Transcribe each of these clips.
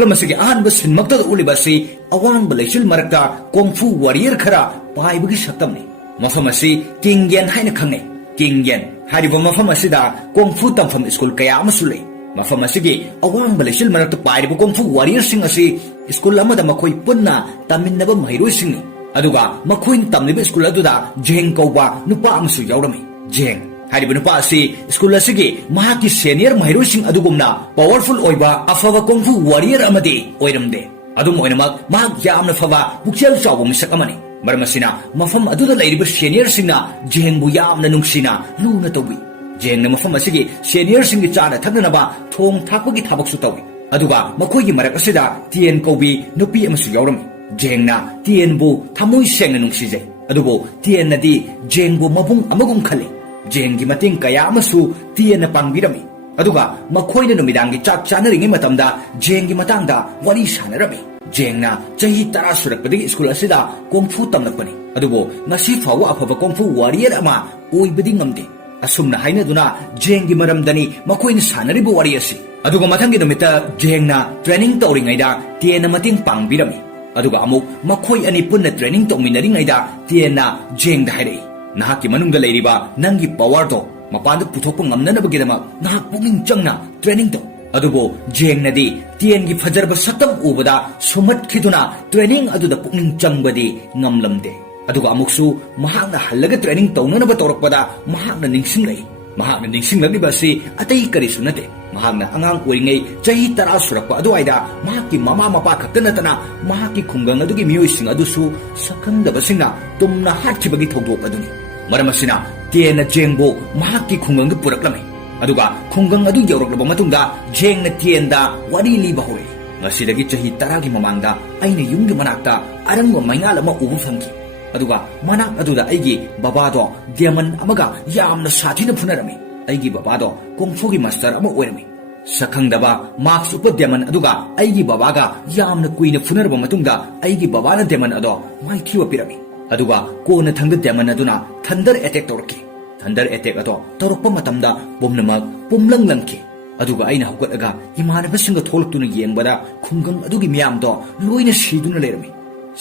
Film असिगे अहानब सिनमक्तद उलिबसि अवांग लेचिल मरक्ता कोंगफू warrior खरा पाइबगी सत्तमनि मफम असि किंगयन हाइना खंगे किंगयन हारिबा मफम असिदा कोंगफू तमफम school कया अमसु लei मफम असिगे अवांग लेचिल मरक्ता पाइबा कोंगफू वॉरियर सिंग असि स्कूल अमदा मखोय पुन्ना तमिन्नबा महिरोय सिंगनि अदुगा मखोइन तमलिबा स्कूल अदुदा जेंग कौबा नुपा अमसु यावरमी जेंग हारिबा नुपा असि स्कूल असिगे महाकी सीनियर महिरोय सिंग अदुगुमना पावरफुल ओइबा अफबा कोंगफू वॉरियर अमदि ओइरमदे अदुम ओइनमक महाक यामना फबा पुक्सेल चावबा मिसक अमनि मरमसिना मफम अदुदा लैरिबा सीनियर सिंगना जेंगबु यामना नुंगसिना लूना तौबि जेंगना मफम असिगे सीनियर सिंग चाना थकनबा थोंग थाकपगी थाबकसु तौबि अदुगा मखोयगी मरक असिदा तियन कौबी नुपी अमसु यावरमी जेंगना तियनबु थमोय सेंगना नुंगसिजै अदुबो तियननदी जेंगबु मबुंग अमगुम खले जेंगी मतिंग कया अमसु तियन पांगबिरमी अदुगा मखोयना नुमिदांगी चाक चानरिंगे मतमदा जेंगी मतांगदा वरी सानरमी जेंगना चही 10 सुरकपदि स्कूल असिदा कोंगफू तमलकपनि अदुबो ngasi फाव अफबा कोंगफू वॉरियर अमा ओइबदि ngamde असुमना हाइनदुना जेंगी मरमदनी मखोयना सानरिबो वरी असि अदुगा मथंगी नुमिता जेंगना ट्रेनिंग तौरिंगैदा तियन मतिंग पांगबिरमी अदुगा अमुक मखोय अनि पुन्ना ट्रेनिंग तौमिनरिंगैदा तियनना जेंगदा हाइरै नहाकी मनुंगदा लैरिबा नंगी पावरदो मपानदा पुथोकपा ngamnanabagidama nahak pukning changna training tau अदुबो जेंगनदी तियनगी फजरबा सतम उबदा सुमतखिदुना ट्रेनिंग अदुदा पुक्निंग चंगबदी ngamlamde अदुगा अमुकसु महांगना हल्लगा ट्रेनिंग तौननबा तौरकपदा महांगना निंगसिंगलिबसि अतै करिसु नते महांगना अंगांग ओरिङै चही 10 सुरकपा अदुवाइदा महाकी ममा मपा खक्तनतना महाकी खुंगंग अदुगी मियोइसिंग अदुसु सकंदबसिंगना तुमना हाटखिबगी थौदोक अदुनि मरमसिना तियना जेंगबो महाकी खुंगंग पुरकलमै अदुगा खुंगंग अदु यौरकलबा मतुंगा जेंगना तियनदा वरी लिबा होरे ngasiदगी चही 10 गी ममांगदा आइना युंगी मनाक्ता अरंगो मैंगाल अमा उबु फंगी अदुगा मनाक अदुदा आइगी बाबादो दियमन अमगा यामना साथिना फुनरमी आइगी बाबादो कोंगफूगी मास्टर अमा ओइरमी सकंगदबा मार्क्स उप दियमन अदुगा आइगी बाबागा यामना कुइना फुनरबा मतुंगा आइगी बाबाना दियमन अदो माइथिवा पिरमी अदुगा कोना थंग दियमन अदुना थंडर अटैक तौरकी थंडर अटैक अदो तौरक्पा मतमदा बुमनमक पुमलंग लंकी अदुगा आइना हुकटगा इमानबसिंग थोलक्तुना येंबदा खुंगंग अदुगी मियामदो लोइना सीदुना लेरमी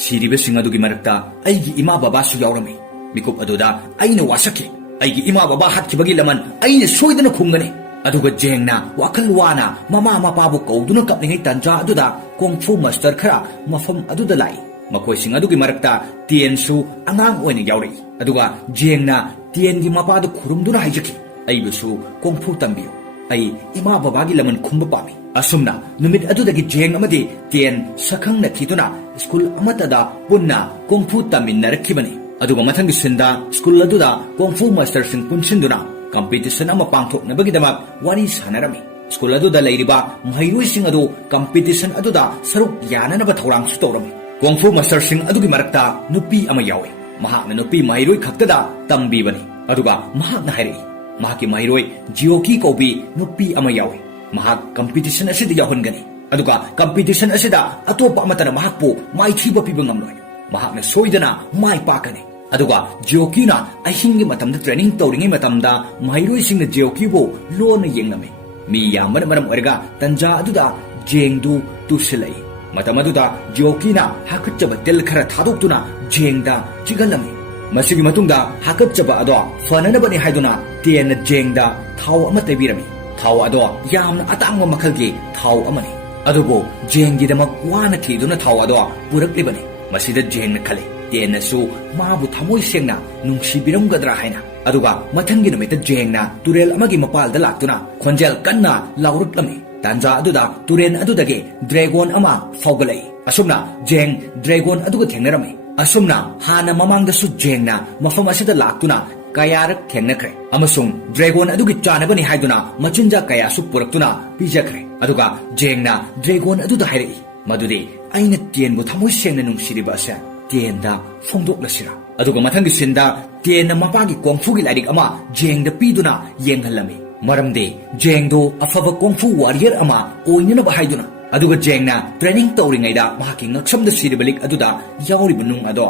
सिरिबसिंग अदुगी मरक्ता आइगी इमा बाबासु यावरमी मिकुप अदुदा आइना वासकी आइगी इमा बाबा हाटखिबगी लमन आइना सोइदना खुंगने अदुगा जेंगना वाखल वाना ममा मपाबु कौदुना कपनिङै तंजा अदुदा कोंगफू मास्टर खरा मफम अदुदा लाई मखोइसिंग अदुगी मरक्ता तियनसु अंगांग ओइना यावरई अदुगा जेंगना तियनगी मपादु खुरुमदुना हाइजकी आइबसु कोंगफू तंबियो आई इमा बाबागी लमन खुंबा पामी असुमना नुमित अदुदगी जेंग अमदि तियन सखंगना थीदुना स्कूल अमतदा पुन्ना कोंगफू तमिन्नरखिबनी अदुगा मथंगी सिंदा स्कूल अदुदा कोंगफू मास्टर सिंग पुनसिंदुना कंपटीशन अमा पांगथोकनबगीदमक वारी सानरमी स्कूल अदुदा लैरिबा महिरोइसिंग अदु कंपटीशन अदुदा सरुक याननबा थौरांगसु तौरमी कोंगफू मास्टर सिंग अदुगी मरक्ता नुपी अमा यावे महाकना नुपी महिरोइ खक्तदा तंबीबनी अदुगा महाकना हाइरै महाकी महिरोइ जियोकी कौबी नुपी अमा यावे महाक कंपटीशन असिदा यावहनगनी अदुगा कंपटीशन असिदा अतोपा अमतना महाकपु माइथिबा पिबा ngamloi महाकना सोइदना माइ पाकनी अदुगा जियोकीना अहिंगी मतमदा ट्रेनिंग तौरिङै मतमदा महिरोइसिंगना जियोकीबो लोना येंगलमे मी यामन मरम ओरगा तंजा अदुदा जेंगदु तुसिलै मतम अदुदा जियोकीना हाकचबा तेल खरा थादोक्तुना जेंगदा चिगलमे मसिगी मतुंगदा हाकचबा अदो फननबनी हाइदुना तियन जेंगदा थाव अमा तैबिरमी थाव अदो यामना अतांगबा मखलगी थाव अमनी अदुबो जेंगीदमक वाना थीदुना थाव अदो पुरक्लिबनी मसिदा जेंगना खले तियनसु माबु थमोय सेंगना नुंगसिबिरमगद्रा हाइना अदुगा मथंगी नुमित जेंगना तुरेल अमगी मपालदा लाक्तुना खोंजेल कन्ना लाउरुक्लमी तांजा अदुदा तुरेन अदुदगे ड्रैगन अमा फौगलै असुमना जेंग ड्रैगन अदुगा थेंगनरमी असुमना हाना ममांगदसु जेंगना मफम असिदा लाक्तुना कयारक थेंगनख्रे अमसुंग ड्रैगन अदुगी चानबनी हाइदुना मचिंजा कयासु पुरक्तुना पिजख्रे अदुगा जेंगना ड्रैगन अदुदा हाइरै मदुदे आइना तियनबु थमोय सेंगना नुंगसिरिबा असे तियनदा फोंदोक्लसिरा अदुगा मथंगी सिंदा तियनना मपागी कोंगफूगी लाइरिक अमा जेंगदा पिदुना येंगहलमी मरमदे जेंगदो अफबा कोंगफू वॉरियर अमा ओइननबा हाइदुना अदुगा जेंगना training तौरिङैदा महाकी ngaksamda siribalik aduda yauriba nung ado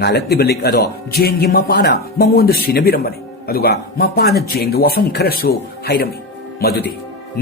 ngalaklibalik ado jengi mapana mangonda sinabirambani aduga mapana jengda wafam kharasu hairami madudi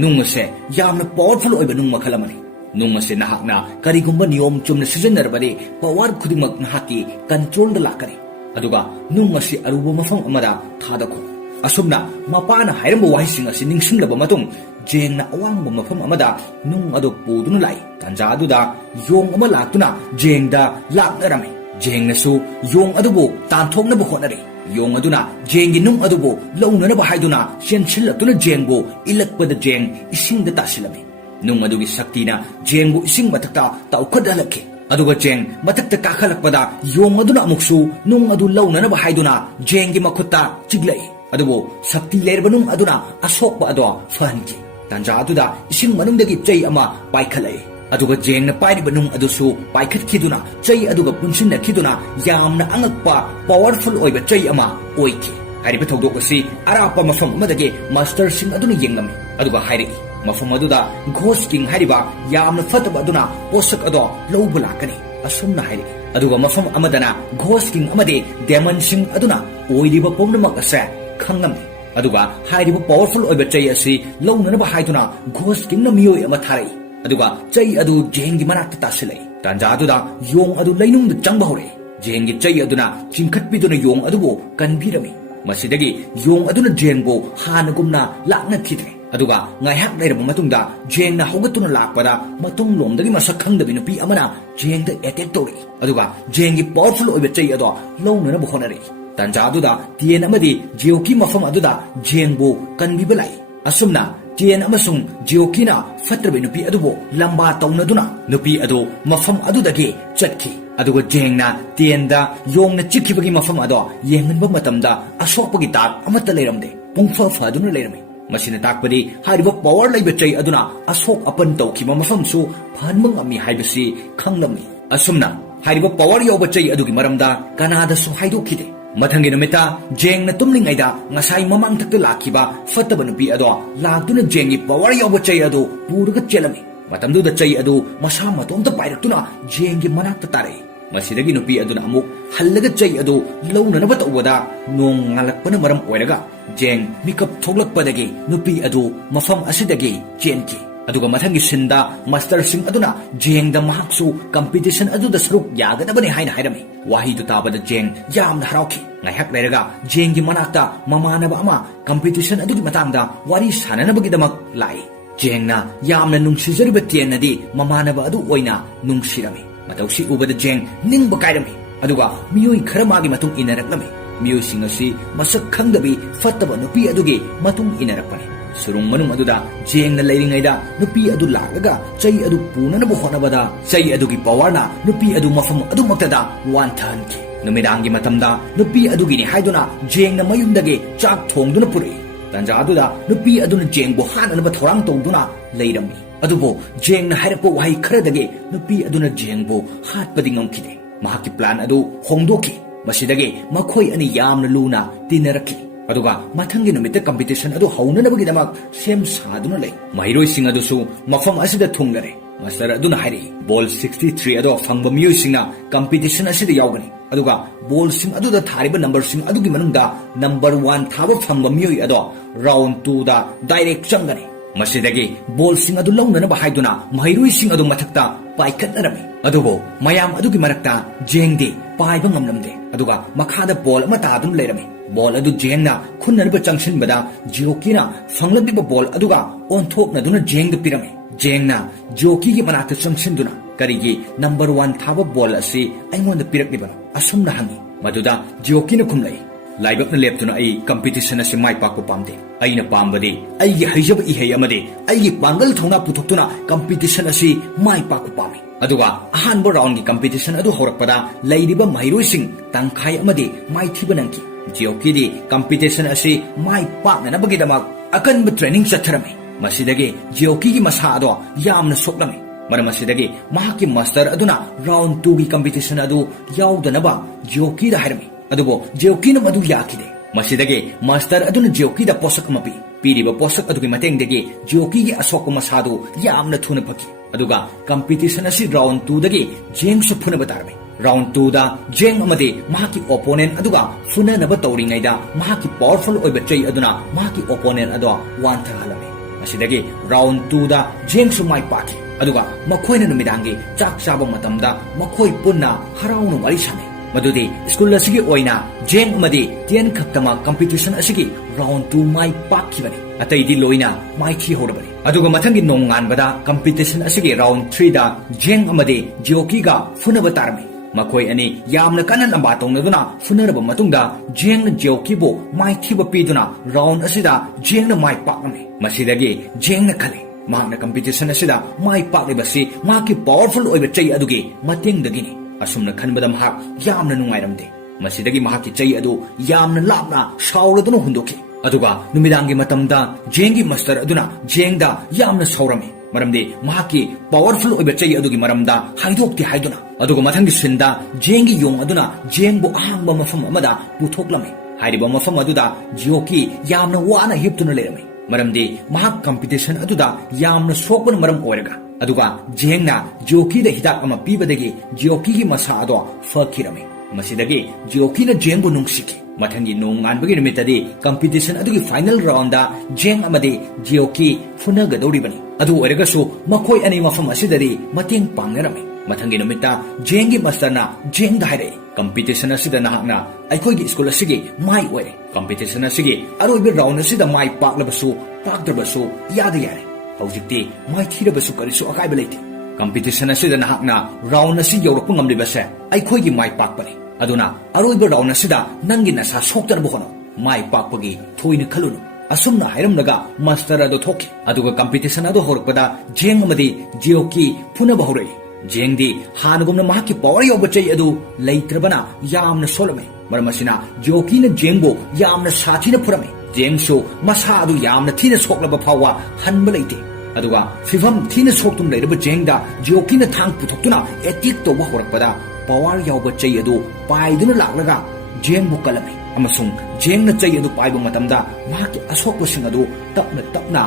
nung ase yamna powerful oiba nung makhalamani ꯅꯨꯡ ꯑꯁꯤ ꯅꯍꯥꯛꯅ ꯀꯔꯤꯒꯨꯝꯕ ꯅꯤꯌꯣꯝ ꯆꯨꯝꯅ ꯁꯤꯖꯤꯟꯅꯔꯕꯗꯤ ꯄꯋꯥꯔ ꯈꯨꯗꯤꯡꯃꯛ ꯅꯍꯥꯛꯀꯤ ꯀꯟꯇ꯭ꯔꯣꯜꯗ ꯂꯥꯛꯀꯅꯤ ꯑꯗꯨꯒ ꯅꯨꯡ ꯑꯁꯤ ꯑꯔꯨꯕ ꯃꯐꯝ ꯑꯃꯗ ꯊꯥꯗꯈꯣ ꯑꯁꯨꯝꯅ ꯃꯄꯥꯅ ꯍꯥꯏꯔꯝꯕ ꯋꯥꯍꯩꯁꯤꯡ ꯑꯁꯤ ꯅꯤꯡꯁꯤꯡꯂꯕ ꯃꯇꯨꯡ ꯖꯦꯡꯅ ꯑꯋꯥꯡꯕ ꯃꯐꯝ ꯑꯃꯗ ꯅꯨꯡ ꯑꯗꯨ ꯄꯨꯗꯨꯅ ꯂꯥꯛꯏ ꯇꯥꯟꯖꯥ ꯑꯗꯨꯗ ꯌꯣꯡ ꯑꯃ ꯂꯥꯛꯇꯨꯅ ꯖꯦꯡꯗ ꯂꯥꯛꯅꯔꯝꯃꯤ ꯖꯦꯡꯅꯁꯨ ꯌꯣꯡ ꯑꯗꯨꯕꯨ ꯇꯥꯟꯊꯣꯛꯅꯕ ꯍꯣꯠꯅꯔꯤ ꯌꯣꯡ ꯑꯗꯨꯅ ꯖꯦꯡꯒꯤ ꯅꯨꯡ ꯑꯗꯨꯕꯨ ꯂꯧꯅꯅꯕ ꯍꯥꯏꯗꯨꯅ ꯆꯦꯟꯁꯤꯜꯂꯛꯇꯨꯅ ꯖꯦꯡꯕꯨ ꯏꯜꯂꯛꯄꯗ ꯖꯦꯡ ꯏꯁꯤꯡꯗ ꯇꯥꯁꯤꯜꯂꯝꯃꯤ ꯅꯨꯡ ꯑꯗꯨꯒꯤ ꯁꯛꯇꯤꯅ ꯖꯦꯡꯕꯨ ꯏꯁꯤꯡ ꯃꯊꯛꯇ ꯇꯥꯎꯈꯠꯍꯜꯂꯛꯈꯤ ꯑꯗꯨꯒ ꯖꯦꯡ ꯃꯊꯛꯇ ꯀꯥꯈꯠꯂꯛꯄꯗ ꯌꯣꯡ ꯑꯗꯨꯅ ꯑꯃꯨꯛꯁꯨ ꯅꯨꯡ ꯑꯗꯨ ꯂꯧꯅꯅꯕ ꯍꯥꯏꯗꯨꯅ ꯖꯦꯡꯒꯤ ꯃꯈꯨꯠꯇ ꯆꯤꯛꯂꯛꯏ ꯑꯗꯨꯕꯨ ꯁꯛꯇꯤ ꯂꯩꯔꯕ ꯅꯨꯡ ꯑꯗꯨꯅ ꯑꯁꯣꯛꯄ ꯑꯗꯨ ꯐꯍꯟꯈꯤ ꯇꯥꯟꯖꯥ ꯑꯗꯨꯗ ꯏꯁꯤꯡ ꯃꯅꯨꯡꯗꯒꯤ ꯆꯩ ꯑꯃ ꯄꯥꯏꯈꯠꯂꯛꯏ ꯑꯗꯨꯒ ꯖꯦꯡꯅ ꯄꯥꯏꯔꯤꯕ ꯅꯨꯡ ꯑꯗꯨꯁꯨ ꯄꯥꯏꯈꯠꯈꯤꯗꯨꯅ ꯆꯩ ꯑꯗꯨꯒ ꯄꯨꯟꯁꯤꯟꯅꯈꯤꯗꯨꯅ ꯌꯥꯝꯅ ꯑꯉꯛꯄ ꯄꯥꯋꯔꯐꯨꯜ ꯑꯣꯏꯕ ꯆꯩ ꯑꯃ ꯑꯣꯏꯈꯤ ꯍꯥꯏꯔꯤꯕ ꯊꯧꯗꯣꯛ ꯑꯁꯤ ꯑꯔꯥꯞꯄ ꯃꯐꯝ ꯑꯃꯗꯒꯤ ꯃꯥꯁꯇꯔꯁꯤꯡ ꯑꯗꯨꯅ ꯌꯦꯡꯂꯝꯃꯤ ꯑꯗꯨꯒ ꯍꯥꯏꯔꯛꯏ ꯃꯐꯝ ꯑꯗꯨꯗ ꯘꯣꯁ ꯀꯤꯡ ꯍꯥꯏꯔꯤꯕ ꯌꯥꯝꯅ ꯐꯠꯇꯕ ꯑꯗꯨꯅ ꯄꯣꯠꯁꯛ ꯑꯗꯣ ꯂꯧꯕ ꯂꯥꯛꯀꯅꯤ ꯑꯁꯨꯝꯅ ꯍꯥꯏꯔꯛꯏ ꯑꯗꯨꯒ ꯃꯐꯝ ꯑꯃꯗꯅ ꯘꯣꯁ ꯀꯤꯡ ꯑꯃꯗꯤ ꯗꯦꯃꯟꯁꯤꯡ ꯑꯗꯨꯅ ꯑꯣꯏꯔꯤꯕ ꯄꯨꯝꯅꯃꯛ ꯑꯁꯦ ꯈꯪꯂꯝꯃꯤ ꯑꯗꯨꯒ ꯍꯥꯏꯔꯤꯕ ꯄꯥꯋꯔꯐꯨꯜ ꯑꯣꯏꯕ ꯆꯩ ꯑꯁꯤ ꯂꯧꯅꯅꯕ ꯍꯥꯏꯗꯨꯅ ꯘꯣꯁ ꯀꯤꯡꯅ ꯃꯤꯑꯣꯏ ꯑꯃ ꯊꯥꯔꯛꯏ ꯑꯗꯨꯒ ꯆꯩ ꯑꯗꯨ ꯖꯦꯡꯒꯤ ꯃꯅꯥꯛꯇ ꯇꯥꯁꯤꯜꯂꯛꯏ ꯇꯥꯟꯖꯥ ꯑꯗꯨꯗ ꯌꯣꯡ ꯑꯗꯨ ꯂꯩꯅꯨꯡꯗ ꯆꯪꯕ ꯍꯧꯔꯛꯏ ꯖꯦꯡꯒꯤ ꯆꯩ ꯑꯗꯨꯅ ꯆꯤꯡꯈꯠꯄꯤꯗꯨꯅ ꯌꯣꯡ ꯑꯗꯨꯕꯨ ꯀꯟꯕꯤꯔꯝꯃꯤ ꯃꯁꯤꯗꯒꯤ ꯌꯣꯡ ꯑꯗꯨꯅ ꯖꯦꯡꯕꯨ ꯍꯥꯟꯅꯒꯨꯝꯅ ꯂꯥꯛꯅꯈꯤꯗ꯭ꯔꯦ ꯑꯗꯨꯒ ꯉꯥꯏꯍꯥꯛ ꯂꯩꯔꯕ ꯃꯇꯨꯡꯗ ꯖꯦꯡꯅ ꯍꯧꯒꯠꯇꯨꯅ ꯂꯥꯛꯄꯗ ꯃꯇꯨꯡꯂꯣꯝꯗꯒꯤ ꯃꯁꯛ ꯈꯪꯗꯕꯤ ꯅꯨꯄꯤ ꯑꯃꯅ ꯖꯦꯡꯗ ꯑꯦꯇꯦꯛ ꯇꯧꯔꯛꯏ ꯑꯗꯨꯒ ꯖꯦꯡꯒꯤ ꯄꯥꯋꯔꯐꯨꯜ ꯑꯣꯏꯕ ꯆꯩ ꯑꯗꯣ ꯂꯧꯅꯅꯕ ꯍꯣꯠꯅꯔꯛꯏ ꯇꯥꯟꯖꯥ ꯑꯗꯨꯗ ꯇꯤꯌꯦꯟ ꯑꯃꯗꯤ ꯖꯤꯑꯣꯀꯤ ꯃꯐꯝ ꯑꯗꯨꯗ ꯖꯦꯡꯕꯨ ꯀꯟꯕꯤꯕ ꯂꯥꯛꯏ ꯑꯁꯨꯝꯅ ꯇꯤꯌꯦꯟ ꯑꯃꯁꯨꯡ ꯖꯤꯑꯣꯀꯤꯅ ꯐꯠꯇ꯭ꯔꯕ ꯅꯨꯄꯤ ꯑꯗꯨꯕꯨ ꯂꯝꯕꯥ ꯇꯧꯅꯗꯨꯅ ꯅꯨꯄꯤ ꯑꯗꯨ ꯃꯐꯝ ꯑꯗꯨꯗꯒꯤ ꯆꯠꯈꯤ ꯑꯗꯨꯒ ꯖꯦꯡꯅ ꯇꯤꯌꯦꯟꯗ ꯌꯣꯡꯅ ꯆꯤꯛꯈꯤꯕꯒꯤ ꯃꯐꯝ ꯑꯗꯣ ꯌꯦꯡꯍꯟꯕ ꯃꯇꯝꯗ ꯑꯁꯣꯛꯄꯒꯤ ꯗꯥꯛ ꯑꯃꯠꯇ ꯂꯩꯔꯝꯗꯦ ꯄꯨꯡꯐ ꯐꯗꯨꯅ ꯂꯩꯔꯝꯃꯤ ꯃꯁꯤꯅ ꯇꯥꯛꯄꯗꯤ ꯍꯥꯏꯔꯤꯕ ꯄꯥꯋꯔ ꯂꯩꯕ ꯆꯩ ꯑꯗꯨꯅ ꯑꯁꯣꯛ ꯑꯄꯟ ꯇꯧꯈꯤꯕ ꯃꯐꯝꯁꯨ ꯐꯍꯟꯕ ꯉꯝꯃꯤ ꯍꯥꯏꯕꯁꯤ ꯈꯪꯂꯝꯃꯤ ꯑꯁꯨꯝꯅ ꯍꯥꯏꯔꯤꯕ ꯄꯥꯋꯔ ꯌꯥꯎꯕ ꯆꯩ ꯑꯗꯨꯒꯤ ꯃꯔꯝꯗ ꯀꯅꯥꯗꯁꯨ ꯍꯥꯏꯗꯣꯛꯈꯤꯗꯦ ꯃꯊꯪꯒꯤ ꯅꯨꯃꯤꯠꯇ ꯖꯦꯡꯅ ꯇꯨꯝꯂꯤꯉꯩꯗ ꯉꯁꯥꯏ ꯃꯃꯥꯡꯊꯛꯇ ꯂꯥꯛꯈꯤꯕ ꯐꯠꯇꯕ ꯅꯨꯄꯤ ꯑꯗꯣ ꯂꯥꯛꯇꯨꯅ ꯖꯦꯡꯒꯤ ꯄꯥꯋꯔ ꯌꯥꯎꯕ ꯆꯩ ꯑꯗꯨ ꯄꯨꯔꯒ ꯆꯦꯜꯂꯝꯃꯤ ꯃꯇꯝꯗꯨꯗ ꯆꯩ ꯑꯗꯨ ꯃꯁꯥ ꯃꯇꯣꯝꯇ ꯄꯥꯏꯔꯛꯇꯨꯅ ꯖꯦꯡꯒꯤ ꯃꯅꯥꯛꯇ ꯇꯥꯔꯛꯏ ꯃꯁꯤꯗꯒꯤ ꯅꯨꯄꯤ ꯑꯗꯨꯅ ꯑꯃꯨꯛ ꯍꯜꯂꯒ ꯆꯩ ꯑꯗꯨ ꯂꯧꯅꯅꯕ ꯇꯧꯕꯗ ꯅꯣꯡ ꯉꯥꯜꯂꯛꯄꯅ ꯃꯔꯝ ꯑꯣꯏꯔꯒ ꯖꯦꯡ ꯃꯤꯀꯞ ꯊꯣꯛꯂꯛꯄꯗꯒꯤ ꯅꯨꯄꯤ ꯑꯗꯨ ꯃꯐꯝ ꯑꯁꯤꯗꯒꯤ ꯆꯦꯟꯈꯤ ꯑꯗꯨꯒ ꯃꯊꯪꯒꯤ ꯁꯤꯟꯗ ꯃꯥꯁꯇꯔꯁꯤꯡ ꯑꯗꯨꯅ ꯖꯦꯡꯗ ꯃꯍꯥꯛꯁꯨ ꯀꯝꯄꯤꯇꯤꯁꯟ ꯑꯗꯨꯗ ꯁꯔꯨꯛ ꯌꯥꯒꯗꯕꯅꯤ ꯍꯥꯏꯅ ꯍꯥꯏꯔꯝꯃꯤ ꯋꯥꯍꯩꯗꯨ ꯇꯥꯕꯗ ꯖꯦꯡ ꯌꯥꯝꯅ ꯍꯔꯥꯎꯈꯤ ꯉꯥꯏꯍꯥꯛ ꯂꯩꯔꯒ ꯖꯦꯡꯒꯤ ꯃꯅꯥꯛꯇ ꯃꯃꯥꯟꯅꯕ ꯑꯃ ꯀꯝꯄꯤꯇꯤꯁꯟ ꯑꯗꯨꯒꯤ ꯃꯇꯥꯡꯗ ꯋꯥꯔꯤ ꯁꯥꯟꯅꯅꯕꯒꯤꯗꯃꯛ ꯂꯥꯛꯏ ꯖꯦꯡꯅ ꯌꯥꯝꯅ ꯅꯨꯡꯁꯤꯖꯔꯤꯕ ꯇꯤꯌꯦꯟꯅꯗꯤ ꯃꯃꯥꯟꯅꯕ ꯑꯗꯨ ꯑꯣꯏꯅ ꯅꯨꯡꯁꯤꯔꯝꯃꯤ ꯃꯇꯧꯁꯤ ꯎꯕꯗ ꯖꯦꯡ ꯅꯤꯡꯕ ꯀꯥꯏꯔꯝꯃꯤ ꯑꯗꯨꯒ ꯃꯤꯑꯣꯏ ꯈꯔ ꯃꯥꯒꯤ ꯃꯇꯨꯡ ꯏꯟꯅꯔꯛꯂꯝꯃꯤ ꯃꯤꯑꯣꯏꯁꯤꯡ ꯑꯁꯤ ꯃꯁꯛ ꯈꯪꯗꯕꯤ ꯐꯠꯇꯕ ꯅꯨꯄꯤ ꯑꯗꯨꯒꯤ ꯃꯇꯨꯡ ꯏꯟꯅꯔꯛꯄꯅꯤ ꯁꯨꯔꯨꯡ ꯃꯅꯨꯡ ꯑꯗꯨꯗ ꯖꯦꯡꯅ ꯂꯩꯔꯤꯉꯩꯗ ꯅꯨꯄꯤ ꯑꯗꯨ ꯂꯥꯛꯂꯒ ꯆꯩ ꯑꯗු ꯄꯨꯅꯅꯕ ꯍꯣꯠꯅꯕꯗ ꯆꯩ ꯑꯗꯨꯒꯤ ꯄꯥꯋꯔꯅ ꯅꯨꯄꯤ ꯑꯗꯨ ꯃꯐꯝ ꯑꯗꯨꯃꯛꯇꯗ ꯋꯥꯟꯊꯍꯟꯈꯤ ꯅꯨꯃꯤꯗꯥꯡꯒꯤ ꯃꯇꯝꯗ ꯅꯨꯄꯤ ꯑꯗꯨꯒꯤꯅꯤ ꯍꯥꯏꯗꯨꯅ ꯖꯦꯡꯅ ꯃꯌꯨꯝꯗꯒꯤ ꯆꯥꯛ ꯊꯣꯡꯗꯨꯅ ꯄꯨꯔꯛꯏ ꯇꯥꯟꯖꯥ ꯑꯗꯨꯗ ꯅꯨꯄꯤ ꯑꯗꯨꯅ ꯖꯦꯡꯕꯨ ꯍꯥꯠꯅꯅꯕ ꯊꯧꯔꯥꯡ ꯇꯧꯗꯨꯅ ꯂꯩꯔꯝꯃꯤ ꯑꯗꯨꯕꯨ ꯖꯦꯡꯅ ꯍꯥꯏꯔꯛꯄ ꯋꯥꯍꯩ ꯈꯔꯗꯒꯤ ꯅꯨꯄꯤ ꯑꯗꯨꯅ ꯖꯦꯡꯕꯨ ꯍꯥꯠꯄꯗꯤ ꯉꯝꯈꯤꯗꯦ ꯃꯍꯥꯛꯀꯤ ꯄ꯭ꯂꯥꯟ ꯑꯗꯨ ꯍꯣꯡꯗꯣꯛꯈꯤ ꯃꯁꯤꯗꯒꯤ ꯃꯈꯣꯏ ꯑꯅꯤ ꯌꯥꯝꯅ ꯂꯨꯅ ꯇꯤꯟꯅꯔꯛꯈꯤ ꯑꯗꯨꯒ ꯃꯊꯪꯒꯤ ꯅꯨꯃꯤꯠꯇ ꯀꯝꯄꯤꯇꯤꯁꯟ ꯑꯗꯨ ꯍꯧꯅꯅꯕꯒꯤꯗꯃꯛ ꯁꯦꯝ ꯁꯥꯗꯨꯅ ꯂꯩ ꯃꯍꯩꯔꯣꯏꯁꯤꯡ ꯑꯗꯨꯁꯨ ꯃꯐꯝ ꯑꯁꯤꯗ ꯊꯨꯡꯂꯔꯦ ꯃꯥꯁꯇꯔ ꯑꯗꯨꯅ ꯍꯥꯏꯔꯛꯏ ꯕꯣꯜ 63 ꯑꯗꯣ ꯐꯪꯕ ꯃꯤꯑꯣꯏꯁꯤꯡꯅ ꯀꯝꯄꯤꯇꯤꯁꯟ ꯑꯁꯤꯗ ꯌꯥꯎꯒꯅꯤ ꯑꯗꯨꯒ ꯕꯣꯜꯁꯤꯡ ꯑꯗꯨꯗ ꯊꯥꯔꯤꯕ ꯅꯝꯕꯔꯁꯤꯡ ꯑꯗꯨꯒꯤ ꯃꯅꯨꯡꯗ ꯅꯝꯕꯔ 1 ꯊꯥꯕ ꯐꯪꯕ ꯃꯤꯑꯣꯏ ꯑꯗꯣ ꯔꯥꯎꯟ 2ꯗ ꯗꯥꯏꯔꯦꯛ ꯆꯪꯒꯅꯤ ꯃꯁꯤꯗꯒꯤ ꯕꯣꯜꯁꯤꯡ ꯑꯗꯨ ꯂꯧꯅꯅꯕ ꯍꯥꯏꯗꯨꯅ ꯃꯍꯩꯔꯣꯏꯁꯤꯡ ꯑꯗꯨ ꯃꯊꯛꯇ ꯄꯥꯏꯈꯠꯅꯔꯝꯃꯤ ꯑꯗꯨꯕꯨ ꯃꯌꯥꯝ ꯑꯗꯨꯒꯤ ꯃꯔꯛꯇ ꯖꯦꯡꯗꯤ ꯄꯥꯏꯕ ꯉꯝꯂꯝꯗꯦ ꯑꯗꯨꯒ ꯃꯈꯥꯗ ꯕꯣꯜ ꯑꯃ ꯇꯥꯗꯨꯅ ꯂꯩꯔꯝꯃꯤ ꯕꯣꯜ ꯑꯗꯨ ꯖꯦꯡꯅ ꯈꯨꯟꯅꯅꯕ ꯆꯪꯁꯤꯟꯕꯗ ꯖꯤꯑꯣꯀꯤꯅ ꯐꯪꯂꯛꯂꯤꯕ ꯕꯣꯜ ꯑꯗꯨꯒ ꯑꯣꯟꯊꯣꯛꯅꯗꯨꯅ ꯖꯦꯡꯗ ꯄꯤꯔꯝꯃꯤ ꯖꯦꯡꯅ ꯖꯤꯑꯣꯀꯤꯒꯤ ꯃꯅꯥꯛꯇ ꯆꯪꯁꯤꯟꯗꯨꯅ ꯀꯔꯤꯒꯤ ꯅꯝꯕꯔ 1 ꯊꯥꯕ ꯕꯣꯜ ꯑꯁꯤ ꯑꯩꯉꯣꯟꯗ ꯄꯤꯔꯛꯂꯤꯕꯅꯣ ꯑꯁꯨꯝꯅ ꯍꯪꯉꯤ ꯃꯗꯨꯗ ꯖꯤꯑꯣꯀꯤꯅ ꯈꯨꯝꯂꯛꯏ ꯂꯥꯏꯕꯛꯅ ꯂꯦꯞꯇꯨꯅ ꯑꯩ ꯀꯝꯄꯤꯇꯤꯁꯟ ꯑꯁꯤ ꯃꯥꯏ ꯄꯥꯛꯄ ꯄꯥꯝꯗꯦ ꯑꯩꯅ ꯄꯥꯝꯕꯗꯤ ꯑꯩꯒꯤ ꯍꯩꯖꯕ ꯏꯍꯩ ꯑꯃꯗꯤ ꯑꯩꯒꯤ ꯄꯥꯡꯒꯜ ꯊꯧꯅꯥ ꯄꯨꯊꯣꯛꯇꯨꯅ ꯀꯝꯄꯤꯇꯤꯁꯟ ꯑꯁꯤ ꯃꯥꯏ ꯄꯥꯛꯄ ꯄꯥꯝꯃꯤ ꯑꯗꯨꯒ ꯑꯍꯥꯟꯕ ꯔꯥꯎꯟꯒꯤ ꯀꯝꯄꯤꯇꯤꯁꯟ ꯑꯗꯨ ꯍꯧꯔꯛꯄꯗ ꯂꯩꯔꯤꯕ ꯃꯍꯩꯔꯣꯏꯁꯤꯡ ꯇꯪꯈꯥꯏ ꯑꯃꯗꯤ ꯃꯥꯏꯊꯤꯕ ꯅꯪꯈꯤ ꯖꯤꯑꯣꯀꯤꯗꯤ ꯀꯝꯄꯤꯇꯤꯁꯟ ꯑꯁꯤ ꯃꯥꯏ ꯄꯥꯛꯅꯅꯕꯒꯤꯗꯃꯛ ꯑꯀꯟꯕ ꯇ꯭ꯔꯦꯅꯤꯡ ꯆꯠꯊꯔꯝꯃꯤ ꯃꯁꯤꯗꯒꯤ ꯖꯤꯑꯣꯀꯤꯒꯤ ꯃꯁꯥ ꯑꯗꯣ ꯌꯥꯝꯅ ꯁꯣꯛꯂꯝꯃꯤ ꯃꯔꯝ ꯑꯁꯤꯗꯒꯤ ꯃꯍꯥꯛꯀꯤ ꯃꯥꯁꯇꯔ ꯑꯗꯨꯅ ꯔꯥꯎꯟ 2ꯒꯤ ꯀꯝꯄꯤꯇꯤꯁꯟ ꯑꯗꯨ ꯌꯥꯎꯗꯅꯕ ꯖꯤꯑꯣꯀꯤꯗ ꯍꯥꯏꯔꯝꯃꯤ ꯑꯗꯨꯕꯨ ꯖꯤꯑꯣꯀꯤꯅ ꯃꯗꯨ ꯌꯥꯈꯤꯗꯦ ꯃꯁꯤꯗꯒꯤ ꯃꯥꯁꯇꯔ ꯑꯗꯨꯅ ꯖꯤꯑꯣꯀꯤꯗ ꯄꯣꯠꯁꯛ ꯑꯃ ꯄꯤ ꯄꯤꯔꯤꯕ ꯄꯣꯠꯁꯛ ꯑꯗꯨꯒꯤ ꯃꯇꯦꯡꯗꯒꯤ ꯖꯤꯑꯣꯀꯤꯒꯤ ꯑꯁꯣꯛꯄ ꯃꯁꯥꯗꯨ ꯌꯥꯝꯅ ꯊꯨꯅ ꯐꯈꯤ ꯑꯗꯨꯒ ꯀꯝꯄꯤꯇꯤꯁꯟ ꯑꯁꯤ ꯔꯥꯎꯟ 2ꯗꯒꯤ ꯖꯦꯡꯁꯨ ꯐꯨꯅꯕ ꯇꯥꯔꯝꯃꯤ ꯔꯥꯎꯟ 2ꯗ ꯖꯦꯡ ꯑꯃꯗꯤ ꯃꯍꯥꯛꯀꯤ ꯑꯣꯄꯣꯅꯦꯟꯠ ꯑꯗꯨꯒ ꯐꯨꯅꯅꯕ ꯇꯧꯔꯤꯉꯩꯗ ꯃꯍꯥꯛꯀꯤ ꯄꯥꯋꯔꯐꯨꯜ ꯑꯣꯏꯕ ꯆꯩ ꯑꯗꯨꯅ ꯃꯍꯥꯛꯀꯤ ꯑꯣꯄꯣꯅꯦꯟꯠ ꯑꯗꯣ ꯋꯥꯟꯊꯍꯜꯂꯝꯃꯤ ꯃꯁꯤꯗꯒꯤ ꯔꯥꯎꯟ 2ꯗ ꯖꯦꯡꯁꯨ ꯃꯥꯏ ꯄꯥꯛꯈꯤ ꯑꯗꯨꯒ ꯃꯈꯣꯏꯅ ꯅꯨꯃꯤꯗꯥꯡꯒꯤ ꯆꯥꯛ ꯆꯥꯕ ꯃꯇꯝꯗ ꯃꯈꯣꯏ ꯄꯨꯟꯅ ꯍꯔꯥꯎꯅ ꯋꯥꯔꯤ ꯁꯥꯟꯅꯩ ꯃꯗꯨꯗꯤ ꯁ꯭ꯀꯨꯜ ꯑꯁꯤꯒꯤ ꯑꯣꯏꯅ ꯖꯦꯡ ꯑꯃꯗꯤ ꯇꯤꯌꯟ ꯈꯛꯇꯃꯛ ꯀꯝꯄꯤꯇꯤꯁꯟ ꯑꯁꯤꯒꯤ ꯔꯥꯎꯟ 2 ꯃꯥꯏ ꯄꯥꯛꯈꯤꯕꯅꯤ ꯑꯇꯩꯗꯤ ꯂꯣꯏꯅ ꯃꯥꯏꯊꯤꯍꯧꯔꯕꯅꯤ ꯑꯗꯨꯒ ꯃꯊꯪꯒꯤ ꯅꯣꯡꯉꯥꯟꯕꯗ ꯀꯝꯄꯤꯇꯤꯁꯟ ꯑꯁꯤꯒꯤ ꯔꯥꯎꯟ 3ꯗ ꯖꯦꯡ ꯑꯃꯗꯤ ꯖꯤꯑꯣꯀꯤꯒ ꯐꯨꯅꯕ ꯇꯥꯔꯝꯃꯤ ꯃꯈꯣꯏ ꯑꯅꯤ ꯌꯥꯝꯅ ꯀꯟꯅ ꯂꯝꯕꯥ ꯇꯧꯅꯗꯨꯅ ꯐꯨꯅꯔꯕ ꯃꯇꯨꯡꯗ ꯖꯦꯡꯅ ꯖꯤꯑꯣꯀꯤꯕꯨ ꯃꯥꯏꯊꯤꯕ ꯄꯤꯗꯨꯅ ꯔꯥꯎꯟ ꯑꯁꯤꯗ ꯖꯦꯡꯅ ꯃꯥꯏ ꯄꯥꯛꯂꯝꯃꯤ ꯃꯁꯤꯗꯒꯤ ꯖꯦꯡꯅ ꯈꯜꯂꯤ ꯃꯍꯥꯛꯅ ꯀꯝꯄꯤꯇꯤꯁꯟ ꯑꯁꯤꯗ ꯃꯥꯏ ꯄꯥꯛꯂꯤꯕꯁꯤ ꯃꯍꯥꯛꯀꯤ ꯄꯥꯋꯔꯐꯨꯜ ꯑꯣꯏꯕ ꯆꯩ ꯑꯗꯨꯒꯤ ꯃꯇꯦꯡꯗꯒꯤꯅꯤ ꯑꯁꯨꯝꯅ ꯈꯟꯕꯗ ꯃꯍꯥꯛ ꯌꯥꯝꯅ ꯅꯨꯡꯉꯥꯏꯔꯝꯗꯦ ꯃꯁꯤꯗꯒꯤ ꯃꯍꯥꯛꯀꯤ ꯆꯩ ꯑꯗꯨ ꯌꯥꯝꯅ ꯂꯥꯞꯅ ꯁꯥꯎꯔꯗꯨꯅ ꯍꯨꯟꯗꯣꯛꯈꯤ ꯑꯗꯨꯒ ꯅꯨꯃꯤꯗꯥꯡꯒꯤ ꯃꯇꯝꯗ ꯖꯦꯡꯒꯤ ꯃꯥꯁꯇꯔ ꯑꯗꯨꯅ ꯖꯦꯡꯗ ꯌꯥꯝꯅ ꯁꯥꯎꯔꯝꯃꯤ ꯃꯔꯝꯗꯤ ꯃꯍꯥꯛꯀꯤ ꯄꯥꯋꯔꯐꯨꯜ ꯑꯣꯏꯕ ꯆꯩ ꯑꯗꯨꯒꯤ ꯃꯔꯝꯗ ꯍꯥꯏꯗꯣꯛꯇꯦ ꯍꯥꯏꯗꯨꯅ ꯑꯗꯨꯒ ꯃꯊꯪꯒꯤ ꯁꯤꯟꯗ ꯖꯦꯡꯒꯤ ꯌꯣꯡ ꯑꯗꯨꯅ ꯖꯦꯡꯕꯨ ꯑꯍꯥꯡꯕ ꯃꯐꯝ ꯑꯃꯗ ꯄꯨꯊꯣꯛꯂꯝꯃꯤ ꯍꯥꯏꯔꯤꯕ ꯃꯐꯝ ꯑꯗꯨꯗ ꯖꯤꯑꯣꯀꯤ ꯌꯥꯝꯅ ꯋꯥꯅ ꯍꯤꯞꯇꯨꯅ ꯂꯩꯔꯝꯃꯤ ꯃꯔꯝꯗꯤ ꯃꯍꯥꯛ ꯀꯝꯄꯤꯇꯤꯁꯟ ꯑꯗꯨꯗ ꯌꯥꯝꯅ ꯁꯣꯛꯄꯅ ꯃꯔꯝ ꯑꯣꯏꯔꯒ ꯑꯗꯨꯒ ꯖꯦꯡꯅ ꯖꯤꯑꯣꯀꯤꯗ ꯍꯤꯗꯥꯛ ꯑꯃ ꯄꯤꯕꯗꯒꯤ ꯖꯤꯑꯣꯀꯤꯒꯤ ꯃꯁꯥ ꯑꯗꯣ ꯐꯈꯤꯔꯝꯃꯤ ꯃꯁꯤꯗꯒꯤ ꯖꯤꯑꯣꯀꯤꯅ ꯖꯦꯡꯕꯨ ꯅꯨꯡꯁꯤꯈꯤ ꯃꯊꯪꯒꯤ ꯅꯣꯡꯉꯥꯟꯕꯒꯤ ꯅꯨꯃꯤꯠꯇꯗꯤ ꯀꯝꯄꯤꯇꯤꯁꯟ ꯑꯗꯨꯒꯤ ꯐꯥꯏꯅꯦꯜ ꯔꯥꯎꯟꯗ ꯖꯦꯡ ꯑꯃꯗꯤ ꯖꯤꯑꯣꯀꯤ ꯐꯨꯅꯒꯗꯧꯔꯤꯕꯅꯤ ꯑꯗꯨ ꯑꯣꯏꯔꯒꯁꯨ ꯃꯈꯣꯏ ꯑꯅꯤ ꯃꯐꯝ ꯑꯁꯤꯗꯗꯤ ꯃꯇꯦꯡ ꯄꯥꯡꯅꯔꯝꯃꯤ ꯃꯊꯪꯒꯤ ꯅꯨꯃꯤꯠꯇ ꯖꯦꯡꯒꯤ ꯃꯥꯁꯇꯔꯅ ꯖꯦꯡꯗ ꯍꯥꯏꯔꯛꯏ ꯀꯝꯄꯤꯇꯤꯁꯟ ꯑꯁꯤꯗ ꯅꯍꯥꯛꯅ ꯑꯩꯈꯣꯏꯒꯤ ꯁ꯭ꯀꯨꯜ ꯑꯁꯤꯒꯤ ꯃꯥꯏ ꯑꯣꯏꯔꯦ ꯀꯝꯄꯤꯇꯤꯁꯟ ꯑꯁꯤꯒꯤ ꯑꯔꯣꯏꯕ ꯔꯥꯎꯟ ꯑꯁꯤꯗ ꯃꯥꯏ ꯄꯥꯛꯂꯕꯁꯨ ꯄꯥꯛꯇ꯭ꯔꯕꯁꯨ ꯌꯥꯗ ꯌꯥꯔꯦ ꯍꯧꯖꯤꯛꯇꯤ ꯃꯥꯏꯊꯤꯔꯕꯁꯨ ꯀꯔꯤꯁꯨ ꯑꯀꯥꯏꯕ ꯂꯩꯇꯦ ꯀꯝꯄꯤꯇꯤꯁꯟ ꯑꯁꯤꯗ ꯅꯍꯥꯛꯅ ꯔꯥꯎꯟ ꯑꯁꯤ ꯌꯧꯔꯛꯄ ꯉꯝꯂꯤꯕꯁꯦ ꯑꯩꯈꯣꯏꯒꯤ ꯃꯥꯏ ꯄꯥꯛꯄꯅꯤ ꯑꯗꯨꯅ ꯑꯔꯣꯏꯕ ꯔꯥꯎꯟ ꯑꯁꯤꯗ ꯅꯪꯒꯤ ꯅꯁꯥ ꯁꯣꯛꯇꯅꯕ ꯍꯣꯠꯅꯧ ꯃꯥꯏ ꯄꯥꯛꯄꯒꯤ ꯊꯣꯏꯅ ꯈꯜꯂꯨꯅꯨ ꯑꯁꯨꯝꯅ ꯍꯥꯏꯔꯝꯂꯒ ꯃꯥꯁꯇꯔ ꯑꯗꯨ ꯊꯣꯛꯈꯤ ꯑꯗꯨꯒ ꯀꯝꯄꯤꯇꯤꯁꯟ ꯑꯗꯨ ꯍꯧꯔꯛꯄꯗ ꯖꯦꯡ ꯑꯃꯗꯤ ꯖꯤꯑꯣꯀꯤ ꯐꯨꯅꯕ ꯍꯧꯔꯛꯏ ꯖꯦꯡꯗꯤ ꯍꯥꯟꯅꯒꯨꯝꯅ ꯃꯍꯥꯛꯀꯤ ꯄꯥꯋꯔ ꯌꯥꯎꯕ ꯆꯩ ꯑꯗꯨ ꯂꯩꯇ꯭ꯔꯕꯅ ꯌꯥꯝꯅ ꯁꯣꯜꯂꯝꯃꯤ ꯃꯔꯝ ꯑꯁꯤꯅ ꯖꯤꯑꯣꯀꯤꯅ ꯖꯦꯡꯕꯨ ꯌꯥꯝꯅ ꯁꯥꯊꯤꯅ ꯐꯨꯔꯝꯃꯤ ꯖꯦꯡꯁꯨ ꯃꯁꯥ ꯑꯗꯨ ꯌꯥꯝꯅ ꯊꯤꯅ ꯁꯣꯛꯂꯕ ꯐꯥꯎꯕ ꯍꯟꯕ ꯂꯩꯇꯦ ꯑꯗꯨꯒ ꯐꯤꯚꯝ ꯊꯤꯅ ꯁꯣꯛꯇꯨꯅ ꯂꯩꯔꯕ ꯖꯦꯡꯗ ꯖꯤꯑꯣꯀꯤꯅ ꯊꯥꯡ ꯄꯨꯊꯣꯛꯇꯨꯅ ꯑꯦꯇꯦꯛ ꯇꯧꯕ ꯍꯧꯔꯛꯄꯗ ꯄꯥꯋꯔ ꯌꯥꯎꯕ ꯆꯩ ꯑꯗꯨ ꯄꯥꯏꯗꯨꯅ ꯂꯥꯛꯂꯒ ꯖꯦꯡꯕꯨ ꯀꯜꯂꯝꯃꯤ ꯑꯃꯁꯨꯡ ꯖꯦꯡꯅ ꯆꯩ ꯑꯗꯨ ꯄꯥꯏꯕ ꯃꯇꯝꯗ ꯃꯍꯥꯛꯀꯤ ꯑꯁꯣꯛꯄꯁꯤꯡ ꯑꯗꯨ ꯇꯞꯅ ꯇꯞꯅ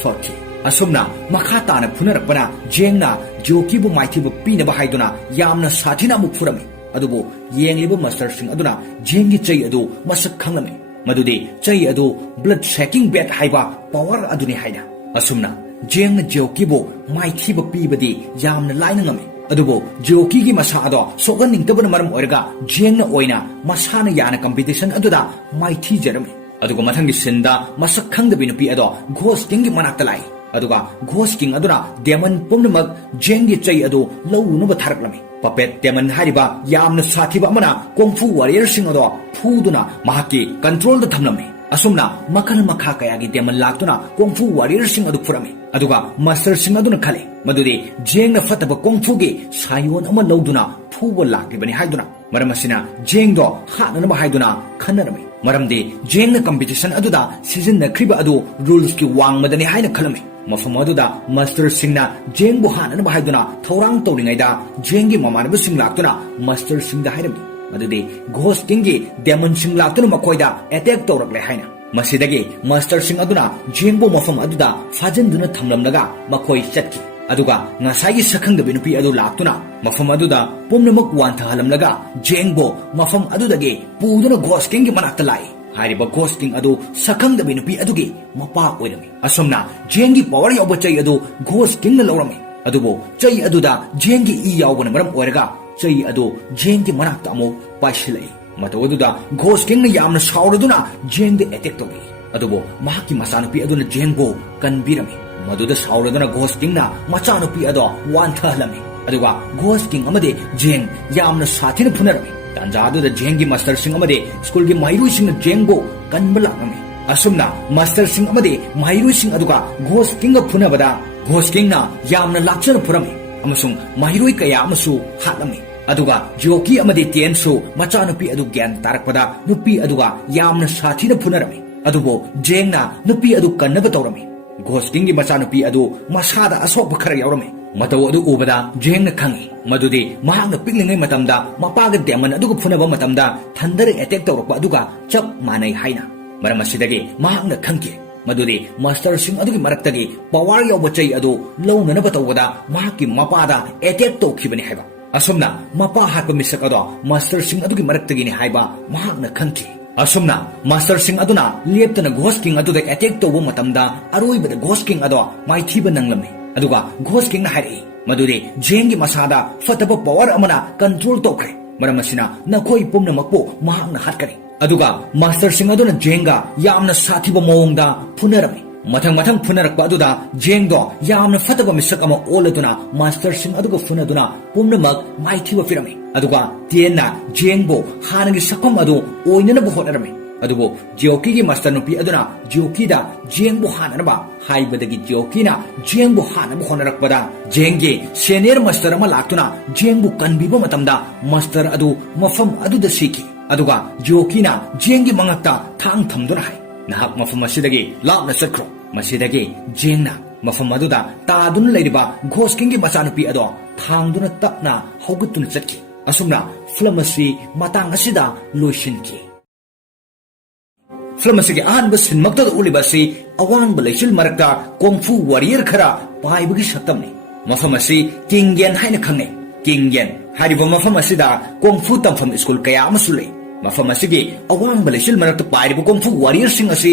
ꯐꯈꯤ ꯑꯁꯨꯝꯅ ꯃꯈꯥ ꯇꯥꯅ ꯐꯨꯅꯔꯛꯄꯅ ꯖꯦꯡꯅ ꯖꯤꯑꯣꯀꯤꯕꯨ ꯃꯥꯏꯊꯤꯕ ꯄꯤꯅꯕ ꯍꯥꯏꯗꯨꯅ ꯌꯥꯝꯅ ꯁꯥꯊꯤꯅ ꯑꯃꯨꯛ ꯐꯨꯔꯝꯃꯤ ꯑꯗꯨꯕꯨ ꯌꯦꯡꯂꯤꯕ ꯃꯥꯁꯇꯔꯁꯤꯡ ꯑꯗꯨꯅ ꯖꯦꯡꯒꯤ ꯆꯩ ꯑꯗꯨ ꯃꯁꯛ ꯈꯪꯂꯝꯃꯤ ꯃꯗꯨꯗꯤ ꯆꯩ ꯑꯗꯨ ꯕ꯭ꯂꯗ ꯁꯦꯀꯤꯡ ꯕꯦꯠ ꯍꯥꯏꯕ ꯄꯥꯋꯔ ꯑꯗꯨꯅꯤ ꯍꯥꯏꯅ ꯑꯁꯨꯝꯅ ꯖꯦꯡꯅ ꯖꯤꯑꯣꯀꯤꯕꯨ ꯃꯥꯏꯊꯤꯕ ꯄꯤꯕꯗꯤ ꯌꯥꯝꯅ ꯂꯥꯏꯅ ꯉꯝꯃꯤ ꯑꯗꯨꯕꯨ ꯖꯤꯑꯣꯀꯤꯒꯤ ꯃꯁꯥ ꯑꯗꯣ ꯁꯣꯛꯍꯟꯅꯤꯡꯗꯕꯅ ꯃꯔꯝ ꯑꯣꯏꯔꯒ ꯖꯦꯡꯅ ꯑꯣꯏꯅ ꯃꯁꯥꯅ ꯌꯥꯅ ꯀꯝꯄꯤꯇꯤꯁꯟ ꯑꯗꯨꯗ ꯃꯥꯏꯊꯤꯖꯔꯝꯃꯤ ꯑꯗꯨꯒ ꯃꯊꯪꯒꯤ ꯁꯤꯟꯗ ꯃꯁꯛ ꯈꯪꯗꯕꯤ ꯅꯨꯄꯤ ꯑꯗꯣ ꯘꯣꯁ ꯀꯤꯡꯒꯤ ꯃꯅꯥꯛꯇ ꯂꯥꯛꯏ ꯑꯗꯨꯒ ꯘꯣꯁ ꯀꯤꯡ ꯑꯗꯨꯅ ꯗꯦꯃꯟ ꯄꯨꯝꯅꯃꯛ ꯖꯦꯡꯒꯤ ꯆꯩ ꯑꯗꯨ ꯂꯧꯅꯕ ꯊꯥꯔꯛꯂꯝꯃꯤ ꯄꯄꯦꯠ ꯗꯦꯃꯟ ꯍꯥꯏꯔꯤꯕ ꯌꯥꯝꯅ ꯁꯥꯊꯤꯕ ꯑꯃꯅ ꯀꯣꯡꯐꯨ ꯋꯥꯔꯤꯌꯔꯁꯤꯡ ꯑꯗꯣ ꯐꯨꯗꯨꯅ ꯃꯍꯥꯛꯀꯤ ꯀꯟꯇ꯭ꯔꯣꯜꯗ ꯊꯝꯂꯝꯃꯤ ꯑꯁꯨꯝꯅ ꯃꯈꯜ ꯃꯈꯥ ꯀꯌꯥꯒꯤ ꯗꯦꯃꯟ ꯂꯥꯛꯇꯨꯅ ꯀꯣꯡꯐꯨ ꯋꯥꯔꯤꯌꯔꯁꯤꯡ ꯑꯗꯨ ꯐꯨꯔꯝꯃꯤ ꯑꯗꯨꯒ ꯃꯥꯁꯇꯔꯁꯤꯡ ꯑꯗꯨꯅ ꯈꯜꯂꯤ ꯃꯗꯨꯗꯤ ꯖꯦꯡꯅ ꯐꯠꯇꯕ ꯀꯣꯡꯐꯨꯒꯤ ꯁꯥꯌꯣꯟ ꯑꯃ ꯂꯧꯗꯨꯅ ꯐꯨꯕ ꯂꯥꯛꯂꯤꯕꯅꯤ ꯍꯥꯏꯗꯨꯅ ꯃꯔꯝ ꯑꯁꯤꯅ ꯖꯦꯡꯗꯣ ꯍꯥꯠꯅꯅꯕ ꯍꯥꯏꯗꯨꯅ ꯈꯟꯅꯔꯝꯃꯤ ꯃꯔꯝꯗꯤ ꯖꯦꯡꯅ ꯀꯝꯄꯤꯇꯤꯁꯟ ꯑꯗꯨꯗ ꯁꯤꯖꯤꯟꯅꯈ꯭ꯔꯤꯕ ꯑꯗꯨ ꯔꯨꯜꯁꯀꯤ ꯋꯥꯡꯃꯗꯅꯤ ꯍꯥꯏꯅ ꯈꯜꯂꯝꯃꯤ ꯃꯐꯝ ꯑꯗꯨꯗ ꯃꯥꯁꯇꯔꯁꯤꯡꯅ ꯖꯦꯡꯕꯨ ꯍꯥꯠꯅꯅꯕ ꯍꯥꯏꯗꯨꯅ ꯊꯧꯔꯥꯡ ꯇꯧꯔꯤꯉꯩꯗ ꯖꯦꯡꯒꯤ ꯃꯃꯥꯟꯅꯕꯁꯤꯡ ꯂꯥꯛꯇꯨꯅ ꯃꯥꯁꯇꯔꯁꯤꯡꯗ ꯍꯥꯏꯔꯝꯃꯤ ꯃꯗꯨꯗꯤ ꯘꯣꯁ ꯀꯤꯡꯒꯤ ꯗꯦꯃꯟꯁꯤꯡ ꯂꯥꯛꯇꯨꯅ ꯃꯈꯣꯏꯗ ꯑꯦꯇꯦꯛ ꯇꯧꯔꯛꯂꯦ ꯍꯥꯏꯅ ꯃꯁꯤꯗꯒꯤ ꯃꯥꯁꯇꯔꯁꯤꯡ ꯑꯗꯨꯅ ꯖꯦꯡꯕꯨ ꯃꯐꯝ ꯑꯗꯨꯗ ꯐꯥꯖꯤꯟꯗꯨꯅ ꯊꯝꯂꯝꯂꯒ ꯃꯈꯣꯏ ꯆꯠꯈꯤ ꯑꯗꯨꯒ ꯉꯁꯥꯏꯒꯤ ꯁꯛꯈꯪꯗꯕꯤ ꯅꯨꯄꯤ ꯑꯗꯨ ꯂꯥꯛꯇꯨꯅ ꯃꯐꯝ ꯑꯗꯨꯗ ꯄꯨꯝꯅꯃꯛ ꯋꯥꯟꯊꯍꯜꯂꯝꯂꯒ ꯖꯦꯡꯕꯨ ꯃꯐꯝ ꯑꯗꯨꯗꯒꯤ ꯄꯨꯗꯨꯅ ꯘꯣꯁ ꯀꯤꯡꯒꯤ ꯃꯅꯥꯛꯇ ꯂꯥꯛꯏ ꯍꯥꯏꯔꯤꯕ ꯘꯣꯁ ꯀꯤꯡ ꯑꯗꯨ ꯁꯛꯈꯪꯗꯕꯤ ꯅꯨꯄꯤ ꯑꯗꯨꯒꯤ ꯃꯄꯥ ꯑꯣꯏꯔꯝꯃꯤ ꯑꯁꯨꯝꯅ ꯖꯦꯡꯒꯤ ꯄꯥꯋꯔ ꯌꯥꯎꯕ ꯆꯩ ꯑꯗꯨ ꯘꯣꯁ ꯀꯤꯡꯅ ꯂꯧꯔꯝꯃꯤ ꯑꯗꯨꯕꯨ ꯆꯩ ꯑꯗꯨꯗ ꯖꯦꯡꯒꯤ ꯏ ꯌꯥꯎꯕꯅ ꯃꯔꯝ ꯑꯣꯏꯔꯒ ꯆꯩ ꯑꯗꯨ ꯖꯦꯡꯒꯤ ꯃꯅꯥꯛꯇ ꯑꯃꯨꯛ ꯄꯥꯏꯁꯤꯜꯂꯛꯏ ꯃꯇꯧ ꯑꯗꯨꯗ ꯘꯣꯁ ꯀꯤꯡꯅ ꯌꯥꯝꯅ ꯁꯥꯎꯔꯗꯨꯅ ꯖꯦꯡꯗ ꯑꯦꯇꯦꯛ ꯇꯧꯔꯛꯏ ꯑꯗꯨꯕꯨ ꯃꯍꯥꯛꯀꯤ ꯃꯆꯥꯅꯨꯄꯤ ꯑꯗꯨꯅ ꯖꯦꯡꯕꯨ ꯀꯟꯕꯤꯔꯝꯃꯤ ꯃꯗꯨꯗ ꯁꯥꯎꯔꯗꯨꯅ ꯘꯣꯁ ꯀꯤꯡꯅ ꯃꯆꯥꯅꯨꯄꯤ ꯑꯗꯣ ꯋꯥꯟꯊꯍꯜꯂꯝꯃꯤ ꯑꯗꯨꯒ ꯘꯣꯁ ꯀꯤꯡ ꯑꯃꯗꯤ ꯖꯦꯡ ꯌꯥꯝꯅ ꯁꯥꯊꯤꯅ ꯐꯨꯅꯔꯝꯃꯤ ꯇꯥꯟꯖꯥ ꯑꯗꯨꯗ ꯖꯦꯡꯒꯤ ꯃꯥꯁꯇꯔꯁꯤꯡ ꯑꯃꯗꯤ ꯁ꯭ꯀꯨꯜꯒꯤ ꯃꯍꯩꯔꯣꯏꯁꯤꯡꯅ ꯖꯦꯡꯕꯨ ꯀꯟꯕ ꯂꯥꯛꯂꯝꯃꯤ ꯑꯁꯨꯝꯅ ꯃꯥꯁꯇꯔꯁꯤꯡ ꯑꯃꯗꯤ ꯃꯍꯩꯔꯣꯏꯁꯤꯡ ꯑꯗꯨꯒ ꯘꯣꯁ ꯀꯤꯡꯒ ꯐꯨꯅꯕꯗ ꯘꯣꯁ ꯀꯤꯡꯅ ꯌꯥꯝꯅ ꯂꯥꯛꯆꯅ ꯐꯨꯔꯝꯃꯤ ꯑꯃꯁꯨꯡ ꯃꯍꯩꯔꯣꯏ ꯀꯌꯥ ꯑꯃꯁꯨ ꯍꯥꯠꯂꯝꯃꯤ ꯑꯗꯨꯒ ꯖꯤꯑꯣꯀꯤ ꯑꯃꯗꯤ ꯇꯤꯌꯟꯁꯨ ꯃꯆꯥꯅꯨꯄꯤ ꯑꯗꯨ ꯒ꯭ꯌꯥꯟ ꯇꯥꯔꯛꯄꯗ ꯅꯨꯄꯤ ꯑꯗꯨꯒ ꯌꯥꯝꯅ ꯁꯥꯊꯤꯅ ꯐꯨꯅꯔꯝꯃꯤ ꯑꯗꯨꯕꯨ ꯖꯦꯡꯅ ꯅꯨꯄꯤ ꯑꯗꯨ ꯀꯟꯅꯕ ꯇꯧꯔꯝꯃꯤ ꯘꯣꯁ ꯀꯤꯡꯒꯤ ꯃꯆꯥꯅꯨꯄꯤ ꯑꯗꯨ ꯃꯁꯥꯗ ꯑꯁꯣꯛꯄ ꯈꯔ ꯌꯥꯎꯔꯝꯃꯤ ꯃꯇꯧ ꯑꯗꯨ ꯎꯕꯗ ꯖꯦꯡꯅ ꯈꯪꯉꯤ ꯃꯗꯨꯗꯤ ꯃꯍꯥꯛꯅ ꯄꯤꯛꯂꯤꯉꯩ ꯃꯇꯝꯗ ꯃꯄꯥꯒ ꯗꯦꯃꯟ ꯑꯗꯨꯒ ꯐꯨꯅꯕ ꯃꯇꯝꯗ ꯊꯟꯗꯔ ꯑꯦꯇꯦꯛ ꯇꯧꯔꯛꯄ ꯑꯗꯨꯒ ꯆꯞ ꯃꯥꯟꯅꯩ ꯍꯥꯏꯅ ꯃꯔꯝ ꯑꯁꯤꯗꯒꯤ ꯃꯍꯥꯛꯅ ꯈꯪꯈꯤ ꯃꯗꯨꯗꯤ ꯃꯥꯁꯇꯔꯁꯤꯡ ꯑꯗꯨꯒꯤ ꯃꯔꯛꯇꯒꯤ ꯄꯥꯋꯔ ꯌꯥꯎꯕ ꯆꯩ ꯑꯗꯨ ꯂꯧꯅꯅꯕ ꯇꯧꯕꯗ ꯃꯍꯥꯛꯀꯤ ꯃꯄꯥꯗ ꯑꯦꯇꯦꯛ ꯇꯧꯈꯤꯕꯅꯤ ꯍꯥꯏꯕ ꯑꯁꯨꯝꯅ ꯃꯄꯥ ꯍꯥꯠꯄ ꯃꯤꯁꯛ ꯑꯗꯣ ꯃꯥꯁꯇꯔꯁꯤꯡ ꯑꯗꯨꯒꯤ ꯃꯔꯛꯇꯒꯤꯅꯤ ꯍꯥꯏꯕ ꯃꯍꯥꯛꯅ ꯈꯪꯈꯤ ꯑꯁꯨꯝꯅ ꯃꯥꯁꯇꯔꯁꯤꯡ ꯑꯗꯨꯅ ꯂꯦꯞꯇꯅ ꯘꯣꯁ ꯀꯤꯡ ꯑꯗꯨꯗ ꯑꯦꯇꯦꯛ ꯇꯧꯕ ꯃꯇꯝꯗ ꯑꯔꯣꯏꯕꯗ ꯘꯣꯁ ꯀꯤꯡ ꯑꯗꯣ ꯃꯥꯏꯊꯤꯕ ꯅꯪꯂꯝꯃꯤ ꯑꯗꯨꯒ ꯒꯣꯁꯀꯤꯡꯅ ꯍꯥꯏꯔꯛꯏ ꯃꯗꯨꯗꯤ ꯖꯦꯡꯒꯤ ꯃꯁꯥꯗ ꯐꯠꯇꯕ ꯄꯋꯥꯔ ꯑꯃꯅ ꯀꯟꯇ꯭ꯔꯣꯜ ꯇꯧꯈ꯭ꯔꯦ ꯃꯔꯝ ꯑꯁꯤꯅ ꯅꯈꯣꯏ ꯄꯨꯝꯅꯃꯛꯄꯨ ꯃꯍꯥꯛꯅ ꯍꯥꯠꯀꯅꯤ ꯑꯗꯨꯒ ꯃꯥꯁꯇꯔꯁꯤꯡ ꯑꯗꯨꯅ ꯖꯦꯡꯒ ꯌꯥꯝꯅ ꯁꯥꯊꯤꯕ ꯃꯑꯣꯡꯗ ꯐꯨꯅꯔꯝꯃꯤ ꯃꯊꯪ ꯐꯨꯅꯔꯛꯄ ꯑꯗꯨꯗ ꯖꯦꯡꯗꯣ ꯌꯥꯝꯅ ꯐꯠꯇꯕ ꯃꯤꯁꯛ ꯑꯃ ꯑꯣꯜꯂꯗꯨꯅ ꯃꯥꯁꯇꯔꯁꯤꯡ ꯑꯗꯨꯒ ꯐꯨꯅꯗꯨꯅ ꯄꯨꯝꯅꯃꯛ ꯃꯥꯏꯊꯤꯕ ꯄꯤꯔꯝꯃꯤ ꯑꯗꯨꯒ ꯇꯤꯌꯦꯟꯅ ꯖꯦꯡꯕꯨ ꯍꯥꯟꯅꯒꯤ ꯁꯛꯐꯝ ꯑꯗꯨ ꯑꯣꯏꯅꯅꯕ ꯍꯣꯠꯅꯔꯝꯃꯤ ꯑꯗꯨꯕꯨ ꯖꯤꯑꯣꯀꯤꯒꯤ ꯃꯥꯁꯇꯔ ꯅꯨꯄꯤ ꯑꯗꯨꯅ ꯖꯤꯑꯣꯀꯤꯗ ꯖꯦꯡꯕꯨ ꯍꯥꯟꯅꯅꯕ ꯍꯥꯏꯕꯗꯒꯤ ꯖꯤꯑꯣꯀꯤꯅ ꯖꯦꯡꯕꯨ ꯍꯥꯟꯅꯕ ꯍꯣꯠꯅꯔꯛꯄꯗ ꯖꯦꯡꯒꯤ ꯁꯦꯅꯤꯌꯔ ꯃꯥꯁꯇꯔ ꯑꯃ ꯂꯥꯛꯇꯨꯅ ꯖꯦꯡꯕꯨ ꯀꯟꯕꯤꯕ ꯃꯇꯝꯗ ꯃꯥꯁꯇꯔ ꯑꯗꯨ ꯃꯐꯝ ꯑꯗꯨꯗ ꯁꯤꯈꯤ ꯑꯗꯨꯒ ꯖꯤꯑꯣꯀꯤꯅ ꯖꯦꯡꯒꯤ ꯃꯉꯛꯇ ꯊꯥꯡ ꯊꯝꯗꯨꯅ ꯍꯥꯏ ꯅꯍꯥꯛ ꯃꯐꯝ ꯑꯁꯤꯗꯒꯤ ꯂꯥꯞꯅ ꯆꯠꯈ꯭ꯔꯣ ꯃꯁꯤꯗꯒꯤ ꯖꯦꯡꯅ ꯃꯐꯝ ꯑꯗꯨꯗ ꯇꯥꯗꯨꯅ ꯂꯩꯔꯤꯕ ꯒꯣꯁꯀꯤꯡꯒꯤ ꯃꯆꯥꯅꯨꯄꯤ ꯑꯗꯣ ꯊꯥꯡꯗꯨꯅ ꯇꯞꯅ ꯍꯧꯒꯠꯇꯨꯅ ꯆꯠꯈꯤ ꯑꯁꯨꯝꯅ ꯐꯤꯂꯝ ꯑꯁꯤ ꯃꯇꯥꯡ ꯑꯁꯤꯗ ꯂꯣꯏꯁꯤꯟꯈꯤ ꯐꯤꯂꯝ ꯑꯁꯤꯒꯤ ꯑꯍꯥꯟꯕ ꯁꯤꯟꯃꯛꯇꯗ ꯎꯠꯂꯤꯕ ꯑꯁꯤ ꯑꯋꯥꯡꯕ ꯂꯩꯆꯤꯜ ꯃꯔꯛꯇ ꯀꯣꯡꯐꯨ ꯋꯥꯔꯤꯌꯔ ꯈꯔ ꯄꯥꯏꯕꯒꯤ ꯁꯛꯇꯝꯅꯤ ꯃꯐꯝ ꯑꯁꯤ ꯀꯤꯡ ꯌꯦꯟ ꯍꯥꯏꯅ ꯈꯪꯅꯩ ꯀꯤꯡ ꯌꯦꯟ ꯍꯥꯏꯔꯤꯕ ꯃꯐꯝ ꯑꯁꯤꯗ ꯀꯣꯡꯐꯨ ꯇꯝꯐꯝ ꯁ꯭ꯀꯨꯜ ꯀꯌꯥ ꯑꯃꯁꯨ ꯂꯩ ꯃꯐꯝ ꯑꯁꯤꯒꯤ ꯑꯋꯥꯡꯕ ꯂꯩꯆꯤꯜ ꯃꯔꯛꯇ ꯄꯥꯏꯔꯤꯕ ꯀꯣꯡꯐꯨ ꯋꯥꯔꯤꯌꯔꯁꯤꯡ ꯑꯁꯤ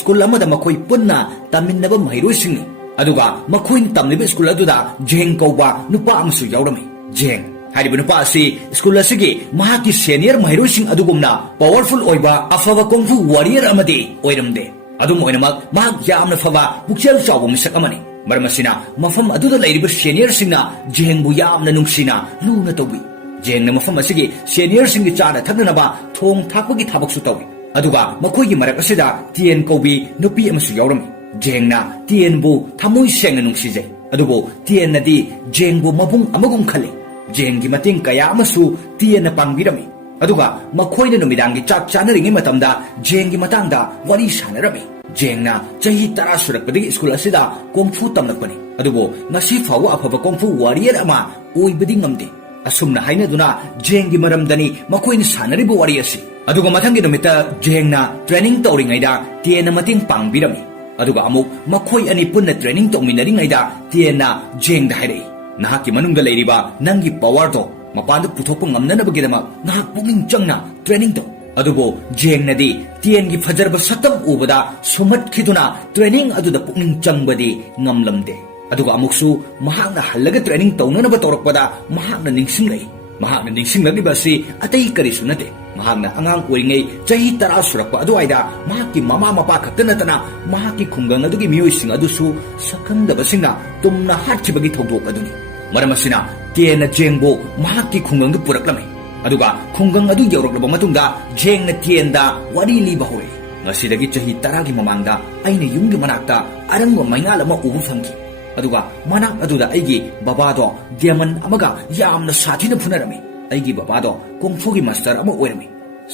ꯁ꯭ꯀꯨꯜ ꯑꯃꯗ ꯃꯈꯣꯏ ꯄꯨꯟꯅ ꯇꯝꯃꯤꯟꯅꯕ ꯃꯍꯩꯔꯣꯏꯁꯤꯡꯅꯤ ꯑꯗꯨꯒ ꯃꯈꯣꯏꯅ ꯇꯝꯂꯤꯕ ꯁ꯭ꯀꯨꯜ ꯑꯗꯨꯗ ꯖꯦꯡ ꯀꯧꯕ ꯅꯨꯄꯥ ꯑꯃꯁꯨ ꯌꯥꯎꯔꯝꯃꯤ ꯖꯦꯡ ꯍꯥꯏꯔꯤꯕ ꯅꯨꯄꯥ ꯑꯁꯤ ꯁ꯭ꯀꯨꯜ ꯑꯁꯤꯒꯤ ꯃꯍꯥꯛꯀꯤ ꯁꯦꯅꯤꯌꯔ ꯃꯍꯩꯔꯣꯏꯁꯤꯡ ꯑꯗꯨꯒꯨꯝꯅ ꯄꯥꯋꯔꯐꯨꯜ ꯑꯣꯏꯕ ꯑꯐꯕ ꯀꯣꯡꯐꯨ ꯋꯥꯔꯤꯌꯔ ꯑꯃꯗꯤ ꯑꯣꯏꯔꯝꯗꯦ ꯑꯗꯨꯝ ꯑꯣꯏꯅꯃꯛ ꯃꯍꯥꯛ ꯌꯥꯝꯅ ꯐꯕ ꯄꯨꯛꯆꯦꯜ ꯆꯥꯎꯕ ꯃꯤꯁꯛ ꯑꯃꯅꯤ ꯃꯔꯝ ꯑꯁꯤꯅ ꯃꯐꯝ ꯑꯗꯨꯗ ꯂꯩꯔꯤꯕ ꯁꯦꯅꯤꯌꯔꯁꯤꯡꯅ ꯖꯦꯡꯕꯨ ꯌꯥꯝꯅ ꯅꯨꯡꯁꯤꯅ ꯂꯨꯅ ꯇꯧꯕꯤ ꯖꯦꯡꯅ ꯃꯐꯝ ꯑꯁꯤꯒꯤ ꯁꯦꯅꯤꯌꯔꯁꯤꯡꯒꯤ ꯆꯥꯅ ꯊꯛꯅꯅꯕ ꯊꯣꯡ ꯊꯥꯛꯄꯒꯤ ꯊꯕꯛꯁꯨ ꯇꯧꯏ ꯑꯗꯨꯒ ꯃꯈꯣꯏꯒꯤ ꯃꯔꯛ ꯑꯁꯤꯗ ꯇꯤꯌꯦꯟ ꯀꯧꯕꯤ ꯅꯨꯄꯤ ꯑꯃꯁꯨ ꯌꯥꯎꯔꯝꯃꯤ ꯖꯦꯡꯅ ꯇꯤꯌꯦꯟꯕꯨ ꯊꯃꯣꯏ ꯁꯦꯡꯅ ꯅꯨꯡꯁꯤꯖꯩ ꯑꯗꯨꯕꯨ ꯇꯤꯌꯦꯟꯅꯗꯤ ꯖꯦꯡꯕꯨ ꯃꯕꯨꯡ ꯑꯃꯒꯨꯝ ꯈꯜꯂꯤ ꯖꯦꯡꯒꯤ ꯃꯇꯦꯡ ꯀꯌꯥ ꯑꯃꯁꯨ ꯇꯤꯌꯦꯟꯅ ꯄꯥꯡꯕꯤꯔꯝꯃꯤ ꯑꯗꯨꯒ ꯃꯈꯣꯏꯅ ꯅꯨꯃꯤꯗꯥꯡꯒꯤ ꯆꯥꯛ ꯆꯥꯅꯔꯤꯉꯩ ꯃꯇꯝꯗ ꯖꯦꯡꯒꯤ ꯃꯇꯥꯡꯗ ꯋꯥꯔꯤ ꯁꯥꯟꯅꯔꯝꯃꯤ ꯖꯦꯡꯅ ꯆꯍꯤ 10 ꯁꯨꯔꯛꯄꯗꯒꯤ ꯁ꯭ꯀꯨꯜ ꯑꯁꯤꯗ ꯀꯣꯡꯐꯨ ꯇꯝꯂꯛꯄꯅꯤ ꯑꯗꯨꯕꯨ ꯉꯁꯤ ꯐꯥꯎꯕ ꯑꯐꯕ ꯀꯣꯡꯐꯨ ꯋꯥꯔꯤꯌꯔ ꯑꯃ ꯑꯣꯏꯕꯗꯤ ꯉꯝꯗꯦ ꯑꯁꯨꯝꯅ ꯍꯥꯏꯅꯗꯨꯅ ꯖꯦꯡꯒꯤ ꯃꯔꯝꯗꯅꯤ ꯃꯈꯣꯏꯅ ꯁꯥꯟꯅꯔꯤꯕ ꯋꯥꯔꯤ ꯑꯁꯤ ꯑꯗꯨꯒ ꯃꯊꯪꯒꯤ ꯅꯨꯃꯤꯠꯇ ꯖꯦꯡꯅ ꯇ꯭ꯔꯦꯅꯤꯡ ꯇꯧꯔꯤꯉꯩꯗ ꯇꯤꯌꯦꯟꯅ ꯃꯇꯦꯡ ꯄꯥꯡꯕꯤꯔꯝꯃꯤ ꯑꯗꯨꯒ ꯑꯃꯨꯛ ꯃꯈꯣꯏ ꯑꯅꯤ ꯄꯨꯟꯅ ꯇ꯭ꯔꯦꯅꯤꯡ ꯇꯧꯃꯤꯟꯅꯔꯤꯉꯩꯗ ꯇꯤꯌꯦꯟꯅ ꯖꯦꯡꯗ ꯍꯥꯏꯔꯛꯏ ꯅꯍꯥꯛꯀꯤ ꯃꯅꯨꯡꯗ ꯂꯩꯔꯤꯕ ꯅꯪꯒꯤ ꯄꯥꯋꯔꯗꯣ ꯃꯄꯥꯟꯗ ꯄꯨꯊꯣꯛꯄ ꯉꯝꯅꯅꯕꯒꯤꯗꯃꯛ ꯅꯍꯥꯛ ꯄꯨꯛꯅꯤꯡ ꯆꯪꯅ ꯇ꯭ꯔꯦꯅꯤꯡ ꯇꯧ ꯑꯗꯨꯕꯨ ꯖꯦꯡꯅꯗꯤ ꯇꯤꯌꯦꯟꯒꯤ ꯐꯖꯔꯕ ꯁꯛꯇꯝ ꯎꯕꯗ ꯁꯨꯝꯍꯠꯈꯤꯗꯨꯅ ꯇ꯭ꯔꯦꯅꯤꯡ ꯑꯗꯨꯗ ꯄꯨꯛꯅꯤꯡ ꯆꯪꯕꯗꯤ ꯉꯝꯂꯝꯗꯦ ꯑꯗꯨꯒ ꯑꯃꯨꯛꯁꯨ ꯃꯍꯥꯛꯅ ꯍꯜꯂꯒ ꯇ꯭ꯔꯦꯅꯤꯡ ꯇꯧꯅꯅꯕ ꯇꯧꯔꯛꯄꯗ ꯃꯍꯥꯛꯅ ꯅꯤꯡꯁꯤꯡꯂꯛꯏ ꯃꯍꯥꯛꯅ ꯅꯤꯡꯁꯤꯡꯂꯛꯂꯤꯕ ꯑꯁꯤ ꯑꯇꯩ ꯀꯔꯤꯁꯨ ꯅꯠꯇꯦ ꯃꯍꯥꯛꯅ ꯑꯉꯥꯡ ꯑꯣꯏꯔꯤꯉꯩ ꯆꯍꯤ 10 ꯁꯨꯔꯛꯄ ꯑꯗꯨꯋꯥꯏꯗ ꯃꯍꯥꯛꯀꯤ ꯃꯃꯥ ꯃꯄꯥ ꯈꯛꯇ ꯅꯠꯇꯅ ꯃꯍꯥꯛꯀꯤ ꯈꯨꯡꯒꯪ ꯑꯗꯨꯒꯤ ꯃꯤꯑꯣꯏꯁꯤꯡ ꯑꯗꯨꯁꯨ ꯁꯛꯈꯪꯗꯕꯁꯤꯡꯅ ꯇꯨꯝꯅ ꯍꯥꯠꯈꯤꯕꯒꯤ ꯊꯧꯗꯣꯛ ꯑꯗꯨꯅꯤ ꯃꯔꯝ ꯑꯁꯤꯅ ꯇꯤꯌꯦꯟꯅ ꯖꯦꯡꯕꯨ ꯃꯍꯥꯛꯀꯤ ꯈꯨꯡꯒꯪꯗ ꯄꯨꯔꯛꯂꯝꯃꯤ ꯑꯗꯨꯒ ꯈꯨꯡꯒꯪ ꯑꯗꯨ ꯌꯧꯔꯛꯂꯕ ꯃꯇꯨꯡꯗ ꯖꯦꯡꯅ ꯇꯤꯌꯦꯟꯗ ꯋꯥꯔꯤ ꯂꯤꯕ ꯍꯧꯔꯛꯏ ꯉꯁꯤꯗꯒꯤ ꯆꯍꯤ 10ꯒꯤ ꯃꯃꯥꯡꯗ ꯑꯩꯅ ꯌꯨꯝꯒꯤ ꯃꯅꯥꯛꯇ ꯑꯔꯪꯕ ꯃꯩꯉꯥꯜ ꯑꯃ ꯎꯕ ꯐꯪꯈꯤ ꯑꯗꯨꯒ ꯃꯅꯥꯛ ꯑꯗꯨꯗ ꯑꯩꯒꯤ ꯕꯕꯥꯗꯣ ꯗꯦꯃꯟ ꯑꯃꯒ ꯌꯥꯝꯅ ꯁꯥꯊꯤꯅ ꯐꯨꯅꯔꯝꯃꯤ ꯑꯩꯒꯤ ꯕꯕꯥꯗꯣ ꯀꯣꯡꯐꯨꯒꯤ ꯃꯥꯁꯇꯔ ꯑꯃ ꯑꯣꯏꯔꯝꯃꯤ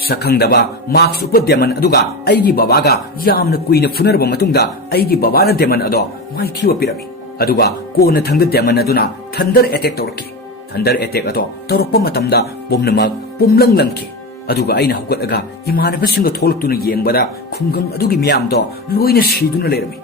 ꯁꯛꯈꯪꯗꯕ ꯃꯥꯛꯁ ꯎꯞꯄ ꯗꯦꯃꯟ ꯑꯗꯨꯒ ꯑꯩꯒꯤ ꯕꯕꯥꯒ ꯌꯥꯝꯅ ꯀꯨꯏꯅ ꯐꯨꯅꯔꯕ ꯃꯇꯨꯡꯗ ꯑꯩꯒꯤ ꯕꯕꯥꯅ ꯗꯦꯃꯟ ꯑꯗꯣ ꯃꯥꯏꯊꯤꯕ ꯄꯤꯔꯝꯃꯤ ꯑꯗꯨꯒ ꯀꯣꯟꯅ ꯊꯪꯗ ꯗꯦꯃꯟ ꯑꯗꯨꯅ ꯊꯟꯗꯔ ꯑꯦꯇꯦꯛ ꯇꯧꯔꯛꯈꯤ ꯊꯟꯗꯔ ꯑꯦꯇꯦꯛ ꯑꯗꯣ ꯇꯧꯔꯛꯄ ꯃꯇꯝꯗ ꯄꯨꯝꯅꯃꯛ ꯄꯨꯝꯂꯪꯂꯪꯈꯤ ꯑꯗꯨꯒ ꯑꯩꯅ ꯍꯧꯒꯠꯂꯒ ꯏꯃꯥꯟꯅꯕꯁꯤꯡꯒ ꯊꯣꯛꯂꯛꯇꯨꯅ ꯌꯦꯡꯕꯗ ꯈꯨꯡꯒꯪ ꯑꯗꯨꯒꯤ ꯃꯤꯌꯥꯝꯗꯣ ꯂꯣꯏꯅ ꯁꯤꯗꯨꯅ ꯂꯩꯔꯝꯃꯤ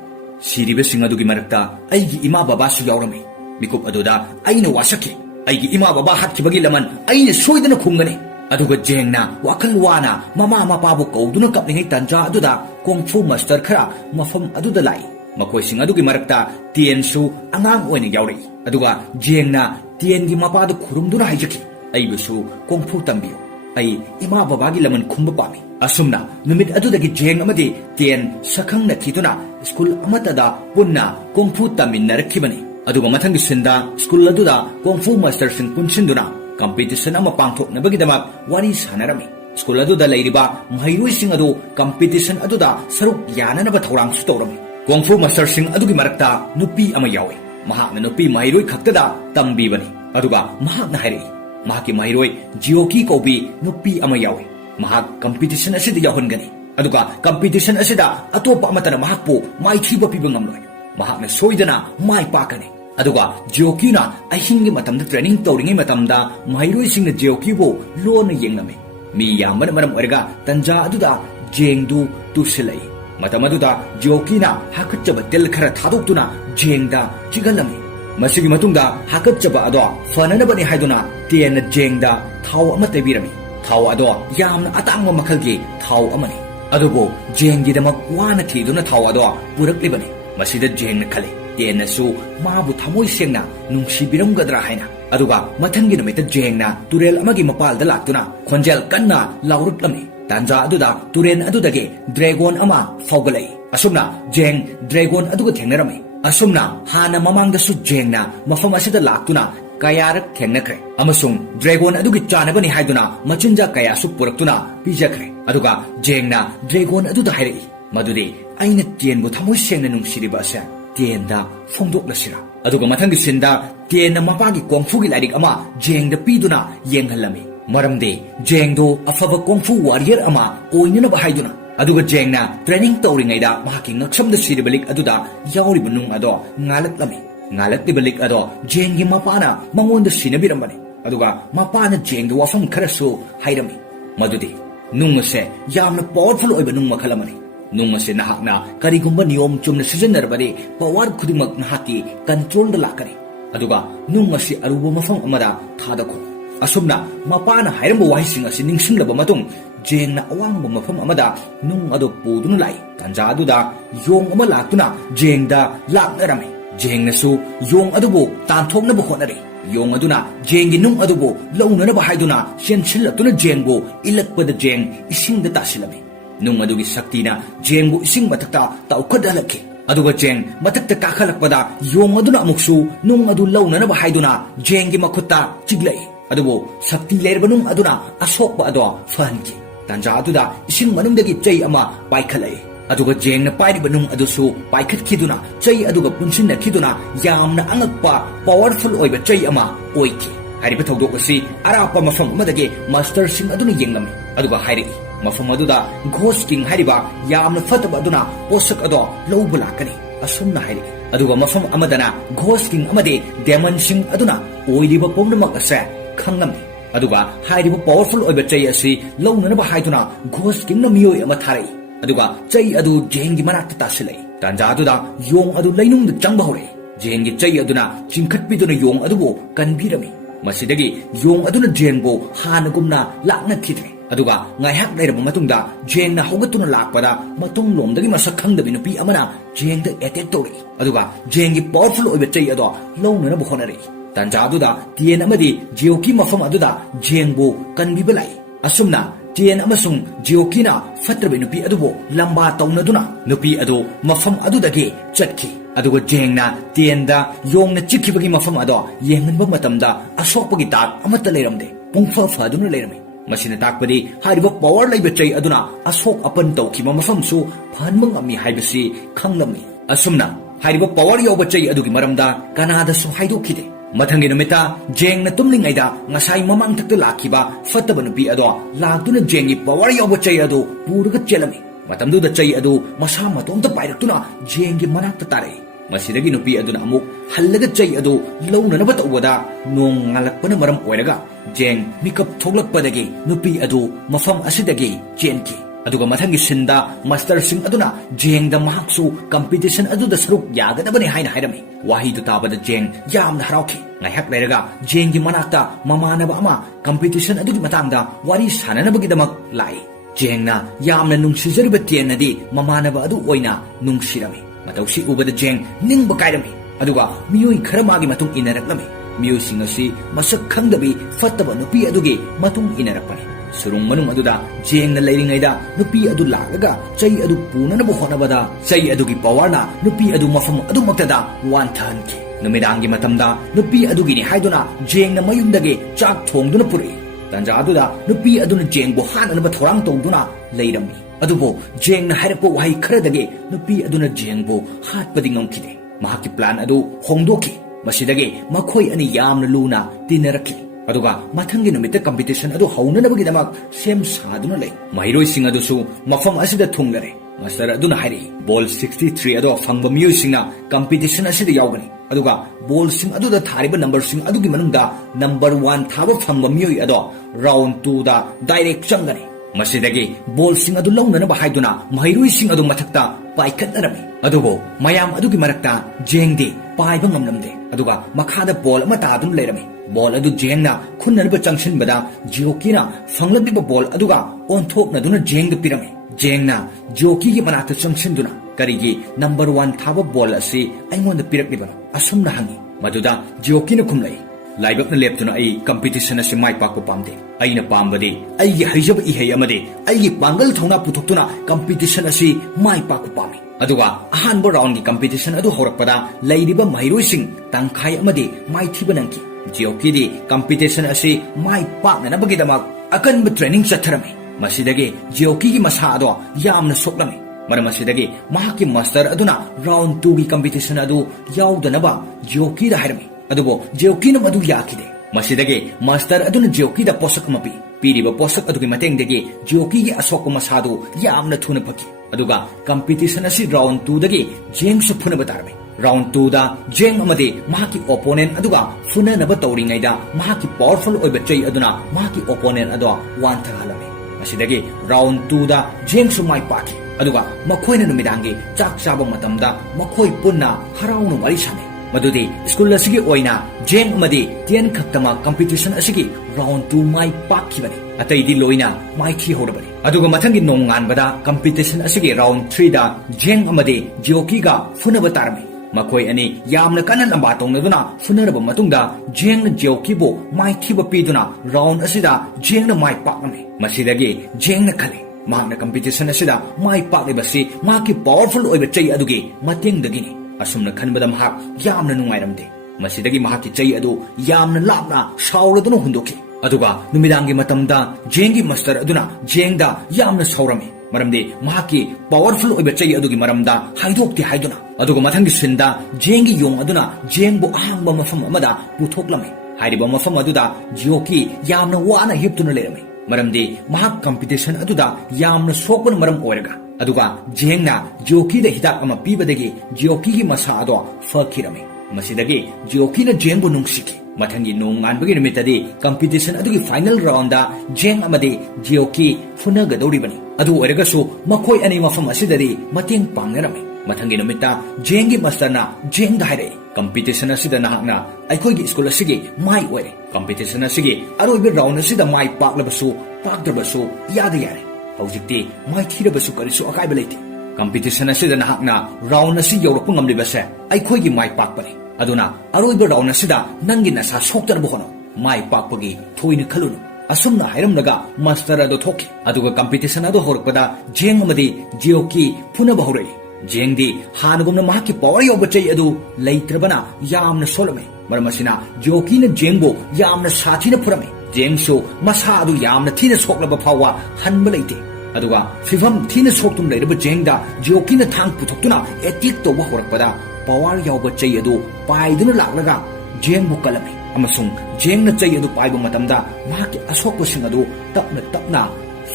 ꯁꯤꯔꯤꯕꯁꯤꯡ ꯑꯗꯨꯒꯤ ꯃꯔꯛꯇ ꯑꯩꯒꯤ ꯏꯃꯥ ꯕꯕꯥꯁꯨ ꯌꯥꯎꯔꯝꯃꯤ ꯃꯤꯀꯨꯞ ꯑꯗꯨꯗ ꯑꯩꯅ ꯋꯥꯁꯛꯈꯤ ꯑꯩꯒꯤ ꯏꯃꯥ ꯕꯕꯥ ꯍꯥꯠꯈꯤꯕꯒꯤ ꯂꯃꯟ ꯑꯩꯅ ꯁꯣꯏꯗꯅ ꯈꯨꯝꯒꯅꯤ ꯑꯗꯨꯒ ꯖꯦꯡꯅ ꯋꯥꯈꯜ ꯋꯥꯅ ꯃꯃꯥ ꯃꯄꯥꯕꯨ ꯀꯧꯗꯨꯅ ꯀꯞꯂꯤꯉꯩ ꯇꯟꯖꯥ ꯑꯗꯨꯗ ꯀꯣꯡꯐꯨ ꯃꯥꯁꯇꯔ ꯈꯔ ꯃꯐꯝ ꯑꯗꯨꯗ ꯂꯥꯛꯏ ꯃꯈꯣꯏꯁꯤꯡ ꯑꯗꯨꯒꯤ ꯃꯔꯛꯇ ꯇꯤꯌꯦꯟꯁꯨ ꯑꯉꯥꯡ ꯑꯣꯏꯅ ꯌꯥꯎꯔꯛꯏ ꯑꯗꯨꯒ ꯖꯦꯡꯅ ꯇꯤꯌꯦꯟꯒꯤ ꯃꯄꯥꯗ ꯈꯨꯔꯨꯝꯗꯨꯅ ꯍꯥꯏꯖꯈꯤ ꯑꯩꯕꯨꯁꯨ ꯀꯣꯡꯐꯨ ꯇꯝꯕꯤꯌꯨ ꯑꯩ ꯏꯃꯥ ꯕꯕꯥꯒꯤ ꯂꯃꯟ ꯈꯨꯝꯕ ꯄꯥꯝꯃꯤ ꯑꯁꯨꯝꯅ ꯅꯨꯃꯤꯠ ꯑꯗꯨꯗꯒꯤ ꯖꯦꯡ ꯑꯃꯗꯤ ꯇꯤꯌꯦꯟ ꯁꯛꯈꯪꯅꯈꯤꯗꯨꯅ ꯁ꯭ꯀꯨꯜ ꯑꯃꯠꯇꯗ ꯄꯨꯟꯅ ꯀꯣꯡꯐꯨ ꯇꯝꯃꯤꯟꯅꯔꯛꯈꯤꯕꯅꯤ ꯑꯗꯨꯒ ꯃꯊꯪꯒꯤ ꯁꯤꯟꯗ ꯁ꯭ꯀꯨꯜ ꯑꯗꯨꯗ ꯀꯣꯡꯐꯨ ꯃꯥꯁꯇꯔꯁꯤꯡ ꯄꯨꯟꯁꯤꯟꯗꯨꯅ ꯀꯝꯄꯤꯇꯤꯁꯟ ꯑꯃ ꯄꯥꯡꯊꯣꯛꯅꯕꯒꯤꯗꯃꯛ ꯋꯥꯔꯤ ꯁꯥꯟꯅꯔꯝꯃꯤ ꯁ꯭ꯀꯨꯜ ꯑꯗꯨꯗ ꯂꯩꯔꯤꯕ ꯃꯍꯩꯔꯣꯏꯁꯤꯡ ꯑꯗꯨ ꯀꯝꯄꯤꯇꯤꯁꯟ ꯑꯗꯨꯗ ꯁꯔꯨꯛ ꯌꯥꯅꯅꯕ ꯊꯧꯔꯥꯡꯁꯨ ꯇꯧꯔꯝꯃꯤ ꯀꯣꯡꯐꯨ ꯃꯥꯁꯇꯔꯁꯤꯡ ꯑꯗꯨꯒꯤ ꯃꯔꯛꯇ ꯅꯨꯄꯤ ꯑꯃ ꯌꯥꯎꯏ ꯃꯍꯥꯛꯅ ꯅꯨꯄꯤ ꯃꯍꯩꯔꯣꯏ ꯈꯛꯇꯗ ꯇꯝꯕꯤꯕꯅꯤ ꯑꯗꯨꯒ ꯃꯍꯥꯛꯅ ꯍꯥꯏꯔꯛꯏ ꯃꯍꯥꯛꯀꯤ ꯃꯍꯩꯔꯣꯏ ꯖꯤꯑꯣꯀꯤ ꯀꯧꯕꯤ ꯅꯨꯄꯤ ꯑꯃ ꯌꯥꯎꯏ ꯃꯍꯥꯛ ꯀꯝꯄꯤꯇꯤꯁꯟ ꯑꯁꯤꯗ ꯌꯥꯎꯍꯟꯒꯅꯤ ꯑꯗꯨꯒ ꯀꯝꯄꯤꯇꯤꯁꯟ ꯑꯁꯤꯗ ꯑꯇꯣꯞꯄ ꯑꯃꯠꯇꯅ ꯃꯍꯥꯛꯄꯨ ꯃꯥꯏꯊꯤꯕ ꯄꯤꯕ ꯉꯝꯂꯣꯏ ꯃꯍꯥꯛꯅ ꯁꯣꯏꯗꯅ ꯃꯥꯏ ꯄꯥꯛꯀꯅꯤ ꯑꯗꯨꯒ ꯖꯤꯑꯣꯀꯤꯅ ꯑꯍꯤꯡꯒꯤ ꯃꯇꯝꯗ ꯇ꯭ꯔꯦꯅꯤꯡ ꯇꯧꯔꯤꯉꯩ ꯃꯇꯝꯗ ꯃꯍꯩꯔꯣꯏꯁꯤꯡꯅ ꯖꯤꯑꯣꯀꯤꯕꯨ ꯂꯣꯟꯅ ꯌꯦꯡꯂꯝꯃꯤ ꯃꯤ ꯌꯥꯝꯕꯅ ꯃꯔꯝ ꯑꯣꯏꯔꯒ ꯇꯟꯖꯥ ꯑꯗꯨꯗ ꯖꯦꯡꯗꯨ ꯇꯨꯁꯤꯜꯂꯛꯏ ꯃꯇꯝ ꯑꯗꯨꯗ ꯖꯤꯑꯣꯀꯤꯅ ꯍꯥꯀꯠꯆꯕ ꯇꯤꯜ ꯈꯔ ꯊꯥꯗꯣꯛꯇꯨꯅ ꯖꯦꯡꯗ ꯆꯤꯛꯍꯜꯂꯝꯃꯤ ꯃꯁꯤꯒꯤ ꯃꯇꯨꯡꯗ ꯍꯥꯀꯠꯆꯕ ꯑꯗꯣ ꯐꯅꯅꯕꯅꯤ ꯍꯥꯏꯗꯨꯅ ꯇꯤꯌꯦꯟꯅ ꯖꯦꯡꯗ ꯊꯥꯎ ꯑꯃ ꯇꯩꯕꯤꯔꯝꯃꯤ ꯊꯥꯎ ꯑꯗꯣ ꯌꯥꯝꯅ ꯑꯇꯥꯡꯕ ꯃꯈꯜꯒꯤ ꯊꯥꯎ ꯑꯃꯅꯤ ꯑꯗꯨꯕꯨ ꯖꯦꯡꯒꯤꯗꯃꯛ ꯋꯥꯅ ꯊꯤꯗꯨꯅ ꯊꯥꯎ ꯑꯗꯣ ꯄꯨꯔꯛꯂꯤꯕꯅꯤ ꯃꯁꯤꯗ ꯖꯦꯡꯅ ꯈꯜꯂꯤ ꯇꯦꯟꯅꯁꯨ ꯃꯥꯕꯨ ꯊꯃꯣꯏ ꯁꯦꯡꯅ ꯅꯨꯡꯁꯤꯕꯤꯔꯝꯒꯗ꯭ꯔꯥ ꯍꯥꯏꯅ ꯑꯗꯨꯒ ꯃꯊꯪꯒꯤ ꯅꯨꯃꯤꯠꯇ ꯖꯦꯡꯅ ꯇꯨꯔꯦꯜ ꯑꯃꯒꯤ ꯃꯄꯥꯜꯗ ꯂꯥꯛꯇꯨꯅ ꯈꯣꯟꯖꯦꯜ ꯀꯟꯅ ꯂꯥꯎꯔꯛꯂꯝꯃꯤ ꯇꯥꯟꯖꯥ ꯑꯗꯨꯗ ꯇꯨꯔꯦꯜ ꯑꯗꯨꯗꯒꯤ ꯗ꯭ꯔꯦꯒꯣꯟ ꯑꯃ ꯐꯥꯎꯒꯠꯂꯛꯏ ꯑꯁꯨꯝꯅ ꯖꯦꯡ ꯗ꯭ꯔꯦꯒꯣꯟ ꯑꯗꯨꯒ ꯊꯦꯡꯅꯔꯝꯃꯤ ꯑꯁꯨꯝꯅ ꯍꯥꯟꯅ ꯃꯃꯥꯡꯗꯁꯨ ꯖꯦꯡꯅ ꯃꯐꯝ ꯑꯁꯤꯗ ꯂꯥꯛꯇꯨꯅ ꯀꯌꯥꯔꯛ ꯊꯦꯡꯅꯈ꯭ꯔꯦ ꯑꯃꯁꯨꯡ ꯗ꯭ꯔꯦꯒꯣꯟ ꯑꯗꯨꯒꯤ ꯆꯥꯅꯕꯅꯤ ꯍꯥꯏꯗꯨꯅ ꯃꯆꯤꯟꯖꯥꯛ ꯀꯌꯥꯁꯨ ꯄꯨꯔꯛꯇꯨꯅ ꯄꯤꯖꯈ꯭ꯔꯦ ꯑꯗꯨꯒ ꯖꯦꯡꯅ ꯗ꯭ꯔꯦꯒꯣꯟ ꯑꯗꯨꯗ ꯍꯥꯏꯔꯛꯏ ꯃꯗꯨꯗꯤ ꯑꯩꯅ ꯇꯦꯟꯕꯨ ꯊꯃꯣꯏ ꯁꯦꯡꯅ ꯅꯨꯡꯁꯤꯔꯤꯕ ꯑꯁꯦ ꯇꯦꯟꯗ ꯐꯣꯡꯗꯣꯛꯂꯁꯤꯔꯥ ꯑꯗꯨꯒ ꯃꯊꯪꯒꯤ ꯁꯤꯟꯗ ꯇꯦꯟꯅ ꯃꯄꯥꯒꯤ ꯀꯣꯡꯐꯨꯒꯤ ꯂꯥꯏꯔꯤꯛ ꯑꯃ ꯖꯦꯡꯗ ꯄꯤꯗꯨꯅ ꯌꯦꯡꯍꯜꯂꯝꯃꯤ ꯃꯔꯝꯗꯤ ꯖꯦꯡꯗꯣ ꯑꯐꯕ ꯀꯣꯡꯐꯨ ꯋꯥꯔꯤꯌꯔ ꯑꯃ ꯑꯣꯏꯅꯅꯕ ꯍꯥꯏꯗꯨꯅ ꯑꯗꯨꯒ ꯖꯦꯡꯅ ꯇ꯭ꯔꯦꯅꯤꯡ ꯇꯧꯔꯤꯉꯩꯗ ꯃꯍꯥꯛꯀꯤ ꯉꯛꯁꯝꯗ ꯁꯤꯔꯤꯕ ꯂꯤꯛ ꯑꯗꯨꯗ ꯌꯥꯎꯔꯤꯕ ꯅꯨꯡ ꯑꯗꯣ ꯉꯥꯜꯂꯛꯂꯝꯃꯤ ꯉꯥꯜꯂꯛꯂꯤꯕ ꯂꯤꯛ ꯑꯗꯣ ꯖꯦꯡꯒꯤ ꯃꯄꯥꯅ ꯃꯉꯣꯟꯗ ꯁꯤꯟꯅꯕꯤꯔꯝꯕꯅꯤ ꯑꯗꯨꯒ ꯃꯄꯥꯅ ꯖꯦꯡꯗ ꯋꯥꯐꯝ ꯈꯔꯁꯨ ꯍꯥꯏꯔꯝꯃꯤ ꯃꯗꯨꯗꯤ ꯅꯨꯡ ꯑꯁꯦ ꯌꯥꯝꯅ ꯄꯥꯋꯔꯐꯨꯜ ꯑꯣꯏꯕ ꯅꯨꯡ ꯃꯈꯜ ꯑꯃꯅꯤ ꯅꯨꯡ ꯑꯁꯦ ꯅꯍꯥꯛꯅ ꯀꯔꯤꯒꯨꯝꯕ ꯅꯤꯌꯣꯝ ꯆꯨꯝꯅ ꯁꯤꯖꯤꯟꯅꯔꯕꯗꯤ ꯄꯥꯋꯔ ꯈꯨꯗꯤꯡꯃꯛ ꯅꯍꯥꯛꯀꯤ ꯀꯟꯇ꯭ꯔꯣꯜꯗ ꯂꯥꯛꯀꯅꯤ ꯑꯗꯨꯒ ꯅꯨꯡ ꯑꯁꯤ ꯑꯔꯨꯕ ꯃꯐꯝ ꯑꯃꯗ ꯊꯥꯗꯈꯣ ꯑꯁꯨꯝꯅ ꯃꯄꯥꯅ ꯍꯥꯏꯔꯝꯕ ꯋꯥꯍꯩꯁꯤꯡ ꯑꯁꯤ ꯅꯤꯡꯁꯤꯡꯂꯕ ꯃꯇꯨꯡ ꯖꯦꯡꯅ ꯑꯋꯥꯡꯕ ꯃꯐꯝ ꯑꯃꯗ ꯅꯨꯡ ꯑꯗꯨ ꯄꯨꯗꯨꯅ ꯂꯥꯛꯏ ꯇꯥꯟꯖꯥ ꯑꯗꯨꯗ ꯌꯣꯡ ꯑꯃ ꯂꯥꯛꯇꯨꯅ ꯖꯦꯡꯗ ꯂꯥꯛꯅꯔꯝꯃꯤ ꯖꯦꯡꯅꯁꯨ ꯌꯣꯡ ꯑꯗꯨꯕꯨ ꯇꯥꯟꯊꯣꯛꯅꯕ ꯍꯣꯠꯅꯔꯤ ꯌꯣꯡ ꯑꯗꯨꯅ ꯖꯦꯡꯒꯤ ꯅꯨꯡ ꯑꯗꯨꯕꯨ ꯂꯧꯅꯅꯕ ꯍꯥꯏꯗꯨꯅ ꯆꯦꯟꯁꯤꯜꯂꯛꯇꯨꯅ ꯖꯦꯡꯕꯨ ꯏꯜꯂꯛꯄꯗ ꯖꯦꯡ ꯏꯁꯤꯡꯗ ꯇꯥꯁꯤꯜꯂꯝꯃꯤ ꯅꯨꯡ ꯑꯗꯨꯒꯤ ꯁꯛꯇꯤꯅ ꯖꯦꯡꯕꯨ ꯏꯁꯤꯡ ꯃꯊꯛꯇ ꯇꯥꯎꯈꯠꯍꯜꯂꯛꯈꯤ ꯑꯗꯨꯒ ꯖꯦꯡ ꯃꯊꯛꯇ ꯀꯥꯈꯠꯂꯛꯄꯗ ꯌꯣꯡ ꯑꯗꯨꯅ ꯑꯃꯨꯛꯁꯨ ꯅꯨꯡ ꯑꯗꯨ ꯂꯧꯅꯅꯕ ꯍꯥꯏꯗꯨꯅ ꯖꯦꯡꯒꯤ ꯃꯈꯨꯠꯇ ꯆꯤꯛꯂꯛꯏ ꯑꯗꯨꯕꯨ ꯁꯛꯇꯤ ꯂꯩꯔꯕ ꯅꯨꯡ ꯑꯗꯨꯅ ꯑꯁꯣꯛꯄ ꯑꯗꯣ ꯐꯍꯟꯈꯤ ꯇꯥꯟꯖꯥ ꯑꯗꯨꯗ ꯏꯁꯤꯡ ꯃꯅꯨꯡꯗꯒꯤ ꯆꯩ ꯑꯃ ꯄꯥꯏꯈꯠꯂꯛꯏ ꯑꯗꯨꯒ ꯖꯦꯡꯅ ꯄꯥꯏꯔꯤꯕ ꯅꯨꯡ ꯑꯗꯨꯁꯨ ꯄꯥꯏꯈꯠꯈꯤꯗꯨꯅ ꯆꯩ ꯑꯗꯨꯒ ꯄꯨꯟꯁꯤꯟꯅꯈꯤꯗꯨꯅ ꯌꯥꯝꯅ ꯑꯉꯛꯄ ꯄꯥꯋꯔꯐꯨꯜ ꯑꯣꯏꯕ ꯆꯩ ꯑꯃ ꯑꯣꯏꯈꯤ ꯍꯥꯏꯔꯤꯕ ꯊꯧꯗꯣꯛ ꯑꯁꯤ ꯑꯔꯥꯞꯄ ꯃꯐꯝ ꯑꯃꯗꯒꯤ ꯃꯥꯁꯇꯔꯁꯤꯡ ꯑꯗꯨꯅ ꯌꯦꯡꯂꯝꯃꯤ ꯑꯗꯨꯒ ꯍꯥꯏꯔꯛꯏ ꯃꯐꯝ ꯑꯗꯨꯗ ꯘꯣꯁ ꯀꯤꯡ ꯍꯥꯏꯔꯤꯕ ꯌꯥꯝꯅ ꯐꯠꯇꯕ ꯑꯗꯨꯅ ꯄꯣꯠꯁꯛ ꯑꯗꯣ ꯂꯧꯕ ꯂꯥꯛꯀꯅꯤ ꯑꯁꯨꯝꯅ ꯍꯥꯏꯔꯛꯏ ꯑꯗꯨꯒ ꯃꯐꯝ ꯑꯃꯗꯅ ꯘꯣꯁ ꯀꯤꯡ ꯑꯃꯗꯤ ꯗꯦꯃꯟꯁꯤꯡ ꯑꯗꯨꯅ ꯑꯣꯏꯔꯤꯕ ꯄꯨꯝꯅꯃꯛ ꯑꯁꯦ ꯈꯪꯂꯝꯃꯤ ꯑꯗꯨꯒ ꯍꯥꯏꯔꯤꯕ ꯄꯥꯋꯔꯐꯨꯜ ꯑꯣꯏꯕ ꯆꯩ ꯑꯁꯤ ꯂꯧꯅꯅꯕ ꯍꯥꯏꯗꯨꯅ ꯘꯣꯁ ꯀꯤꯡꯅ ꯃꯤꯑꯣꯏ ꯑꯃ ꯊꯥꯔꯛꯏ ꯑꯗꯨꯒ ꯆꯩ ꯑꯗꯨ ꯖꯦꯡꯒꯤ ꯃꯅꯥꯛꯇ ꯇꯥꯁꯤꯜꯂꯛꯏ ꯇꯥꯟꯖꯥ ꯑꯗꯨꯗ ꯌꯣꯡ ꯑꯗꯨ ꯂꯩꯅꯨꯡꯗ ꯆꯪꯕ ꯍꯧꯔꯛꯏ ꯖꯦꯡꯒꯤ ꯆꯩ ꯑꯗꯨꯅ ꯆꯤꯡꯈꯠꯄꯤꯗꯨꯅ ꯌꯣꯡ ꯑꯗꯨꯕꯨ ꯀꯟꯕꯤꯔꯝꯃꯤ ꯃꯁꯤꯗꯒꯤ ꯌꯣꯡ ꯑꯗꯨꯅ ꯖꯦꯡꯕꯨ ꯍꯥꯟꯅꯒꯨꯝꯅ ꯂꯥꯛꯅꯈꯤꯗ꯭ꯔꯦ ꯑꯗꯨꯒ ꯉꯥꯏꯍꯥꯛ ꯂꯩꯔꯕ ꯃꯇꯨꯡꯗ ꯖꯦꯡꯅ ꯍꯧꯒꯠꯇꯨꯅ ꯂꯥꯛꯄꯗ ꯃꯇꯨꯡꯂꯣꯝꯗꯒꯤ ꯃꯁꯛ ꯈꯪꯗꯕꯤ ꯅꯨꯄꯤ ꯑꯃꯅ ꯖꯦꯡꯗ ꯑꯦꯇꯦꯛ ꯇꯧꯔꯛꯏ ꯑꯗꯨꯒ ꯖꯦꯡꯒꯤ ꯄꯥꯋꯔꯐꯨꯜ ꯑꯣꯏꯕ ꯆꯩ ꯑꯗꯣ ꯂꯧꯅꯅꯕ ꯍꯣꯠꯅꯔꯛꯏ ꯇꯥꯟꯖꯥ ꯑꯗꯨꯗ ꯇꯦꯟ ꯑꯃꯗꯤ ꯖꯤꯑꯣꯀꯤ ꯃꯐꯝ ꯑꯗꯨꯗ ꯖꯦꯡꯕꯨ ꯀꯟꯕꯤꯕ ꯂꯥꯛꯏ ꯑꯁꯨꯝꯅ ꯇꯦꯟ ꯑꯃꯁꯨꯡ ꯖꯤꯑꯣꯀꯤꯅ ꯐꯠꯇ꯭ꯔꯕ ꯅꯨꯄꯤ ꯑꯗꯨꯕꯨ ꯂꯝꯕꯥ ꯇꯧꯅꯗꯨꯅ ꯅꯨꯄꯤ ꯑꯗꯨ ꯃꯐꯝ ꯑꯗꯨꯗꯒꯤ ꯆꯠꯈꯤ ꯑꯗꯨꯒ ꯖꯦꯡꯅ ꯇꯦꯟꯗ ꯌꯣꯡꯅ ꯆꯤꯛꯈꯤꯕꯒꯤ ꯃꯐꯝ ꯑꯗꯣ ꯌꯦꯡꯍꯟꯕ ꯃꯇꯝꯗ ꯑꯁꯣꯛꯄꯒꯤ ꯗꯥꯛ ꯑꯃꯠꯇ ꯂꯩꯔꯝꯗꯦ ꯄꯨꯡꯐ ꯐꯗꯨꯅ ꯂꯩꯔꯝꯃꯤ ꯃꯁꯤꯅ ꯇꯥꯛꯄꯗꯤ ꯍꯥꯏꯔꯤꯕ ꯄꯥꯋꯔ ꯂꯩꯕ ꯆꯩ ꯑꯗꯨꯅ ꯑꯁꯣꯛ ꯑꯄꯟ ꯇꯧꯈꯤꯕ ꯃꯐꯝꯁꯨ ꯐꯍꯟꯕ ꯉꯝꯃꯤ ꯍꯥꯏꯕꯁꯤ ꯈꯪꯂꯝꯃꯤ ꯑꯁꯨꯝꯅ ꯍꯥꯏꯔꯤꯕ ꯄꯥꯋꯔ ꯌꯥꯎꯕ ꯆꯩ ꯑꯗꯨꯒꯤ ꯃꯔꯝꯗ ꯀꯅꯥꯗꯁꯨ ꯍꯥꯏꯗꯣꯛꯈꯤꯗꯦ ꯃꯊꯪꯒꯤ ꯅꯨꯃꯤꯠꯇ ꯖꯦꯡꯅ ꯇꯨꯝꯂꯤꯉꯩꯗ ꯉꯁꯥꯏ ꯃꯃꯥꯡꯊꯛꯇ ꯂꯥꯛꯈꯤꯕ ꯐꯠꯇꯕ ꯅꯨꯄꯤ ꯑꯗꯣ ꯂꯥꯛꯇꯨꯅ ꯖꯦꯡꯒꯤ ꯄꯥꯋꯔ ꯌꯥꯎꯕ ꯆꯩ ꯑꯗꯨ ꯄꯨꯔꯒ ꯆꯦꯜꯂꯝꯃꯤ ꯃꯇꯝꯗꯨꯗ ꯆꯩ ꯑꯗꯨ ꯃꯁꯥ ꯃꯇꯣꯝꯇ ꯄꯥꯏꯔꯛꯇꯨꯅ ꯖꯦꯡꯒꯤ ꯃꯅꯥꯛꯇ ꯇꯥꯔꯛꯏ ꯃꯁꯤꯗꯒꯤ ꯅꯨꯄꯤ ꯑꯗꯨꯅ ꯑꯃꯨꯛ ꯍꯜꯂꯒ ꯆꯩ ꯑꯗꯨ ꯂꯧꯅꯅꯕ ꯇꯧꯕꯗ ꯅꯣꯡ ꯉꯥꯜꯂꯛꯄꯅ ꯃꯔꯝ ꯑꯣꯏꯔꯒ ꯖꯦꯡ ꯃꯤꯀꯞ ꯊꯣꯛꯂꯛꯄꯗꯒꯤ ꯅꯨꯄꯤ ꯑꯗꯨ ꯃꯐꯝ ꯑꯁꯤꯗꯒꯤ ꯆꯦꯟꯈꯤ ꯑꯗꯨꯒ ꯃꯊꯪꯒꯤ ꯁꯤꯟꯗ ꯃꯥꯁꯇꯔꯁꯤꯡ ꯑꯗꯨꯅ ꯖꯦꯡꯗ ꯃꯍꯥꯛꯁꯨ ꯀꯝꯄꯤꯇꯤꯁꯟ ꯑꯗꯨꯗ ꯁꯔꯨꯛ ꯌꯥꯒꯗꯕꯅꯤ ꯍꯥꯏꯅ ꯍꯥꯏꯔꯝꯃꯤ ꯋꯥꯍꯩꯗꯨ ꯇꯥꯕꯗ ꯖꯦꯡ ꯌꯥꯝꯅ ꯍꯔꯥꯎꯈꯤ ꯉꯥꯏꯍꯥꯛ ꯂꯩꯔꯒ ꯖꯦꯡꯒꯤ ꯃꯅꯥꯛꯇ ꯃꯃꯥꯟꯅꯕ ꯑꯃ ꯀꯝꯄꯤꯇꯤꯁꯟ ꯑꯗꯨꯒꯤ ꯃꯇꯥꯡꯗ ꯋꯥꯔꯤ ꯁꯥꯟꯅꯅꯕꯒꯤꯗꯃꯛ ꯂꯥꯛꯏ ꯖꯦꯡꯅ ꯌꯥꯝꯅ ꯅꯨꯡꯁꯤꯖꯔꯤꯕ ꯇꯦꯟꯅꯗꯤ ꯃꯃꯥꯟꯅꯕ ꯑꯗꯨ ꯑꯣꯏꯅ ꯅꯨꯡꯁꯤꯔꯝꯃꯤ ꯃꯇꯧꯁꯤ ꯎꯕꯗ ꯖꯦꯡ ꯅꯤꯡꯕ ꯀꯥꯏꯔꯝꯃꯤ ꯑꯗꯨꯒ ꯃꯤꯑꯣꯏ ꯈꯔ ꯃꯥꯒꯤ ꯃꯇꯨꯡ ꯏꯟꯅꯔꯛꯂꯝꯃꯤ ꯃꯤꯑꯣꯏꯁꯤꯡ ꯑꯁꯤ ꯃꯁꯛ ꯈꯪꯗꯕꯤ ꯐꯠꯇꯕ ꯅꯨꯄꯤ ꯑꯗꯨꯒꯤ ꯃꯇꯨꯡ ꯏꯟꯅꯔꯛꯄꯅꯤ ꯁꯨꯔꯨꯡ ꯃꯅꯨꯡ ꯑꯗꯨꯗ ꯖꯦꯡꯅ ꯂꯩꯔꯤꯉꯩꯗ ꯅꯨꯄꯤ ꯑꯗꯨ ꯂꯥꯛꯂꯒ ꯆꯩ ꯑꯗꯨ ꯄꯨꯅꯅꯕ ꯍꯣꯠꯅꯕꯗ ꯆꯩ ꯑꯗꯨꯒꯤ ꯄꯥꯋꯔꯅ ꯅꯨꯄꯤ ꯑꯗꯨ ꯃꯐꯝ ꯑꯗꯨꯃꯛꯇꯗ ꯋꯥꯟꯊꯍꯟꯈꯤ ꯅꯨꯃꯤꯗꯥꯡꯒꯤ ꯃꯇꯝꯗ ꯅꯨꯄꯤ ꯑꯗꯨꯒꯤꯅꯤ ꯍꯥꯏꯗꯨꯅ ꯖꯦꯡꯅ ꯃꯌꯨꯝꯗꯒꯤ ꯆꯥꯛ ꯊꯣꯡꯗꯨꯅ ꯄꯨꯔꯛꯏ ꯇꯥꯟꯖꯥ ꯑꯗꯨꯗ ꯅꯨꯄꯤ ꯑꯗꯨꯅ ꯖꯦꯡꯕꯨ ꯍꯥꯠꯅꯅꯕ ꯊꯧꯔꯥꯡ ꯇꯧꯗꯨꯅ ꯂꯩꯔꯝꯃꯤ ꯑꯗꯨꯕꯨ ꯖꯦꯡꯅ ꯍꯥꯏꯔꯛꯄ ꯋꯥꯍꯩ ꯈꯔꯗꯒꯤ ꯅꯨꯄꯤ ꯑꯗꯨꯅ ꯖꯦꯡꯕꯨ ꯍꯥꯠꯄꯗꯤ ꯉꯝꯈꯤꯗꯦ ꯃꯍꯥꯛꯀꯤ ꯄ꯭ꯂꯥꯟ ꯑꯗꯨ ꯍꯣꯡꯗꯣꯛꯈꯤ ꯃꯁꯤꯗꯒꯤ ꯃꯈꯣꯏ ꯑꯅꯤ ꯌꯥꯝꯅ ꯂꯨꯅ ꯇꯤꯟꯅꯔꯛꯈꯤ ꯑꯗꯨꯒ ꯃꯊꯪꯒꯤ ꯅꯨꯃꯤꯠꯇ ꯀꯝꯄꯤꯇꯤꯁꯟ ꯑꯗꯨ ꯍꯧꯅꯅꯕꯒꯤꯗꯃꯛ ꯁꯦꯝ ꯁꯥꯗꯨꯅ ꯂꯩ ꯃꯍꯩꯔꯣꯏꯁꯤꯡ ꯑꯗꯨꯁꯨ ꯃꯐꯝ ꯑꯁꯤꯗ ꯊꯨꯡꯂꯔꯦ ꯃꯥꯁꯇꯔ ꯑꯗꯨꯅ ꯍꯥꯏꯔꯛꯏ ꯕꯣꯜ 63 ꯑꯗꯣ ꯐꯪꯕ ꯃꯤꯑꯣꯏꯁꯤꯡꯅ ꯀꯝꯄꯤꯇꯤꯁꯟ ꯑꯁꯤꯗ ꯌꯥꯎꯒꯅꯤ ꯑꯗꯨꯒ ꯕꯣꯜꯁꯤꯡ ꯑꯗꯨꯗ ꯊꯥꯔꯤꯕ ꯅꯝꯕꯔꯁꯤꯡ ꯑꯗꯨꯒꯤ ꯃꯅꯨꯡꯗ नंबर 1 थाबा फंगबा मियोई अदो राउंड 2 दा डायरेक्ट चंगनी मसिदगी बॉल सिंग अदु लौननबा हाइदुना महिरुई सिंग अदु मथक्ता पाइखतनरमी अदुबो मयाम अदुगी मरक्ता जेंगदे पाइबा ngamnamde अदुगा मखादा बॉल अमा तादुन लेरमी बॉल अदु जेंगना खुन्नरबा चंगसिनबदा जियोकीना फंगलबिबा बॉल अदुगा ओनथोकनदुना जेंगद पिरमी जेंगना जियोकी की मनाक्ता चंगसिनदुना ꯀꯔꯤꯒꯤ ꯅꯝꯕꯔ 1 ꯊꯥꯕ ꯕꯣꯜ ꯑꯁꯤ ꯑꯩꯉꯣꯟꯗ ꯄꯤꯔꯛꯂꯤꯕꯅꯣ ꯑꯁꯨꯝꯅ ꯍꯪꯉꯤ ꯃꯗꯨꯗ ꯖꯤꯑꯣꯀꯤꯅ ꯈꯨꯝꯂꯛꯏ ꯂꯥꯏꯕꯛꯅ ꯂꯦꯞꯇꯨꯅ ꯑꯩ ꯀꯝꯄꯤꯇꯤꯁꯟ ꯑꯁꯤ ꯃꯥꯏ ꯄꯥꯛꯄ ꯄꯥꯝꯗꯦ ꯑꯩꯅ ꯄꯥꯝꯕꯗꯤ ꯑꯩꯒꯤ ꯍꯩꯖꯕ ꯏꯍꯩ ꯑꯃꯗꯤ ꯑꯩꯒꯤ ꯄꯥꯡꯒꯜ ꯊꯧꯅꯥ ꯄꯨꯊꯣꯛꯇꯨꯅ ꯀꯝꯄꯤꯇꯤꯁꯟ ꯑꯁꯤ ꯃꯥꯏ ꯄꯥꯛꯄ ꯄꯥꯝꯃꯤ ꯑꯗꯨꯒ ꯑꯍꯥꯟꯕ ꯔꯥꯎꯟꯒꯤ ꯀꯝꯄꯤꯇꯤꯁꯟ ꯑꯗꯨ ꯍꯧꯔꯛꯄꯗ ꯂꯩꯔꯤꯕ ꯃꯍꯩꯔꯣꯏꯁꯤꯡ ꯇꯪꯈꯥꯏ ꯑꯃꯗꯤ ꯃꯥꯏꯊꯤꯕ ꯅꯪꯈꯤ ꯖꯤꯑꯣꯀꯤꯗꯤ ꯀꯝꯄꯤꯇꯤꯁꯟ ꯑꯁꯤ ꯃꯥꯏ ꯄꯥꯛꯅꯅꯕꯒꯤꯗꯃꯛ ꯑꯀꯟꯕ ꯇ꯭ꯔꯦꯅꯤꯡ ꯆꯠꯊꯔꯝꯃꯤ ꯃꯁꯤꯗꯒꯤ ꯖꯤꯑꯣꯀꯤꯒꯤ ꯃꯁꯥ ꯑꯗꯣ ꯌꯥꯝꯅ ꯁꯣꯛꯂꯝꯃꯤ ꯃꯔꯝ ꯑꯁꯤꯗꯒꯤ ꯃꯍꯥꯛꯀꯤ ꯃꯥꯁꯇꯔ ꯑꯗꯨꯅ ꯔꯥꯎꯟ 2ꯒꯤ ꯀꯝꯄꯤꯇꯤꯁꯟ ꯑꯗꯨ ꯌꯥꯎꯗꯅꯕ ꯖꯤꯑꯣꯀꯤꯗ ꯍꯥꯏꯔꯝꯃꯤ ꯑꯗꯨꯕꯨ ꯖꯤꯑꯣꯀꯤꯅ ꯃꯗꯨ ꯌꯥꯈꯤꯗꯦ ꯃꯁꯤꯗꯒꯤ ꯃꯥꯁꯇꯔ ꯑꯗꯨꯅ ꯖꯤꯑꯣꯀꯤꯗ ꯄꯣꯠꯁꯛ ꯑꯃ ꯄꯤ ꯄꯤꯔꯤꯕ ꯄꯣꯠꯁꯛ ꯑꯗꯨꯒꯤ ꯃꯇꯦꯡꯗꯒꯤ ꯖꯤꯑꯣꯀꯤꯒꯤ ꯑꯁꯣꯛꯄ ꯃꯁꯥꯗꯨ ꯌꯥꯝꯅ ꯊꯨꯅ ꯐꯈꯤ ꯑꯗꯨꯒ ꯀꯝꯄꯤꯇꯤꯁꯟ ꯑꯁꯤ ꯔꯥꯎꯟ 2ꯗꯒꯤ ꯖꯦꯡꯁꯨ ꯐꯨꯅꯕ ꯇꯥꯔꯝꯃꯤ ꯔꯥꯎꯟ 2ꯗ ꯖꯦꯡ ꯑꯃꯗꯤ ꯃꯍꯥꯛꯀꯤ ꯑꯣꯄꯣꯅꯦꯟꯠ ꯑꯗꯨꯒ ꯐꯨꯅꯅꯕ ꯇꯧꯔꯤꯉꯩꯗ ꯃꯍꯥꯛꯀꯤ ꯄꯥꯋꯔꯐꯨꯜ ꯑꯣꯏꯕ ꯆꯩ ꯑꯗꯨꯅ ꯃꯍꯥꯛꯀꯤ ꯑꯣꯄꯣꯅꯦꯟꯠ ꯑꯗꯣ ꯋꯥꯟꯊꯍꯜꯂꯝꯃꯤ ꯃꯁꯤꯗꯒꯤ ꯔꯥꯎꯟ 2ꯗ ꯖꯦꯡꯁꯨ ꯃꯥꯏ ꯄꯥꯛꯈꯤ ꯑꯗꯨꯒ ꯃꯈꯣꯏꯅ ꯅꯨꯃꯤꯗꯥꯡꯒꯤ ꯆꯥꯛ ꯆꯥꯕ ꯃꯇꯝꯗ ꯃꯈꯣꯏ ꯄꯨꯟꯅ ꯍꯔꯥꯎꯅ ꯋꯥꯔꯤ ꯁꯥꯟꯅꯩ ꯃꯗꯨꯗꯤ ꯁ꯭ꯀꯨꯜ ꯑꯁꯤꯒꯤ ꯑꯣꯏꯅ ꯖꯦꯡ ꯑꯃꯗꯤ ꯇꯤꯌꯟ ꯈꯛꯇꯃꯛ ꯀꯝꯄꯤꯇꯤꯁꯟ ꯑꯁꯤꯒꯤ ꯔꯥꯎꯟ 2 ꯃꯥꯏ ꯄꯥꯛꯈꯤꯕꯅꯤ ꯑꯇꯩꯗꯤ ꯂꯣꯏꯅ ꯃꯥꯏꯊꯤꯍꯧꯔꯕꯅꯤ ꯑꯗꯨꯒ ꯃꯊꯪꯒꯤ ꯅꯣꯡꯉꯥꯟꯕꯗ ꯀꯝꯄꯤꯇꯤꯁꯟ ꯑꯁꯤꯒꯤ ꯔꯥꯎꯟ 3ꯗ ꯖꯦꯡ ꯑꯃꯗꯤ ꯖꯤꯑꯣꯀꯤꯒ ꯐꯨꯅꯕ ꯇꯥꯔꯝꯃꯤ ꯃꯈꯣꯏ ꯑꯅꯤ ꯌꯥꯝꯅ ꯀꯟꯅ ꯂꯝꯕꯥ ꯇꯧꯅꯗꯨꯅ ꯐꯨꯅꯔꯕ ꯃꯇꯨꯡꯗ ꯖꯦꯡꯅ ꯖꯤꯑꯣꯀꯤꯕꯨ ꯃꯥꯏꯊꯤꯕ ꯄꯤꯗꯨꯅ ꯔꯥꯎꯟ ꯑꯁꯤꯗ ꯖꯦꯡꯅ ꯃꯥꯏ ꯄꯥꯛꯂꯝꯃꯤ ꯃꯁꯤꯗꯒꯤ ꯖꯦꯡꯅ ꯈꯜꯂꯤ ꯃꯍꯥꯛꯅ ꯀꯝꯄꯤꯇꯤꯁꯟ ꯑꯁꯤꯗ ꯃꯥꯏ ꯄꯥꯛꯂꯤꯕꯁꯤ ꯃꯍꯥꯛꯀꯤ ꯄꯥꯋꯔꯐꯨꯜ ꯑꯣꯏꯕ ꯆꯩ ꯑꯗꯨꯒꯤ ꯃꯇꯦꯡꯗꯒꯤꯅꯤ ꯑꯁꯨꯝꯅ ꯈꯟꯕꯗ ꯃꯍꯥꯛ ꯌꯥꯝꯅ ꯅꯨꯡꯉꯥꯏꯔꯝꯗꯦ ꯃꯁꯤꯗꯒꯤ ꯃꯍꯥꯛꯀꯤ ꯆꯩ ꯑꯗꯨ ꯌꯥꯝꯅ ꯂꯥꯞꯅ ꯁꯥꯎꯔꯗꯨꯅ ꯍꯨꯟꯗꯣꯛꯈꯤ ꯑꯗꯨꯒ ꯅꯨꯃꯤꯗꯥꯡꯒꯤ ꯃꯇꯝꯗ ꯖꯦꯡꯒꯤ ꯃꯥꯁꯇꯔ ꯑꯗꯨꯅ ꯖꯦꯡꯗ ꯌꯥꯝꯅ ꯁꯥꯎꯔꯝꯃꯤ ꯃꯔꯝꯗꯤ ꯃꯍꯥꯛꯀꯤ ꯄꯥꯋꯔꯐꯨꯜ ꯑꯣꯏꯕ ꯆꯩ ꯑꯗꯨꯒꯤ ꯃꯔꯝꯗ ꯍꯥꯏꯗꯣꯛꯇꯦ ꯍꯥꯏꯗꯨꯅ ꯑꯗꯨꯒ ꯃꯊꯪꯒꯤ ꯁꯤꯟꯗ ꯖꯦꯡꯒꯤ ꯌꯣꯡ ꯑꯗꯨꯅ ꯖꯦꯡꯕꯨ ꯑꯍꯥꯡꯕ ꯃꯐꯝ ꯑꯃꯗ ꯄꯨꯊꯣꯛꯂꯝꯃꯤ ꯍꯥꯏꯔꯤꯕ ꯃꯐꯝ ꯑꯗꯨꯗ ꯖꯤꯑꯣꯀꯤ ꯌꯥꯝꯅ ꯋꯥꯅ ꯍꯤꯞꯇꯨꯅ ꯂꯩꯔꯝꯃꯤ ꯃꯔꯝꯗꯤ ꯃꯍꯥꯛ ꯀꯝꯄꯤꯇꯤꯁꯟ ꯑꯗꯨꯗ ꯌꯥꯝꯅ ꯁꯣꯛꯄꯅ ꯃꯔꯝ ꯑꯣꯏꯔꯒ ꯑꯗꯨꯒ ꯖꯦꯡꯅ ꯖꯤꯑꯣꯀꯤꯗ ꯍꯤꯗꯥꯛ ꯑꯃ ꯄꯤꯕꯗꯒꯤ ꯖꯤꯑꯣꯀꯤꯒꯤ ꯃꯁꯥ ꯑꯗꯣ ꯐꯈꯤꯔꯝꯃꯤ ꯃꯁꯤꯗꯒꯤ ꯖꯤꯑꯣꯀꯤꯅ ꯖꯦꯡꯕꯨ ꯅꯨꯡꯁꯤꯈꯤ ꯃꯊꯪꯒꯤ ꯅꯣꯡꯉꯥꯟꯕꯒꯤ ꯅꯨꯃꯤꯠꯇꯗꯤ ꯀꯝꯄꯤꯇꯤꯁꯟ ꯑꯗꯨꯒꯤ ꯐꯥꯏꯅꯦꯜ ꯔꯥꯎꯟꯗ ꯖꯦꯡ ꯑꯃꯗꯤ ꯖꯤꯑꯣꯀꯤ ꯐꯨꯅꯒꯗꯧꯔꯤꯕꯅꯤ ꯑꯗꯨ ꯑꯣꯏꯔꯒꯁꯨ ꯃꯈꯣꯏ ꯑꯅꯤ ꯃꯐꯝ ꯑꯁꯤꯗꯗꯤ ꯃꯇꯦꯡ ꯄꯥꯡꯅꯔꯝꯃꯤ ꯃꯊꯪꯒꯤ ꯅꯨꯃꯤꯠꯇ ꯖꯦꯡꯒꯤ ꯃꯥꯁꯇꯔꯅ ꯖꯦꯡꯗ ꯍꯥꯏꯔꯛꯏ ꯀꯝꯄꯤꯇꯤꯁꯟ ꯑꯁꯤꯗ ꯅꯍꯥꯛꯅ ꯑꯩꯈꯣꯏꯒꯤ ꯁ꯭ꯀꯨꯜ ꯑꯁꯤꯒꯤ ꯃꯥꯏ ꯑꯣꯏꯔꯦ ꯀꯝꯄꯤꯇꯤꯁꯟ ꯑꯁꯤꯒꯤ ꯑꯔꯣꯏꯕ ꯔꯥꯎꯟ ꯑꯁꯤꯗ ꯃꯥꯏ ꯄꯥꯛꯂꯕꯁꯨ ꯄꯥꯛꯇ꯭ꯔꯕꯁꯨ ꯏꯌꯥꯗ ꯌꯥꯔꯦ ꯍꯧꯖꯤꯛꯇꯤ ꯃꯥꯏꯊꯤꯔꯕꯁꯨ ꯀꯔꯤꯁꯨ ꯑꯀꯥꯏꯕ ꯂꯩꯇꯦ ꯀꯝꯄꯤꯇꯤꯁꯟ ꯑꯁꯤꯗ ꯅꯍꯥꯛꯅ ꯔꯥꯎꯟ ꯑꯁꯤ ꯌꯧꯔꯛꯄ ꯉꯝꯂꯤꯕꯁꯦ ꯑꯩꯈꯣꯏꯒꯤ ꯃꯥꯏ ꯄꯥꯛꯄꯅꯤ ꯑꯗꯨꯅ ꯑꯔꯣꯏꯕ ꯔꯥꯎꯟ ꯑꯁꯤꯗ ꯅꯪꯒꯤ ꯅꯁꯥ ꯁꯣꯛꯇꯅꯕ ꯍꯣꯠꯅꯧ ꯃꯥꯏ ꯄꯥꯛꯄꯒꯤ ꯊꯣꯏꯅ ꯈꯜꯂꯨꯅꯨ ꯑꯁꯨꯝꯅ ꯍꯥꯏꯔꯝꯂꯒ ꯃꯥꯁꯇꯔ ꯑꯗꯨ ꯊꯣꯛꯈꯤ ꯑꯗꯨꯒ ꯀꯝꯄꯤꯇꯤꯁꯟ ꯑꯗꯨ ꯍꯧꯔꯛꯄꯗ ꯖꯦꯡ ꯑꯃꯗꯤ ꯖꯤꯑꯣꯀꯤ ꯐꯨꯅꯕ ꯍꯧꯔꯛꯏ ꯖꯦꯡꯗꯤ ꯍꯥꯟꯅꯒꯨꯝꯅ ꯃꯍꯥꯛꯀꯤ ꯄꯥꯋꯔ ꯌꯥꯎꯕ ꯆꯩ ꯑꯗꯨ ꯂꯩꯇ꯭ꯔꯕꯅ ꯌꯥꯝꯅ ꯁꯣꯜꯂꯝꯃꯤ ꯃꯔꯝ ꯑꯁꯤꯅ ꯖꯤꯑꯣꯀꯤꯅ ꯖꯦꯡꯕꯨ ꯌꯥꯝꯅ ꯁꯥꯊꯤꯅ ꯐꯨꯔꯝꯃꯤ ꯖꯦꯡꯁꯨ ꯃꯁꯥ ꯑꯗꯨ ꯌꯥꯝꯅ ꯊꯤꯅ ꯁꯣꯛꯂꯕ ꯐꯥꯎꯕ ꯍꯟꯕ ꯂꯩꯇꯦ ꯑꯗꯨꯒ ꯐꯤꯚꯝ ꯊꯤꯅ ꯁꯣꯛꯇꯨꯅ ꯂꯩꯔꯕ ꯖꯦꯡꯗ ꯖꯤꯑꯣꯀꯤꯅ ꯊꯥꯡ ꯄꯨꯊꯣꯛꯇꯨꯅ ꯑꯦꯇꯦꯛ ꯇꯧꯕ ꯍꯧꯔꯛꯄꯗ ꯄꯥꯋꯔ ꯌꯥꯎꯕ ꯆꯩ ꯑꯗꯨ ꯄꯥꯏꯗꯨꯅ ꯂꯥꯛꯂꯒ ꯖꯦꯡꯕꯨ ꯀꯜꯂꯝꯃꯤ ꯑꯃꯁꯨꯡ ꯖꯦꯡꯅ ꯆꯩ ꯑꯗꯨ ꯄꯥꯏꯕ ꯃꯇꯝꯗ ꯃꯍꯥꯛꯀꯤ ꯑꯁꯣꯛꯄꯁꯤꯡ ꯑꯗꯨ ꯇꯞꯅ ꯇꯞꯅ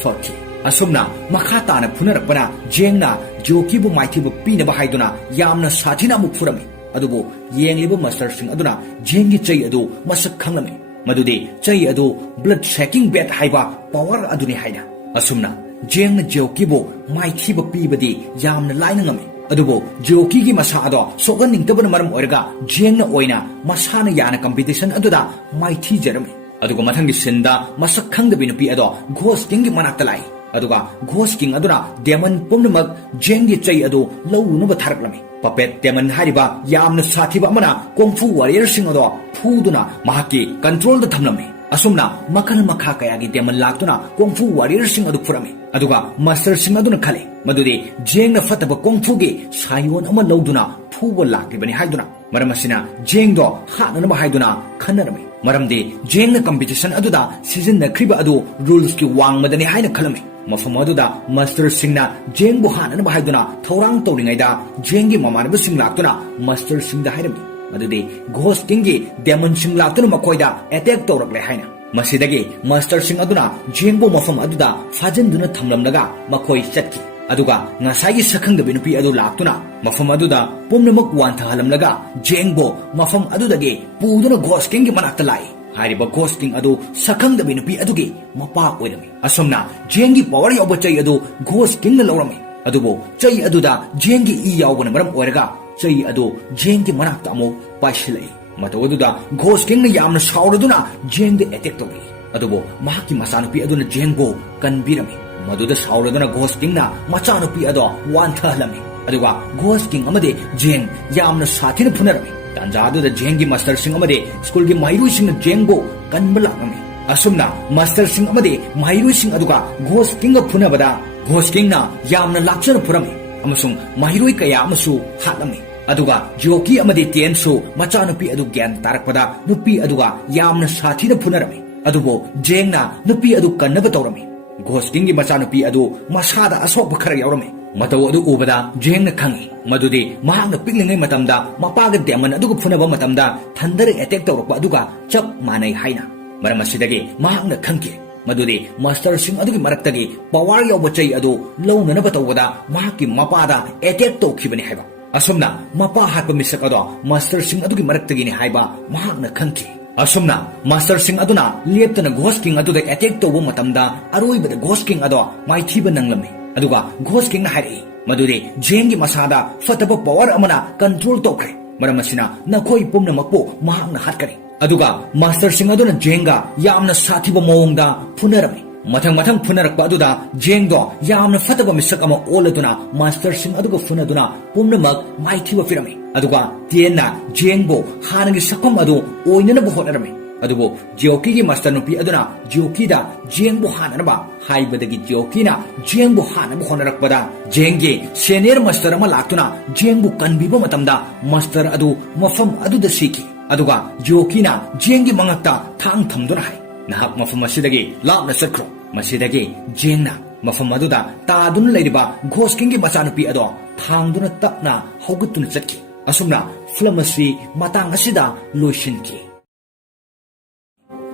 ꯐꯈꯤ ꯑꯁꯨꯝꯅ ꯃꯈꯥ ꯇꯥꯅ ꯐꯨꯅꯔꯛꯄꯅ ꯖꯦꯡꯅ ꯖꯤꯑꯣꯀꯤꯕꯨ ꯃꯥꯏꯊꯤꯕ ꯄꯤꯅꯕ ꯍꯥꯏꯗꯨꯅ ꯌꯥꯝꯅ ꯁꯥꯊꯤꯅ ꯑꯃꯨꯛ ꯐꯨꯔꯝꯃꯤ ꯑꯗꯨꯕꯨ ꯌꯦꯡꯂꯤꯕ ꯃꯥꯁꯇꯔꯁꯤꯡ ꯑꯗꯨꯅ ꯖꯦꯡꯒꯤ ꯆꯩ ꯑꯗꯨ ꯃꯁꯛ ꯈꯪꯂꯝꯃꯤ ꯃꯗꯨꯗꯤ ꯆꯩ ꯑꯗꯨ ꯕ꯭ꯂꯗ ꯁꯦꯀꯤꯡ ꯕꯦꯠ ꯍꯥꯏꯕ ꯄꯥꯋꯔ ꯑꯗꯨꯅꯤ ꯍꯥꯏꯅ ꯑꯁꯨꯝꯅ ꯖꯦꯡꯅ ꯖꯤꯑꯣꯀꯤꯕꯨ ꯃꯥꯏꯊꯤꯕ ꯄꯤꯕꯗꯤ ꯌꯥꯝꯅ ꯂꯥꯏꯅ ꯉꯝꯃꯤ ꯑꯗꯨꯕꯨ ꯖꯤꯑꯣꯀꯤꯒꯤ ꯃꯁꯥ ꯑꯗꯣ ꯁꯣꯛꯍꯟꯅꯤꯡꯗꯕꯅ ꯃꯔꯝ ꯑꯣꯏꯔꯒ ꯖꯦꯡꯅ ꯑꯣꯏꯅ ꯃꯁꯥꯅ ꯌꯥꯅ ꯀꯝꯄꯤꯇꯤꯁꯟ ꯑꯗꯨꯗ ꯃꯥꯏꯊꯤꯖꯔꯝꯃꯤ ꯑꯗꯨꯒ ꯃꯊꯪꯒꯤ ꯁꯤꯟꯗ ꯃꯁꯛ ꯈꯪꯗꯕꯤ ꯅꯨꯄꯤ ꯑꯗꯣ ꯘꯣꯁ ꯀꯤꯡꯒꯤ ꯃꯅꯥꯛꯇ ꯂꯥꯛꯏ ꯑꯗꯨꯒ ꯘꯣꯁ ꯀꯤꯡ ꯑꯗꯨꯅ ꯗꯦꯃꯟ ꯄꯨꯝꯅꯃꯛ ꯖꯦꯡꯒꯤ ꯆꯩ ꯑꯗꯨ ꯂꯧꯔꯨꯅꯕ ꯊꯥꯔꯛꯂꯝꯃꯤ ꯄꯄꯦꯠ ꯗꯦꯃꯟ ꯍꯥꯏꯔꯤꯕ ꯌꯥꯝꯅ ꯁꯥꯊꯤꯕ ꯑꯃꯅ ꯀꯣꯡꯐꯨ ꯋꯥꯔꯤꯌꯔꯁꯤꯡ ꯑꯗꯣ ꯐꯨꯗꯨꯅ ꯃꯍꯥꯛꯀꯤ ꯀꯟꯇ꯭ꯔꯣꯜꯗ ꯊꯝꯂꯝꯃꯤ ꯑꯁꯨꯝꯅ ꯃꯈꯜ ꯃꯈꯥ ꯀꯌꯥꯒꯤ ꯗꯦꯃꯟ ꯂꯥꯛꯇꯨꯅ ꯀꯣꯡꯐꯨ ꯋꯥꯔꯤꯌꯔꯁꯤꯡ ꯑꯗꯨ ꯐꯨꯔꯝꯃꯤ ꯑꯗꯨꯒ ꯃꯥꯁꯇꯔꯁꯤꯡ ꯑꯗꯨꯅ ꯈꯜꯂꯤ ꯃꯗꯨꯗꯤ ꯖꯦꯡꯅ ꯐꯠꯇꯕ ꯀꯣꯡꯐꯨꯒꯤ ꯁꯥꯌꯣꯟ ꯑꯃ ꯂꯧꯗꯨꯅ ꯐꯨꯕ ꯂꯥꯛꯂꯤꯕꯅꯤ ꯍꯥꯏꯗꯨꯅ ꯃꯔꯝ ꯑꯁꯤꯅ ꯖꯦꯡꯗꯣ ꯍꯥꯠꯅꯅꯕ ꯍꯥꯏꯗꯨꯅ ꯈꯟꯅꯔꯝꯃꯤ ꯃꯔꯝꯗꯤ ꯖꯦꯡꯅ ꯀꯝꯄꯤꯇꯤꯁꯟ ꯑꯗꯨꯗ ꯁꯤꯖꯤꯟꯅꯈ꯭ꯔꯤꯕ ꯑꯗꯨ ꯔꯨꯜꯁꯀꯤ ꯋꯥꯡꯃꯗꯅꯤ ꯍꯥꯏꯅ ꯈꯜꯂꯝꯃꯤ ꯃꯐꯝ ꯑꯗꯨꯗ ꯃꯥꯁꯇꯔꯁꯤꯡꯅ ꯖꯦꯡꯕꯨ ꯍꯥꯠꯅꯅꯕ ꯍꯥꯏꯗꯨꯅ ꯊꯧꯔꯥꯡ ꯇꯧꯔꯤꯉꯩꯗ ꯖꯦꯡꯒꯤ ꯃꯃꯥꯟꯅꯕꯁꯤꯡ ꯂꯥꯛꯇꯨꯅ ꯃꯥꯁꯇꯔꯁꯤꯡꯗ ꯍꯥꯏꯔꯝꯃꯤ ꯃꯗꯨꯗꯤ ꯘꯣꯁ ꯀꯤꯡꯒꯤ ꯗꯦꯃꯟꯁꯤꯡ ꯂꯥꯛꯇꯨꯅ ꯃꯈꯣꯏꯗ ꯑꯦꯇꯦꯛ ꯇꯧꯔꯛꯂꯦ ꯍꯥꯏꯅ ꯃꯁꯤꯗꯒꯤ ꯃꯥꯁꯇꯔꯁꯤꯡ ꯑꯗꯨꯅ ꯖꯦꯡꯕꯨ ꯃꯐꯝ ꯑꯗꯨꯗ ꯐꯥꯖꯤꯟꯗꯨꯅ ꯊꯝꯂꯝꯂꯒ ꯃꯈꯣꯏ ꯆꯠꯈꯤ ꯑꯗꯨꯒ ꯉꯁꯥꯏꯒꯤ ꯁꯛꯈꯪꯗꯕꯤ ꯅꯨꯄꯤ ꯑꯗꯨ ꯂꯥꯛꯇꯨꯅ ꯃꯐꯝ ꯑꯗꯨꯗ ꯄꯨꯝꯅꯃꯛ ꯋꯥꯟꯊꯍꯜꯂꯝꯂꯒ ꯖꯦꯡꯕꯨ ꯃꯐꯝ ꯑꯗꯨꯗꯒꯤ ꯄꯨꯗꯨꯅ ꯘꯣꯁ ꯀꯤꯡꯒꯤ ꯃꯅꯥꯛꯇ ꯂꯥꯛꯏ ꯍꯥꯏꯔꯤꯕ ꯘꯣꯁ ꯀꯤꯡ ꯑꯗꯨ ꯁꯛꯈꯪꯗꯕꯤ ꯅꯨꯄꯤ ꯑꯗꯨꯒꯤ ꯃꯄꯥ ꯑꯣꯏꯔꯝꯃꯤ ꯑꯁꯨꯝꯅ ꯖꯦꯡꯒꯤ ꯄꯥꯋꯔ ꯌꯥꯎꯕ ꯆꯩ ꯑꯗꯨ ꯘꯣꯁ ꯀꯤꯡꯅ ꯂꯧꯔꯝꯃꯤ ꯑꯗꯨꯕꯨ ꯆꯩ ꯑꯗꯨꯗ ꯖꯦꯡꯒꯤ ꯏ ꯌꯥꯎꯕꯅ ꯃꯔꯝ ꯑꯣꯏꯔꯒ ꯆꯩ ꯑꯗꯨ ꯖꯦꯡꯒꯤ ꯃꯅꯥꯛꯇ ꯑꯃꯨꯛ ꯄꯥꯏꯁꯤꯜꯂꯛꯏ ꯃꯇꯧ ꯑꯗꯨꯗ ꯘꯣꯁ ꯀꯤꯡꯅ ꯌꯥꯝꯅ ꯁꯥꯎꯔꯗꯨꯅ ꯖꯦꯡꯗ ꯑꯦꯇꯦꯛ ꯇꯧꯔꯛꯏ ꯑꯗꯨꯕꯨ ꯃꯍꯥꯛꯀꯤ ꯃꯆꯥꯅꯨꯄꯤ ꯑꯗꯨꯅ ꯖꯦꯡꯕꯨ ꯀꯟꯕꯤꯔꯝꯃꯤ ꯃꯗꯨꯗ ꯁꯥꯎꯔꯗꯨꯅ ꯘꯣꯁ ꯀꯤꯡꯅ ꯃꯆꯥꯅꯨꯄꯤ ꯑꯗꯣ ꯋꯥꯟꯊꯍꯜꯂꯝꯃꯤ ꯑꯗꯨꯒ ꯘꯣꯁ ꯀꯤꯡ ꯑꯃꯗꯤ ꯖꯦꯡ ꯌꯥꯝꯅ ꯁꯥꯊꯤꯅ ꯐꯨꯅꯔꯝꯃꯤ ꯇꯥꯟꯖꯥ ꯑꯗꯨꯗ ꯖꯦꯡꯒꯤ ꯃꯥꯁꯇꯔꯁꯤꯡ ꯑꯃꯗꯤ ꯁ꯭ꯀꯨꯜꯒꯤ ꯃꯍꯩꯔꯣꯏꯁꯤꯡꯅ ꯖꯦꯡꯕꯨ ꯀꯟꯕ ꯂꯥꯛꯂꯝꯃꯤ ꯑꯁꯨꯝꯅ ꯃꯥꯁꯇꯔꯁꯤꯡ ꯑꯃꯗꯤ ꯃꯍꯩꯔꯣꯏꯁꯤꯡ ꯑꯗꯨꯒ ꯘꯣꯁ ꯀꯤꯡꯒ ꯐꯨꯅꯕꯗ ꯘꯣꯁ ꯀꯤꯡꯅ ꯌꯥꯝꯅ ꯂꯥꯛꯆꯅ ꯐꯨꯔꯝꯃꯤ ꯑꯃꯁꯨꯡ ꯃꯍꯩꯔꯣꯏ ꯀꯌꯥ ꯑꯃꯁꯨ ꯍꯥꯠꯂꯝꯃꯤ ꯑꯗꯨꯒ ꯖꯤꯑꯣꯀꯤ ꯑꯃꯗꯤ ꯇꯤꯌꯟꯁꯨ ꯃꯆꯥꯅꯨꯄꯤ ꯑꯗꯨ ꯒ꯭ꯌꯥꯟ ꯇꯥꯔꯛꯄꯗ ꯅꯨꯄꯤ ꯑꯗꯨꯒ ꯌꯥꯝꯅ ꯁꯥꯊꯤꯅ ꯐꯨꯅꯔꯝꯃꯤ ꯑꯗꯨꯕꯨ ꯖꯦꯡꯅ ꯅꯨꯄꯤ ꯑꯗꯨ ꯀꯟꯅꯕ ꯇꯧꯔꯝꯃꯤ ꯘꯣꯁ ꯀꯤꯡꯒꯤ ꯃꯆꯥꯅꯨꯄꯤ ꯑꯗꯨ ꯃꯁꯥꯗ ꯑꯁꯣꯛꯄ ꯈꯔ ꯌꯥꯎꯔꯝꯃꯤ ꯃꯇꯧ ꯑꯗꯨ ꯎꯕꯗ ꯖꯦꯡꯅ ꯈꯪꯉꯤ ꯃꯗꯨꯗꯤ ꯃꯍꯥꯛꯅ ꯄꯤꯛꯂꯤꯉꯩ ꯃꯇꯝꯗ ꯃꯄꯥꯒ ꯗꯦꯃꯟ ꯑꯗꯨꯒ ꯐꯨꯅꯕ ꯃꯇꯝꯗ ꯊꯟꯗꯔ ꯑꯦꯇꯦꯛ ꯇꯧꯔꯛꯄ ꯑꯗꯨꯒ ꯆꯞ ꯃꯥꯟꯅꯩ ꯍꯥꯏꯅ ꯃꯔꯝ ꯑꯁꯤꯗꯒꯤ ꯃꯍꯥꯛꯅ ꯈꯪꯈꯤ ꯃꯗꯨꯗꯤ ꯃꯥꯁꯇꯔꯁꯤꯡ ꯑꯗꯨꯒꯤ ꯃꯔꯛꯇꯒꯤ ꯄꯋꯥꯔ ꯌꯥꯎꯕ ꯆꯩ ꯑꯗꯨ ꯂꯧꯅꯅꯕ ꯇꯧꯕꯗ ꯃꯍꯥꯛꯀꯤ ꯃꯄꯥꯗ ꯑꯦꯇꯦꯛ ꯇꯧꯈꯤꯕꯅꯤ ꯍꯥꯏꯕ ꯑꯁꯨꯝꯅ ꯃꯄꯥ ꯍꯥꯠꯄ ꯃꯤꯁꯛ ꯑꯗꯣ ꯃꯥꯁꯇꯔꯁꯤꯡ ꯑꯗꯨꯒꯤ ꯃꯔꯛꯇꯒꯤꯅꯤ ꯍꯥꯏꯕ ꯃꯍꯥꯛꯅ ꯈꯪꯈꯤ ꯑꯁꯨꯝꯅ ꯃꯥꯁꯇꯔꯁꯤꯡ ꯑꯗꯨꯅ ꯂꯦꯞꯇꯅ ꯘꯣꯁ ꯀꯤꯡ ꯑꯗꯨꯗ ꯑꯦꯇꯦꯛ ꯇꯧꯕ ꯃꯇꯝꯗ ꯑꯔꯣꯏꯕꯗ ఘꯣꯁ ꯀꯤꯡ ꯑꯗꯣ ꯃꯥꯏꯊꯤꯕ ꯅꯪꯂꯝꯃꯤ ꯑꯗꯨꯒ ꯘꯣꯁ ꯀꯤꯡꯅ ꯍꯥꯏꯔꯛꯏ ꯃꯗꯨꯗꯤ ꯖꯦꯡꯒꯤ ꯃꯁꯥꯗ ꯐꯠꯇꯕ ꯄꯋꯥꯔ ꯑꯃꯅ ꯀꯟꯇ꯭ꯔꯣꯜ ꯇꯧꯈ꯭ꯔꯦ ꯃꯔꯝ ꯑꯁꯤꯅ ꯅꯈꯣꯏ ꯄꯨꯝꯅꯃꯛꯄꯨ ꯃꯍꯥꯛꯅ ꯍꯥꯠꯀꯅꯤ ꯑꯗꯨꯒ ꯃꯥꯁꯇꯔꯁꯤꯡ ꯑꯗꯨꯅ ꯖꯦꯡꯒ ꯌꯥꯝꯅ ꯁꯥꯊꯤꯕ ꯃꯑꯣꯡꯗ ꯐꯨꯅꯔꯝꯃꯤ ꯃꯊꯪ ꯐꯨꯅꯔꯛꯄ ꯑꯗꯨꯗ ꯖꯦꯡꯗꯣ ꯌꯥꯝꯅ ꯐꯠꯇꯕ ꯃꯤꯁꯛ ꯑꯃ ꯑꯣꯜꯂꯗꯨꯅ ꯃꯥꯁꯇꯔꯁꯤꯡ ꯑꯗꯨꯒ ꯐꯨꯅꯗꯨꯅ ꯄꯨꯝꯅꯃꯛ ꯃꯥꯏꯊꯤꯕ ꯄꯤꯔꯝꯃꯤ ꯑꯗꯨꯒ ꯇꯤꯌꯟꯅ ꯖꯦꯡꯕꯨ ꯍꯥꯟꯅꯒꯤ ꯁꯛꯐꯝ ꯑꯗꯨ ꯑꯣꯏꯅꯅꯕ ꯍꯣꯠꯅꯔꯝꯃꯤ ꯑꯗꯨꯕꯨ ꯖꯤꯑꯣꯀꯤꯒꯤ ꯃꯥꯁꯇꯔ ꯅꯨꯄꯤ ꯑꯗꯨꯅ ꯖꯤꯑꯣꯀꯤꯗ ꯖꯦꯡꯕꯨ ꯍꯥꯠꯅꯅꯕ ꯍꯥꯏꯕꯗꯒꯤ ꯖꯤꯑꯣꯀꯤꯅ ꯖꯦꯡꯕꯨ ꯍꯥꯠꯅꯕ ꯍꯣꯠꯅꯔꯛꯄꯗ ꯖꯦꯡꯒꯤ ꯁꯦꯅꯤꯌꯔ ꯃꯥꯁꯇꯔ ꯑꯃ ꯂꯥꯛꯇꯨꯅ ꯖꯦꯡꯕꯨ ꯀꯟꯕꯤꯕ ꯃꯇꯝꯗ ꯃꯥꯁꯇꯔ ꯑꯗꯨ ꯃꯐꯝ ꯑꯗꯨꯗ ꯁꯤꯈꯤ ꯑꯗꯨꯒ ꯖꯤꯑꯣꯀꯤꯅ ꯖꯦꯡꯒꯤ ꯃꯉꯛꯇ ꯊꯥꯡ ꯊꯝꯗꯨꯅ ꯍꯥꯏ ꯅꯍꯥꯛ ꯃꯐꯝ ꯑꯁꯤꯗꯒꯤ ꯂꯥꯞꯅ ꯆꯠꯈ꯭ꯔꯣ ꯃꯁꯤꯗꯒꯤ ꯖꯦꯡꯅ ꯃꯐꯝ ꯑꯗꯨꯗ ꯇꯥꯗꯨꯅ ꯂꯩꯔꯤꯕ ꯘꯣꯁ ꯀꯤꯡꯒꯤ ꯃꯆꯥꯅꯨꯄꯤ ꯑꯗꯣ ꯊꯥꯡꯗꯨꯅ ꯇꯞꯅ ꯍꯧꯒꯠꯇꯨꯅ ꯆꯠꯈꯤ ꯑꯁꯨꯝꯅ ꯐꯤꯂꯝ ꯑꯁꯤ ꯃꯇꯥꯡ ꯑꯁꯤꯗ ꯂꯣꯏꯁꯤꯟꯈꯤ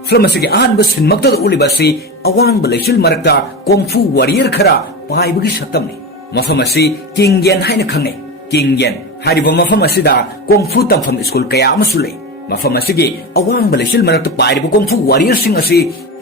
ꯐꯤꯂꯝ ꯑꯁꯤꯒꯤ ꯑꯍꯥꯟꯕ ꯁꯤꯟꯃꯛꯇꯗ ꯎꯠꯂꯤꯕ ꯑꯁꯤ ꯑꯋꯥꯡꯕ ꯂꯩꯆꯤꯜ ꯃꯔꯛꯇ ꯀꯣꯡꯐꯨ ꯋꯥꯔꯤꯌꯔ ꯈꯔ ꯄꯥꯏꯕꯒꯤ ꯁꯛꯇꯝꯅꯤ ꯃꯐꯝ ꯑꯁꯤ ꯀꯤꯡ ꯌꯦꯟ ꯍꯥꯏꯅ ꯈꯪꯅꯩ ꯀꯤꯡ ꯌꯦꯟ ꯍꯥꯏꯔꯤꯕ ꯃꯐꯝ ꯑꯁꯤꯗ ꯀꯣꯡꯐꯨ ꯇꯝꯐꯝ ꯁ꯭ꯀꯨꯜ ꯀꯌꯥ ꯑꯃꯁꯨ ꯂꯩ ꯃꯐꯝ ꯑꯁꯤꯒꯤ ꯑꯋꯥꯡꯕ ꯂꯩꯆꯤꯜ ꯃꯔꯛꯇ ꯄꯥꯏꯔꯤꯕ ꯀꯣꯡꯐꯨ ꯋꯥꯔꯤꯌꯔꯁꯤꯡ ꯑꯁꯤ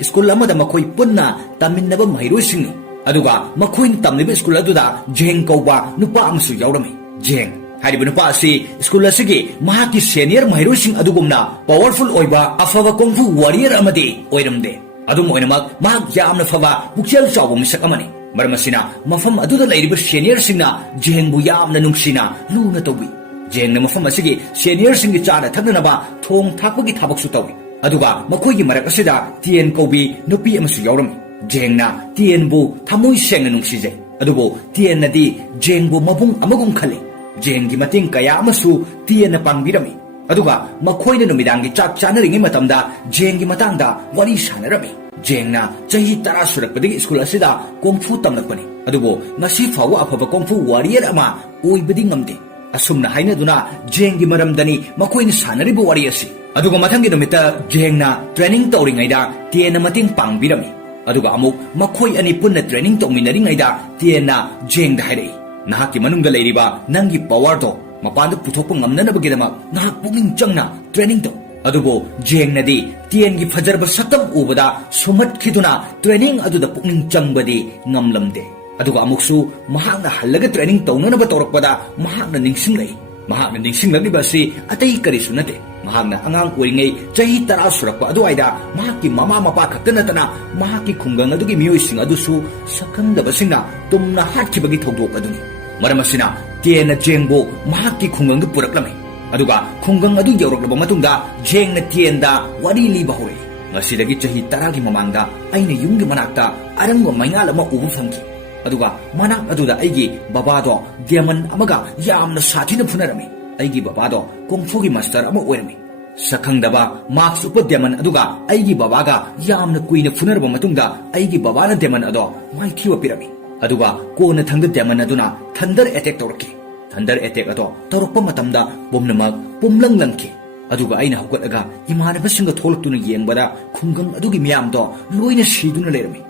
ꯁ꯭ꯀꯨꯜ ꯑꯃꯗ ꯃꯈꯣꯏ ꯄꯨꯟꯅ ꯇꯝꯃꯤꯟꯅꯕ ꯃꯍꯩꯔꯣꯏꯁꯤꯡꯅꯤ ꯑꯗꯨꯒ ꯃꯈꯣꯏꯅ ꯇꯝꯂꯤꯕ ꯁ꯭ꯀꯨꯜ ꯑꯗꯨꯗ ꯖꯦꯡ ꯀꯧꯕ ꯅꯨꯄꯥ ꯑꯃꯁꯨ ꯌꯥꯎꯔꯝꯃꯤ ꯖꯦꯡ ꯍꯥꯏꯔꯤꯕ ꯅꯨꯄꯥ ꯑꯁꯤ ꯁ꯭ꯀꯨꯜ ꯑꯁꯤꯒꯤ ꯃꯍꯥꯛꯀꯤ ꯁꯦꯅꯤꯌꯔ ꯃꯍꯩꯔꯣꯏꯁꯤꯡ ꯑꯗꯨꯒꯨꯝꯅ ꯄꯥꯋꯔꯐꯨꯜ ꯑꯣꯏꯕ ꯑꯐꯕ ꯀꯣꯡꯐꯨ ꯋꯥꯔꯤꯌꯔ ꯑꯃꯗꯤ ꯑꯣꯏꯔꯝꯗꯦ ꯑꯗꯨꯝ ꯑꯣꯏꯅꯃꯛ ꯃꯍꯥꯛ ꯌꯥꯝꯅ ꯐꯕ ꯄꯨꯛꯆꯦꯜ ꯆꯥꯎꯕ ꯃꯤꯁꯛ ꯑꯃꯅꯤ ꯃꯔꯝ ꯑꯁꯤꯅ ꯃꯐꯝ ꯑꯗꯨꯗ ꯂꯩꯔꯤꯕ ꯁꯦꯅꯤꯌꯔꯁꯤꯡꯅ ꯖꯦꯡꯕꯨ ꯌꯥꯝꯅ ꯅꯨꯡꯁꯤꯅ ꯂꯨꯅ ꯇꯧꯕꯤ ꯖꯦꯡꯅ ꯃꯐꯝ ꯑꯁꯤꯒꯤ ꯁꯦꯅꯤꯌꯔꯁꯤꯡꯒꯤ ꯆꯥꯅ ꯊꯛꯅꯅꯕ ꯊꯣꯡ ꯊꯥꯛꯄꯒꯤ ꯊꯕꯛꯁꯨ ꯇꯧꯏ ꯑꯗꯨꯒ ꯃꯈꯣꯏꯒꯤ ꯃꯔꯛ ꯑꯁꯤꯗ ꯇꯤꯌꯟ ꯀꯧꯕꯤ ꯅꯨꯄꯤ ꯑꯃꯁꯨ ꯌꯥꯎꯔꯝꯃꯤ ꯖꯦꯡꯅ ꯇꯤꯌꯟꯕꯨ ꯊꯃꯣꯏ ꯁꯦꯡꯅ ꯅꯨꯡꯁꯤꯖꯩ ꯑꯗꯨꯕꯨ ꯇꯤꯌꯟꯅꯗꯤ ꯖꯦꯡꯕꯨ ꯃꯕꯨꯡ ꯑꯃꯒꯨꯝ ꯈꯜꯂꯤ ꯖꯦꯡꯒꯤ ꯃꯇꯦꯡ ꯀꯌꯥ ꯑꯃꯁꯨ ꯇꯤꯌꯟꯅ ꯄꯥꯡꯕꯤꯔꯝꯃꯤ ꯑꯗꯨꯒ ꯃꯈꯣꯏꯅ ꯅꯨꯃꯤꯗꯥꯡꯒꯤ ꯆꯥꯛ ꯆꯥꯅꯔꯤꯉꯩ ꯃꯇꯝꯗ ꯖꯦꯡꯒꯤ ꯃꯇꯥꯡꯗ ꯋꯥꯔꯤ ꯁꯥꯟꯅꯔꯝꯃꯤ ꯖꯦꯡꯅ ꯆꯍꯤ 10 ꯁꯨꯔꯛꯄꯗꯒꯤ ꯁ꯭ꯀꯨꯜ ꯑꯁꯤꯗ ꯀꯣꯡꯐꯨ ꯇꯝꯂꯛꯄꯅꯤ ꯑꯗꯨꯕꯨ ꯉꯁꯤ ꯐꯥꯎꯕ ꯑꯐꯕ ꯀꯣꯡꯐꯨ ꯋꯥꯔꯤꯌꯔ ꯑꯃ ꯑꯣꯏꯕꯗꯤ ꯉꯝꯗꯦ ꯑꯁꯨꯝꯅ ꯍꯥꯏꯅꯗꯨꯅ ꯖꯦꯡꯒꯤ ꯃꯔꯝꯗꯅꯤ ꯃꯈꯣꯏꯅ ꯁꯥꯟꯅꯔꯤꯕ ꯋꯥꯔꯤ ꯑꯁꯤ ꯑꯗꯨꯒ ꯃꯊꯪꯒꯤ ꯅꯨꯃꯤꯠꯇ ꯖꯦꯡꯅ ꯇ꯭ꯔꯦꯅꯤꯡ ꯇꯧꯔꯤꯉꯩꯗ ꯇꯤꯌꯟꯅ ꯃꯇꯦꯡ ꯄꯥꯡꯕꯤꯔꯝꯃꯤ ꯑꯗꯨꯒ ꯑꯃꯨꯛ ꯃꯈꯣꯏ ꯑꯅꯤ ꯄꯨꯟꯅ ꯇ꯭ꯔꯦꯅꯤꯡ ꯇꯧꯃꯤꯟꯅꯔꯤꯉꯩꯗ ꯇꯤꯌꯟꯅ ꯖꯦꯡꯗ ꯍꯥꯏꯔꯛꯏ ꯅꯍꯥꯛꯀꯤ ꯃꯅꯨꯡꯗ ꯂꯩꯔꯤꯕ ꯅꯪꯒꯤ ꯄꯋꯥꯔꯗꯣ ꯃꯄꯥꯟꯗ ꯄꯨꯊꯣꯛꯄ ꯉꯝꯅꯅꯕꯒꯤꯗꯃꯛ ꯅꯍꯥꯛ ꯄꯨꯛꯅꯤꯡ ꯆꯪꯅ ꯇ꯭ꯔꯦꯅꯤꯡ ꯇꯧ ꯑꯗꯨꯕꯨ ꯖꯦꯡꯅꯗꯤ ꯇꯤꯌꯟꯒꯤ ꯐꯖꯔꯕ ꯁꯛꯇꯝ ꯎꯕꯗ ꯁꯨꯝꯍꯠꯈꯤꯗꯨꯅ ꯇ꯭ꯔꯦꯅꯤꯡ ꯑꯗꯨꯗ ꯄꯨꯛꯅꯤꯡ ꯆꯪꯕꯗꯤ ꯉꯝꯂꯝꯗꯦ ꯑꯗꯨꯒ ꯑꯃꯨꯛꯁꯨ ꯃꯍꯥꯛꯅ ꯍꯜꯂꯒ ꯇ꯭ꯔꯦꯅꯤꯡ ꯇꯧꯅꯅꯕ ꯇꯧꯔꯛꯄꯗ ꯃꯍꯥꯛꯅ ꯅꯤꯡꯁꯤꯡꯂꯛꯏ ꯃꯍꯥꯛꯅ ꯅꯤꯡꯁꯤꯡꯂꯛꯂꯤꯕ ꯑꯁꯤ ꯑꯇꯩ ꯀꯔꯤꯁꯨ ꯅꯠꯇꯦ ꯃꯍꯥꯛꯅ ꯑꯉꯥꯡ ꯑꯣꯏꯔꯤꯉꯩ ꯆꯍꯤ 10 ꯁꯨꯔꯛꯄ ꯑꯗꯨꯋꯥꯏꯗ ꯃꯍꯥꯛꯀꯤ ꯃꯃꯥ ꯃꯄꯥ ꯈꯛꯇ ꯅꯠꯇꯅ ꯃꯍꯥꯛꯀꯤ ꯈꯨꯡꯒꯪ ꯑꯗꯨꯒꯤ ꯃꯤꯑꯣꯏꯁꯤꯡ ꯑꯗꯨꯁꯨ ꯁꯛꯈꯪꯗꯕꯁꯤꯡꯅ ꯇꯨꯝꯅ ꯍꯥꯠꯈꯤꯕꯒꯤ ꯊꯧꯗꯣꯛ ꯑꯗꯨꯅꯤ ꯃꯔꯝ ꯑꯁꯤꯅ ꯇꯤꯌꯟꯅ ꯖꯦꯡꯕꯨ ꯃꯍꯥꯛꯀꯤ ꯈꯨꯡꯒꯪꯗ ꯄꯨꯔꯛꯂꯝꯃꯤ ꯑꯗꯨꯒ ꯈꯨꯡꯒꯪ ꯑꯗꯨ ꯌꯧꯔꯛꯂꯕ ꯃꯇꯨꯡꯗ ꯖꯦꯡꯅ ꯇꯤꯌꯟꯗ ꯋꯥꯔꯤ ꯂꯤꯕ ꯍꯧꯔꯛꯏ ꯉꯁꯤꯗꯒꯤ ꯆꯍꯤ 10ꯒꯤ ꯃꯃꯥꯡꯗ ꯑꯩꯅ ꯌꯨꯝꯒꯤ ꯃꯅꯥꯛꯇ ꯑꯔꯪꯕ ꯃꯩꯉꯥꯜ ꯑꯃ ꯎꯕ ꯐꯪꯈꯤ ꯑꯗꯨꯒ ꯃꯅꯥꯛ ꯑꯗꯨꯗ ꯑꯩꯒꯤ ꯕꯕꯥꯗꯣ ꯗꯦꯃꯟ ꯑꯃꯒ ꯌꯥꯝꯅ ꯁꯥꯊꯤꯅ ꯐꯨꯅꯔꯝꯃꯤ ꯑꯩꯒꯤ ꯕꯕꯥꯗꯣ ꯀꯣꯡꯐꯨꯒꯤ ꯃꯥꯁꯇꯔ ꯑꯃ ꯑꯣꯏꯔꯝꯃꯤ ꯁꯛꯈꯪꯗꯕ ꯃꯥꯛꯁ ꯎꯞꯄ ꯗꯦꯃꯟ ꯑꯗꯨꯒ ꯑꯩꯒꯤ ꯕꯕꯥꯒ ꯌꯥꯝꯅ ꯀꯨꯏꯅ ꯐꯨꯅꯔꯕ ꯃꯇꯨꯡꯗ ꯑꯩꯒꯤ ꯕꯕꯥꯅ ꯗꯦꯃꯟ ꯑꯗꯣ ꯃꯥꯏꯊꯤꯕ ꯄꯤꯔꯝꯃꯤ ꯑꯗꯨꯒ ꯀꯣꯟꯅ ꯊꯪꯗ ꯗꯦꯃꯟ ꯑꯗꯨꯅ ꯊꯟꯗꯔ ꯑꯦꯇꯦꯛ ꯇꯧꯔꯛꯈꯤ ꯊꯟꯗꯔ ꯑꯦꯇꯦꯛ ꯑꯗꯣ ꯇꯧꯔꯛꯄ ꯃꯇꯝꯗ ꯄꯨꯝꯅꯃꯛ ꯄꯨꯝꯂꯪꯂꯪꯈꯤ ꯑꯗꯨꯒ ꯑꯩꯅ ꯍꯧꯒꯠꯂꯒ ꯏꯃꯥꯟꯅꯕꯁꯤꯡꯒ ꯊꯣꯛꯂꯛꯇꯨꯅ ꯌꯦꯡꯕꯗ ꯈꯨꯡꯒꯪ ꯑꯗꯨꯒꯤ ꯃꯤꯌꯥꯝꯗꯣ ꯂꯣꯏꯅ ꯁꯤꯗꯨꯅ ꯂꯩꯔꯝꯃꯤ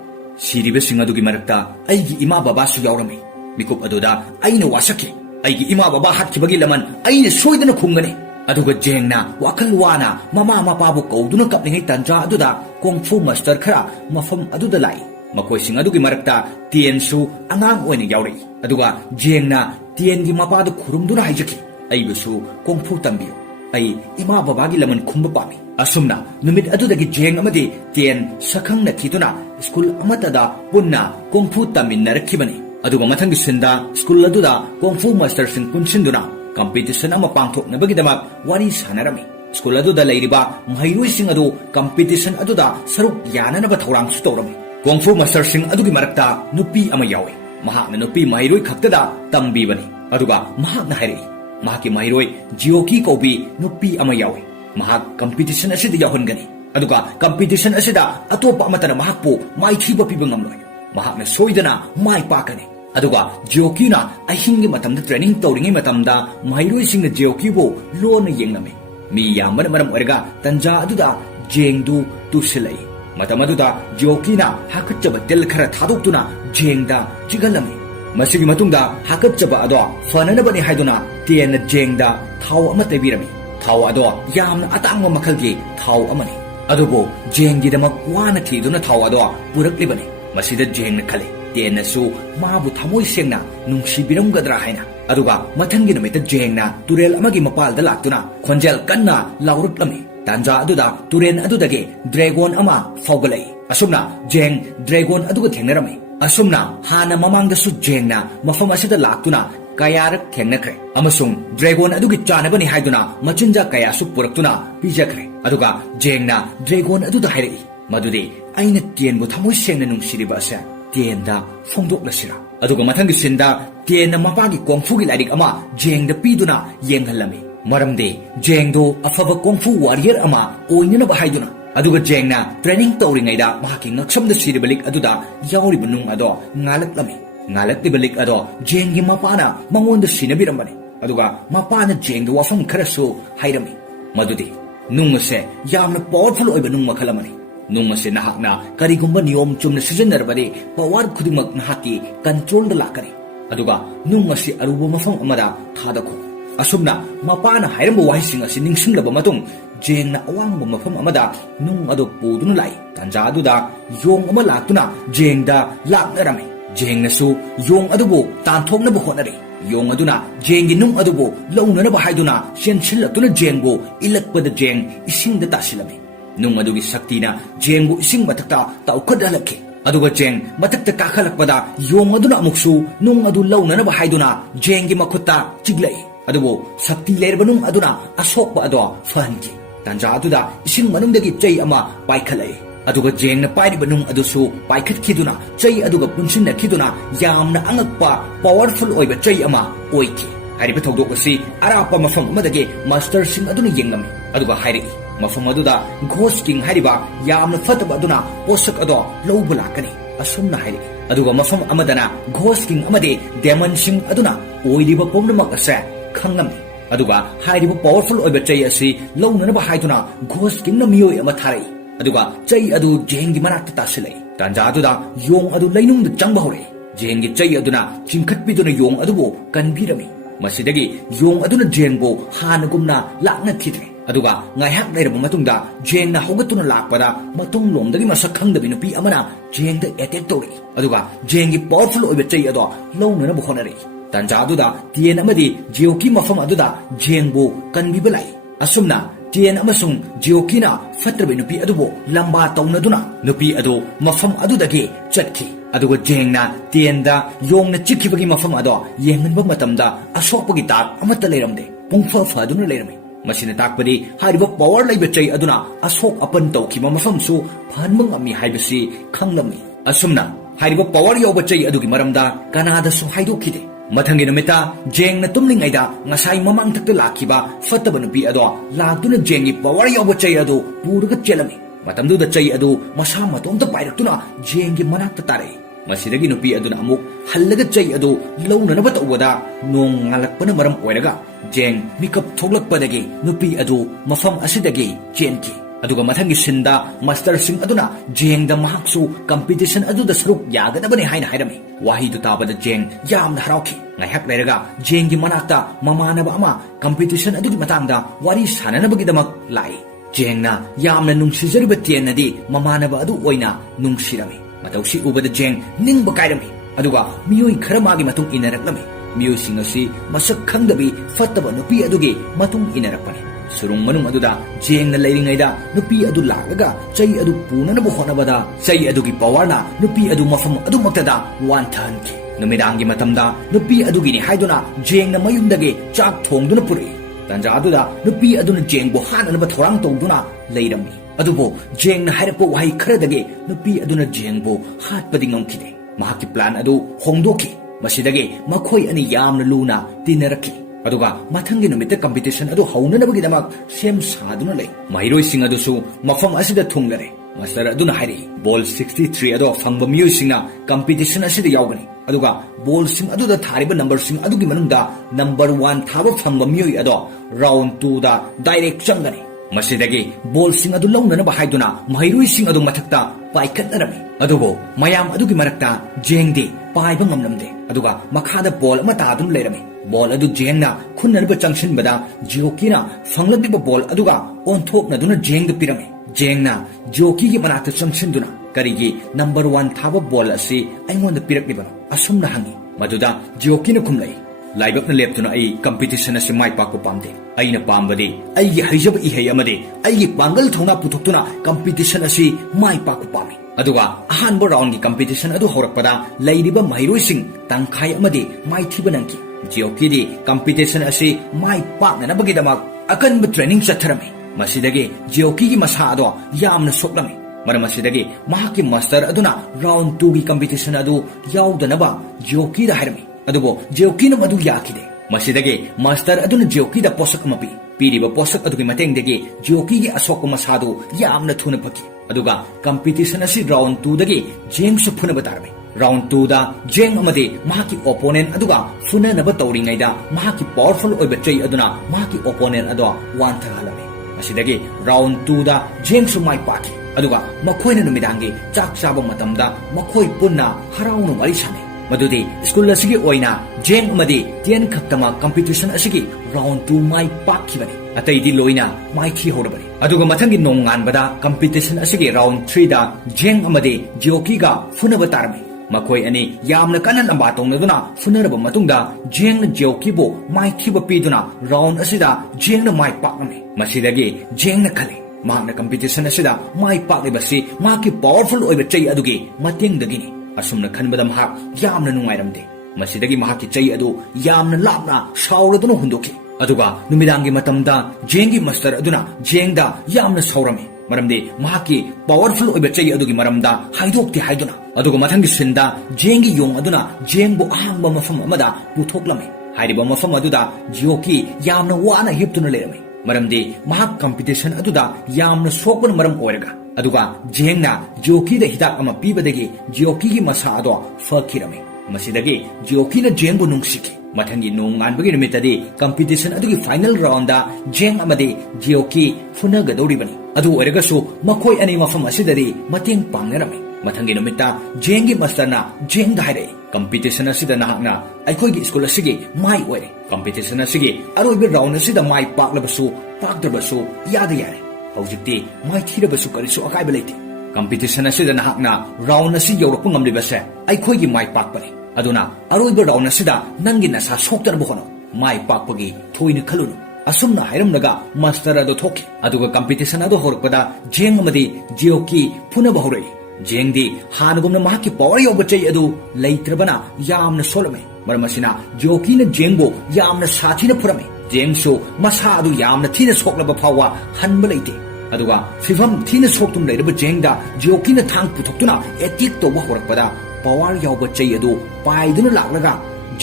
ꯁꯤꯔꯤꯕꯁꯤꯡ ꯑꯗꯨꯒꯤ ꯃꯔꯛꯇ ꯑꯩꯒꯤ ꯏꯃꯥ ꯕꯕꯥꯁꯨ ꯌꯥꯎꯔꯝꯃꯤ ꯃꯤꯀꯨꯞ ꯑꯗꯨꯗ ꯑꯩꯅ ꯋꯥꯁꯛꯈꯤ ꯑꯩꯒꯤ ꯏꯃꯥ ꯕꯕꯥ ꯍꯥꯠꯈꯤꯕꯒꯤ ꯂꯃꯟ ꯑꯩꯅ ꯁꯣꯏꯗꯅ ꯈꯨꯝꯒꯅꯤ ꯑꯗꯨꯒ ꯖꯦꯡꯅ ꯋꯥꯈꯜ ꯋꯥꯅ ꯃꯃꯥ ꯃꯄꯥꯕꯨ ꯀꯧꯗꯨꯅ ꯀꯞꯂꯤꯉꯩ ꯇꯥꯟꯖꯥ ꯑꯗꯨꯗ ꯀꯣꯡꯐꯨ ꯃꯥꯁꯇꯔ ꯈꯔ ꯃꯐꯝ ꯑꯗꯨꯗ ꯂꯥꯛꯏ ꯃꯈꯣꯏꯁꯤꯡ ꯑꯗꯨꯒꯤ ꯃꯔꯛꯇ ꯇꯤꯌꯟꯁꯨ ꯑꯉꯥꯡ ꯑꯣꯏꯅ ꯌꯥꯎꯔꯛꯏ ꯑꯗꯨꯒ ꯖꯦꯡꯅ ꯇꯤꯌꯟꯒꯤ ꯃꯄꯥꯗ ꯈꯨꯔꯨꯝꯗꯨꯅ ꯍꯥꯏꯖꯈꯤ ꯑꯩꯕꯨꯁꯨ ꯀꯣꯡꯐꯨ ꯇꯝꯕꯤꯌꯨ ꯑꯩ ꯏꯃꯥ ꯕꯕꯥꯒꯤ ꯂꯃꯟ ꯈꯨꯝꯕ ꯄꯥꯝꯃꯤ ꯑꯁꯨꯝꯅ ꯅꯨꯃꯤꯠ ꯑꯗꯨꯗꯒꯤ ꯖꯦꯡ ꯑꯃꯗꯤ ꯇꯤꯌꯟ ꯁꯛꯈꯪꯅꯈꯤꯗꯨꯅ ꯁ꯭ꯀꯨꯜ ꯑꯃꯠꯇꯗ ꯄꯨꯟꯅ ꯀꯣꯡꯐꯨ ꯇꯝꯃꯤꯟꯅꯔꯛꯈꯤꯕꯅꯤ ꯑꯗꯨꯒ ꯃꯊꯪꯒꯤ ꯁꯤꯟꯗ ꯁ꯭ꯀꯨꯜ ꯑꯗꯨꯗ ꯀꯣꯡꯐꯨ ꯃꯥꯁꯇꯔꯁꯤꯡ ꯄꯨꯟꯁꯤꯟꯗꯨꯅ ꯀꯝꯄꯤꯇꯤꯁꯟ ꯑꯃ ꯄꯥꯡꯊꯣꯛꯅꯕꯒꯤꯗꯃꯛ ꯋꯥꯔꯤ ꯁꯥꯟꯅꯔꯝꯃꯤ ꯁ꯭ꯀꯨꯜ ꯑꯗꯨꯗ ꯂꯩꯔꯤꯕ ꯃꯍꯩꯔꯣꯏꯁꯤꯡ ꯑꯗꯨ ꯀꯝꯄꯤꯇꯤꯁꯟ ꯑꯗꯨꯗ ꯁꯔꯨꯛ ꯌꯥꯅꯅꯕ ꯊꯧꯔꯥꯡꯁꯨ ꯇꯧꯔꯝꯃꯤ ꯀꯣꯡꯐꯨ ꯃꯥꯁꯇꯔꯁꯤꯡ ꯑꯗꯨꯒꯤ ꯃꯔꯛꯇ ꯅꯨꯄꯤ ꯑꯃ ꯌꯥꯎꯏ ꯃꯍꯥꯛꯅ ꯅꯨꯄꯤ ꯃꯍꯩꯔꯣꯏ ꯈꯛꯇꯗ ꯇꯝꯕꯤꯕꯅꯤ ꯑꯗꯨꯒ ꯃꯍꯥꯛꯅ ꯍꯥꯏꯔꯛꯏ ꯃꯍꯥꯛꯀꯤ ꯃꯍꯩꯔꯣꯏ ꯖꯤꯑꯣꯀꯤ ꯀꯧꯕꯤ ꯅꯨꯄꯤ ꯑꯃ ꯌꯥꯎꯏ ꯃꯍꯥꯛ ꯀꯝꯄꯤꯇꯤꯁꯟ ꯑꯁꯤꯗ ꯌꯥꯎꯍꯟꯒꯅꯤ ꯑꯗꯨꯒ ꯀꯝꯄꯤꯇꯤꯁꯟ ꯑꯁꯤꯗ ꯑꯇꯣꯞꯄ ꯑꯃꯠꯇꯅ ꯃꯍꯥꯛꯄꯨ ꯃꯥꯏꯊꯤꯕ ꯄꯤꯕ ꯉꯝꯂꯣꯏ ꯃꯍꯥꯛꯅ ꯁꯣꯏꯗꯅ ꯃꯥꯏ ꯄꯥꯛꯀꯅꯤ ꯑꯗꯨꯒ ꯖꯤꯑꯣꯀꯤꯅ ꯑꯍꯤꯡꯒꯤ ꯃꯇꯝꯗ ꯇ꯭ꯔꯦꯅꯤꯡ ꯇꯧꯔꯤꯉꯩ ꯃꯇꯝꯗ ꯃꯍꯩꯔꯣꯏꯁꯤꯡꯅ ꯖꯤꯑꯣꯀꯤꯕꯨ ꯂꯣꯟꯅ ꯌꯦꯡꯂꯝꯃꯤ ꯃꯤ ꯌꯥꯝꯕꯅ ꯃꯔꯝ ꯑꯣꯏꯔꯒ ꯇꯟꯖꯥ ꯑꯗꯨꯗ ꯖꯦꯡꯗꯨ ꯇꯨꯁꯤꯜꯂꯛꯏ ꯃꯇꯝ ꯑꯗꯨꯗ ꯖꯤꯑꯣꯀꯤꯅ ꯍꯥꯀꯠꯆꯕ ꯇꯤꯜ ꯈꯔ ꯊꯥꯗꯣꯛꯇꯨꯅ ꯖꯦꯡꯗ ꯆꯤꯛꯍꯜꯂꯝꯃꯤ ꯃꯁꯤꯒꯤ ꯃꯇꯨꯡꯗ ꯍꯥꯀꯠꯆꯕ ꯑꯗꯣ ꯐꯅꯅꯕꯅꯤ ꯍꯥꯏꯗꯨꯅ ꯇꯦꯟꯅ ꯖꯦꯡꯗ ꯊꯥꯎ ꯑꯃ ꯇꯩꯕꯤꯔꯝꯃꯤ ꯊꯥꯎ ꯑꯗꯣ ꯌꯥꯝꯅ ꯑꯇꯥꯡꯕ ꯃꯈꯜꯒꯤ ꯊꯥꯎ ꯑꯃꯅꯤ ꯑꯗꯨꯕꯨ ꯖꯦꯡꯒꯤꯗꯃꯛ ꯋꯥꯅ ꯊꯤꯗꯨꯅ ꯊꯥꯎ ꯑꯗꯣ ꯄꯨꯔꯛꯂꯤꯕꯅꯤ ꯃꯁꯤꯗ ꯖꯦꯡꯅ ꯈꯜꯂꯤ ꯇꯦꯟꯅꯁꯨ ꯃꯥꯕꯨ ꯊꯃꯣꯏ ꯁꯦꯡꯅ ꯅꯨꯡꯁꯤꯕꯤꯔꯝꯒꯗ꯭ꯔꯥ ꯍꯥꯏꯅ ꯑꯗꯨꯒ ꯃꯊꯪꯒꯤ ꯅꯨꯃꯤꯠꯇ ꯖꯦꯡꯅ ꯇꯨꯔꯦꯜ ꯑꯃꯒꯤ ꯃꯄꯥꯜꯗ ꯂꯥꯛꯇꯨꯅ ꯈꯣꯟꯖꯦꯜ ꯀꯟꯅ ꯂꯥꯎꯔꯛꯂꯝꯃꯤ ꯇꯥꯟꯖꯥ ꯑꯗꯨꯗ ꯇꯨꯔꯦꯜ ꯑꯗꯨꯗꯒꯤ ꯗ꯭ꯔꯦꯒꯣꯟ ꯑꯃ ꯐꯥꯎꯒꯠꯂꯛꯏ ꯑꯁꯨꯝꯅ ꯖꯦꯡ ꯗ꯭ꯔꯦꯒꯣꯟ ꯑꯗꯨꯒ ꯊꯦꯡꯅꯔꯝꯃꯤ ꯑꯁꯨꯝꯅ ꯍꯥꯟꯅ ꯃꯃꯥꯡꯗꯁꯨ ꯖꯦꯡꯅ ꯃꯐꯝ ꯑꯁꯤꯗ ꯂꯥꯛꯇꯨꯅ ꯀꯌꯥꯔꯛ ꯊꯦꯡꯅꯈ꯭ꯔꯦ ꯑꯃꯁꯨꯡ ꯗ꯭ꯔꯦꯒꯣꯟ ꯑꯗꯨꯒꯤ ꯆꯥꯅꯕꯅꯤ ꯍꯥꯏꯗꯨꯅ ꯃꯆꯤꯟꯖꯥꯛ ꯀꯌꯥꯁꯨ ꯄꯨꯔꯛꯇꯨꯅ ꯄꯤꯖꯈ꯭ꯔꯦ ꯑꯗꯨꯒ ꯖꯦꯡꯅ ꯗ꯭ꯔꯦꯒꯣꯟ ꯑꯗꯨꯗ ꯍꯥꯏꯔꯛꯏ ꯃꯗꯨꯗꯤ ꯑꯩꯅ ꯇꯦꯟꯕꯨ ꯊꯃꯣꯏ ꯁꯦꯡꯅ ꯅꯨꯡꯁꯤꯔꯤꯕ ꯑꯁꯦ ꯇꯦꯟꯗ ꯐꯣꯡꯗꯣꯛꯂꯁꯤꯔꯥ ꯑꯗꯨꯒ ꯃꯊꯪꯒꯤ ꯁꯤꯟꯗ ꯇꯦꯟꯅ ꯃꯄꯥꯒꯤ ꯀꯣꯡꯐꯨꯒꯤ ꯂꯥꯏꯔꯤꯛ ꯑꯃ ꯖꯦꯡꯗ ꯄꯤꯗꯨꯅ ꯌꯦꯡꯍꯜꯂꯝꯃꯤ ꯃꯔꯝꯗꯤ ꯖꯦꯡꯗꯨ ꯑꯐꯕ ꯀꯣꯡꯐꯨ ꯋꯥꯔꯤꯌꯔ ꯑꯃ ꯑꯣꯏꯅꯅꯕ ꯍꯥꯏꯗꯨꯅ ꯑꯗꯨꯒ ꯖꯦꯡꯅ ꯇ꯭ꯔꯦꯅꯤꯡ ꯇꯧꯔꯤꯉꯩꯗ ꯃꯍꯥꯛꯀꯤ ꯉꯛꯁꯝꯗ ꯁꯤꯔꯤꯕ ꯂꯤꯛ ꯑꯗꯨꯗ ꯌꯥꯎꯔꯤꯕ ꯅꯨꯡ ꯑꯗꯣ ꯉꯥꯜꯂꯛꯂꯝꯃꯤ ꯉꯥꯜꯂꯛꯂꯤꯕ ꯂꯤꯛ ꯑꯗꯣ ꯖꯦꯡꯒꯤ ꯃꯄꯥꯅ ꯃꯉꯣꯟꯗ ꯁꯤꯟꯅꯕꯤꯔꯝꯕꯅꯤ ꯑꯗꯨꯒ ꯃꯄꯥꯅ ꯖꯦꯡꯗ ꯋꯥꯐꯝ ꯈꯔꯁꯨ ꯍꯥꯏꯔꯝꯃꯤ ꯃꯗꯨꯗꯤ ꯅꯨꯡ ꯑꯁꯦ ꯌꯥꯝꯅ ꯄꯥꯋꯔꯐꯨꯜ ꯑꯣꯏꯕ ꯅꯨꯡ ꯃꯈꯜ ꯑꯃꯅꯤ ꯅꯨꯡ ꯑꯁꯤ ꯅꯍꯥꯛꯅ ꯀꯔꯤꯒꯨꯝꯕ ꯅꯤꯌꯣꯝ ꯆꯨꯝꯅ ꯁꯤꯖꯤꯟꯅꯔꯕꯗꯤ ꯄꯥꯋꯔ ꯈꯨꯗꯤꯡꯃꯛ ꯅꯍꯥꯛꯀꯤ ꯀꯟꯇ꯭ꯔꯣꯜꯗ ꯂꯥꯛꯀꯅꯤ ꯑꯗꯨꯒ ꯅꯨꯡ ꯑꯁꯤ ꯑꯔꯨꯕ ꯃꯐꯝ ꯑꯃꯗ ꯊꯥꯗꯈꯣ ꯑꯁꯨꯝꯅ ꯃꯄꯥꯅ ꯍꯥꯏꯔꯝꯕ ꯋꯥꯍꯩꯁꯤꯡ ꯑꯁꯤ ꯅꯤꯡꯁꯤꯡꯂꯕ ꯃꯇꯨꯡ ꯖꯦꯡꯅ ꯑꯋꯥꯡꯕ ꯃꯐꯝ ꯑꯃꯗ ꯅꯨꯡ ꯑꯗꯨ ꯄꯨꯗꯨꯅ ꯂꯥꯛꯏ ꯇꯥꯟꯖꯥ ꯑꯗꯨꯗ ꯌꯣꯡ ꯑꯃ ꯂꯥꯛꯇꯨꯅ ꯖꯦꯡꯗ ꯂꯥꯛꯅꯔꯝꯃꯤ ꯖꯦꯡꯅꯁꯨ ꯌꯣꯡ ꯑꯗꯨꯕꯨ ꯇꯥꯟꯊꯣꯛꯅꯕ ꯍꯣꯠꯅꯔꯤ ꯌꯣꯡ ꯑꯗꯨꯅ ꯖꯦꯡꯒꯤ ꯅꯨꯡ ꯑꯗꯨꯕꯨ ꯂꯧꯅꯅꯕ ꯍꯥꯏꯗꯨꯅ ꯆꯦꯟꯁꯤꯜꯂꯛꯇꯨꯅ ꯖꯦꯡꯕꯨ ꯏꯜꯂꯛꯄꯗ ꯖꯦꯡ ꯏꯁꯤꯡꯗ ꯇꯥꯁꯤꯜꯂꯝꯃꯤ ꯅꯨꯡ ꯑꯗꯨꯒꯤ ꯁꯛꯇꯤꯅ ꯖꯦꯡꯕꯨ ꯏꯁꯤꯡ ꯃꯊꯛꯇ ꯇꯥꯎꯈꯠꯍꯜꯂꯛꯈꯤ ꯑꯗꯨꯒ ꯖꯦꯡ ꯃꯊꯛꯇ ꯀꯥꯈꯠꯂꯛꯄꯗ ꯌꯣꯡ ꯑꯗꯨꯅ ꯑꯃꯨꯛꯁꯨ ꯅꯨꯡ ꯑꯗꯨ ꯂꯧꯅꯅꯕ ꯍꯥꯏꯗꯨꯅ ꯖꯦꯡꯒꯤ ꯃꯈꯨꯠꯇ ꯆꯤꯛꯂꯛꯏ ꯑꯗꯨꯕꯨ ꯁꯛꯇꯤ ꯂꯩꯔꯕ ꯅꯨꯡ ꯑꯗꯨꯅ ꯑꯁꯣꯛꯄ ꯑꯗꯣ ꯐꯍꯟꯈꯤ ꯇꯥꯟꯖꯥ ꯑꯗꯨꯗ ꯏꯁꯤꯡ ꯃꯅꯨꯡꯗꯒꯤ ꯆꯩ ꯑꯃ ꯄꯥꯏꯈꯠꯂꯛꯏ ꯑꯗꯨꯒ ꯖꯦꯡꯅ ꯄꯥꯏꯔꯤꯕ ꯅꯨꯡ ꯑꯗꯨꯁꯨ ꯄꯥꯏꯈꯠꯈꯤꯗꯨꯅ ꯆꯩ ꯑꯗꯨꯒ ꯄꯨꯟꯁꯤꯟꯅꯈꯤꯗꯨꯅ ꯌꯥꯝꯅ ꯑꯉꯛꯄ ꯄꯥꯋꯔꯐꯨꯜ ꯑꯣꯏꯕ ꯆꯩ ꯑꯃ ꯑꯣꯏꯈꯤ ꯍꯥꯏꯔꯤꯕ ꯊꯧꯗꯣꯛ ꯑꯁꯤ ꯑꯔꯥꯞꯄ ꯃꯐꯝ ꯑꯃꯗꯒꯤ ꯃꯥꯁꯇꯔꯁꯤꯡ ꯑꯗꯨꯅ ꯌꯦꯡꯂꯝꯃꯤ ꯑꯗꯨꯒ ꯍꯥꯏꯔꯛꯏ ꯃꯐꯝ ꯑꯗꯨꯗ ꯘꯣꯁ ꯀꯤꯡ ꯍꯥꯏꯔꯤꯕ ꯌꯥꯝꯅ ꯐꯠꯇꯕ ꯑꯗꯨꯅ ꯄꯣꯠꯁꯛ ꯑꯗꯣ ꯂꯧꯕ ꯂꯥꯛꯀꯅꯤ ꯑꯁꯨꯝꯅ ꯍꯥꯏꯔꯛꯏ ꯑꯗꯨꯒ ꯃꯐꯝ ꯑꯃꯗꯅ ꯘꯣꯁ ꯀꯤꯡ ꯑꯃꯗꯤ ꯗꯦꯃꯟꯁꯤꯡ ꯑꯗꯨꯅ ꯑꯣꯏꯔꯤꯕ ꯄꯨꯝꯅꯃꯛ ꯑꯁꯦ ꯈꯪꯂꯝꯃꯤ ꯑꯗꯨꯒ ꯍꯥꯏꯔꯤꯕ ꯄꯥꯋꯔꯐꯨꯜ ꯑꯣꯏꯕ ꯆꯩ ꯑꯁꯤ ꯂꯧꯅꯅꯕ ꯍꯥꯏꯗꯨꯅ ꯘꯣꯁ ꯀꯤꯡꯅ ꯃꯤꯑꯣꯏ ꯑꯃ ꯊꯥꯔꯛꯏ ꯑꯗꯨꯒ ꯆꯩ ꯑꯗꯨ ꯖꯦꯡꯒꯤ ꯃꯅꯥꯛꯇ ꯇꯥꯁꯤꯜꯂꯛꯏ ꯇꯥꯟꯖꯥ ꯑꯗꯨꯗ ꯌꯣꯡ ꯑꯗꯨ ꯂꯩꯅꯨꯡꯗ ꯆꯪꯕ ꯍꯧꯔꯛꯏ ꯖꯦꯡꯒꯤ ꯆꯩ ꯑꯗꯨꯅ ꯆꯤꯡꯈꯠꯄꯤꯗꯨꯅ ꯌꯣꯡ ꯑꯗꯨꯕꯨ ꯀꯟꯕꯤꯔꯝꯃꯤ ꯃꯁꯤꯗꯒꯤ ꯌꯣꯡ ꯑꯗꯨꯅ ꯖꯦꯡꯕꯨ ꯍꯥꯟꯅꯒꯨꯝꯅ ꯂꯥꯛꯅꯈꯤꯗ꯭ꯔꯦ ꯑꯗꯨꯒ ꯉꯥꯏꯍꯥꯛ ꯂꯩꯔꯕ ꯃꯇꯨꯡꯗ ꯖꯦꯡꯅ ꯍꯧꯒꯠꯇꯨꯅ ꯂꯥꯛꯄꯗ ꯃꯇꯨꯡꯂꯣꯝꯗꯒꯤ ꯃꯁꯛ ꯈꯪꯗꯕꯤ ꯅꯨꯄꯤ ꯑꯃꯅ ꯖꯦꯡꯗ ꯑꯦꯇꯦꯛ ꯇꯧꯔꯛꯏ ꯑꯗꯨꯒ ꯖꯦꯡꯒꯤ ꯄꯥꯋꯔꯐꯨꯜ ꯑꯣꯏꯕ ꯆꯩ ꯑꯗꯣ ꯂꯧꯅꯅꯕ ꯍꯣꯠꯅꯔꯛꯏ ꯇꯥꯟꯖꯥ ꯑꯗꯨꯗ ꯇꯦꯟ ꯑꯃꯗꯤ ꯖꯤꯑꯣꯀꯤ ꯃꯐꯝ ꯑꯗꯨꯗ ꯖꯦꯡꯕꯨ ꯀꯟꯕꯤꯕ ꯂꯥꯛꯏ ꯑꯁꯨꯝꯅ ꯇꯦꯟ ꯑꯃꯁꯨꯡ ꯖꯤꯑꯣꯀꯤꯅ ꯐꯠꯇ꯭ꯔꯕ ꯅꯨꯄꯤ ꯑꯗꯨꯕꯨ ꯂꯝꯕꯥ ꯇꯧꯅꯗꯨꯅ ꯅꯨꯄꯤ ꯑꯗꯨ ꯃꯐꯝ ꯑꯗꯨꯗꯒꯤ ꯆꯠꯈꯤ ꯑꯗꯨꯒ ꯖꯦꯡꯅ ꯇꯦꯟꯗ ꯌꯣꯡꯅ ꯆꯤꯛꯈꯤꯕꯒꯤ ꯃꯐꯝ ꯑꯗꯣ ꯌꯦꯡꯍꯟꯕ ꯃꯇꯝꯗ ꯑꯁꯣꯛꯄꯒꯤ ꯗꯥꯛ ꯑꯃꯠꯇ ꯂꯩꯔꯝꯗꯦ ꯄꯨꯡꯐ ꯐꯗꯨꯅ ꯂꯩꯔꯝꯃꯤ ꯃꯁꯤꯅ ꯇꯥꯛꯄꯗꯤ ꯍꯥꯏꯔꯤꯕ ꯄꯥꯋꯔ ꯂꯩꯕ ꯆꯩ ꯑꯗꯨꯅ ꯑꯁꯣꯛ ꯑꯄꯟ ꯇꯧꯈꯤꯕ ꯃꯐꯝꯁꯨ ꯐꯍꯟꯕ ꯉꯝꯃꯤ ꯍꯥꯏꯕꯁꯤ ꯈꯪꯂꯝꯃꯤ ꯑꯁꯨꯝꯅ ꯍꯥꯏꯔꯤꯕ ꯄꯥꯋꯔ ꯌꯥꯎꯕ ꯆꯩ ꯑꯗꯨꯒꯤ ꯃꯔꯝꯗ ꯀꯅꯥꯗꯁꯨ ꯍꯥꯏꯗꯣꯛꯈꯤꯗꯦ ꯃꯊꯪꯒꯤ ꯅꯨꯃꯤꯠꯇ ꯖꯦꯡꯅ ꯇꯨꯝꯂꯤꯉꯩꯗ ꯉꯁꯥꯏ ꯃꯃꯥꯡꯊꯛꯇ ꯂꯥꯛꯈꯤꯕ ꯐꯠꯇꯕ ꯅꯨꯄꯤ ꯑꯗꯣ ꯂꯥꯛꯇꯨꯅ ꯖꯦꯡꯒꯤ ꯄꯥꯋꯔ ꯌꯥꯎꯕ ꯆꯩ ꯑꯗꯨ ꯄꯨꯔꯒ ꯆꯦꯜꯂꯝꯃꯤ ꯃꯇꯝꯗꯨꯗ ꯆꯩ ꯑꯗꯨ ꯃꯁꯥ ꯃꯇꯣꯝꯇ ꯄꯥꯏꯔꯛꯇꯨꯅ ꯖꯦꯡꯒꯤ ꯃꯅꯥꯛꯇ ꯇꯥꯔꯛꯏ ꯃꯁꯤꯗꯒꯤ ꯅꯨꯄꯤ ꯑꯗꯨꯅ ꯑꯃꯨꯛ ꯍꯜꯂꯒ ꯆꯩ ꯑꯗꯨ ꯂꯧꯅꯅꯕ ꯇꯧꯕꯗ ꯅꯣꯡ ꯉꯥꯜꯂꯛꯄꯅ ꯃꯔꯝ ꯑꯣꯏꯔꯒ ꯖꯦꯡ ꯃꯤꯀꯞ ꯊꯣꯛꯂꯛꯄꯗꯒꯤ ꯅꯨꯄꯤ ꯑꯗꯨ ꯃꯐꯝ ꯑꯁꯤꯗꯒꯤ ꯆꯦꯟꯈꯤ ꯑꯗꯨꯒ ꯃꯊꯪꯒꯤ ꯁꯤꯟꯗ ꯃꯥꯁꯇꯔꯁꯤꯡ ꯑꯗꯨꯅ ꯖꯦꯡꯗ ꯃꯍꯥꯛꯁꯨ ꯀꯝꯄꯤꯇꯤꯁꯟ ꯑꯗꯨꯗ ꯁꯔꯨꯛ ꯌꯥꯒꯗꯕꯅꯤ ꯍꯥꯏꯅ ꯍꯥꯏꯔꯝꯃꯤ ꯋꯥꯍꯩꯗꯨ ꯇꯥꯕꯗ ꯖꯦꯡ ꯌꯥꯝꯅ ꯍꯔꯥꯎꯈꯤ ꯉꯥꯏꯍꯥꯛ ꯂꯩꯔꯒ ꯖꯦꯡꯒꯤ ꯃꯅꯥꯛꯇ ꯃꯃꯥꯟꯅꯕ ꯑꯃ ꯀꯝꯄꯤꯇꯤꯁꯟ ꯑꯗꯨꯒꯤ ꯃꯇꯥꯡꯗ ꯋꯥꯔꯤ ꯁꯥꯟꯅꯅꯕꯒꯤꯗꯃꯛ ꯂꯥꯛꯏ ꯖꯦꯡꯅ ꯌꯥꯝꯅ ꯅꯨꯡꯁꯤꯖꯔꯤꯕ ꯇꯦꯟꯅꯗꯤ ꯃꯃꯥꯟꯅꯕ ꯑꯗꯨ ꯑꯣꯏꯅ ꯅꯨꯡꯁꯤꯔꯝꯃꯤ ꯃꯇꯧꯁꯤ ꯎꯕꯗ ꯖꯦꯡ ꯅꯤꯡꯕ ꯀꯥꯏꯔꯝꯃꯤ ꯑꯗꯨꯒ ꯃꯤꯑꯣꯏ ꯈꯔ ꯃꯥꯒꯤ ꯃꯇꯨꯡ ꯏꯟꯅꯔꯛꯂꯝꯃꯤ ꯃꯤꯑꯣꯏꯁꯤꯡ ꯑꯁꯤ ꯃꯁꯛ ꯈꯪꯗꯕꯤ ꯐꯠꯇꯕ ꯅꯨꯄꯤ ꯑꯗꯨꯒꯤ ꯃꯇꯨꯡ ꯏꯟꯅꯔꯛꯄꯅꯤ ꯁꯨꯔꯨꯡ ꯃꯅꯨꯡ ꯑꯗꯨꯗ ꯖꯦꯡꯅ ꯂꯩꯔꯤꯉꯩꯗ ꯅꯨꯄꯤ ꯑꯗꯨ ꯂꯥꯛꯂꯒ ꯆꯩ ꯑꯗꯨ ꯄꯨꯅꯅꯕ ꯍꯣꯠꯅꯕꯗ ꯆꯩ ꯑꯗꯨꯒꯤ ꯄꯥꯋꯔꯅ ꯅꯨꯄꯤ ꯑꯗꯨ ꯃꯐꯝ ꯑꯗꯨꯃꯛꯇꯗ ꯋꯥꯟꯊꯍꯟꯈꯤ नुमिदांगी मतमदा नुपी अदुगिनी हाइदुना जेंगना मयुमदगे चाक थोंगदुना पुरी तंजा अदुदा नुपी अदुना जेंगबो हाननबा थौरांग तौदुना लेरमी अदुबो जेंगना हाइरपो वहाई खरदगे नुपी अदुना जेंगबो हाटपदि ngamkhide mahaki plan adu hongdoki masidage makhoi ani yamna luna tinaraki aduga mathangi numita competition adu haunanabagi damak sem saduna lei mairoi sing adu su mafam asida thunglare master aduna hairi ball 63 adu fangba miu singna competition asida yaugani aduga ball sing adu da thariba number sing adugi manungda number 1 thaba fangba miu adu round 2 da direct changani masidagi ball sing adu launana ba haiduna mairoi sing adu mathakta paikhatnarami adugo mayam adugi marakta jengdi paiba ngamlamde aduga makhada ball ama taadun lerami ball adu jengna khunnanuba changshin bada jokina fangladiba ball aduga onthokna duna jengda pirami jengna joki gi manata changshin duna karigi number 1 thaba ball asi aingonda pirakliba asumna hangi maduda jokina khumlai laibakna leptuna ai competition asi mai pakko pamde aina pambadi ai gi haijaba ihei amade ai gi pangal thona puthokuna competition asi mai pakko pami aduga ahanbo round gi competition adu horakpada leiriba mairoi sing tangkhai amade mai thibananki jioki di competition asi mai pakna nabagi damak akanba training chatharami masidagi jioki gi masa ado yamna soklami maram asidagi mahaki master aduna round 2 gi competition adu yaudanaba jioki da harmi adubo jioki na madu yakide masidagi master aduna jioki da posak mapi piriba posak adugi matengdagi jioki gi asok masadu yamna thuna phaki aduga competition asi round 2 dagi jeng su phuna batarme round 2 da jeng amade mahaki opponent aduga funa naba tawringai da mahaki powerful oiba chei aduna mahaki opponent ado wan thalame asidagi round 2 da jeng su mai paki aduga makhoina numidangi chak chaba matamda makhoi punna haraunu wari sane madudi school asigi oina jeng amade tian khaktama competition asigi round 2 mai pakki bani atai di loina mai thi horabani aduga mathangi nongan bada competition asigi round 3 da jeng amade joki ga funaba tarme makoi ani yamna kanan amba tongnaduna funaraba matungda jeng na joki bo mai thiba piduna round asida jeng na mai pakame masidagi jeng na khale mahna competition asida mai paklibasi maki powerful oiba chei adugi mateng dagini asumna khanbada mahak yamna nungairamde masidagi mahaki chei adu yamna lapna shauraduna hundoki aduga numidangi matamda jengi master aduna jengda yamna saurame maramde mahaki powerful oiba chei adugi maramda haidokti haiduna aduga mathangi sinda jengi yong aduna jengbo ahangba mafam amada puthoklame hairiba mafam aduda joki yamna wana hiptuna lerame maramde mahak competition aduda yamna sokon maram oiraga aduga jengna joki da hidak ama pibadagi joki gi masa ado fakirame masidagi joki na jengbo nungsiki mathangi nonganbagi numitadi competition adugi final round da jeng amade joki funaga doribani adu oiragasu makhoi ani mafam asidari mateng pangnarame mathangi numita jengi masterna jeng da haire competition asida nahakna aikoi gi school asigi mai oire competition asigi aroibe round asida mai paklabasu pakdrabasu yada yare hojikti mai thirabasu karisu akaiba leite competition asida nahakna round asi yorokpu ngamlibase aikoi gi mai pakpani aduna aroibe round asida nangi nasa soktarbu hono mai pakpagi thoina khalunu asumna hairamnaga master ado thoki aduga competition ado horkpada jeng amadi jioki phuna bahore jengdi hanugumna mahaki power yoba chei adu leitrabana yamna solame maramasina joki na jengbo yamna sathina phurame jengso masa adu yamna thina soklaba phawa hanba leite aduga fifam thina soktum leiraba jengda joki na thang puthokuna etik toba horakpada power yoba chei adu paiduna laklaga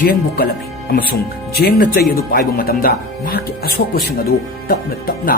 jengbo kalame amasung jengna chei adu paiba matamda mahaki asokpasing adu tapna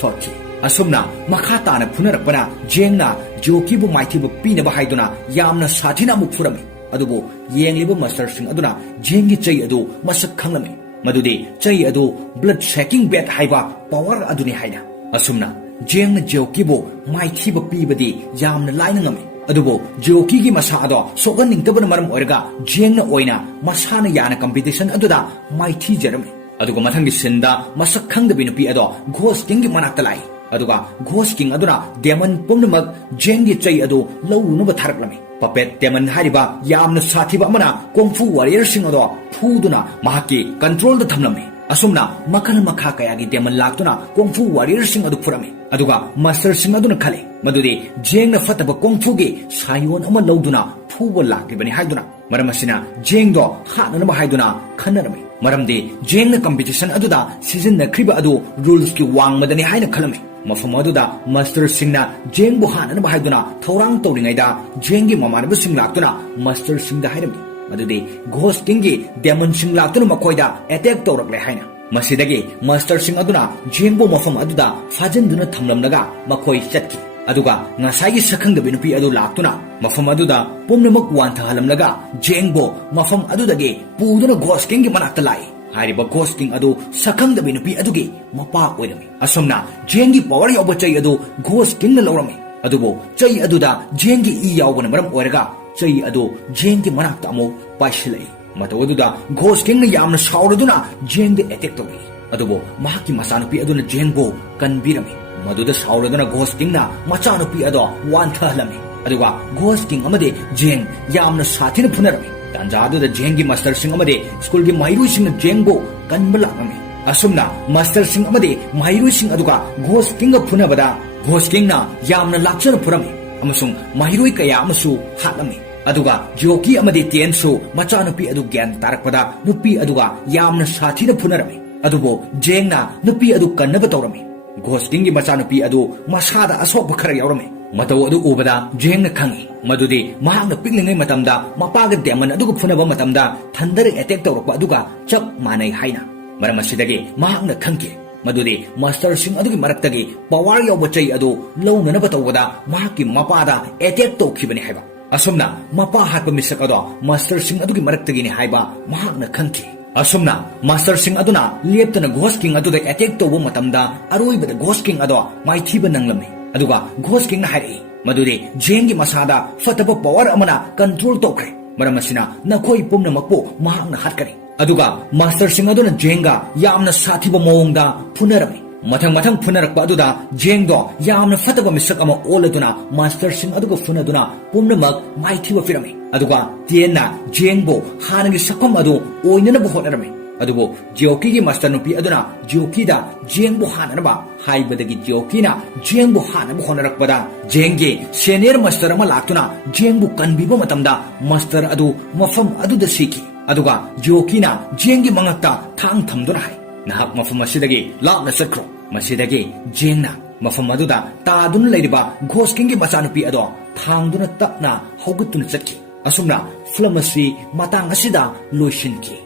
fakhi asumna makhata na phunarakpana jengna joki bu maithibu pina ba haiduna yamna sathina mu phurame adubo yengliba master sing aduna jengi chei adu masak khanglame madudi chei adu blood shaking bet haiba power aduni haina asumna jengna joki bu maithibu pibadi yamna laina ngame adubo joki gi masa ado sogan ningtabana maram oiraga jengna oina masana yana competition aduda maithi jarame adugo mathangi sinda masak khangdabi nupi ado ghost kingi manakta lai aduga ghost king aduna demon pumnamak jengi chei adu lawunuba tharaklame puppet demon hariba yamna sathiba amana kung fu warrior sing ado phuduna mahaki control da thamlame asumna makhan makha kayagi demon laktuna kung fu warrior sing adu phurame aduga master sing aduna khale madudi jengna fataba kung fu gi sayon ama lawduna phuba laklibani haiduna Maram asina jengdo hatnanaba haiduna khanarami. Maramdi jengna competition aduda sizinnakhriba adu rules ki wangmadani haina khalami. Mafam aduda master singna jengbu hatnanaba haiduna thorang tawringaida jengi mamanaba sing laktuna master singda hairami. Madudi ghost kingi demon sing laktuna makoida attack tawrakle haina. Masidagi master sing aduna jengbu mafam aduda fajinduna thamlamnaga makoi chatki. Aduga ngasai sakhangdabi nupi adu laktuna mafam aduda pumnamak wanthahalamlaga jengbo mafam adudagi puduna ghost kingi manakta lai. Hariba ghost king adu sakhangdabi nupi adugi mapa oirami. Asomna jengi power yawba chai adu ghost king na lawrami. Adubo chai aduda jengi I yawbana maram oiraga chai adu jengi manakta amo paishilai. Mataw aduda ghost king na yamna shauraduna jengde attack tawi. Adubo mahaki masanupi aduna jengbo kanbirami. Maduda shauraduna ghost king na machanupi ado wanthahalami. Aduga ghost king amade jeng yamna sathina phunarami. Tanjadu jengi master sing amade school gi mairu sing jengbo kanbalakami. Asumna master sing amade mairu sing aduga ghost king ga phunabada ghost king na yamna lakchana phurami. Amasung mairu kaya amasu hatlami. Aduga joki amade tiensu machanupi adu gyan tarakpada nupi aduga yamna sathina phunarami. Adubo jengna nupi adu kannaba tawrami. Ghost king gi machanupi adu masada asok khara yawrami. Mataw adu ubada jengna khangi madudi mahakna piklingai matamda mapaga demon aduga phunaba matamda thandare attack tawrakpa aduga chap manai haina. Maram asidagi mahakna khangki madudi master sing adugi maraktagi power yawba chai adu lawnanaba tawbada mahaki mapada attack tawkhibani haiba. Asomna mapa hatpa misak ado master sing adugi maraktagi ni haiba mahakna khangki. Asumna master sing aduna leptana ghost king aduda attack tawba matamda aroibada ghost king ado maithiba nanglami. Aduga ghost king na hari madudi jengi masada fataba power amana control tokre. Maram asina nakhoi pumna makpo mahakna hatkari. Aduga master sing aduna jenga yamna sathiba mawongda phunarami. Mathang phunarakpa aduda jengdo yamna fataba misak ama oladuna master sing aduga phunaduna pumnamak maithiba firami. Aduga tienna jengbo hanagi sakham adu oinanabu hotarami. Adubo joki gi master nupi aduna joki da jengbo hananaba haibadagi joki na jengbo hanabu honarakpada jengi senior master ama laktuna jengbo kanbiba matamda master adu mafam adu da siki. Aduga joki na jengi mangakta thang thamduna hai. Nahak mafam asidagi lakna sakro masidagi jengna mafam adu da tadun leiriba ghost king gi machanupi ado thangduna tapna hogutuna chakki. Asumna film asi matang asida loishinki.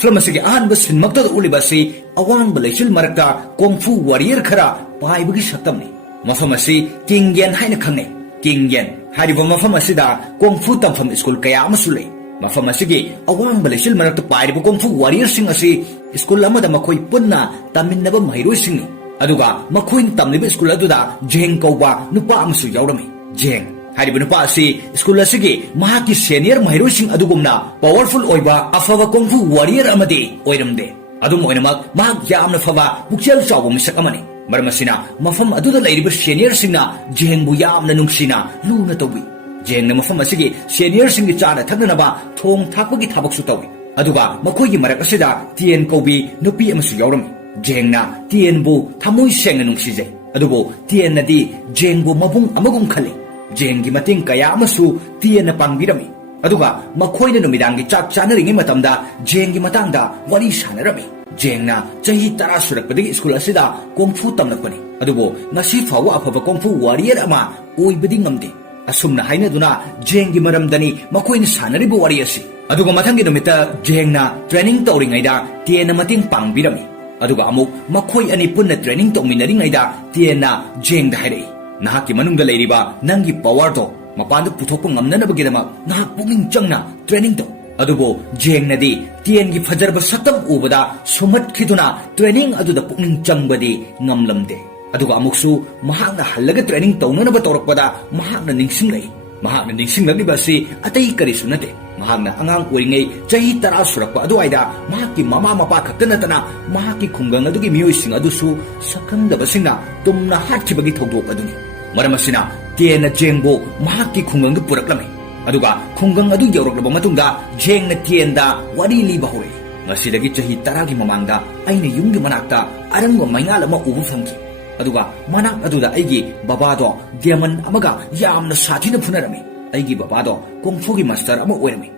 Film asigi ahanba sinmakta uliba si awangba leichil marakta kung fu warrior khara paibagi saktamni. Mafam asi King Yen haina khangne. King Yen hariba mafam asida kung fu tamfam school kaya amasu lei. Mafam asigi awangba leichil marakta paiba kung fu warrior sing asi school amada makhoi punna taminnaba mairoi singni. Aduga makhoi tamliba school aduda jeng kauba nupa amasu yawrami. Jeng hariba nupa asi school asigi mahaki senior mairoi sing adugumna powerful oiba afaba kung fu warrior amadi oiramde. Adum oinamak mahak yamna faba bukchel chawba misak amani. Maram asina mafam aduda leiriba senior singna jengbu yamna nungsina luna tawbi. Jengna mafam asigi senior singi chana thaknanaba thong thakpagi thabaksu tawi. Aduga makhoigi marak asida tien kaubi nupi amasu yawrami. Jengna tienbu thamoi sengna nungsijai. Adubo tiennadi jengbu mabung amagum khali. Jengi mating kaya amasu tienna pangbirami. Aduga makhoina numidangi chak chanaringi matamda jengi matangda wari sanarami. Jengna chahi 10 surakpadagi school asida kungfu tamlakpani. Adubo ngasi fawa afaba kungfu warrior ama oibadi ngamde. Asumna hainaduna jengi maramdani makhoina sanaribu wari asi. Aduga mathangi numita jengna training tawringaida tienna mating pangbirami. Aduga amuk makhoi ani punna training tawminaringaida tienna jengda hairei. Nahaki manungda leiriba nangi power to mapanda puthokpa ngamnanabagidama nahak pugning changna training to. Adubo jengnadi tiengi fajarba saktam ubada sumat khiduna training aduda pugning changbadi ngamlamde. Aduga amuksu mahakna halaga training tawnanaba tawrakpada mahakna ningsinglai. Mahakna ningsinglagniba si atay karisu nate. Mahakna angang oiringai chahi 10 surakpa aduaida mahaki mama mapa khakta natana mahaki khungang adugi miyoising adusu sakhangdabasingna tumna hathibagi thawdok aduni. Maram asina tienna jengbo mahaki khungang puraklami. Aduga khungang adu yawraklaba matungda jengna tienda wari liba hore. Ngasidagi chahi 10 gi mamangda aina yumgi manakta arangwa maingal ama ubu famki. Aduga manak aduda aigi babado diamond amaga yamna sathina phunarami. ꯑꯩꯒꯤ ꯕꯕꯥꯗꯣ ꯀꯣꯡꯐꯨꯒꯤ master ꯑꯃ ꯑꯣꯏꯔꯝꯃꯤ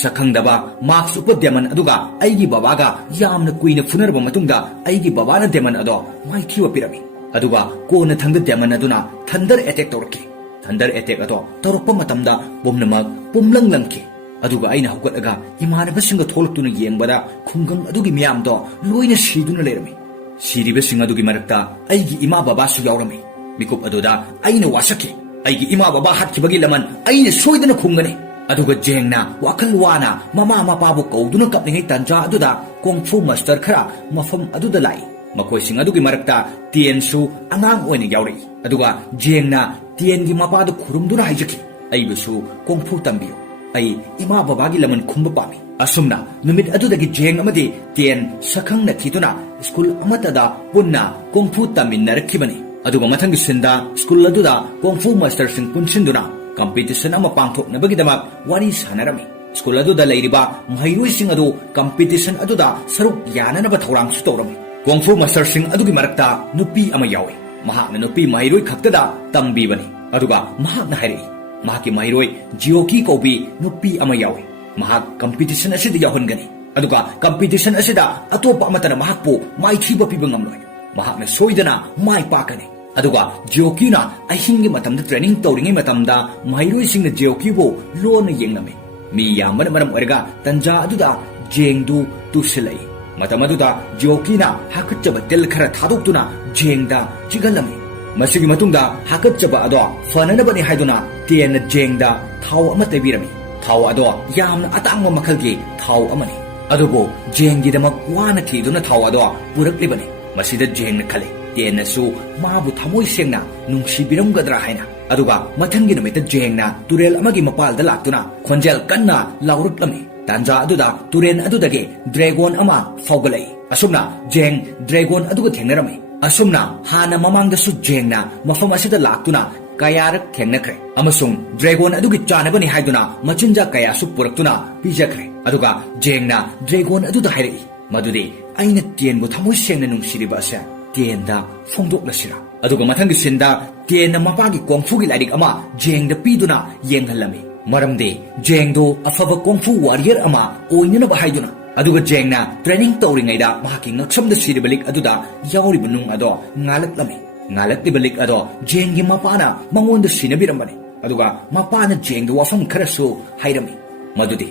ꯁꯛꯈꯪꯗꯕ ꯃꯥꯛꯁ ꯎꯞꯄ demon ꯑꯗꯨꯒ ꯑꯩꯒꯤ ꯕꯕꯥꯒ ꯌꯥꯝꯅ ꯀꯨꯏꯅ ꯐꯨꯅꯔꯕ ꯃꯇꯨꯡꯗ ꯑꯩꯒꯤ ꯕꯕꯥꯅ ꯗꯦꯃꯟ ꯑꯗꯣ ꯃꯥꯏꯊꯤꯕ ꯄꯤꯔꯝꯃꯤ ꯑꯗꯨꯒ ꯀꯣꯟꯅ ꯊꯪꯗ ꯗꯦꯃꯟ ꯑꯗꯨꯅ ꯊꯟꯗꯔ ꯑꯦꯇꯦꯛ ꯇꯧꯔꯛꯈꯤ ꯊꯟꯗꯔ ꯑꯦꯇꯦꯛ ꯑꯗꯣ ꯇꯧꯔꯛꯄ ꯃꯇꯝꯗ ꯄꯨꯝꯅꯃꯛ ꯄꯨꯝꯂꯪꯂꯪꯈꯤ ꯑꯗꯨꯒ ꯑꯩꯅ ꯍꯧꯒꯠꯂꯒ ꯏꯃꯥꯟꯅꯕꯁꯤꯡꯒ ꯊꯣꯛꯂꯛꯇꯨꯅ ꯌꯦꯡꯕꯗ ꯈꯨꯡꯒꯪ ꯑꯗꯨꯒꯤ ꯃꯤꯌꯥꯝꯗꯣ ꯂꯣꯏꯅ ꯁꯤꯗꯨꯅ ꯂꯩꯔꯝꯃꯤ ꯁꯤꯔꯤꯕꯁꯤꯡ ꯑꯗꯨꯒꯤ ꯃꯔꯛꯇ ꯑꯩꯒꯤ ꯏꯃꯥ ꯕꯕꯥꯁꯨ ꯌꯥꯎꯔꯝꯃꯤ ꯃꯤꯀꯨꯞ ꯑꯗꯨꯗ ꯑꯩꯅ ꯋꯥꯁꯛꯈꯤ ꯑꯩꯒꯤ ꯏꯃꯥ ꯕꯕꯥ ꯍꯥꯠꯈꯤꯕꯒꯤ ꯂꯃꯟ ꯑꯩꯅ ꯁꯣꯏꯗꯅ ꯈꯨꯝꯒꯅꯤ ꯑꯗꯨꯒ ꯖꯦꯡꯅ ꯋꯥꯈꯜ ꯋꯥꯅ ꯃꯃꯥ ꯃꯄꯥꯕꯨ ꯀꯧꯗꯨꯅ ꯀꯞꯂꯤꯉꯩ ꯇꯟꯖꯥ ꯑꯗꯨꯗ ꯀꯣꯡꯐꯨ ꯃꯥꯁꯇꯔ ꯈꯔ ꯃꯐꯝ ꯑꯗꯨꯗ ꯂꯥꯛꯏ ꯃꯈꯣꯏꯁꯤꯡ ꯑꯗꯨꯒꯤ ꯃꯔꯛꯇ ꯇꯦꯟꯁꯨ ꯑꯉꯥꯡ ꯑꯣꯏꯅ ꯌꯥꯎꯔꯛꯏ ꯑꯗꯨꯒ ꯖꯦꯡꯅ ꯇꯦꯟꯒꯤ ꯃꯄꯥꯗ ꯈꯨꯔꯨꯝꯗꯨꯅ ꯍꯥꯏꯖꯈꯤ ꯑꯩꯕꯨꯁꯨ ꯀꯣꯡꯐꯨ ꯇꯝꯕꯤꯌꯨ ꯑꯩ ꯏꯃꯥ ꯕꯕꯥꯒꯤ ꯂꯃꯟ ꯈꯨꯝꯕ ꯄꯥꯝꯃꯤ ꯑꯁꯨꯝꯅ ꯅꯨꯃꯤꯠ ꯑꯗꯨꯗꯒꯤ ꯖꯦꯡ ꯑꯃꯗꯤ ꯇꯦꯟ ꯁꯛꯈꯪꯅꯈꯤꯗꯨꯅ ꯁ꯭ꯀꯨꯜ ꯑꯃꯠꯇꯗ ꯄꯨꯟꯅ ꯀꯣꯡꯐꯨ ꯇꯝꯃꯤꯟꯅꯔꯛꯈꯤꯕꯅꯤ ꯑꯗꯨꯒ ꯃꯊꯪꯒꯤ ꯁꯤꯟꯗ ꯁ꯭ꯀꯨꯜ ꯑꯗꯨꯗ ꯀꯣꯡꯐꯨ ꯃꯥꯁꯇꯔꯁꯤꯡ ꯄꯨꯟꯁꯤꯟꯗꯨꯅ ꯀꯝꯄꯤꯇꯤꯁꯟ ꯑꯃ ꯄꯥꯡꯊꯣꯛꯅꯕꯒꯤꯗꯃꯛ ꯋꯥꯔꯤ ꯁꯥꯟꯅꯔꯝꯃꯤ ꯁ꯭ꯀꯨꯜ ꯑꯗꯨꯗ ꯂꯩꯔꯤꯕ ꯃꯍꯩꯔꯣꯏꯁꯤꯡ ꯑꯗꯨ ꯀꯝꯄꯤꯇꯤꯁꯟ ꯑꯗꯨꯗ ꯁꯔꯨꯛ ꯌꯥꯅꯅꯕ ꯊꯧꯔꯥꯡꯁꯨ ꯇꯧꯔꯝꯃꯤ ꯀꯣꯡꯐꯨ ꯃꯥꯁꯇꯔꯁꯤꯡ ꯑꯗꯨꯒꯤ ꯃꯔꯛꯇ ꯅꯨꯄꯤ ꯑꯃ ꯌꯥꯎꯏ ꯃꯍꯥꯛꯅ ꯅꯨꯄꯤ ꯃꯍꯩꯔꯣꯏ ꯈꯛꯇꯗ ꯇꯝꯕꯤꯕꯅꯤ ꯑꯗꯨꯒ ꯃꯍꯥꯛꯅ ꯍꯥꯏꯔꯛꯏ ꯃꯍꯥꯛꯀꯤ ꯃꯍꯩꯔꯣꯏ ꯖꯤꯑꯣꯀꯤ ꯀꯧꯕꯤ ꯅꯨꯄꯤ ꯑꯃ ꯌꯥꯎꯏ ꯃꯍꯥꯛ ꯀꯝꯄꯤꯇꯤꯁꯟ ꯑꯁꯤꯗ ꯌꯥꯎꯍꯟꯒꯅꯤ ꯑꯗꯨꯒ ꯀꯝꯄꯤꯇꯤꯁꯟ ꯑꯁꯤꯗ ꯑꯇꯣꯞꯄ ꯑꯃꯠꯇꯅ ꯃꯍꯥꯛꯄꯨ ꯃꯥꯏꯊꯤꯕ ꯄꯤꯕ ꯉꯝꯂꯣꯏ ꯃꯍꯥꯛꯅ ꯁꯣꯏꯗꯅ ꯃꯥꯏ ꯄꯥꯛꯀꯅꯤ ꯑꯗꯨꯒ ꯖꯤꯑꯣꯀꯤꯅ ꯑꯍꯤꯡꯒꯤ ꯃꯇꯝꯗ ꯇ꯭ꯔꯦꯅꯤꯡ ꯇꯧꯔꯤꯉꯩ ꯃꯇꯝꯗ ꯃꯍꯩꯔꯣꯏꯁꯤꯡꯅ ꯖꯤꯑꯣꯀꯤꯕꯨ ꯂꯣꯟꯅ ꯌꯦꯡꯂꯝꯃꯤ ꯃꯤ ꯌꯥꯝꯕꯅ ꯃꯔꯝ ꯑꯣꯏꯔꯒ ꯇꯟꯖꯥ ꯑꯗꯨꯗ ꯖꯦꯡꯗꯨ ꯇꯨꯁꯤꯜꯂꯛꯏ ꯃꯇꯝ ꯑꯗꯨꯗ ꯖꯤꯑꯣꯀꯤꯅ ꯍꯥꯀꯠꯆꯕ ꯇꯤꯜ ꯈꯔ ꯊꯥꯗꯣꯛꯇꯨꯅ ꯖꯦꯡꯗ ꯆꯤꯛꯍꯜꯂꯝꯃꯤ ꯃꯁꯤꯒꯤ ꯃꯇꯨꯡꯗ ꯍꯥꯀꯠꯆꯕ ꯑꯗꯣ ꯐꯅꯅꯕꯅꯤ ꯍꯥꯏꯗꯨꯅ ꯇꯦꯟꯅ ꯖꯦꯡꯗ ꯊꯥꯎ ꯑꯃ ꯇꯩꯕꯤꯔꯝꯃꯤ ꯊꯥꯎ ꯑꯗꯣ ꯌꯥꯝꯅ ꯑꯇꯥꯡꯕ ꯃꯈꯜꯒꯤ ꯊꯥꯎ ꯑꯃꯅꯤ ꯑꯗꯨꯕꯨ ꯖꯦꯡꯒꯤꯗꯃꯛ ꯋꯥꯅ ꯊꯤꯗꯨꯅ ꯊꯥꯎ ꯑꯗꯣ ꯄꯨꯔꯛꯂꯤꯕꯅꯤ ꯃꯁꯤꯗ ꯖꯦꯡꯅ ꯈꯜꯂꯤ ꯇꯦꯟꯅꯁꯨ ꯃꯥꯕꯨ ꯊꯃꯣꯏ ꯁꯦꯡꯅ ꯅꯨꯡꯁꯤꯕꯤꯔꯝꯒꯗ꯭ꯔꯥ ꯍꯥꯏꯅ ꯑꯗꯨꯒ ꯃꯊꯪꯒꯤ ꯅꯨꯃꯤꯠꯇ ꯖꯦꯡꯅ ꯇꯨꯔꯦꯜ ꯑꯃꯒꯤ ꯃꯄꯥꯜꯗ ꯂꯥꯛꯇꯨꯅ ꯈꯣꯟꯖꯦꯜ ꯀꯟꯅ ꯂꯥꯎꯔꯛꯂꯝꯃꯤ ꯇꯥꯟꯖꯥ ꯑꯗꯨꯗ ꯇꯨꯔꯦꯜ ꯑꯗꯨꯗꯒꯤ ꯗ꯭ꯔꯦꯒꯣꯟ ꯑꯃ ꯐꯥꯎꯒꯠꯂꯛꯏ ꯑꯁꯨꯝꯅ ꯖꯦꯡ ꯗ꯭ꯔꯦꯒꯣꯟ ꯑꯗꯨꯒ ꯊꯦꯡꯅꯔꯝꯃꯤ ꯑꯁꯨꯝꯅ ꯍꯥꯟꯅ ꯃꯃꯥꯡꯗꯁꯨ ꯖꯦꯡꯅ ꯃꯐꯝ ꯑꯁꯤꯗ ꯂꯥꯛꯇꯨꯅ ꯀꯌꯥꯔꯛ ꯊꯦꯡꯅꯈ꯭ꯔꯦ ꯑꯃꯁꯨꯡ ꯗ꯭ꯔꯦꯒꯣꯟ ꯑꯗꯨꯒꯤ ꯆꯥꯅꯕꯅꯤ ꯍꯥꯏꯗꯨꯅ ꯃꯆꯤꯟꯖꯥꯛ ꯀꯌꯥꯁꯨ ꯄꯨꯔꯛꯇꯨꯅ ꯄꯤꯖꯈ꯭ꯔꯦ ꯑꯗꯨꯒ ꯖꯦꯡꯅ ꯗ꯭ꯔꯦꯒꯣꯟ ꯑꯗꯨꯗ ꯍꯥꯏꯔꯛꯏ ꯃꯗꯨꯗꯤ ꯑꯩꯅ ꯇꯦꯟꯕꯨ ꯊꯃꯣꯏ ꯁꯦꯡꯅ ꯅꯨꯡꯁꯤꯔꯤꯕ ꯑꯁꯦ ꯇꯦꯟꯗ ꯐꯣꯡꯗꯣꯛꯂꯁꯤꯔꯥ ꯑꯗꯨꯒ ꯃꯊꯪꯒꯤ ꯁꯤꯟꯗ ꯇꯦꯟꯅ ꯃꯄꯥꯒꯤ ꯀꯣꯡꯐꯨꯒꯤ ꯂꯥꯏꯔꯤꯛ ꯑꯃ ꯖꯦꯡꯗ ꯄꯤꯗꯨꯅ ꯌꯦꯡꯍꯜꯂꯝꯃꯤ ꯃꯔꯝꯗꯤ ꯖꯦꯡꯗꯣ ꯑꯐꯕ ꯀꯣꯡꯐꯨ ꯋꯥꯔꯤꯌꯔ ꯑꯃ ꯑꯣꯏꯅꯅꯕ ꯍꯥꯏꯗꯨꯅ ꯑꯗꯨꯒ ꯖꯦꯡꯅ ꯇ꯭ꯔꯦꯅꯤꯡ ꯇꯧꯔꯤꯉꯩꯗ ꯃꯍꯥꯛꯀꯤ ꯉꯛꯁꯝꯗ ꯁꯤꯔꯤꯕ ꯂꯤꯛ ꯑꯗꯨꯗ ꯌꯥꯎꯔꯤꯕ ꯅꯨꯡ ꯑꯗꯣ ꯉꯥꯜꯂꯛꯂꯝꯃꯤ ꯉꯥꯜꯂꯛꯂꯤꯕ ꯂꯤꯛ ꯑꯗꯣ ꯖꯦꯡꯒꯤ ꯃꯄꯥꯅ ꯃꯉꯣꯟꯗ ꯁꯤꯟꯅꯕꯤꯔꯝꯕꯅꯤ ꯑꯗꯨꯒ ꯃꯄꯥꯅ ꯖꯦꯡꯗ ꯋꯥꯐꯝ ꯈꯔꯁꯨ ꯍꯥꯏꯔꯝꯃꯤ ꯃꯗꯨꯗꯤ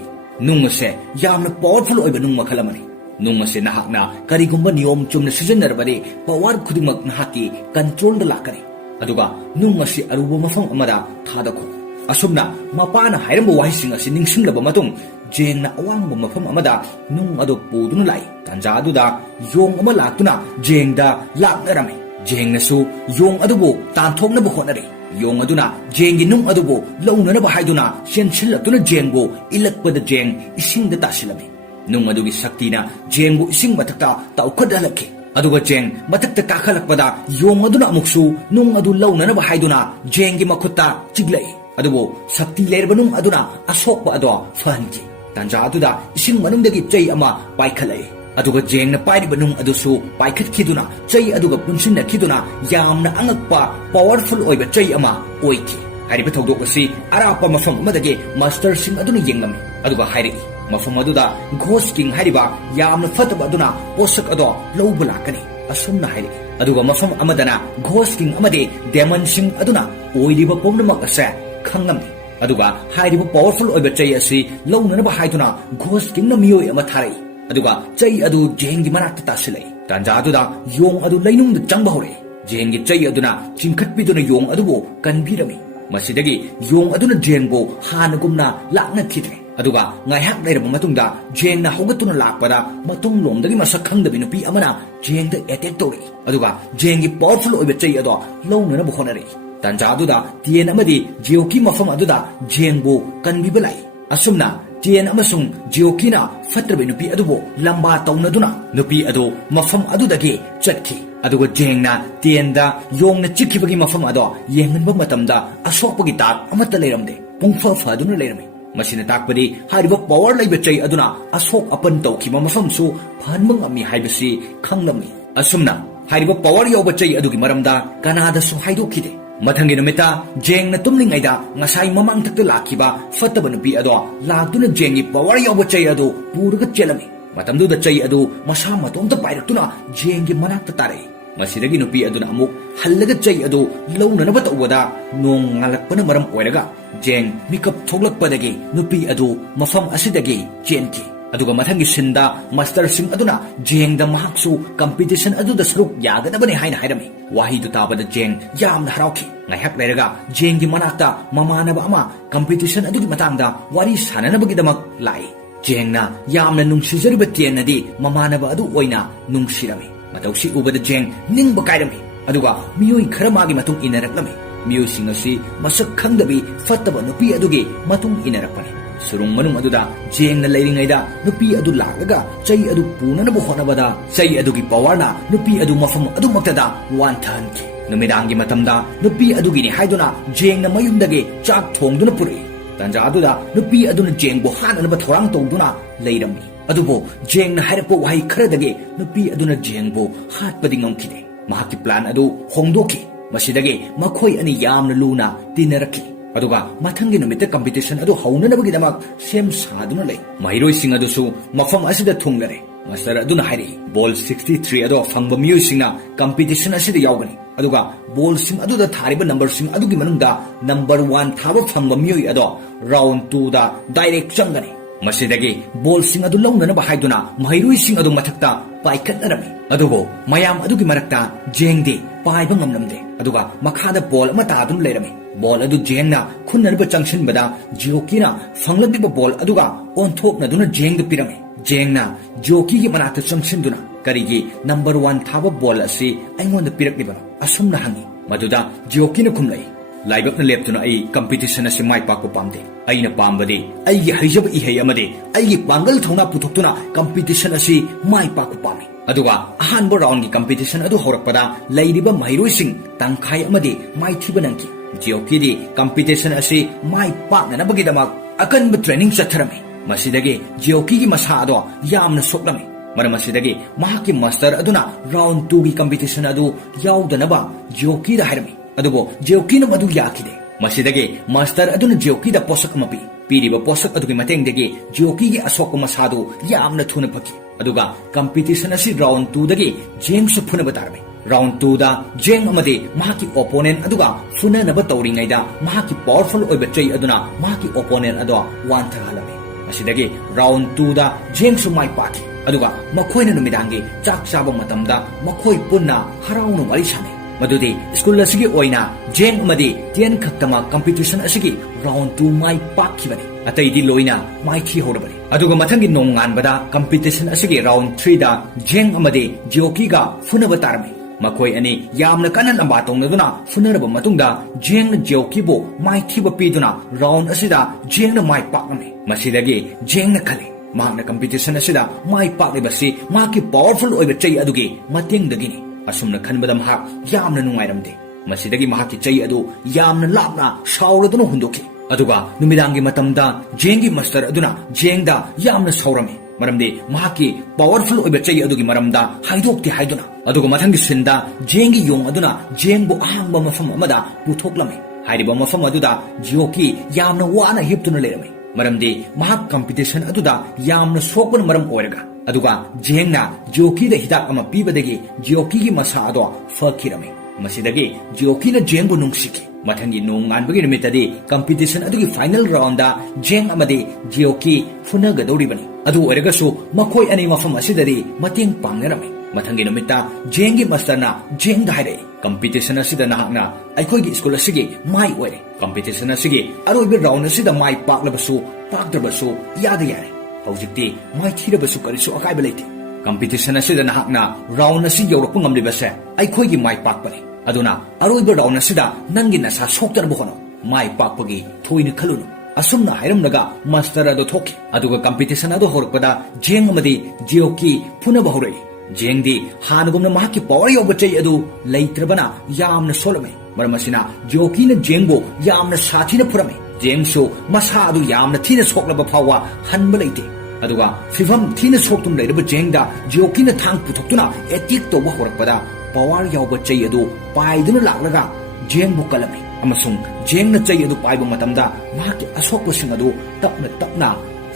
ꯅꯨꯡ ꯑꯁꯦ ꯌꯥꯝꯅ ꯄꯥꯋꯔꯐꯨꯜ ꯑꯣꯏꯕ ꯅꯨꯡ ꯃꯈꯜ ꯑꯃꯅꯤ ꯅꯨꯡ ꯑꯁꯤ ꯅꯍꯥꯛꯅ ꯀꯔꯤꯒꯨꯝꯕ ꯅꯤꯌꯣꯝ ꯆꯨꯝꯅ ꯁꯤꯖꯤꯟꯅꯔꯕꯗꯤ ꯄꯥꯋꯔ ꯈꯨꯗꯤꯡꯃꯛ ꯅꯍꯥꯛꯀꯤ ꯀꯟꯇ꯭ꯔꯣꯜꯗ ꯂꯥꯛꯀꯅꯤ ꯑꯗꯨꯒ ꯅꯨꯡ ꯑꯁꯤ ꯑꯔꯨꯕ ꯃꯐꯝ ꯑꯃꯗ ꯊꯥꯗꯈꯣ ꯑꯁꯨꯝꯅ ꯃꯄꯥꯅ ꯍꯥꯏꯔꯝꯕ ꯋꯥꯍꯩꯁꯤꯡ ꯑꯁꯤ ꯅꯤꯡꯁꯤꯡꯂꯕ ꯃꯇꯨꯡ ꯖꯦꯡꯅ ꯑꯋꯥꯡꯕ ꯃꯐꯝ ꯑꯃꯗ ꯅꯨꯡ ꯑꯗꯨ ꯄꯨꯗꯨꯅ ꯂꯥꯛꯏ ꯇꯥꯟꯖꯥ ꯑꯗꯨꯗ ꯌꯣꯡ ꯑꯃ ꯂꯥꯛꯇꯨꯅ ꯖꯦꯡꯗ ꯂꯥꯛꯅꯔꯝꯃꯤ ꯖꯦꯡꯅꯁꯨ ꯌꯣꯡ ꯑꯗꯨꯕꯨ ꯇꯥꯟꯊꯣꯛꯅꯕ ꯍꯣꯠꯅꯔꯤ ꯌꯣꯡ ꯑꯗꯨꯅ ꯖꯦꯡꯒꯤ ꯅꯨꯡ ꯑꯗꯨꯕꯨ ꯂꯧꯅꯅꯕ ꯍꯥꯏꯗꯨꯅ ꯆꯦꯟꯁꯤꯜꯂꯛꯇꯨꯅ ꯖꯦꯡꯕꯨ ꯏꯜꯂꯛꯄꯗ ꯖꯦꯡ ꯏꯁꯤꯡꯗ ꯇꯥꯁꯤꯜꯂꯝꯃꯤ ꯅꯨꯡ ꯑꯗꯨꯒꯤ ꯁꯛꯇꯤꯅ ꯖꯦꯡꯕꯨ ꯏꯁꯤꯡ ꯃꯊꯛꯇ ꯇꯥꯎꯈꯠꯍꯜꯂꯛꯈꯤ ꯑꯗꯨꯒ ꯖꯦꯡ ꯃꯊꯛꯇ ꯀꯥꯈꯠꯂꯛꯄꯗ ꯌꯣꯡ ꯑꯗꯨꯅ ꯑꯃꯨꯛꯁꯨ ꯅꯨꯡ ꯑꯗꯨ ꯂꯧꯅꯅꯕ ꯍꯥꯏꯗꯨꯅ ꯖꯦꯡꯒꯤ ꯃꯈꯨꯠꯇ ꯆꯤꯛꯂꯛꯏ ꯑꯗꯨꯕꯨ ꯁꯛꯇꯤ ꯂꯩꯔꯕ ꯅꯨꯡ ꯑꯗꯨꯅ ꯑꯁꯣꯛꯄ ꯑꯗꯣ ꯐꯍꯟꯈꯤ ꯇꯥꯟꯖꯥ ꯑꯗꯨꯗ ꯏꯁꯤꯡ ꯃꯅꯨꯡꯗꯒꯤ ꯆꯩ ꯑꯃ ꯄꯥꯏꯈꯠꯂꯛꯏ ꯑꯗꯨꯒ ꯖꯦꯡꯅ ꯄꯥꯏꯔꯤꯕ ꯅꯨꯡ ꯑꯗꯨꯁꯨ ꯄꯥꯏꯈꯠꯈꯤꯗꯨꯅ ꯆꯩ ꯑꯗꯨꯒ ꯄꯨꯟꯁꯤꯟꯅꯈꯤꯗꯨꯅ ꯌꯥꯝꯅ ꯑꯉꯛꯄ ꯄꯥꯋꯔꯐꯨꯜ ꯑꯣꯏꯕ ꯆꯩ ꯑꯃ ꯑꯣꯏꯈꯤ ꯍꯥꯏꯔꯤꯕ ꯊꯧꯗꯣꯛ ꯑꯁꯤ ꯑꯔꯥꯞꯄ ꯃꯐꯝ ꯑꯃꯗꯒꯤ ꯃꯥꯁꯇꯔꯁꯤꯡ ꯑꯗꯨꯅ ꯌꯦꯡꯂꯝꯃꯤ ꯑꯗꯨꯒ ꯍꯥꯏꯔꯛꯏ ꯃꯐꯝ ꯑꯗꯨꯗ ꯘꯣꯁ ꯀꯤꯡ ꯍꯥꯏꯔꯤꯕ ꯌꯥꯝꯅ ꯐꯠꯇꯕ ꯑꯗꯨꯅ ꯄꯣꯠꯁꯛ ꯑꯗꯣ ꯂꯧꯕ ꯂꯥꯛꯀꯅꯤ ꯑꯁꯨꯝꯅ ꯍꯥꯏꯔꯛꯏ ꯑꯗꯨꯒ ꯃꯐꯝ ꯑꯃꯗꯅ ꯘꯣꯁ ꯀꯤꯡ ꯑꯃꯗꯤ ꯗꯦꯃꯟꯁꯤꯡ ꯑꯗꯨꯅ ꯑꯣꯏꯔꯤꯕ ꯄꯨꯝꯅꯃꯛ ꯑꯁꯦ ꯈꯪꯂꯝꯃꯤ ꯑꯗꯨꯒ ꯍꯥꯏꯔꯤꯕ ꯄꯥꯋꯔꯐꯨꯜ ꯑꯣꯏꯕ ꯆꯩ ꯑꯁꯤ ꯂꯧꯅꯅꯕ ꯍꯥꯏꯗꯨꯅ ꯘꯣꯁ ꯀꯤꯡꯅ ꯃꯤꯑꯣꯏ ꯑꯃ ꯊꯥꯔꯛꯏ ꯑꯗꯨꯒ ꯆꯩ ꯑꯗꯨ ꯖꯦꯡꯒꯤ ꯃꯅꯥꯛꯇ ꯇꯥꯁꯤꯜꯂꯛꯏ ꯇꯥꯟꯖꯥ ꯑꯗꯨꯗ ꯌꯣꯡ ꯑꯗꯨ ꯂꯩꯅꯨꯡꯗ ꯆꯪꯕ ꯍꯧꯔꯛꯏ ꯖꯦꯡꯒꯤ ꯆꯩ ꯑꯗꯨꯅ ꯆꯤꯡꯈꯠꯄꯤꯗꯨꯅ ꯌꯣꯡ ꯑꯗꯨꯕꯨ ꯀꯟꯕꯤꯔꯝꯃꯤ ꯃꯁꯤꯗꯒꯤ ꯌꯣꯡ ꯑꯗꯨꯅ ꯖꯦꯡꯕꯨ ꯍꯥꯟꯅꯒꯨꯝꯅ ꯂꯥꯛꯅꯈꯤꯗ꯭ꯔꯦ ꯑꯗꯨꯒ ꯉꯥꯏꯍꯥꯛ ꯂꯩꯔꯕ ꯃꯇꯨꯡꯗ ꯖꯦꯡꯅ ꯍꯧꯒꯠꯇꯨꯅ ꯂꯥꯛꯄꯗ ꯃꯇꯨꯡꯂꯣꯝꯗꯒꯤ ꯃꯁꯛ ꯈꯪꯗꯕꯤ ꯅꯨꯄꯤ ꯑꯃꯅ ꯖꯦꯡꯗ ꯑꯦꯇꯦꯛ ꯇꯧꯔꯛꯏ ꯑꯗꯨꯒ ꯖꯦꯡꯒꯤ ꯄꯥꯋꯔꯐꯨꯜ ꯑꯣꯏꯕ ꯆꯩ ꯑꯗꯣ ꯂꯧꯅꯅꯕ ꯍꯣꯠꯅꯔꯛꯏ ꯇꯥꯟꯖꯥ ꯑꯗꯨꯗ ꯇꯦꯟ ꯑꯃꯗꯤ ꯖꯤꯑꯣꯀꯤ ꯃꯐꯝ ꯑꯗꯨꯗ ꯖꯦꯡꯕꯨ ꯀꯟꯕꯤꯕ ꯂꯥꯛꯏ ꯑꯁꯨꯝꯅ ꯇꯦꯟ ꯑꯃꯁꯨꯡ ꯖꯤꯑꯣꯀꯤꯅ ꯐꯠꯇ꯭ꯔꯕ ꯅꯨꯄꯤ ꯑꯗꯨꯕꯨ ꯂꯝꯕꯥ ꯇꯧꯅꯗꯨꯅ ꯅꯨꯄꯤ ꯑꯗꯨ ꯃꯐꯝ ꯑꯗꯨꯗꯒꯤ ꯆꯠꯈꯤ ꯑꯗꯨꯒ ꯖꯦꯡꯅ ꯇꯦꯟꯗ ꯌꯣꯡꯅ ꯆꯤꯛꯈꯤꯕꯒꯤ ꯃꯐꯝ ꯑꯗꯣ ꯌꯦꯡꯍꯟꯕ ꯃꯇꯝꯗ ꯑꯁꯣꯛꯄꯒꯤ ꯗꯥꯛ ꯑꯃꯠꯇ ꯂꯩꯔꯝꯗꯦ ꯄꯨꯡꯐ ꯐꯗꯨꯅ ꯂꯩꯔꯝꯃꯤ ꯃꯁꯤꯅ ꯇꯥꯛꯄꯗꯤ ꯍꯥꯏꯔꯤꯕ ꯄꯥꯋꯔ ꯂꯩꯕ ꯆꯩ ꯑꯗꯨꯅ ꯑꯁꯣꯛ ꯑꯄꯟ ꯇꯧꯈꯤꯕ ꯃꯐꯝꯁꯨ ꯐꯍꯟꯕ ꯉꯝꯃꯤ ꯍꯥꯏꯕꯁꯤ ꯈꯪꯂꯝꯃꯤ ꯑꯁꯨꯝꯅ ꯍꯥꯏꯔꯤꯕ ꯄꯥꯋꯔ ꯌꯥꯎꯕ ꯆꯩ ꯑꯗꯨꯒꯤ ꯃꯔꯝꯗ ꯀꯅꯥꯗꯁꯨ ꯍꯥꯏꯗꯣꯛꯈꯤꯗꯦ ꯃꯊꯪꯒꯤ ꯅꯨꯃꯤꯠꯇ ꯖꯦꯡꯅ ꯇꯨꯝꯂꯤꯉꯩꯗ ꯉꯁꯥꯏ ꯃꯃꯥꯡꯊꯛꯇ ꯂꯥꯛꯈꯤꯕ ꯐꯠꯇꯕ ꯅꯨꯄꯤ ꯑꯗꯣ ꯂꯥꯛꯇꯨꯅ ꯖꯦꯡꯒꯤ ꯄꯋꯥꯔ ꯌꯥꯎꯕ ꯆꯩ ꯑꯗꯨ ꯄꯨꯔꯒ ꯆꯦꯜꯂꯝꯃꯤ ꯃꯇꯝꯗꯨꯗ ꯆꯩ ꯑꯗꯨ ꯃꯁꯥ ꯃꯇꯣꯝꯇ ꯄꯥꯏꯔꯛꯇꯨꯅ ꯖꯦꯡꯒꯤ ꯃꯅꯥꯛꯇ ꯇꯥꯔꯛꯏ ꯃꯁꯤꯗꯒꯤ ꯅꯨꯄꯤ ꯑꯗꯨꯅ ꯑꯃꯨꯛ ꯍꯜꯂꯒ ꯆꯩ ꯑꯗꯨ ꯂꯧꯅꯅꯕ ꯇꯧꯕꯗ ꯅꯣꯡ ꯉꯥꯜꯂꯛꯄꯅ ꯃꯔꯝ ꯑꯣꯏꯔꯒ ꯖꯦꯡ ꯃꯤꯀꯞ ꯊꯣꯛꯂꯛꯄꯗꯒꯤ ꯅꯨꯄꯤ ꯑꯗꯨ ꯃꯐꯝ ꯑꯁꯤꯗꯒꯤ ꯆꯦꯟꯈꯤ ꯑꯗꯨꯒ ꯃꯊꯪꯒꯤ ꯁꯤꯟꯗ ꯃꯥꯁꯇꯔꯁꯤꯡ ꯑꯗꯨꯅ ꯖꯦꯡꯗ ꯃꯍꯥꯛꯁꯨ ꯀꯝꯄꯤꯇꯤꯁꯟ ꯑꯗꯨꯗ ꯁꯔꯨꯛ ꯌꯥꯒꯗꯕꯅꯤ ꯍꯥꯏꯅ ꯍꯥꯏꯔꯝꯃꯤ ꯋꯥꯍꯩꯗꯨ ꯇꯥꯕꯗ ꯖꯦꯡ ꯌꯥꯝꯅ ꯍꯔꯥꯎꯈꯤ ꯉꯥꯏꯍꯥꯛ ꯂꯩꯔꯒ ꯖꯦꯡꯒꯤ ꯃꯅꯥꯛꯇ ꯃꯃꯥꯟꯅꯕ ꯑꯃ ꯀꯝꯄꯤꯇꯤꯁꯟ ꯑꯗꯨꯒꯤ ꯃꯇꯥꯡꯗ ꯋꯥꯔꯤ ꯁꯥꯟꯅꯅꯕꯒꯤꯗꯃꯛ ꯂꯥꯛꯏ ꯖꯦꯡꯅ ꯌꯥꯝꯅ ꯅꯨꯡꯁꯤꯖꯔꯤꯕ ꯇꯦꯟꯅꯗꯤ ꯃꯃꯥꯟꯅꯕ ꯑꯗꯨ ꯑꯣꯏꯅ ꯅꯨꯡꯁꯤꯔꯝꯃꯤ ꯃꯇꯧꯁꯤ ꯎꯕꯗ ꯖꯦꯡ ꯅꯤꯡꯕ ꯀꯥꯏꯔꯝꯃꯤ ꯑꯗꯨꯒ ꯃꯤꯑꯣꯏ ꯈꯔ ꯃꯥꯒꯤ ꯃꯇꯨꯡ ꯏꯟꯅꯔꯛꯂꯝꯃꯤ ꯃꯤꯑꯣꯏꯁꯤꯡ ꯑꯁꯤ ꯃꯁꯛ ꯈꯪꯗꯕꯤ ꯐꯠꯇꯕ ꯅꯨꯄꯤ ꯑꯗꯨꯒꯤ ꯃꯇꯨꯡ ꯏꯟꯅꯔꯛꯄꯅꯤ ꯁꯨꯔꯨꯡ ꯃꯅꯨꯡ ꯑꯗꯨꯗ ꯖꯦꯡꯅ ꯂꯩꯔꯤꯉꯩꯗ ꯅꯨꯄꯤ ꯑꯗꯨ ꯂꯥꯛꯂꯒ ꯆꯩ ꯑꯗꯨ ꯄꯨꯅꯅꯕ ꯍꯣꯠꯅꯕꯗ ꯆꯩ ꯑꯗꯨꯒꯤ ꯄꯋꯥꯔꯅ ꯅꯨꯄꯤ ꯑꯗꯨ ꯃꯐꯝ ꯑꯗꯨꯃꯛꯇꯗ ꯋꯥꯟꯊꯍꯟꯈꯤ ꯅꯨꯃꯤꯗꯥꯡꯒꯤ ꯃꯇꯝꯗ ꯅꯨꯄꯤ ꯑꯗꯨꯒꯤꯅꯤ ꯍꯥꯏꯗꯨꯅ ꯖꯦꯡꯅ ꯃꯌꯨꯝꯗꯒꯤ ꯆꯥꯛ ꯊꯣꯡꯗꯨꯅ ꯄꯨꯔꯛꯏ ꯇꯥꯟꯖꯥ ꯑꯗꯨꯗ ꯅꯨꯄꯤ ꯑꯗꯨꯅ ꯖꯦꯡꯕꯨ ꯍꯥꯠꯅꯅꯕ ꯊꯧꯔꯥꯡ ꯇꯧꯗꯨꯅ ꯂꯩꯔꯝꯃꯤ ꯑꯗꯨꯕꯨ ꯖꯦꯡꯅ ꯍꯥꯏꯔꯛꯄ ꯋꯥꯍꯩ ꯈꯔꯗꯒꯤ ꯅꯨꯄꯤ ꯑꯗꯨꯅ ꯖꯦꯡꯕꯨ ꯍꯥꯠꯄꯗꯤ ꯉꯝꯈꯤꯗꯦ ꯃꯍꯥꯛꯀꯤ ꯄ꯭ꯂꯥꯟ ꯑꯗꯨ ꯍꯣꯡꯗꯣꯛꯈꯤ ꯃꯁꯤꯗꯒꯤ ꯃꯈꯣꯏ ꯑꯅꯤ ꯌꯥꯝꯅ ꯂꯨꯅ ꯇꯤꯟꯅꯔꯛꯈꯤ ꯑꯗꯨꯒ ꯃꯊꯪꯒꯤ ꯅꯨꯃꯤꯠꯇ ꯀꯝꯄꯤꯇꯤꯁꯟ ꯑꯗꯨ ꯍꯧꯅꯅꯕꯒꯤꯗꯃꯛ ꯁꯦꯝ ꯁꯥꯗꯨꯅ ꯂꯩ ꯃꯍꯩꯔꯣꯏꯁꯤꯡ ꯑꯗꯨꯁꯨ ꯃꯐꯝ ꯑꯁꯤꯗ ꯊꯨꯡꯂꯔꯦ ꯃꯥꯁꯇꯔ ꯑꯗꯨꯅ ꯍꯥꯏꯔꯛꯏ ꯕꯣꯜ 63 ꯑꯗꯣ ꯐꯪꯕ ꯃꯤꯑꯣꯏꯁꯤꯡꯅ ꯀꯝꯄꯤꯇꯤꯁꯟ ꯑꯁꯤꯗ ꯌꯥꯎꯒꯅꯤ ꯑꯗꯨꯒ ꯕꯣꯜꯁꯤꯡ ꯑꯗꯨꯗ ꯊꯥꯔꯤꯕ ꯅꯝꯕꯔꯁꯤꯡ ꯑꯗꯨꯒꯤ ꯃꯅꯨꯡꯗ ꯅꯝꯕꯔ 1 ꯊꯥꯕ ꯐꯪꯕ ꯃꯤꯑꯣꯏ ꯑꯗꯣ ꯔꯥꯎꯟ 2ꯗ ꯗꯥꯏꯔꯦꯛ ꯆꯪꯒꯅꯤ ꯃꯁꯤꯗꯒꯤ ꯕꯣꯜꯁꯤꯡ ꯑꯗꯨ ꯂꯧꯅꯅꯕ ꯍꯥꯏꯗꯨꯅ ꯃꯍꯩꯔꯣꯏꯁꯤꯡ ꯑꯗꯨ ꯃꯊꯛꯇ ꯄꯥꯏꯈꯠꯅꯔꯝꯃꯤ ꯑꯗꯨꯕꯨ ꯃꯌꯥꯝ ꯑꯗꯨꯒꯤ ꯃꯔꯛꯇ ꯖꯦꯡꯗꯤ ꯄꯥꯏꯕ ꯉꯝꯂꯝꯗꯦ ꯑꯗꯨꯒ ꯃꯈꯥꯗ ꯕꯣꯜ ꯑꯃ ꯇꯥꯗꯨꯅ ꯂꯩꯔꯝꯃꯤ ꯕꯣꯜ ꯑꯗꯨ ꯖꯦꯡꯅ ꯈꯨꯟꯅꯅꯕ ꯆꯪꯁꯤꯟꯕꯗ ꯖꯤꯑꯣꯀꯤꯅ ꯐꯪꯂꯛꯂꯤꯕ ꯕꯣꯜ ꯑꯗꯨꯒ ꯑꯣꯟꯊꯣꯛꯅꯗꯨꯅ ꯖꯦꯡꯗ ꯄꯤꯔꯝꯃꯤ ꯖꯦꯡꯅ ꯖꯤꯑꯣꯀꯤꯒꯤ ꯃꯅꯥꯛꯇ ꯆꯪꯁꯤꯟꯗꯨꯅ ꯀꯔꯤꯒꯤ ꯅꯝꯕꯔ 1 ꯊꯥꯕ ꯕꯣꯜ ꯑꯁꯤ ꯑꯩꯉꯣꯟꯗ ꯄꯤꯔꯛꯂꯤꯕꯅꯣ ꯑꯁꯨꯝꯅ ꯍꯪꯉꯤ ꯃꯗꯨꯗ ꯖꯤꯑꯣꯀꯤꯅ ꯈꯨꯝꯂꯛꯏ ꯂꯥꯏꯕꯛꯅ ꯂꯦꯞꯇꯨꯅ ꯑꯩ ꯀꯝꯄꯤꯇꯤꯁꯟ ꯑꯁꯤ ꯃꯥꯏ ꯄꯥꯛꯄ ꯄꯥꯝꯗꯦ ꯑꯩꯅ ꯄꯥꯝꯕꯗꯤ ꯑꯩꯒꯤ ꯍꯩꯖꯕ ꯏꯍꯩ ꯑꯃꯗꯤ ꯑꯩꯒꯤ ꯄꯥꯡꯒꯜ ꯊꯧꯅꯥ ꯄꯨꯊꯣꯛꯇꯨꯅ ꯀꯝꯄꯤꯇꯤꯁꯟ ꯑꯁꯤ ꯃꯥꯏ ꯄꯥꯛꯄ ꯄꯥꯝꯃꯤ ꯑꯗꯨꯒ ꯑꯍꯥꯟꯕ ꯔꯥꯎꯟꯒꯤ ꯀꯝꯄꯤꯇꯤꯁꯟ ꯑꯗꯨ ꯍꯧꯔꯛꯄꯗ ꯂꯩꯔꯤꯕ ꯃꯍꯩꯔꯣꯏꯁꯤꯡ ꯇꯪꯈꯥꯏ ꯑꯃꯗꯤ ꯃꯥꯏꯊꯤꯕ ꯅꯪꯈꯤ ꯖꯤꯑꯣꯀꯤꯗꯤ ꯀꯝꯄꯤꯇꯤꯁꯟ ꯑꯁꯤ ꯃꯥꯏ ꯄꯥꯛꯅꯅꯕꯒꯤꯗꯃꯛ ꯑꯀꯟꯕ ꯇ꯭ꯔꯦꯅꯤꯡ ꯆꯠꯊꯔꯝꯃꯤ ꯃꯁꯤꯗꯒꯤ ꯖꯤꯑꯣꯀꯤꯒꯤ ꯃꯁꯥ ꯑꯗꯣ ꯌꯥꯝꯅ ꯁꯣꯛꯂꯝꯃꯤ ꯃꯔꯝ ꯑꯁꯤꯗꯒꯤ ꯃꯍꯥꯛꯀꯤ ꯃꯥꯁꯇꯔ ꯑꯗꯨꯅ ꯔꯥꯎꯟ 2ꯒꯤ ꯀꯝꯄꯤꯇꯤꯁꯟ ꯑꯗꯨ ꯌꯥꯎꯗꯅꯕ ꯖꯤꯑꯣꯀꯤꯗ ꯍꯥꯏꯔꯝꯃꯤ ꯑꯗꯨꯕꯨ ꯖꯤꯑꯣꯀꯤꯅ ꯃꯗꯨ ꯌꯥꯈꯤꯗꯦ ꯃꯁꯤꯗꯒꯤ ꯃꯥꯁꯇꯔ ꯑꯗꯨꯅ ꯖꯤꯑꯣꯀꯤꯗ ꯄꯣꯠꯁꯛ ꯑꯃ ꯄꯤ ꯄꯤꯔꯤꯕ ꯄꯣꯠꯁꯛ ꯑꯗꯨꯒꯤ ꯃꯇꯦꯡꯗꯒꯤ ꯖꯤꯑꯣꯀꯤꯒꯤ ꯑꯁꯣꯛꯄ ꯃꯁꯥꯗꯨ ꯌꯥꯝꯅ ꯊꯨꯅ ꯐꯈꯤ ꯑꯗꯨꯒ ꯀꯝꯄꯤꯇꯤꯁꯟ ꯑꯁꯤ ꯔꯥꯎꯟ 2ꯗꯒꯤ ꯖꯦꯡꯁꯨ ꯐꯨꯅꯕ ꯇꯥꯔꯝꯃꯤ ꯔꯥꯎꯟ 2ꯗ ꯖꯦꯡ ꯑꯃꯗꯤ ꯃꯍꯥꯛꯀꯤ ꯑꯣꯄꯣꯅꯦꯟꯠ ꯑꯗꯨꯒ ꯐꯨꯅꯅꯕ ꯇꯧꯔꯤꯉꯩꯗ ꯃꯍꯥꯛꯀꯤ ꯄꯥꯋꯔꯐꯨꯜ ꯑꯣꯏꯕ ꯆꯩ ꯑꯗꯨꯅ ꯃꯍꯥꯛꯀꯤ ꯑꯣꯄꯣꯅꯦꯟꯠ ꯑꯗꯣ ꯋꯥꯟꯊꯍꯜꯂꯝꯃꯤ ꯃꯁꯤꯗꯒꯤ ꯔꯥꯎꯟ 2ꯗ ꯖꯦꯡꯁꯨ ꯃꯥꯏ ꯄꯥꯛꯈꯤ ꯑꯗꯨꯒ ꯃꯈꯣꯏꯅ ꯅꯨꯃꯤꯗꯥꯡꯒꯤ ꯆꯥꯛ ꯆꯥꯕ ꯃꯇꯝꯗ ꯃꯈꯣꯏ ꯄꯨꯟꯅ ꯍꯔꯥꯎꯅ ꯋꯥꯔꯤ ꯁꯥꯟꯅꯩ ꯃꯗꯨꯗꯤ ꯁ꯭ꯀꯨꯜ ꯑꯁꯤꯒꯤ ꯑꯣꯏꯅ ꯖꯦꯡ ꯑꯃꯗꯤ ꯇꯦꯟ ꯈꯛꯇꯃꯛ ꯀꯝꯄꯤꯇꯤꯁꯟ ꯑꯁꯤꯒꯤ ꯔꯥꯎꯟ 2 ꯃꯥꯏ ꯄꯥꯛꯈꯤꯕꯅꯤ ꯑꯇꯩꯗꯤ ꯂꯣꯏꯅ ꯃꯥꯏꯊꯤꯍꯧꯔꯕꯅꯤ ꯑꯗꯨꯒ ꯃꯊꯪꯒꯤ ꯅꯣꯡꯉꯥꯟꯕꯗ ꯀꯝꯄꯤꯇꯤꯁꯟ ꯑꯁꯤꯒꯤ ꯔꯥꯎꯟ 3ꯗ ꯖꯦꯡ ꯑꯃꯗꯤ ꯖꯤꯑꯣꯀꯤꯒ ꯐꯨꯅꯕ ꯇꯥꯔꯝꯃꯤ ꯃꯈꯣꯏ ꯑꯅꯤ ꯌꯥꯝꯅ ꯀꯟꯅ ꯂꯝꯕꯥ ꯇꯧꯅꯗꯨꯅ ꯐꯨꯅꯔꯕ ꯃꯇꯨꯡꯗ ꯖꯦꯡꯅ ꯖꯤꯑꯣꯀꯤꯕꯨ ꯃꯥꯏꯊꯤꯕ ꯄꯤꯗꯨꯅ ꯔꯥꯎꯟ ꯑꯁꯤꯗ ꯖꯦꯡꯅ ꯃꯥꯏ ꯄꯥꯛꯂꯝꯃꯤ ꯃꯁꯤꯗꯒꯤ ꯖꯦꯡꯅ ꯈꯜꯂꯤ ꯃꯍꯥꯛꯅ ꯀꯝꯄꯤꯇꯤꯁꯟ ꯑꯁꯤꯗ ꯃꯥꯏ ꯄꯥꯛꯂꯤꯕꯁꯤ ꯃꯍꯥꯛꯀꯤ ꯄꯥꯋꯔꯐꯨꯜ ꯑꯣꯏꯕ ꯆꯩ ꯑꯗꯨꯒꯤ ꯃꯇꯦꯡꯗꯒꯤꯅꯤ ꯑꯁꯨꯝꯅ ꯈꯟꯕꯗ ꯃꯍꯥꯛ ꯌꯥꯝꯅ ꯅꯨꯡꯉꯥꯏꯔꯝꯗꯦ ꯃꯁꯤꯗꯒꯤ ꯃꯍꯥꯛꯀꯤ ꯆꯩ ꯑꯗꯨ ꯌꯥꯝꯅ ꯂꯥꯞꯅ ꯁꯥꯎꯔꯗꯨꯅ ꯍꯨꯟꯗꯣꯛꯈꯤ ꯑꯗꯨꯒ ꯅꯨꯃꯤꯗꯥꯡꯒꯤ ꯃꯇꯝꯗ ꯖꯦꯡꯒꯤ ꯃꯥꯁꯇꯔ ꯑꯗꯨꯅ ꯖꯦꯡꯗ ꯌꯥꯝꯅ ꯁꯥꯎꯔꯝꯃꯤ ꯃꯔꯝꯗꯤ ꯃꯍꯥꯛꯀꯤ ꯄꯥꯋꯔꯐꯨꯜ ꯑꯣꯏꯕ ꯆꯩ ꯑꯗꯨꯒꯤ ꯃꯔꯝꯗ ꯍꯥꯏꯗꯣꯛꯇꯦ ꯍꯥꯏꯗꯨꯅ ꯑꯗꯨꯒ ꯃꯊꯪꯒꯤ ꯁꯤꯟꯗ ꯖꯦꯡꯒꯤ ꯌꯣꯡ ꯑꯗꯨꯅ ꯖꯦꯡꯕꯨ ꯑꯍꯥꯡꯕ ꯃꯐꯝ ꯑꯃꯗ ꯄꯨꯊꯣꯛꯂꯝꯃꯤ ꯍꯥꯏꯔꯤꯕ ꯃꯐꯝ ꯑꯗꯨꯗ ꯖꯤꯑꯣꯀꯤ ꯌꯥꯝꯅ ꯋꯥꯅ ꯍꯤꯞꯇꯨꯅ ꯂꯩꯔꯝꯃꯤ ꯃꯔꯝꯗꯤ ꯃꯍꯥꯛ ꯀꯝꯄꯤꯇꯤꯁꯟ ꯑꯗꯨꯗ ꯌꯥꯝꯅ ꯁꯣꯛꯄꯅ ꯃꯔꯝ ꯑꯣꯏꯔꯒ ꯑꯗꯨꯒ ꯖꯦꯡꯅ ꯖꯤꯑꯣꯀꯤꯗ ꯍꯤꯗꯥꯛ ꯑꯃ ꯄꯤꯕꯗꯒꯤ ꯖꯤꯑꯣꯀꯤꯒꯤ ꯃꯁꯥ ꯑꯗꯣ ꯐꯈꯤꯔꯝꯃꯤ ꯃꯁꯤꯗꯒꯤ ꯖꯤꯑꯣꯀꯤꯅ ꯖꯦꯡꯕꯨ ꯅꯨꯡꯁꯤꯈꯤ ꯃꯊꯪꯒꯤ ꯅꯣꯡꯉꯥꯟꯕꯒꯤ ꯅꯨꯃꯤꯠꯇꯗꯤ ꯀꯝꯄꯤꯇꯤꯁꯟ ꯑꯗꯨꯒꯤ ꯐꯥꯏꯅꯦꯜ ꯔꯥꯎꯟꯗ ꯖꯦꯡ ꯑꯃꯗꯤ ꯖꯤꯑꯣꯀꯤ ꯐꯨꯅꯒꯗꯧꯔꯤꯕꯅꯤ ꯑꯗꯨ ꯑꯣꯏꯔꯒꯁꯨ ꯃꯈꯣꯏ ꯑꯅꯤ ꯃꯐꯝ ꯑꯁꯤꯗꯗꯤ ꯃꯇꯦꯡ ꯄꯥꯡꯅꯔꯝꯃꯤ ꯃꯊꯪꯒꯤ ꯅꯨꯃꯤꯠꯇ ꯖꯦꯡꯒꯤ ꯃꯥꯁꯇꯔꯅ ꯖꯦꯡꯗ ꯍꯥꯏꯔꯛꯏ ꯀꯝꯄꯤꯇꯤꯁꯟ ꯑꯁꯤꯗ ꯅꯍꯥꯛꯅ ꯑꯩꯈꯣꯏꯒꯤ ꯁ꯭ꯀꯨꯜ ꯑꯁꯤꯒꯤ ꯃꯥꯏ ꯑꯣꯏꯔꯦ ꯀꯝꯄꯤꯇꯤꯁꯟ ꯑꯁꯤꯒꯤ ꯑꯔꯣꯏꯕ ꯔꯥꯎꯟ ꯑꯁꯤꯗ ꯃꯥꯏ ꯄꯥꯛꯂꯕꯁꯨ ꯄꯥꯛꯇ꯭ꯔꯕꯁꯨ ꯌꯥꯗ ꯌꯥꯔꯦ ꯍꯧꯖꯤꯛꯇꯤ ꯃꯥꯏꯊꯤꯔꯕꯁꯨ ꯀꯔꯤꯁꯨ ꯑꯀꯥꯏꯕ ꯂꯩꯇꯦ ꯀꯝꯄꯤꯇꯤꯁꯟ ꯑꯁꯤꯗ ꯅꯍꯥꯛꯅ ꯔꯥꯎꯟ ꯑꯁꯤ ꯌꯧꯔꯛꯄ ꯉꯝꯂꯤꯕꯁꯦ ꯑꯩꯈꯣꯏꯒꯤ ꯃꯥꯏ ꯄꯥꯛꯄꯅꯤ ꯑꯗꯨꯅ ꯑꯔꯣꯏꯕ ꯔꯥꯎꯟ ꯑꯁꯤꯗ ꯅꯪꯒꯤ ꯅꯁꯥ ꯁꯣꯛꯇꯅꯕ ꯍꯣꯠꯅꯧ ꯃꯥꯏ ꯄꯥꯛꯄꯒꯤ ꯊꯣꯏꯅ ꯈꯜꯂꯨꯅꯨ ꯑꯁꯨꯝꯅ ꯍꯥꯏꯔꯝꯂꯒ ꯃꯥꯁꯇꯔ ꯑꯗꯨ ꯊꯣꯛꯈꯤ ꯑꯗꯨꯒ ꯀꯝꯄꯤꯇꯤꯁꯟ ꯑꯗꯨ ꯍꯧꯔꯛꯄꯗ ꯖꯦꯡ ꯑꯃꯗꯤ ꯖꯤꯑꯣꯀꯤ ꯐꯨꯅꯕ ꯍꯧꯔꯛꯏ ꯖꯦꯡꯗꯤ ꯍꯥꯟꯅꯒꯨꯝꯅ ꯃꯍꯥꯛꯀꯤ ꯄꯥꯋꯔ ꯌꯥꯎꯕ ꯆꯩ ꯑꯗꯨ ꯂꯩꯇ꯭ꯔꯕꯅ ꯌꯥꯝꯅ ꯁꯣꯜꯂꯝꯃꯤ ꯃꯔꯝ ꯑꯁꯤꯅ ꯖꯤꯑꯣꯀꯤꯅ ꯖꯦꯡꯕꯨ ꯌꯥꯝꯅ ꯁꯥꯊꯤꯅ ꯐꯨꯔꯝꯃꯤ ꯖꯦꯡꯁꯨ ꯃꯁꯥ ꯑꯗꯨ ꯌꯥꯝꯅ ꯊꯤꯅ ꯁꯣꯛꯂꯕ ꯐꯥꯎꯕ ꯍꯟꯕ ꯂꯩꯇꯦ ꯑꯗꯨꯒ ꯐꯤꯚꯝ ꯊꯤꯅ ꯁꯣꯛꯇꯨꯅ ꯂꯩꯔꯕ ꯖꯦꯡꯗ ꯖꯤꯑꯣꯀꯤꯅ ꯊꯥꯡ ꯄꯨꯊꯣꯛꯇꯨꯅ ꯑꯦꯇꯦꯛ ꯇꯧꯕ ꯍꯧꯔꯛꯄꯗ ꯄꯥꯋꯔ ꯌꯥꯎꯕ ꯆꯩ ꯑꯗꯨ ꯄꯥꯏꯗꯨꯅ ꯂꯥꯛꯂꯒ ꯖꯦꯡꯕꯨ ꯀꯜꯂꯝꯃꯤ ꯑꯃꯁꯨꯡ ꯖꯦꯡꯅ ꯆꯩ ꯑꯗꯨ ꯄꯥꯏꯕ ꯃꯇꯝꯗ ꯃꯍꯥꯛꯀꯤ ꯑꯁꯣꯛꯄꯁꯤꯡ ꯑꯗꯨ ꯇꯞꯅ ꯇꯞꯅ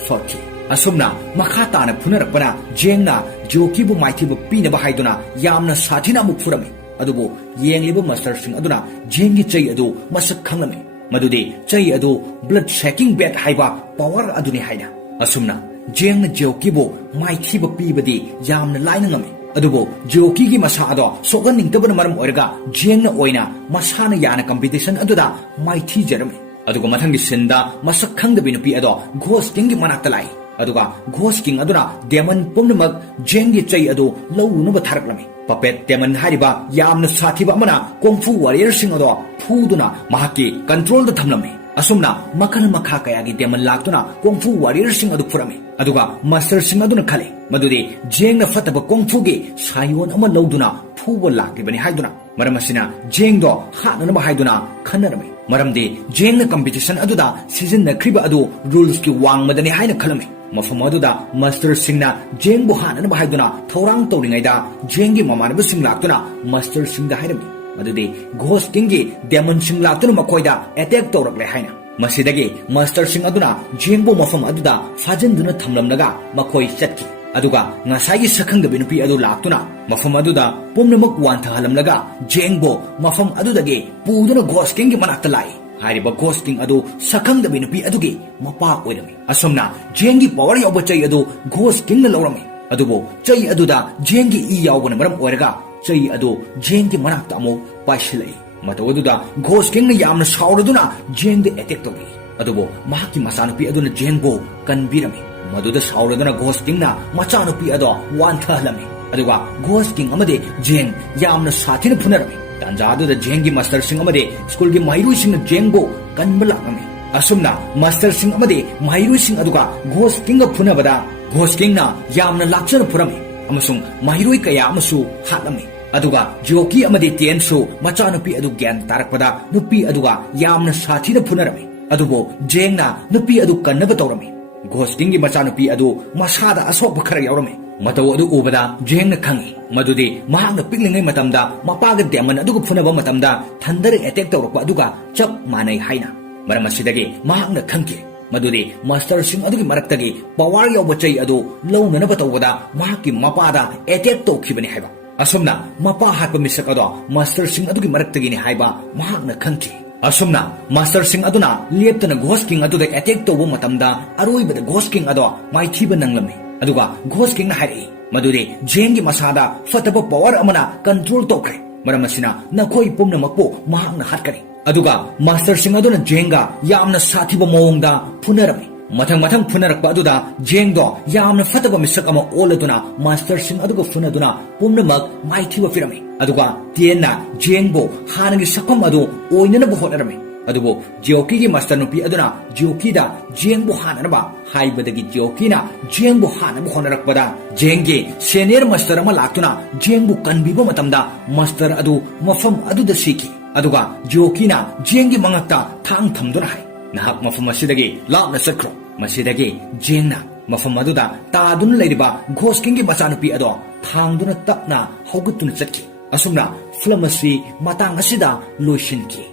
ꯐꯈꯤ ꯑꯁꯨꯝꯅ ꯃꯈꯥ ꯇꯥꯅ ꯐꯨꯅꯔꯛꯄꯅ ꯖꯦꯡꯅ ꯖꯤꯑꯣꯀꯤꯕꯨ ꯃꯥꯏꯊꯤꯕ ꯄꯤꯅꯕ ꯍꯥꯏꯗꯨꯅ ꯌꯥꯝꯅ ꯁꯥꯊꯤꯅ ꯑꯃꯨꯛ ꯐꯨꯔꯝꯃꯤ ꯑꯗꯨꯕꯨ ꯌꯦꯡꯂꯤꯕ ꯃꯥꯁꯇꯔꯁꯤꯡ ꯑꯗꯨꯅ ꯖꯦꯡꯒꯤ ꯆꯩ ꯑꯗꯨ ꯃꯁꯛ ꯈꯪꯂꯝꯃꯤ ꯃꯗꯨꯗꯤ ꯆꯩ ꯑꯗꯨ ꯕ꯭ꯂꯗ ꯁꯦꯀꯤꯡ ꯕꯦꯠ ꯍꯥꯏꯕ ꯄꯋꯥꯔ ꯑꯗꯨꯅꯤ ꯍꯥꯏꯅ ꯑꯁꯨꯝꯅ ꯖꯦꯡꯅ ꯖꯤꯑꯣꯀꯤꯕꯨ ꯃꯥꯏꯊꯤꯕ ꯄꯤꯕꯗꯤ ꯌꯥꯝꯅ ꯂꯥꯏꯅ ꯉꯝꯃꯤ ꯑꯗꯨꯕꯨ ꯖꯤꯑꯣꯀꯤꯒꯤ ꯃꯁꯥ ꯑꯗꯣ ꯁꯣꯛꯍꯟꯅꯤꯡꯗꯕꯅ ꯃꯔꯝ ꯑꯣꯏꯔꯒ ꯖꯦꯡꯅ ꯑꯣꯏꯅ ꯃꯁꯥꯅ ꯌꯥꯅ ꯀꯝꯄꯤꯇꯤꯁꯟ ꯑꯗꯨꯗ ꯃꯥꯏꯊꯤꯖꯔꯝꯃꯤ ꯑꯗꯨꯒ ꯃꯊꯪꯒꯤ ꯁꯤꯟꯗ ꯃꯁꯛ ꯈꯪꯗꯕꯤ ꯅꯨꯄꯤ ꯑꯗꯣ ꯘꯣꯁ ꯀꯤꯡꯒꯤ ꯃꯅꯥꯛꯇ ꯂꯥꯛꯏ ꯑꯗꯨꯒ ꯘꯣꯁ ꯀꯤꯡ ꯑꯗꯨꯅ ꯗꯦꯃꯟ ꯄꯨꯝꯅꯃꯛ ꯖꯦꯡꯒꯤ ꯆꯩ ꯑꯗꯨ ꯂꯧꯔꯨꯅꯕ ꯊꯥꯔꯛꯂꯝꯃꯤ ꯄꯄꯦꯠ ꯗꯦꯃꯟ ꯍꯥꯏꯔꯤꯕ ꯌꯥꯝꯅ ꯁꯥꯊꯤꯕ ꯑꯃꯅ ꯀꯣꯡꯐꯨ ꯋꯥꯔꯤꯌꯔꯁꯤꯡ ꯑꯗꯣ ꯐꯨꯗꯨꯅ ꯃꯍꯥꯛꯀꯤ ꯀꯟꯇ꯭ꯔꯣꯜꯗ ꯊꯝꯂꯝꯃꯤ ꯑꯁꯨꯝꯅ ꯃꯈꯜ ꯃꯈꯥ ꯀꯌꯥꯒꯤ ꯗꯦꯃꯟ ꯂꯥꯛꯇꯨꯅ ꯀꯣꯡꯐꯨ ꯋꯥꯔꯤꯌꯔꯁꯤꯡ ꯑꯗꯨ ꯐꯨꯔꯝꯃꯤ ꯑꯗꯨꯒ ꯃꯥꯁꯇꯔꯁꯤꯡ ꯑꯗꯨꯅ ꯈꯜꯂꯤ ꯃꯗꯨꯗꯤ ꯖꯦꯡꯅ ꯐꯠꯇꯕ ꯀꯣꯡꯐꯨꯒꯤ ꯁꯥꯌꯣꯟ ꯑꯃ ꯂꯧꯗꯨꯅ ꯐꯨꯕ ꯂꯥꯛꯂꯤꯕꯅꯤ ꯍꯥꯏꯗꯨꯅ ꯃꯔꯝ ꯑꯁꯤꯅ ꯖꯦꯡꯗꯣ ꯍꯥꯠꯅꯅꯕ ꯍꯥꯏꯗꯨꯅ ꯈꯟꯅꯔꯝꯃꯤ ꯃꯔꯝꯗꯤ ꯖꯦꯡꯅ ꯀꯝꯄꯤꯇꯤꯁꯟ ꯑꯗꯨꯗ ꯁꯤꯖꯤꯟꯅꯈ꯭ꯔꯤꯕ ꯑꯗꯨ ꯔꯨꯜꯁꯀꯤ ꯋꯥꯡꯃꯗꯅꯤ ꯍꯥꯏꯅ ꯈꯜꯂꯝꯃꯤ ꯃꯐꯝ ꯑꯗꯨꯗ ꯃꯥꯁꯇꯔꯁꯤꯡꯅ ꯖꯦꯡꯕꯨ ꯍꯥꯠꯅꯅꯕ ꯍꯥꯏꯗꯨꯅ ꯊꯧꯔꯥꯡ ꯇꯧꯔꯤꯉꯩꯗ ꯖꯦꯡꯒꯤ ꯃꯃꯥꯟꯅꯕꯁꯤꯡ ꯂꯥꯛꯇꯨꯅ ꯃꯥꯁꯇꯔꯁꯤꯡꯗ ꯍꯥꯏꯔꯝꯃꯤ ꯃꯗꯨꯗꯤ ꯘꯣꯁ ꯀꯤꯡꯒꯤ ꯗꯦꯃꯟꯁꯤꯡ ꯂꯥꯛꯇꯨꯅ ꯃꯈꯣꯏꯗ ꯑꯦꯇꯦꯛ ꯇꯧꯔꯛꯂꯦ ꯍꯥꯏꯅ ꯃꯁꯤꯗꯒꯤ ꯃꯥꯁꯇꯔꯁꯤꯡ ꯑꯗꯨꯅ ꯖꯦꯡꯕꯨ ꯃꯐꯝ ꯑꯗꯨꯗ ꯐꯥꯖꯤꯟꯗꯨꯅ ꯊꯝꯂꯝꯂꯒ ꯃꯈꯣꯏ ꯆꯠꯈꯤ ꯑꯗꯨꯒ ꯉꯁꯥꯏꯒꯤ ꯁꯛꯈꯪꯗꯕꯤ ꯅꯨꯄꯤ ꯑꯗꯨ ꯂꯥꯛꯇꯨꯅ ꯃꯐꯝ ꯑꯗꯨꯗ ꯄꯨꯝꯅꯃꯛ ꯋꯥꯟꯊꯍꯜꯂꯝꯂꯒ ꯖꯦꯡꯕꯨ ꯃꯐꯝ ꯑꯗꯨꯗꯒꯤ ꯄꯨꯗꯨꯅ ꯘꯣꯁ ꯀꯤꯡꯒꯤ ꯃꯅꯥꯛꯇ ꯂꯥꯛꯏ ꯍꯥꯏꯔꯤꯕ ꯘꯣꯁ ꯀꯤꯡ ꯑꯗꯨ ꯁꯛꯈꯪꯗꯕꯤ ꯅꯨꯄꯤ ꯑꯗꯨꯒꯤ ꯃꯄꯥ ꯑꯣꯏꯔꯝꯃꯤ ꯑꯁꯨꯝꯅ ꯖꯦꯡꯒꯤ ꯄꯋꯥꯔ ꯌꯥꯎꯕ ꯆꯩ ꯑꯗꯨ ꯘꯣꯁ ꯀꯤꯡꯅ ꯂꯧꯔꯝꯃꯤ ꯑꯗꯨꯕꯨ ꯆꯩ ꯑꯗꯨꯗ ꯖꯦꯡꯒꯤ ꯏ ꯌꯥꯎꯕꯅ ꯃꯔꯝ ꯑꯣꯏꯔꯒ ꯆꯩ ꯑꯗꯨ ꯖꯦꯡꯒꯤ ꯃꯅꯥꯛꯇ ꯑꯃꯨꯛ ꯄꯥꯏꯁꯤꯜꯂꯛꯏ ꯃꯇꯧ ꯑꯗꯨꯗ ꯘꯣꯁ ꯀꯤꯡꯅ ꯌꯥꯝꯅ ꯁꯥꯎꯔꯗꯨꯅ ꯖꯦꯡꯗ ꯑꯦꯇꯦꯛ ꯇꯧꯔꯛꯏ ꯑꯗꯨꯕꯨ ꯃꯍꯥꯛꯀꯤ ꯃꯆꯥꯅꯨꯄꯤ ꯑꯗꯨꯅ ꯖꯦꯡꯕꯨ ꯀꯟꯕꯤꯔꯝꯃꯤ ꯃꯗꯨꯗ ꯁꯥꯎꯔꯗꯨꯅ ꯘꯣꯁ ꯀꯤꯡꯅ ꯃꯆꯥꯅꯨꯄꯤ ꯑꯗꯣ ꯋꯥꯟꯊꯍꯜꯂꯝꯃꯤ ꯑꯗꯨꯒ ꯘꯣꯁ ꯀꯤꯡ ꯑꯃꯗꯤ ꯖꯦꯡ ꯌꯥꯝꯅ ꯁꯥꯊꯤꯅ ꯐꯨꯅꯔꯝꯃꯤ ꯇꯥꯟꯖꯥ ꯑꯗꯨꯗ ꯖꯦꯡꯒꯤ ꯃꯥꯁꯇꯔꯁꯤꯡ ꯑꯃꯗꯤ ꯁ꯭ꯀꯨꯜꯒꯤ ꯃꯍꯩꯔꯣꯏꯁꯤꯡꯅ ꯖꯦꯡꯕꯨ ꯀꯟꯕ ꯂꯥꯛꯂꯝꯃꯤ ꯑꯁꯨꯝꯅ ꯃꯥꯁꯇꯔꯁꯤꯡ ꯑꯃꯗꯤ ꯃꯍꯩꯔꯣꯏꯁꯤꯡ ꯑꯗꯨꯒ ꯘꯣꯁ ꯀꯤꯡꯒ ꯐꯨꯅꯕꯗ ꯘꯣꯁ ꯀꯤꯡꯅ ꯌꯥꯝꯅ ꯂꯥꯛꯆꯅ ꯐꯨꯔꯝꯃꯤ ꯑꯃꯁꯨꯡ ꯃꯍꯩꯔꯣꯏ ꯀꯌꯥ ꯑꯃꯁꯨ ꯍꯥꯠꯂꯝꯃꯤ ꯑꯗꯨꯒ ꯖꯤꯑꯣꯀꯤ ꯑꯃꯗꯤ ꯇꯤꯌꯟꯁꯨ ꯃꯆꯥꯅꯨꯄꯤ ꯑꯗꯨ ꯒ꯭ꯌꯥꯟ ꯇꯥꯔꯛꯄꯗ ꯅꯨꯄꯤ ꯑꯗꯨꯒ ꯌꯥꯝꯅ ꯁꯥꯊꯤꯅ ꯐꯨꯅꯔꯝꯃꯤ ꯑꯗꯨꯕꯨ ꯖꯦꯡꯅ ꯅꯨꯄꯤ ꯑꯗꯨ ꯀꯟꯅꯕ ꯇꯧꯔꯝꯃꯤ ꯘꯣꯁ ꯀꯤꯡꯒꯤ ꯃꯆꯥꯅꯨꯄꯤ ꯑꯗꯨ ꯃꯁꯥꯗ ꯑꯁꯣꯛꯄ ꯈꯔ ꯌꯥꯎꯔꯝꯃꯤ ꯃꯇꯧ ꯑꯗꯨ ꯎꯕꯗ ꯖꯦꯡꯅ ꯈꯪꯉꯤ ꯃꯗꯨꯗꯤ ꯃꯍꯥꯛꯅ ꯄꯤꯛꯂꯤꯉꯩ ꯃꯇꯝꯗ ꯃꯄꯥꯒ ꯗꯦꯃꯟ ꯑꯗꯨꯒ ꯐꯨꯅꯕ ꯃꯇꯝꯗ ꯊꯟꯗꯔ ꯑꯦꯇꯦꯛ ꯇꯧꯔꯛꯄ ꯑꯗꯨꯒ ꯆꯞ ꯃꯥꯟꯅꯩ ꯍꯥꯏꯅ ꯃꯔꯝ ꯑꯁꯤꯗꯒꯤ ꯃꯍꯥꯛꯅ ꯈꯪꯈꯤ ꯃꯗꯨꯗꯤ ꯃꯥꯁꯇꯔꯁꯤꯡ ꯑꯗꯨꯒꯤ ꯃꯔꯛꯇꯒꯤ ꯄꯋꯥꯔ ꯌꯥꯎꯕ ꯆꯩ ꯑꯗꯨ ꯂꯧꯅꯅꯕ ꯇꯧꯕꯗ ꯃꯍꯥꯛꯀꯤ ꯃꯄꯥꯗ ꯑꯦꯇꯦꯛ ꯇꯧꯈꯤꯕꯅꯤ ꯍꯥꯏꯕ ꯑꯁꯨꯝꯅ ꯃꯄꯥ ꯍꯥꯠꯄ ꯃꯤꯁꯛ ꯑꯗꯣ ꯃꯥꯁꯇꯔꯁꯤꯡ ꯑꯗꯨꯒꯤ ꯃꯔꯛꯇꯒꯤꯅꯤ ꯍꯥꯏꯕ ꯃꯍꯥꯛꯅ ꯈꯪꯈꯤ ꯑꯁꯨꯝꯅ ꯃꯥꯁꯇꯔꯁꯤꯡ ꯑꯗꯨꯅ ꯂꯦꯞꯇꯅ ꯘꯣꯁ ꯀꯤꯡ ꯑꯗꯨꯗ ꯑꯦꯇꯦꯛ ꯇꯧꯕ ꯃꯇꯝꯗ ꯑꯔꯣꯏꯕꯗ ꯘꯣꯁ ꯀꯤꯡ ꯑꯗꯣ ꯃꯥꯏꯊꯤꯕ ꯅꯪꯂꯝꯃꯤ ꯑꯗꯨꯒ ꯘꯣꯁ ꯀꯤꯡꯅ ꯍꯥꯏꯔꯛꯏ ꯃꯗꯨꯗꯤ ꯖꯦꯡꯒꯤ ꯃꯁꯥꯗ ꯐꯠꯇꯕ ꯄꯋꯥꯔ ꯑꯃꯅ ꯀꯟꯇ꯭ꯔꯣꯜ ꯇꯧꯈ꯭ꯔꯦ ꯃꯔꯝ ꯑꯁꯤꯅ ꯅꯈꯣꯏ ꯄꯨꯝꯅꯃꯛꯄꯨ ꯃꯍꯥꯛꯅ ꯍꯥꯠꯀꯅꯤ ꯑꯗꯨꯒ ꯃꯥꯁꯇꯔꯁꯤꯡ ꯑꯗꯨꯅ ꯖꯦꯡꯒ ꯌꯥꯝꯅ ꯁꯥꯊꯤꯕ ꯃꯑꯣꯡꯗ ꯐꯨꯅꯔꯝꯃꯤ ꯃꯊꯪ ꯐꯨꯅꯔꯛꯄ ꯑꯗꯨꯗ ꯖꯦꯡꯗꯣ ꯌꯥꯝꯅ ꯐꯠꯇꯕ ꯃꯤꯁꯛ ꯑꯃ ꯑꯣꯜꯂꯗꯨꯅ ꯃꯥꯁꯇꯔꯁꯤꯡ ꯑꯗꯨꯒ ꯐꯨꯅꯗꯨꯅ ꯄꯨꯝꯅꯃꯛ ꯃꯥꯏꯊꯤꯕ ꯄꯤꯔꯝꯃꯤ ꯑꯗꯨꯒ ꯇꯤꯌꯟꯅ ꯖꯦꯡꯕꯨ ꯍꯥꯟꯅꯒꯤ ꯁꯛꯐꯝ ꯑꯗꯨ ꯑꯣꯏꯅꯅꯕ ꯍꯣꯠꯅꯔꯝꯃꯤ ꯑꯗꯨꯕꯨ ꯖꯤꯑꯣꯀꯤꯒꯤ ꯃꯥꯁꯇꯔ ꯅꯨꯄꯤ ꯑꯗꯨꯅ ꯖꯤꯑꯣꯀꯤꯗ ꯖꯦꯡꯕꯨ ꯍꯥꯠꯅꯅꯕ ꯍꯥꯏꯕꯗꯒꯤ ꯖꯤꯑꯣꯀꯤꯅ ꯖꯦꯡꯕꯨ ꯍꯥꯠꯅꯕ ꯍꯣꯠꯅꯔꯛꯄꯗ ꯖꯦꯡꯒꯤ ꯁꯦꯅꯤꯌꯔ ꯃꯥꯁꯇꯔ ꯑꯃ ꯂꯥꯛꯇꯨꯅ ꯖꯦꯡꯕꯨ ꯀꯟꯕꯤꯕ ꯃꯇꯝꯗ ꯃꯥꯁꯇꯔ ꯑꯗꯨ ꯃꯐꯝ ꯑꯗꯨꯗ ꯁꯤꯈꯤ ꯑꯗꯨꯒ ꯖꯤꯑꯣꯀꯤꯅ ꯖꯦꯡꯒꯤ ꯃꯉꯛꯇ ꯊꯥꯡ ꯊꯝꯗꯨꯅ ꯍꯥꯏ ꯅꯍꯥꯛ ꯃꯐꯝ ꯑꯁꯤꯗꯒꯤ ꯂꯥꯞꯅ ꯆꯠꯈ꯭ꯔꯣ ꯃꯁꯤꯗꯒꯤ ꯖꯦꯡꯅ ꯃꯐꯝ ꯑꯗꯨꯗ ꯇꯥꯗꯨꯅ ꯂꯩꯔꯤꯕ ꯘꯣꯁ ꯀꯤꯡꯒꯤ ꯃꯆꯥꯅꯨꯄꯤ ꯑꯗꯣ ꯊꯥꯡꯗꯨꯅ ꯇꯞꯅ ꯍꯧꯒꯠꯇꯨꯅ ꯆꯠꯈꯤ ꯑꯁꯨꯝꯅ ꯐꯤꯂꯝ ꯑꯁꯤ ꯃꯇꯥꯡ ꯑꯁꯤꯗ ꯂꯣꯏꯁꯤꯟꯈꯤ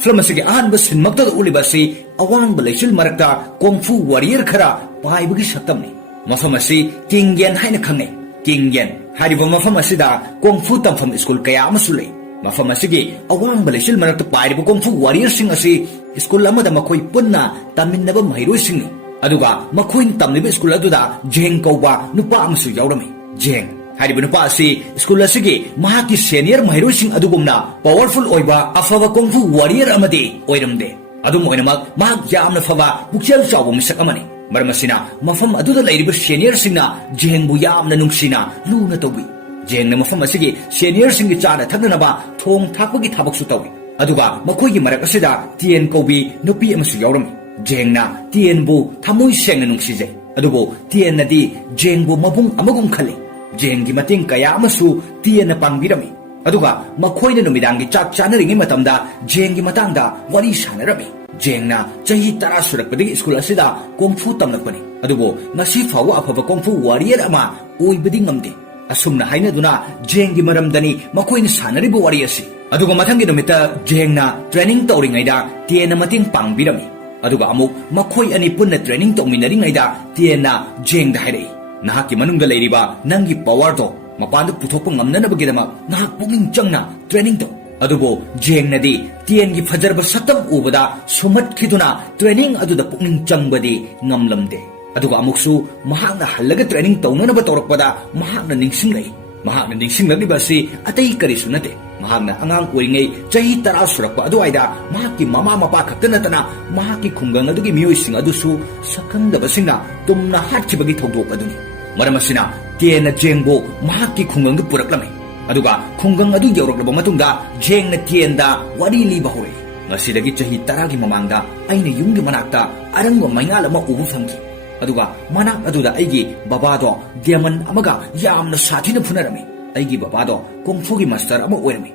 ꯐꯤꯂꯝ ꯑꯁꯤꯒꯤ ꯑꯍꯥꯟꯕ ꯁꯤꯟꯃꯛꯇꯗ ꯎꯠꯂꯤꯕ ꯑꯁꯤ ꯑꯋꯥꯡꯕ ꯂꯩꯆꯤꯜ ꯃꯔꯛꯇ ꯀꯣꯡꯐꯨ ꯋꯥꯔꯤꯌꯔ ꯈꯔ ꯄꯥꯏꯕꯒꯤ ꯁꯛꯇꯝꯅꯤ ꯃꯐꯝ ꯑꯁꯤ ꯀꯤꯡ ꯌꯦꯟ ꯍꯥꯏꯅ ꯈꯪꯅꯩ ꯀꯤꯡ ꯌꯦꯟ ꯍꯥꯏꯔꯤꯕ ꯃꯐꯝ ꯑꯁꯤꯗ ꯀꯣꯡꯐꯨ ꯇꯝꯐꯝ ꯁ꯭ꯀꯨꯜ ꯀꯌꯥ ꯑꯃꯁꯨ ꯂꯩ ꯃꯐꯝ ꯑꯁꯤꯒꯤ ꯑꯋꯥꯡꯕ ꯂꯩꯆꯤꯜ ꯃꯔꯛꯇ ꯄꯥꯏꯔꯤꯕ ꯀꯣꯡꯐꯨ ꯋꯥꯔꯤꯌꯔꯁꯤꯡ ꯑꯁꯤ ꯁ꯭ꯀꯨꯜ ꯑꯃꯗ ꯃꯈꯣꯏ ꯄꯨꯟꯅ ꯇꯝꯃꯤꯟꯅꯕ ꯃꯍꯩꯔꯣꯏꯁꯤꯡꯅꯤ ꯑꯗꯨꯒ ꯃꯈꯣꯏꯅ ꯇꯝꯂꯤꯕ ꯁ꯭ꯀꯨꯜ ꯑꯗꯨꯗ ꯖꯦꯡ ꯀꯧꯕ ꯅꯨꯄꯥ ꯑꯃꯁꯨ ꯌꯥꯎꯔꯝꯃꯤ ꯖꯦꯡ ꯍꯥꯏꯔꯤꯕ ꯅꯨꯄꯥ ꯑꯁꯤ ꯁ꯭ꯀꯨꯜ ꯑꯁꯤꯒꯤ ꯃꯍꯥꯛꯀꯤ ꯁꯦꯅꯤꯌꯔ ꯃꯍꯩꯔꯣꯏꯁꯤꯡ ꯑꯗꯨꯒꯨꯝꯅ ꯄꯋꯥꯔꯐꯨꯜ ꯑꯣꯏꯕ ꯑꯐꯕ ꯀꯣꯡꯐꯨ ꯋꯥꯔꯤꯌꯔ ꯑꯃꯗꯤ ꯑꯣꯏꯔꯝꯗꯦ ꯑꯗꯨꯝ ꯑꯣꯏꯅꯃꯛ ꯃꯍꯥꯛ ꯌꯥꯝꯅ ꯐꯕ ꯄꯨꯛꯆꯦꯜ ꯆꯥꯎꯕ ꯃꯤꯁꯛ ꯑꯃꯅꯤ ꯃꯔꯝ ꯑꯁꯤꯅ ꯃꯐꯝ ꯑꯗꯨꯗ ꯂꯩꯔꯤꯕ ꯁꯦꯅꯤꯌꯔꯁꯤꯡꯅ ꯖꯦꯡꯕꯨ ꯌꯥꯝꯅ ꯅꯨꯡꯁꯤꯅ ꯂꯨꯅ ꯇꯧꯕꯤ ꯖꯦꯡꯅ ꯃꯐꯝ ꯑꯁꯤꯒꯤ ꯁꯦꯅꯤꯌꯔꯁꯤꯡꯒꯤ ꯆꯥꯅ ꯊꯛꯅꯅꯕ ꯊꯣꯡ ꯊꯥꯛꯄꯒꯤ ꯊꯕꯛꯁꯨ ꯇꯧꯏ ꯑꯗꯨꯒ ꯃꯈꯣꯏꯒꯤ ꯃꯔꯛ ꯑꯁꯤꯗ ꯇꯤꯌꯟ ꯀꯧꯕꯤ ꯅꯨꯄꯤ ꯑꯃꯁꯨ ꯌꯥꯎꯔꯝꯃꯤ ꯖꯦꯡꯅ ꯇꯤꯌꯟꯕꯨ ꯊꯃꯣꯏ ꯁꯦꯡꯅ ꯅꯨꯡꯁꯤꯖꯩ ꯑꯗꯨꯕꯨ ꯇꯤꯌꯟꯅꯗꯤ ꯖꯦꯡꯕꯨ ꯃꯕꯨꯡ ꯑꯃꯒꯨꯝ ꯈꯜꯂꯤ ꯖꯦꯡꯒꯤ ꯃꯇꯦꯡ ꯀꯌꯥ ꯑꯃꯁꯨ ꯇꯤꯌꯟꯅ ꯄꯥꯡꯕꯤꯔꯝꯃꯤ ꯑꯗꯨꯒ ꯃꯈꯣꯏꯅ ꯅꯨꯃꯤꯗꯥꯡꯒꯤ ꯆꯥꯛ ꯆꯥꯅꯔꯤꯉꯩ ꯃꯇꯝꯗ ꯖꯦꯡꯒꯤ ꯃꯇꯥꯡꯗ ꯋꯥꯔꯤ ꯁꯥꯟꯅꯔꯝꯃꯤ ꯖꯦꯡꯅ ꯆꯍꯤ 10 ꯁꯨꯔꯛꯄꯗꯒꯤ ꯁ꯭ꯀꯨꯜ ꯑꯁꯤꯗ ꯀꯣꯡꯐꯨ ꯇꯝꯂꯛꯄꯅꯤ ꯑꯗꯨꯕꯨ ꯉꯁꯤ ꯐꯥꯎꯕ ꯑꯐꯕ ꯀꯣꯡꯐꯨ ꯋꯥꯔꯤꯌꯔ ꯑꯃ ꯑꯣꯏꯕꯗꯤ ꯉꯝꯗꯦ asumna hainaduna jenggi maramdani makoina sanaribu wari asi aduga mathangi numita jengna training tawringaida tiena mating pangbirami aduga amuk makoi ani punna training tawminaringaida tiena jengda hairei nahaki manungda leiriba nangi power do mapanda puthokpa ngamnanabagidama nahak pungning changna training to adubo jengnadi tiengi fajarba satam ubada sumatkiduna training aduda pungning changbadi ngamlamde aduga amuksu mahakna halaga training tawnanaba tawrakpada mahakna ningsinglei mahakna ningsinglagriba asi atai karisu nate mahakna angang oringai chahi 10 surakpa aduaida mahaki mama mapa khakta natana mahaki khungang adugi miyoi adusu sakangdabasingna tumna hatkibagi thogdok aduni maram asina tiena jengbo mahaki khungang du puraklame aduga khungang adu yawraklaba matungda jengna tienda wari liba hore ngasidagi chahi 10 gi mamangda aina yunggi manakta arangwa maingal ama ubu famgi aduga manak aduda aigi babado diamond amaga yamna sathina phunarami aigi babado kungfu gi master ama oirami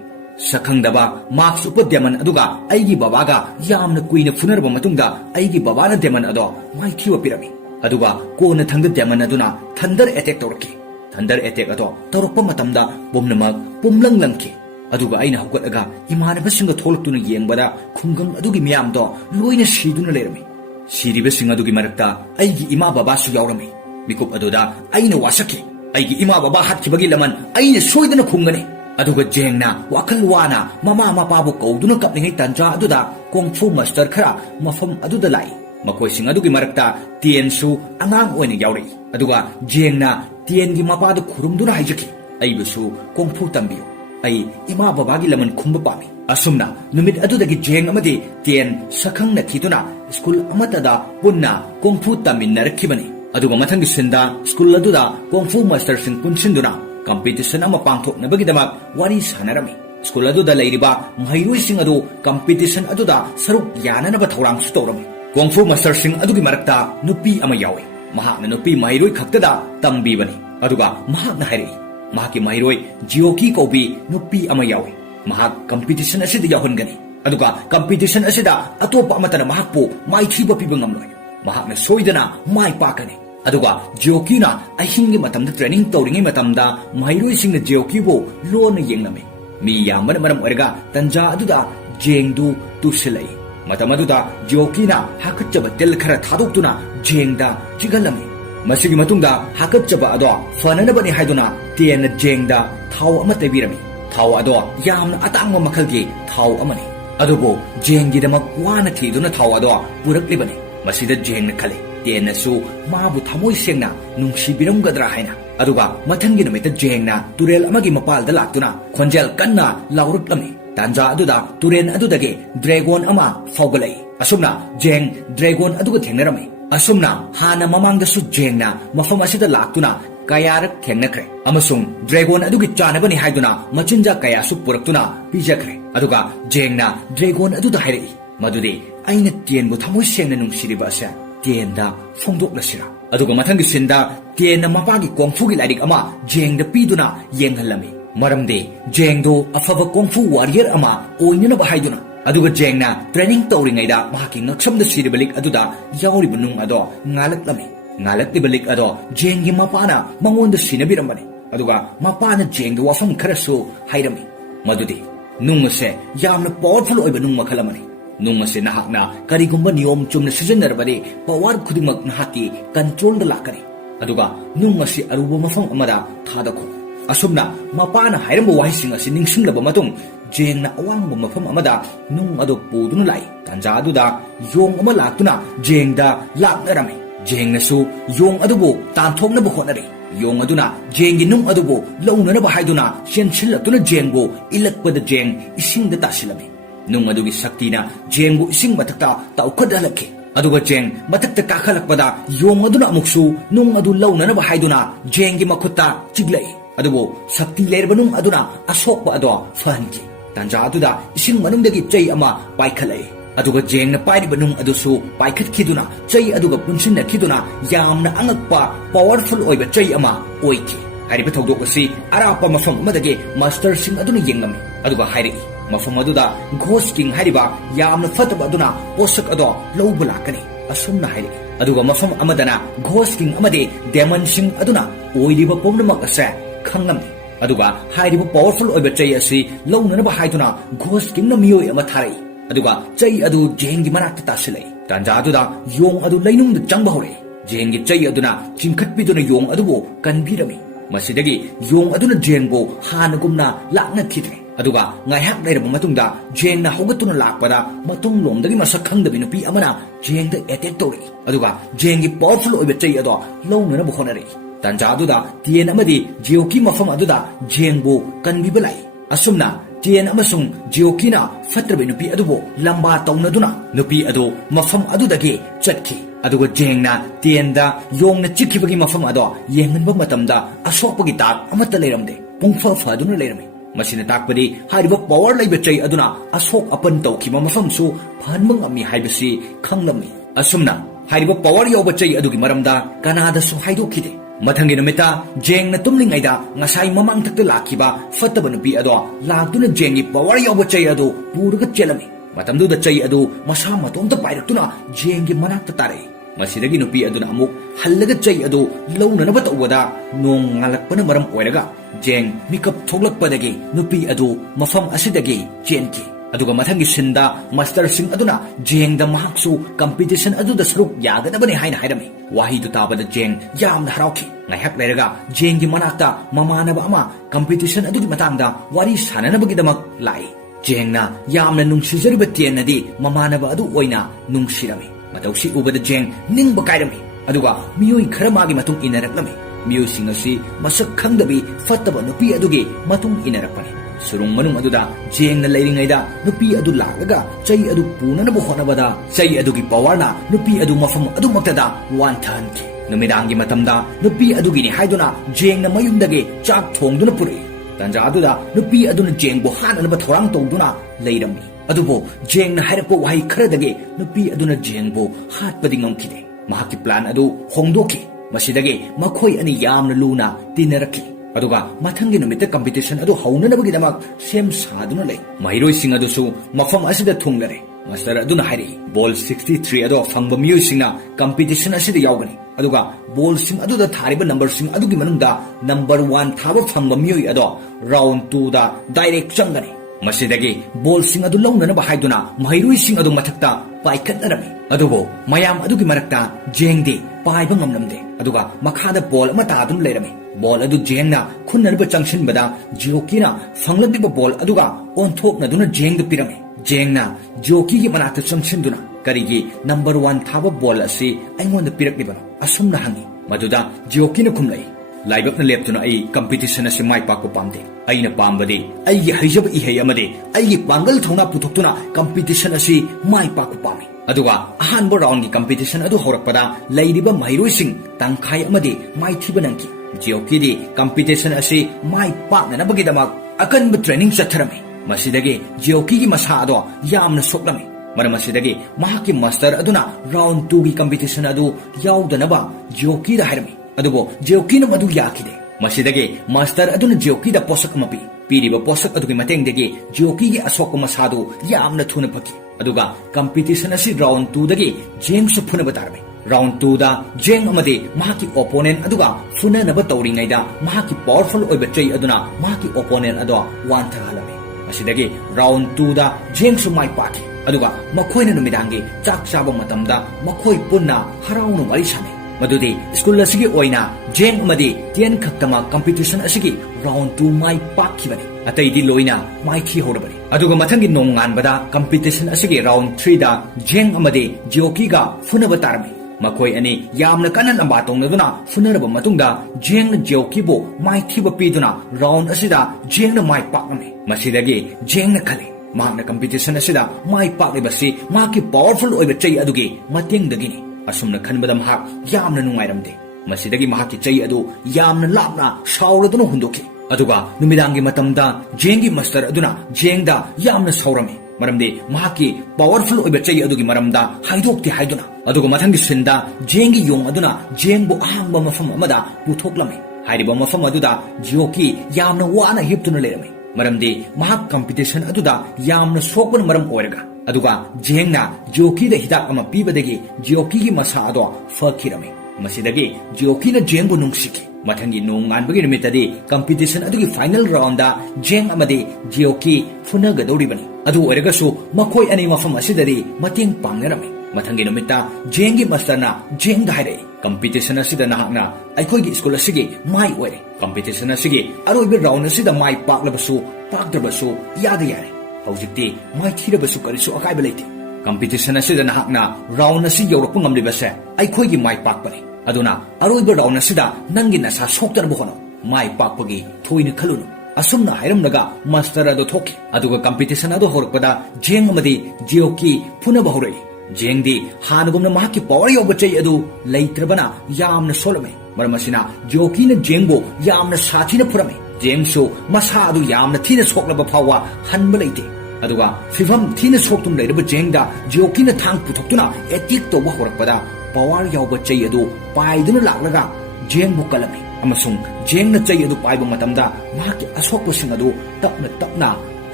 sakhangdaba marks upa diamond aduga aigi babaga yamna kuina phunarba matungda aigi babana diamond ado maithiwa pirami aduga kona thangda diamond aduna thunder attack tawraki thunder attack ado tawrokpa matamda bomnamak pumlang langki aduga aina hokataga imanabasinga tholaktuna yengbada khungang adugi miyamdo loina siduna lerami siribasing adugi marakta aigi ima baba su yawrami mikup aduda aina wasaki aigi ima baba hatkibagi laman aina soidana khungani aduga jengna wakal wana mama mapabu kauduna kapningai tanja aduda kungfu master khara mafam aduda lai makoising adugi marakta tiensu angang oina yawri aduga jengna tiengi mapadu khurumduna haijaki aibusu kungfu tambiyo ai ima babagi laman khumba pami asumna numit adudagi jeng amadi tien sakhangna thiduna school amatada punna kungfu taminnarakibani aduga mathangi sinda school aduda kungfu master sing punsinduna competition ama pangthoknabagidamak wari sanarami school aduda leiriba mairoi sing adu competition aduda saruk yananaba thorang su tawrami kungfu master sing adugi marakta nupi ama yawi mahakna nupi mairoi khaktada tambibani aduga mahakna hairi mahaki mairoi jioki kobi nupi ama yawi mahak competition asida yahungani aduga competition asida atopa amatana mahakpu maithiba piba ngamloi mahakna soidana mai pakani aduga jioki na ahingi matamda training tawringi matamda mairoi singna jioki bo lona yengnami mi yamana maram orga tanja aduda jengdu tusilai matamaduda jioki na hakachaba tel khara thadoktuna jengda chigalami masigi matungda hakachaba ado fananabani haiduna tiena jengda thaw ama tabirami thaw ado yamna atangwa makhalgi thaw amani adubo jengi damak wana thiduna thaw ado puraklibani masida jengna khale tiena su mabu thamoi sengna nungsibiramgadra haina aduga mathangi numita jengna turel amagi mapalda laktuna khonjel kanna laurutlami tanja aduda turen adudagi dragon ama faugalai asumna jeng dragon aduga thengnarami asumna hana mamangda su jengna mafam asida laktuna kayarak thengnakre amasung dragon adugi chanabani haiduna machinja kaya su puraktuna pijakre aduga jengna dragon aduda hairi madudi aina tienbu thamoi sengna nungsiriba asa tienda phongdoklasira aduga mathangi sinda tienna mapagi kongfugi lairik ama jengda piduna yenghalami maramde jengdo afaba kungfu warrior ama oinanaba haiduna aduga jengna training tawringaida mahaki ngaksamda siribalik aduda yawriba nung ado ngalaklami ngalaklibalik ado jengi mapana mangonda sinabirambani aduga mapana jengda wafam kharasu hairami madudi nung ase yamna powerful oiba nung makhalamani nung ase nahakna karigumba niyom chumna sijanarbadi power khudimak nahaki control da lakani aduga nung ase aruba mafam amada thadakho asumna mapana hairamba wahising asi ningsinglaba matung jengna awangba mafam amada nung ado puduna lai tanja aduda yong ama laktuna jengda laknarami jengna su yong adubu tanthoknaba hotnari yong aduna jengi nung adubu launanaba haiduna shensillatuna jengbu ilakpada jeng isingda tasilami nung adugi saktina jengbu ising matakta taukhadhalakki aduga jeng matakta kakhalakpada yong aduna amuksu nung adu launanaba haiduna jengi makhutta chiglai adubo sakti lerba nung aduna asokpa ado fahanki tanja aduda ising manungdagi chai ama paikhalai aduga jengna pairiba nung adusu paikhatkiduna chai aduga punsinnakhiduna yamna angakpa powerful oiba chai ama oiki hariba thogdok asi arapa mafam amadagi master sing aduna yenglami aduga hairi mafam aduda ghost king hariba yamna fataba aduna posak ado lawba lakani asumna hairi aduga mafam amadana ghost king amade demon sing aduna oiriba pomnamak ase ꯈꯪꯂꯝꯃꯤ ꯑꯗꯨꯒ ꯍꯥꯏꯔꯤꯕ powerful ꯑꯣꯏꯕ ꯆꯩ ꯑꯁꯤ ꯂꯧꯅꯅꯕ ꯍꯥꯏꯗꯨꯅ ꯘꯣꯁ ꯀꯤꯡꯅ ꯃꯤꯑꯣꯏ ꯑꯃ ꯊꯥꯔꯛꯏ ꯑꯗꯨꯒ ꯆꯩ ꯑꯗꯨ ꯖꯦꯡꯒꯤ ꯃꯅꯥꯛꯇ ꯇꯥꯁꯤꯜꯂꯛꯏ ꯇꯥꯟꯖꯥꯗꯨꯗ ꯌꯣꯡ ꯑꯗꯨ ꯂꯩꯅꯨꯡꯗ ꯆꯪꯕ ꯍꯧꯔꯛꯏ ꯖꯦꯡꯒꯤ ꯆꯩ ꯑꯗꯨꯅ ꯆꯤꯡꯈꯠꯄꯤꯗꯨꯅ ꯌꯣꯡ ꯑꯗꯨꯕꯨ ꯀꯟꯕꯤꯔꯝꯃꯤ ꯃꯁꯤꯗꯒꯤ ꯌꯣꯡ ꯑꯗꯨꯅ ꯖꯦꯡꯕꯨ ꯍꯥꯟꯅꯒꯨꯝꯅ ꯂꯥꯛꯅꯈꯤꯗ꯭ꯔꯦ ꯑꯗꯨꯒ ꯉꯥꯏꯍꯥꯛ ꯂꯩꯔꯕ ꯃꯇꯨꯡꯗ ꯖꯦꯡꯅ ꯍꯧꯒꯠꯇꯨꯅ ꯂꯥꯛꯄꯗ ꯃꯇꯨꯡꯂꯣꯝꯗꯒꯤ ꯃꯁꯛ ꯈꯪꯗꯕꯤ ꯅꯨꯄꯤ ꯑꯃꯅ ꯖꯦꯡꯗ ꯑꯦꯇꯦꯛ ꯇꯧꯔꯛꯏ ꯑꯗꯨꯒ ꯖꯦꯡꯒꯤ ꯄꯥꯋꯔꯐꯨꯜ ꯑꯣꯏꯕ ꯆꯩ ꯑꯗꯣ ꯂꯧꯅꯅꯕ ꯍꯣꯠꯅꯔꯛꯏ ꯇꯥꯟꯖꯥꯗꯨꯗ ꯇꯤꯌꯦꯟ ꯑꯃꯗꯤ ꯖꯤꯑꯣꯀꯤ ꯃꯐꯝ ꯑꯗꯨꯗ ꯖꯦꯡꯕꯨ ꯀꯟꯕꯤꯕ ꯂꯥꯛꯏ ꯑꯁꯨꯝꯅ ꯇꯤꯌꯦꯟ ꯑꯃꯁꯨꯡ ꯖꯤꯑꯣꯀꯤꯅ ꯐꯠꯇ꯭ꯔꯕ ꯅꯨꯄꯤ ꯑꯗꯨꯕꯨ ꯂꯝꯕꯥ ꯇꯧꯅꯗꯨꯅ ꯅꯨꯄꯤ ꯑꯗꯨ ꯃꯐꯝ ꯑꯗꯨꯗꯒꯤ ꯆꯠꯈꯤ ꯑꯗꯨꯒ ꯖꯦꯡꯅ ꯇꯤꯌꯦꯟꯗ ꯌꯣꯡꯅ ꯆꯤꯛꯈꯤꯕꯒꯤ ꯃꯐꯝ ꯑꯗꯣ ꯌꯦꯡꯍꯟꯕ ꯃꯇꯝꯗ ꯑꯁꯣꯛꯄꯒꯤ ꯗꯥꯛ ꯑꯃꯠꯇ ꯂꯩꯔꯝꯗꯦ ꯄꯨꯡꯐ ꯐꯗꯨꯅ ꯂꯩꯔꯝꯃꯤ ꯃꯁꯤꯅ ꯇꯥꯛꯄꯗꯤ ꯍꯥꯏꯔꯤꯕ ꯄꯥꯋꯔ ꯂꯩꯕ ꯆꯩ ꯑꯗꯨꯅ ꯑꯁꯣꯛ ꯑꯄꯟ ꯇꯧꯈꯤꯕ ꯃꯐꯝꯁꯨ ꯐꯍꯟꯕ ꯉꯝꯃꯤ ꯍꯥꯏꯕꯁꯤ ꯈꯪꯂꯝꯃꯤ ꯑꯁꯨꯝꯅ ꯍꯥꯏꯔꯤꯕ ꯄꯥꯋꯔ ꯌꯥꯎꯕ ꯆꯩ ꯑꯗꯨꯒꯤ ꯃꯔꯝꯗ ꯀꯅꯥꯗꯁꯨ ꯍꯥꯏꯗꯣꯛꯈꯤꯗꯦ ꯃꯊꯪꯒꯤ ꯅꯨꯃꯤꯠꯇ ꯖꯦꯡꯅ ꯇꯨꯝꯂꯤꯉꯩꯗ ꯉꯁꯥꯏ ꯃꯃꯥꯡꯊꯛꯇ ꯂꯥꯛꯈꯤꯕ ꯐꯠꯇꯕ ꯅꯨꯄꯤ ꯑꯗꯣ ꯂꯥꯛꯇꯨꯅ ꯖꯦꯡꯒꯤ ꯄꯥꯋꯔ ꯌꯥꯎꯕ ꯆꯩ ꯑꯗꯨ ꯄꯨꯔꯒ ꯆꯦꯜꯂꯝꯃꯤ ꯃꯇꯝꯗꯨꯗ ꯆꯩ ꯑꯗꯨ ꯃꯁꯥ ꯃꯇꯣꯝꯇ ꯄꯥꯏꯔꯛꯇꯨꯅ ꯖꯦꯡꯒꯤ ꯃꯅꯥꯛꯇ ꯇꯥꯔꯛꯏ ꯃꯁꯤꯗꯒꯤ ꯅꯨꯄꯤ ꯑꯗꯨꯅ ꯑꯃꯨꯛ ꯍꯜꯂꯒ ꯆꯩ ꯑꯗꯨ ꯂꯧꯅꯅꯕ ꯇꯧꯕꯗ ꯅꯣꯡ ꯉꯥꯜꯂꯛꯄꯅ ꯃꯔꯝ ꯑꯣꯏꯔꯒ ꯖꯦꯡ ꯃꯤꯀꯞ ꯊꯣꯛꯂꯛꯄꯗꯒꯤ ꯅꯨꯄꯤ ꯑꯗꯨ ꯃꯐꯝ ꯑꯁꯤꯗꯒꯤ ꯆꯦꯟꯈꯤ ꯑꯗꯨꯒ ꯃꯊꯪꯒꯤ ꯁꯤꯟꯗ ꯃꯥꯁꯇꯔꯁꯤꯡ ꯑꯗꯨꯅ ꯖꯦꯡꯗ ꯃꯍꯥꯛꯁꯨ ꯀꯝꯄꯤꯇꯤꯁꯟ ꯑꯗꯨꯗ ꯁꯔꯨꯛ ꯌꯥꯒꯗꯕꯅꯤ ꯍꯥꯏꯅ ꯍꯥꯏꯔꯝꯃꯤ ꯋꯥꯍꯩꯗꯨ ꯇꯥꯕꯗ ꯖꯦꯡ ꯌꯥꯝꯅ ꯍꯔꯥꯎꯈꯤ ꯉꯥꯏꯍꯥꯛ ꯂꯩꯔꯒ ꯖꯦꯡꯒꯤ ꯃꯅꯥꯛꯇ ꯃꯃꯥꯟꯅꯕ ꯑꯃ ꯀꯝꯄꯤꯇꯤꯁꯟ ꯑꯗꯨꯒꯤ ꯃꯇꯥꯡꯗ ꯋꯥꯔꯤ ꯁꯥꯟꯅꯅꯕꯒꯤꯗꯃꯛ ꯂꯥꯛꯏ ꯖꯦꯡꯅ ꯌꯥꯝꯅ ꯅꯨꯡꯁꯤꯖꯔꯤꯕ ꯇꯤꯌꯦꯟꯅꯗꯤ ꯃꯃꯥꯟꯅꯕ ꯑꯗꯨ ꯑꯣꯏꯅ ꯅꯨꯡꯁꯤꯔꯝꯃꯤ ꯃꯇꯧꯁꯤ ꯎꯕꯗ ꯖꯦꯡ ꯅꯤꯡꯕ ꯀꯥꯏꯔꯝꯃꯤ ꯑꯗꯨꯒ ꯃꯤꯑꯣꯏ ꯈꯔ ꯃꯥꯒꯤ ꯃꯇꯨꯡ ꯏꯟꯅꯔꯛꯂꯝꯃꯤ ꯃꯤꯑꯣꯏꯁꯤꯡ ꯑꯁꯤ ꯃꯁꯛ ꯈꯪꯗꯕꯤ ꯐꯠꯇꯕ ꯅꯨꯄꯤ ꯑꯗꯨꯒꯤ ꯃꯇꯨꯡ ꯏꯟꯅꯔꯛꯄꯅꯤ ꯁꯨꯔꯨꯡ ꯃꯅꯨꯡ ꯑꯗꯨꯗ ꯖꯦꯡꯅ ꯂꯩꯔꯤꯉꯩꯗ ꯅꯨꯄꯤ ꯑꯗꯨ ꯂꯥꯛꯂꯒ ꯆꯩ ꯑꯗꯨ ꯄꯨꯅꯅꯕ ꯍꯣꯠꯅꯕꯗ ꯆꯩ ꯑꯗꯨꯒꯤ ꯄꯥꯋꯔꯅ ꯅꯨꯄꯤ ꯑꯗꯨ ꯃꯐꯝ ꯑꯗꯨꯃꯛꯇꯗ ꯋꯥꯟꯊꯍꯟꯈꯤ ꯅꯨꯃꯤꯗꯥꯡꯒꯤ ꯃꯇꯝꯗ ꯅꯨꯄꯤ ꯑꯗꯨꯒꯤꯅꯤ ꯍꯥꯏꯗꯨꯅ ꯖꯦꯡꯅ ꯃꯌꯨꯝꯗꯒꯤ ꯆꯥꯛ ꯊꯣꯡꯗꯨꯅ ꯄꯨꯔꯛꯏ ꯇꯥꯟꯖꯥ ꯑꯗꯨꯗ ꯅꯨꯄꯤ ꯑꯗꯨꯅ ꯖꯦꯡꯕꯨ ꯍꯥꯠꯅꯅꯕ ꯊꯧꯔꯥꯡ ꯇꯧꯗꯨꯅ ꯂꯩꯔꯝꯃꯤ ꯑꯗꯨꯕꯨ ꯖꯦꯡꯅ ꯍꯥꯏꯔꯛꯄ ꯋꯥꯍꯩ ꯈꯔꯗꯒꯤ ꯅꯨꯄꯤ ꯑꯗꯨꯅ ꯖꯦꯡꯕꯨ ꯍꯥꯠꯄꯗꯤ ꯉꯝꯈꯤꯗꯦ ꯃꯍꯥꯛꯀꯤ ꯄ꯭ꯂꯥꯟ ꯑꯗꯨ ꯍꯣꯡꯗꯣꯛꯈꯤ ꯃꯁꯤꯗꯒꯤ ꯃꯈꯣꯏ ꯑꯅꯤ ꯌꯥꯝꯅ ꯂꯨꯅ ꯇꯤꯟꯅꯔꯛꯈꯤ ꯑꯗꯨꯒ ꯃꯊꯪꯒꯤ ꯅꯨꯃꯤꯠꯇ ꯀꯝꯄꯤꯇꯤꯁꯟ ꯑꯗꯨ ꯍꯧꯅꯅꯕꯒꯤꯗꯃꯛ ꯁꯦꯝ ꯁꯥꯗꯨꯅ ꯂꯩ ꯃꯍꯩꯔꯣꯏꯁꯤꯡ ꯑꯗꯨꯁꯨ ꯃꯐꯝ ꯑꯁꯤꯗ ꯊꯨꯡꯂꯔꯦ ꯃꯥꯁꯇꯔ ꯑꯗꯨꯅ ꯍꯥꯏꯔꯛꯏ ꯕꯣꯜ 63 ꯑꯗꯣ ꯐꯪꯕ ꯃꯤꯑꯣꯏꯁꯤꯡꯅ ꯀꯝꯄꯤꯇꯤꯁꯟ ꯑꯁꯤꯗ ꯌꯥꯎꯒꯅꯤ ꯑꯗꯨꯒ ꯕꯣꯜꯁꯤꯡ ꯑꯗꯨꯗ ꯊꯥꯔꯤꯕ ꯅꯝꯕꯔꯁꯤꯡ ꯑꯗꯨꯒꯤ ꯃꯅꯨꯡꯗ नंबर 1 थाबा फंगबा मियोई अदो राउंड 2 दा डायरेक्ट चंगनी मसिदगी बॉल सिंग अदु लौननबा हाइदुना महिरुई सिंग अदु मथक्ता पाइखतनरमी अदुबो मयाम अदुगी मरक्ता जेंगदे पाइबा ngamnamde अदुगा मखादा बॉल अमा तादुन लेरमी बॉल अदु जेंगना खुन्नरबा चंगसिनबदा जियोकीना फंगलदिबा बॉल अदुगा ओंथोकनदुना जेंगद पिरमी जेंगना जियोकी की मनाक्ता चंगसिनदुना करिगी नंबर 1 थाबा बॉल असि अइंगोंदा पिरकलिबनो असुमना हंगी मदुदा जियोकीना खुमलाई लाइबकना लेप्तुना आई कंपटीशन असे माइ पाकपा पामदे अइना पामबदे अइगी हइजब इहै अमदे अइगी पांगल थौना पुथोक्तुना कंपटीशन असे माइ पाकपा पामी अदुगा अहानबो राउंड की कंपटीशन अदु हौरकपदा लैरिबा महिरोइसिंग तंखाय अमदे माइ थिबा नंकी जियोकीदी कंपटीशन असे माइ पाकनबगिदमक अकनब ट्रेनिंग चथरमी मसिदगे जियोकीगी मसा अदो यामना सोक्लमी मरम असिदगे महाकी मास्टर अदुना राउंड 2 की कंपटीशन अदु याउदनबा जियोकीदा हारमी अदुबो जियोकीना मदु याखिदे मसिदगे मास्टर अदुना जियोकीदा पोसक मपी पीरिबा पोसक अदुगी मतेंगदगे जियोकीगी असोक मसादु यामना थुना फकी अदुगा कंपटीशन असि राउंड 2 दगे जेंग सु फुनबा तारमे राउंड 2 दा जेंग अमदे महाकी ओपोनेंट अदुगा फुननबा तौरिङैदा महाकी पावरफुल ओइबा चै अदुना महाकी ओपोनेंट अदो वान्था हलमे मसिदगे राउंड 2 दा जेंग सु माइ पाकी अदुगा मखोइना नुमिदांगे चाक चाबा मतमदा मखोइ पुन्ना हराउनु वारी साने मदुदी स्कूल असिगी ओइना जेंग अमदे 10 खक्तमा कंपटीशन असिगी राउंड 2 माइ पाखिबनी अतैदी लोइना माइ थि होरबनी अदुगा मथंगी नोंगानबदा कंपटीशन असिगी राउंड 3 दा जेंग अमदे जियोकीगा फुनबा तारमी मखोइ अनी यामना कन्न लंबा तोंगदुना फुनरबा मतुंगदा जेंग जियोकीबो माइ थिबा पीदुना राउंड असिदा जेंगना माइ पाकमे मसिदगी जेंगना खले मागना कंपटीशन असिदा माइ पाकलिबसि माकी पावरफुल ओइबा चै अदुगी मतेंगदगिनी असुमना खनबदा महाक यामना नुंगाइरमदे मसिदगी महाकी चै अदु यामना लापना साउरदुना हुंदोखि अदुगा नुमिदांगी मतमदा जेंगी मास्टर अदुना जेंगदा यामना साउरमे मरमदे महाकी पावरफुल ओइबा चै अदुगी मरमदा हाइदोक्ति हाइदुना अदुगा मथंगी सिंदा जेंगी योंग अदुना जेंगबु अहांगबा मफम अमदा पुथोक्लमे हाइरिबा मफम अदुदा जियोकी यामना वाना हिप्तुना लेरमे मरमदे महाक कंपटीशन अदुदा यामना सोकन मरम ओइरगा अदुगा जेंगना जियोकीदा हिदाक अमा पीबदगी जियोकीगी मसा अदो फखिरमे ꯃꯁꯤꯗꯒꯤ ꯖꯤꯑꯣꯀꯤꯅ ꯖꯦꯡꯕꯨ ꯅꯨꯡꯁꯤꯈꯤ ꯃꯊꯪꯒꯤ ꯅꯣꯡꯉꯥꯟꯕꯒꯤ ꯅꯨꯃꯤꯠꯇꯗꯤ ꯀꯝꯄꯤꯇꯤꯁꯟ ꯑꯗꯨꯒꯤ ꯐꯥꯏꯅꯦꯜ ꯔꯥꯎꯟꯗ ꯖꯦꯡ ꯑꯃꯗꯤ ꯖꯤꯑꯣꯀꯤ ꯐꯨꯅꯒꯗꯧꯔꯤꯕꯅꯤ ꯑꯗꯨ ꯑꯣꯏꯔꯒꯁꯨ ꯃꯈꯣꯏ ꯑꯅꯤ ꯃꯐꯝ ꯑꯁꯤꯗꯗꯤ ꯃꯇꯦꯡ ꯄꯥꯡꯅꯔꯝꯃꯤ ꯃꯊꯪꯒꯤ ꯅꯨꯃꯤꯠꯇ ꯖꯦꯡꯒꯤ ꯃꯥꯁꯇꯔꯅ ꯖꯦꯡꯗ ꯍꯥꯏꯔꯛꯏ ꯀꯝꯄꯤꯇꯤꯁꯟ ꯑꯁꯤꯗ ꯅꯍꯥꯛꯅ ꯑꯩꯈꯣꯏꯒꯤ ꯁ꯭ꯀꯨꯜ ꯑꯁꯤꯒꯤ ꯃꯥꯏ ꯑꯣꯏꯔꯦ ꯀꯝꯄꯤꯇꯤꯁꯟ ꯑꯁꯤꯒꯤ ꯑꯔꯣꯏꯕ ꯔꯥꯎꯟ ꯑꯁꯤꯗ ꯃꯥꯏ ꯄꯥꯛꯂꯕꯁꯨ ꯄꯥꯛꯇ꯭ꯔꯕꯁꯨ ꯏꯌꯥꯗ ꯌꯥꯔꯦ ꯍꯧꯖꯤꯛꯇꯤ ꯃꯥꯏꯊꯤꯔꯕꯁꯨ ꯀꯔꯤꯁꯨ ꯑꯀꯥꯏꯕ ꯂꯩꯇꯦ ꯀꯝꯄꯤꯇꯤꯁꯟ ꯑꯁꯤꯗ ꯅꯍꯥꯛꯅ ꯔꯥꯎꯟ ꯑꯁꯤ ꯌꯧꯔꯛꯄ ꯉꯝꯂꯤꯕꯁꯦ ꯑꯩꯈꯣꯏꯒꯤ ꯃꯥꯏ ꯄꯥꯛꯄꯅꯤ ꯑꯗꯨꯅ ꯑꯔꯣꯏꯕ ꯔꯥꯎꯟ ꯑꯁꯤꯗ ꯅꯪꯒꯤ ꯅꯁꯥ ꯁꯣꯛꯇꯅꯕ ꯍꯣꯠꯅꯧ ꯃꯥꯏ ꯄꯥꯛꯄꯒꯤ ꯊꯣꯏꯅ ꯈꯜꯂꯨꯅꯨ ꯑꯁꯨꯝꯅ ꯍꯥꯏꯔꯝꯂꯒ ꯃꯥꯁꯇꯔ ꯑꯗꯨ ꯊꯣꯛꯈꯤ ꯑꯗꯨꯒ ꯀꯝꯄꯤꯇꯤꯁꯟ ꯑꯗꯨ ꯍꯧꯔꯛꯄꯗ ꯖꯦꯡ ꯑꯃꯗꯤ ꯖꯤꯑꯣꯀꯤ ꯐꯨꯅꯕ ꯍꯧꯔꯛꯏ ꯖꯦꯡꯗꯤ ꯍꯥꯟꯅꯒꯨꯝꯅ ꯃꯍꯥꯛꯀꯤ ꯄꯥꯋꯔ ꯌꯧꯕ ꯆꯩ ꯑꯗꯨ ꯂꯩꯇ꯭ꯔꯕꯅ ꯌꯥꯝꯅ ꯁꯣꯜꯂꯝꯃꯤ ꯃꯔꯝ ꯑꯁꯤꯅ ꯖꯤꯑꯣꯀꯤꯅ ꯖꯦꯡꯕꯨ ꯌꯥꯝꯅ ꯁꯥꯊꯤꯅ ꯐꯨꯔꯝꯃꯤ ꯖꯦꯡꯁꯨ ꯃꯁꯥ ꯑꯗꯨ ꯌꯥꯝꯅ ꯊꯤꯅ ꯁꯣꯛꯂꯕ ꯐꯥꯎꯕ ꯍꯟꯕ ꯂꯩꯇꯦ ꯑꯗꯨꯒ ꯐꯤꯚꯝ ꯊꯤꯅ ꯁꯣꯛꯇꯨꯅ ꯂꯩꯔꯕ ꯖꯦꯡꯗ ꯖꯤꯑꯣꯀꯤꯅ ꯊꯥꯡ ꯄꯨꯊꯣꯛꯇꯨꯅ ꯑꯦꯇꯦꯛ ꯇꯧꯕ ꯍꯧꯔꯛꯄꯗ ꯄꯥꯋꯔ ꯌꯥꯎꯕ ꯆꯩ ꯑꯗꯨ ꯄꯥꯏꯗꯨꯅ ꯂꯥꯛꯂꯒ ꯖꯦꯡꯕꯨ ꯀꯜꯂꯝꯃꯤ ꯑꯃꯁꯨꯡ ꯖꯦꯡꯅ ꯆꯩ ꯑꯗꯨ ꯄꯥꯏꯕ ꯃꯇꯝꯗ ꯃꯍꯥꯛꯀꯤ ꯑꯁꯣꯛꯄꯁꯤꯡ ꯑꯗꯨ ꯇꯞꯅ ꯇꯞꯅ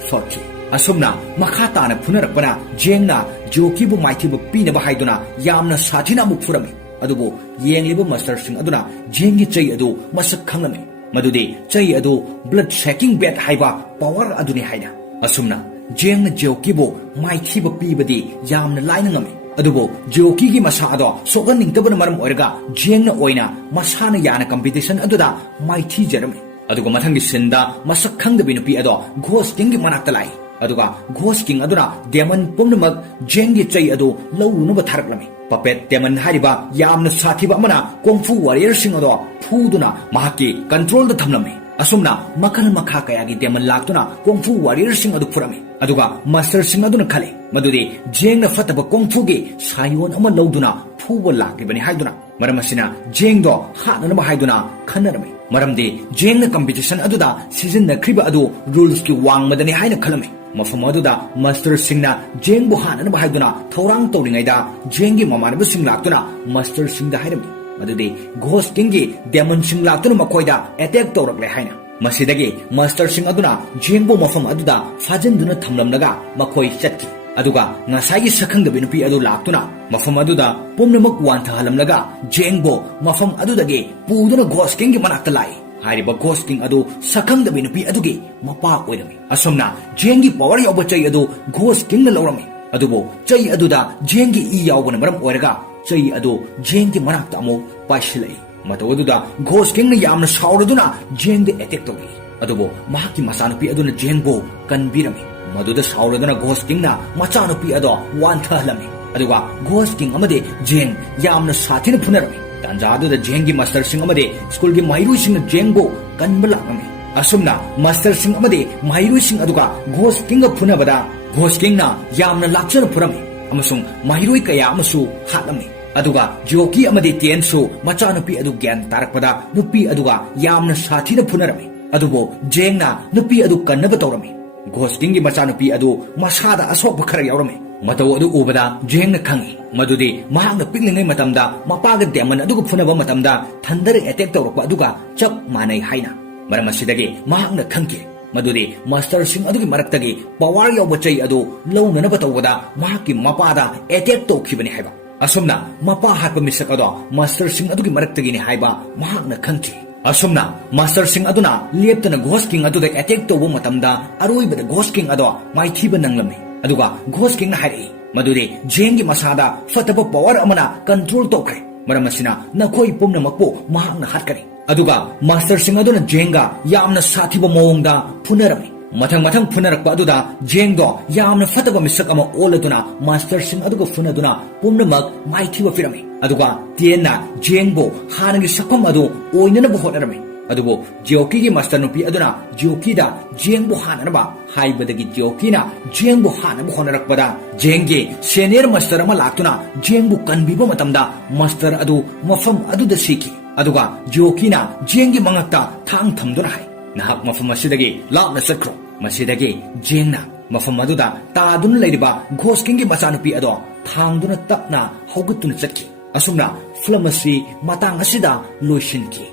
ꯐꯈꯤ ꯑꯁꯨꯝꯅ ꯃꯈꯥ ꯇꯥꯅ ꯐꯨꯅꯔꯛꯄꯅ ꯖꯦꯡꯅ ꯖꯤꯑꯣꯀꯤꯕꯨ ꯃꯥꯏꯊꯤꯕ ꯄꯤꯅꯕ ꯍꯥꯏꯗꯨꯅ ꯌꯥꯝꯅ ꯁꯥꯊꯤꯅ ꯑꯃꯨꯛ ꯐꯨꯔꯝꯃꯤ ꯑꯗꯨꯕꯨ ꯌꯦꯡꯂꯤꯕ ꯃꯥꯁꯇꯔꯁꯤꯡ ꯑꯗꯨꯅ ꯖꯦꯡꯒꯤ ꯆꯩ ꯑꯗꯨ ꯃꯁꯛ ꯈꯪꯂꯝꯃꯤ ꯃꯗꯨꯗꯤ ꯆꯩ ꯑꯗꯨ ꯕ꯭ꯂꯗ ꯁꯦꯀꯤꯡ ꯕꯦꯠ ꯍꯥꯏꯕ ꯄꯥꯋꯔ ꯑꯗꯨꯅꯤ ꯍꯥꯏꯅ ꯑꯁꯨꯝꯅ ꯖꯦꯡꯅ ꯖꯤꯑꯣꯀꯤꯕꯨ ꯃꯥꯏꯊꯤꯕ ꯄꯤꯕꯗꯤ ꯌꯥꯝꯅ ꯂꯥꯏꯅ ꯉꯝꯃꯤ ꯑꯗꯨꯕꯨ ꯖꯤꯑꯣꯀꯤꯒꯤ ꯃꯁꯥ ꯑꯗꯣ ꯁꯣꯛꯍꯟꯅꯤꯡꯗꯕꯅ ꯃꯔꯝ ꯑꯣꯏꯔꯒ ꯖꯦꯡꯅ ꯑꯣꯏꯅ ꯃꯁꯥꯅ ꯌꯥꯅ ꯀꯝꯄꯤꯇꯤꯁꯟ ꯑꯗꯨꯗ ꯃꯥꯏꯊꯤꯖꯔꯝꯃꯤ ꯑꯗꯨꯒ ꯃꯊꯪꯒꯤ ꯁꯤꯟꯗ ꯃꯁꯛ ꯈꯪꯗꯕꯤ ꯅꯨꯄꯤ ꯑꯗꯣ ꯘꯣꯁ ꯀꯤꯡꯒꯤ ꯃꯅꯥꯛꯇ ꯂꯥꯛꯏ ꯑꯗꯨꯒ ꯘꯣꯁ ꯀꯤꯡ ꯑꯗꯨꯅ ꯗꯦꯃꯟ ꯄꯨꯝꯅꯃꯛ ꯖꯦꯡꯒꯤ ꯆꯩ ꯑꯗꯨ ꯂꯧꯔꯨꯅꯕ ꯊꯥꯔꯛꯂꯝꯃꯤ ꯄꯄꯦꯠ ꯗꯦꯃꯟ ꯍꯥꯏꯔꯤꯕ ꯌꯥꯝꯅ ꯁꯥꯊꯤꯕ ꯑꯃꯅ ꯀꯣꯡꯐꯨ ꯋꯥꯔꯤꯌꯔꯁꯤꯡ ꯑꯗꯣ ꯐꯨꯗꯨꯅ ꯃꯍꯥꯛꯀꯤ ꯀꯟꯇ꯭ꯔꯣꯜꯗ ꯊꯝꯂꯝꯃꯤ ꯑꯁꯨꯝꯅ ꯃꯈꯜ ꯃꯈꯥ ꯀꯌꯥꯒꯤ ꯗꯦꯃꯟ ꯂꯥꯛꯇꯨꯅ ꯀꯣꯡꯐꯨ ꯋꯥꯔꯤꯌꯔꯁꯤꯡ ꯑꯗꯨ ꯐꯨꯔꯝꯃꯤ ꯑꯗꯨꯒ ꯃꯥꯁꯇꯔꯁꯤꯡ ꯑꯗꯨꯅ ꯈꯜꯂꯤ ꯃꯗꯨꯗꯤ ꯖꯦꯡꯅ ꯐꯠꯇꯕ ꯀꯣꯡꯐꯨꯒꯤ ꯁꯥꯌꯣꯟ ꯑꯃ ꯂꯧꯗꯨꯅ ꯐꯨꯕ ꯂꯥꯛꯂꯤꯕꯅꯤ ꯍꯥꯏꯗꯨꯅ ꯃꯔꯝ ꯑꯁꯤꯅ ꯖꯦꯡꯗꯣ ꯍꯥꯠꯅꯅꯕ ꯍꯥꯏꯗꯨꯅ ꯈꯟꯅꯔꯝꯃꯤ ꯃꯔꯝꯗꯤ ꯖꯦꯡꯅ ꯀꯝꯄꯤꯇꯤꯁꯟ ꯑꯗꯨꯗ ꯁꯤꯖꯤꯟꯅꯈ꯭ꯔꯤꯕ ꯑꯗꯨ ꯔꯨꯜꯁꯀꯤ ꯋꯥꯡꯃꯗꯅꯤ ꯍꯥꯏꯅ ꯈꯜꯂꯝꯃꯤ ꯃꯐꯝ ꯑꯗꯨꯗ ꯃꯥꯁꯇꯔꯁꯤꯡꯅ ꯖꯦꯡꯕꯨ ꯍꯥꯠꯅꯅꯕ ꯍꯥꯏꯗꯨꯅ ꯊꯧꯔꯥꯡ ꯇꯧꯔꯤꯉꯩꯗ ꯖꯦꯡꯒꯤ ꯃꯃꯥꯟꯅꯕꯁꯤꯡ ꯂꯥꯛꯇꯨꯅ ꯃꯥꯁꯇꯔꯁꯤꯡꯗ ꯍꯥꯏꯔꯝꯃꯤ ꯃꯗꯨꯗꯤ ꯘꯣꯁ ꯀꯤꯡꯒꯤ ꯗꯦꯃꯟꯁꯤꯡ ꯂꯥꯛꯇꯨꯅ ꯃꯈꯣꯏꯗ ꯑꯦꯇꯦꯛ ꯇꯧꯔꯛꯂꯦ ꯍꯥꯏꯅ ꯃꯁꯤꯗꯒꯤ ꯃꯥꯁꯇꯔꯁꯤꯡ ꯑꯗꯨꯅ ꯖꯦꯡꯕꯨ ꯃꯐꯝ ꯑꯗꯨꯗ ꯐꯥꯖꯤꯟꯗꯨꯅ ꯊꯝꯂꯝꯂꯒ ꯃꯈꯣꯏ ꯆꯠꯈꯤ ꯑꯗꯨꯒ ꯉꯁꯥꯏꯒꯤ ꯁꯛꯈꯪꯗꯕꯤ ꯅꯨꯄꯤ ꯑꯗꯨ ꯂꯥꯛꯇꯨꯅ ꯃꯐꯝ ꯑꯗꯨꯗ ꯄꯨꯝꯅꯃꯛ ꯋꯥꯟꯊꯍꯜꯂꯝꯂꯒ ꯖꯦꯡꯕꯨ ꯃꯐꯝ ꯑꯗꯨꯗꯒꯤ ꯄꯨꯗꯨꯅ ꯘꯣꯁ ꯀꯤꯡꯒꯤ ꯃꯅꯥꯛꯇ ꯂꯥꯛꯏ ꯍꯥꯏꯔꯤꯕ ꯘꯣꯁ ꯀꯤꯡ ꯑꯗꯨ ꯁꯛꯈꯪꯗꯕꯤ ꯅꯨꯄꯤ ꯑꯗꯨꯒꯤ ꯃꯄꯥ ꯑꯣꯏꯔꯝꯃꯤ ꯑꯁꯨꯝꯅ ꯖꯦꯡꯒꯤ ꯄꯥꯋꯔ ꯌꯥꯎꯕ ꯆꯩ ꯑꯗꯨ ꯘꯣꯁ ꯀꯤꯡꯅ ꯂꯧꯔꯝꯃꯤ ꯑꯗꯨꯕꯨ ꯆꯩ ꯑꯗꯨꯗ ꯖꯦꯡꯒꯤ ꯏ ꯌꯥꯎꯕꯅ ꯃꯔꯝ ꯑꯣꯏꯔꯒ ꯆꯩ ꯑꯗꯨ ꯖꯦꯡꯒꯤ ꯃꯅꯥꯛꯇ ꯑꯃꯨꯛ ꯄꯥꯏꯁꯤꯜꯂꯛꯏ ꯃꯇꯧ ꯑꯗꯨꯗ ꯘꯣꯁ ꯀꯤꯡꯅ ꯌꯥꯝꯅ ꯁꯥꯎꯔꯗꯨꯅ ꯖꯦꯡꯗ ꯑꯦꯇꯦꯛ ꯇꯧꯔꯤ ꯑꯗꯨꯕꯨ ꯃꯍꯥꯛꯀꯤ ꯃꯆꯥꯅꯨꯄꯤ ꯑꯗꯨꯅ ꯖꯦꯡꯕꯨ ꯀꯟꯕꯤꯔꯝꯃꯤ ꯃꯗꯨꯗ ꯁꯥꯎꯔꯗꯨꯅ ꯘꯣꯁ ꯀꯤꯡꯅ ꯃꯆꯥꯅꯨꯄꯤ ꯑꯗꯣ ꯋꯥꯟꯊꯍꯜꯂꯝꯃꯤ ꯑꯗꯨꯒ ꯘꯣꯁ ꯀꯤꯡ ꯑꯃꯗꯤ ꯖꯦꯡ ꯌꯥꯝꯅ ꯁꯥꯊꯤꯅ ꯐꯨꯅꯔꯝꯃꯤ ꯇꯥꯟꯖꯥ ꯑꯗꯨꯗ ꯖꯦꯡꯒꯤ ꯃꯥꯁꯇꯔꯁꯤꯡ ꯑꯃꯗꯤ ꯁ꯭ꯀꯨꯜꯒꯤ ꯃꯍꯩꯔꯣꯏꯁꯤꯡꯅ ꯖꯦꯡꯕꯨ ꯀꯟꯕ ꯂꯥꯛꯂꯝꯃꯤ ꯑꯁꯨꯝꯅ ꯃꯥꯁꯇꯔꯁꯤꯡ ꯑꯃꯗꯤ ꯃꯍꯩꯔꯣꯏꯁꯤꯡ ꯑꯗꯨꯒ ꯘꯣꯁ ꯀꯤꯡꯒ ꯐꯨꯅꯕꯗ ꯘꯣꯁ ꯀꯤꯡꯅ ꯌꯥꯝꯅ ꯂꯥꯛꯆꯅ ꯐꯨꯔꯝꯃꯤ ꯑꯃꯁꯨꯡ ꯃꯍꯩꯔꯣꯏ ꯀꯌꯥ ꯑꯃꯁꯨ ꯍꯥꯠꯂꯝꯃꯤ ꯑꯗꯨꯒ ꯖꯤꯑꯣꯀꯤ ꯑꯃꯗꯤ ꯇꯦꯟꯁꯨ ꯃꯆꯥꯅꯨꯄꯤ ꯑꯗꯨ ꯒ꯭ꯌꯥꯟ ꯇꯥꯔꯛꯄꯗ ꯅꯨꯄꯤ ꯑꯗꯨꯒ ꯌꯥꯝꯅ ꯁꯥꯊꯤꯅ ꯐꯨꯅꯔꯝꯃꯤ ꯑꯗꯨꯕꯨ ꯖꯦꯡꯅ ꯅꯨꯄꯤ ꯑꯗꯨ ꯀꯟꯅꯕ ꯇꯧꯔꯝꯃꯤ ꯘꯣꯁ ꯀꯤꯡꯒꯤ ꯃꯆꯥꯅꯨꯄꯤ ꯑꯗꯨ ꯃꯁꯥꯗ ꯑꯁꯣꯛꯄ ꯈꯔ ꯌꯥꯎꯔꯝꯃꯤ ꯃꯇꯧ ꯑꯗꯨ ꯎꯕꯗ ꯖꯦꯡꯅ ꯈꯪꯉꯤ ꯃꯗꯨꯗꯤ ꯃꯍꯥꯛꯅ ꯄꯤꯛꯂꯤꯉꯩ ꯃꯇꯝꯗ ꯃꯄꯥꯒ ꯗꯦꯃꯟ ꯑꯗꯨꯒ ꯐꯨꯅꯕ ꯃꯇꯝꯗ ꯊꯟꯗꯔ ꯑꯦꯇꯦꯛ ꯇꯧꯔꯛꯄ ꯑꯗꯨꯒ ꯆꯞ ꯃꯥꯟꯅꯩ ꯍꯥꯏꯅ ꯃꯔꯝ ꯑꯁꯤꯗꯒꯤ ꯃꯍꯥꯛꯅ ꯈꯪꯈꯤ ꯃꯗꯨꯗꯤ ꯃꯥꯁꯇꯔꯁꯤꯡ ꯑꯗꯨꯒꯤ ꯃꯔꯛꯇꯒꯤ ꯄꯥꯋꯔ ꯌꯥꯎꯕ ꯆꯩ ꯑꯗꯨ ꯂꯧꯅꯅꯕ ꯇꯧꯕꯗ ꯃꯍꯥꯛꯀꯤ ꯃꯄꯥꯗ ꯑꯦꯇꯦꯛ ꯇꯧꯈꯤꯕꯅꯤ ꯍꯥꯏꯕ ꯑꯁꯨꯝꯅ ꯃꯄꯥ ꯍꯥꯠꯄ ꯃꯤꯁꯛ ꯑꯗꯣ ꯃꯥꯁꯇꯔꯁꯤꯡ ꯑꯗꯨꯒꯤ ꯃꯔꯛꯇꯒꯤꯅꯤ ꯍꯥꯏꯕ ꯃꯍꯥꯛꯅ ꯈꯪꯈꯤ ꯑꯁꯨꯝꯅ ꯃꯥꯁꯇꯔꯁꯤꯡ ꯑꯗꯨꯅ ꯂꯦꯞꯇꯅ ꯘꯣꯁ ꯀꯤꯡ ꯑꯗꯨꯗ ꯑꯦꯇꯦꯛ ꯇꯧꯕ ꯃꯇꯝꯗ ꯑꯔꯣꯏꯕꯗ ꯘꯣꯁ ꯀꯤꯡ ꯑꯗꯣ ꯃꯥꯏꯊꯤꯕ ꯅꯪꯂꯝꯃꯤ ꯑꯗꯨꯒ ꯘꯣꯁ ꯀꯤꯡꯅ ꯍꯥꯏꯔꯛꯏ ꯃꯗꯨꯗꯤ ꯖꯦꯡꯒꯤ ꯃꯁꯥꯗ ꯐꯠꯇꯕ ꯄꯥꯋꯔ ꯑꯃꯅ ꯀꯟꯇ꯭ꯔꯣꯜ ꯇꯧꯈ꯭ꯔꯦ ꯃꯔꯝ ꯑꯁꯤꯅ ꯅꯈꯣꯏ ꯄꯨꯝꯅꯃꯛꯄꯨ ꯃꯍꯥꯛꯅ ꯍꯥꯠꯀꯅꯤ ꯑꯗꯨꯒ ꯃꯥꯁꯇꯔꯁꯤꯡ ꯑꯗꯨꯅ ꯖꯦꯡꯒ ꯌꯥꯝꯅ ꯁꯥꯊꯤꯕ ꯃꯑꯣꯡꯗ ꯐꯨꯅꯔꯝꯃꯤ ꯃꯊꯪ ꯐꯨꯅꯔꯛꯄ ꯑꯗꯨꯗ ꯖꯦꯡꯗꯣ ꯌꯥꯝꯅ ꯐꯠꯇꯕ ꯃꯤꯁꯛ ꯑꯃ ꯑꯣꯜꯂꯗꯨꯅ ꯃꯥꯁꯇꯔꯁꯤꯡ ꯑꯗꯨꯒ ꯐꯨꯅꯗꯨꯅ ꯄꯨꯝꯅꯃꯛ ꯃꯥꯏꯊꯤꯕ ꯄꯤꯔꯝꯃꯤ ꯑꯗꯨꯒ ꯇꯦꯟꯅ ꯖꯦꯡꯕꯨ ꯍꯥꯟꯅꯒꯤ ꯁꯛꯐꯝ ꯑꯗꯨ ꯑꯣꯏꯅꯅꯕ ꯍꯣꯠꯅꯔꯝꯃꯤ ꯑꯗꯨꯕꯨ ꯖꯤꯑꯣꯀꯤꯒꯤ ꯃꯥꯁꯇꯔ ꯅꯨꯄꯤ ꯑꯗꯨꯅ ꯖꯤꯑꯣꯀꯤꯗ ꯖꯦꯡꯕꯨ ꯍꯥꯠꯅꯅꯕ ꯍꯥꯏꯕꯗꯒꯤ ꯖꯤꯑꯣꯀꯤꯅ ꯖꯦꯡꯕꯨ ꯍꯥꯠꯅꯕ ꯍꯣꯠꯅꯔꯛꯄꯗ ꯖꯦꯡꯒꯤ ꯁꯦꯅꯤꯌꯔ ꯃꯥꯁꯇꯔ ꯑꯃ ꯂꯥꯛꯇꯨꯅ ꯖꯦꯡꯕꯨ ꯀꯟꯕꯤꯕ ꯃꯇꯝꯗ ꯃꯥꯁꯇꯔ ꯑꯗꯨ ꯃꯐꯝ ꯑꯗꯨꯗ ꯁꯤꯈꯤ ꯑꯗꯨꯒ ꯖꯤꯑꯣꯀꯤꯅ ꯖꯦꯡꯒꯤ ꯃꯉꯛꯇ ꯊꯥꯡ ꯊꯝꯗꯨꯅ ꯍꯥꯏ ꯅꯍꯥꯛ ꯃꯐꯝ ꯑꯁꯤꯗꯒꯤ ꯂꯥꯞꯅ ꯆꯠꯈ꯭ꯔꯣ ꯃꯁꯤꯗꯒꯤ ꯖꯦꯡꯅ ꯃꯐꯝ ꯑꯗꯨꯗ ꯇꯥꯗꯨꯅ ꯂꯩꯔꯤꯕ ꯘꯣꯁ ꯀꯤꯡꯒꯤ ꯃꯆꯥꯅꯨꯄꯤ ꯑꯗꯣ ꯊꯥꯡꯗꯨꯅ ꯇꯞꯅ ꯍꯧꯒꯠꯇꯨꯅ ꯆꯠꯈꯤ ꯑꯁꯨꯝꯅ ꯐꯤꯂꯝ ꯑꯁꯤ ꯃꯇꯥꯡ ꯑꯁꯤꯗ ꯂꯣꯏꯁꯤꯟꯈꯤ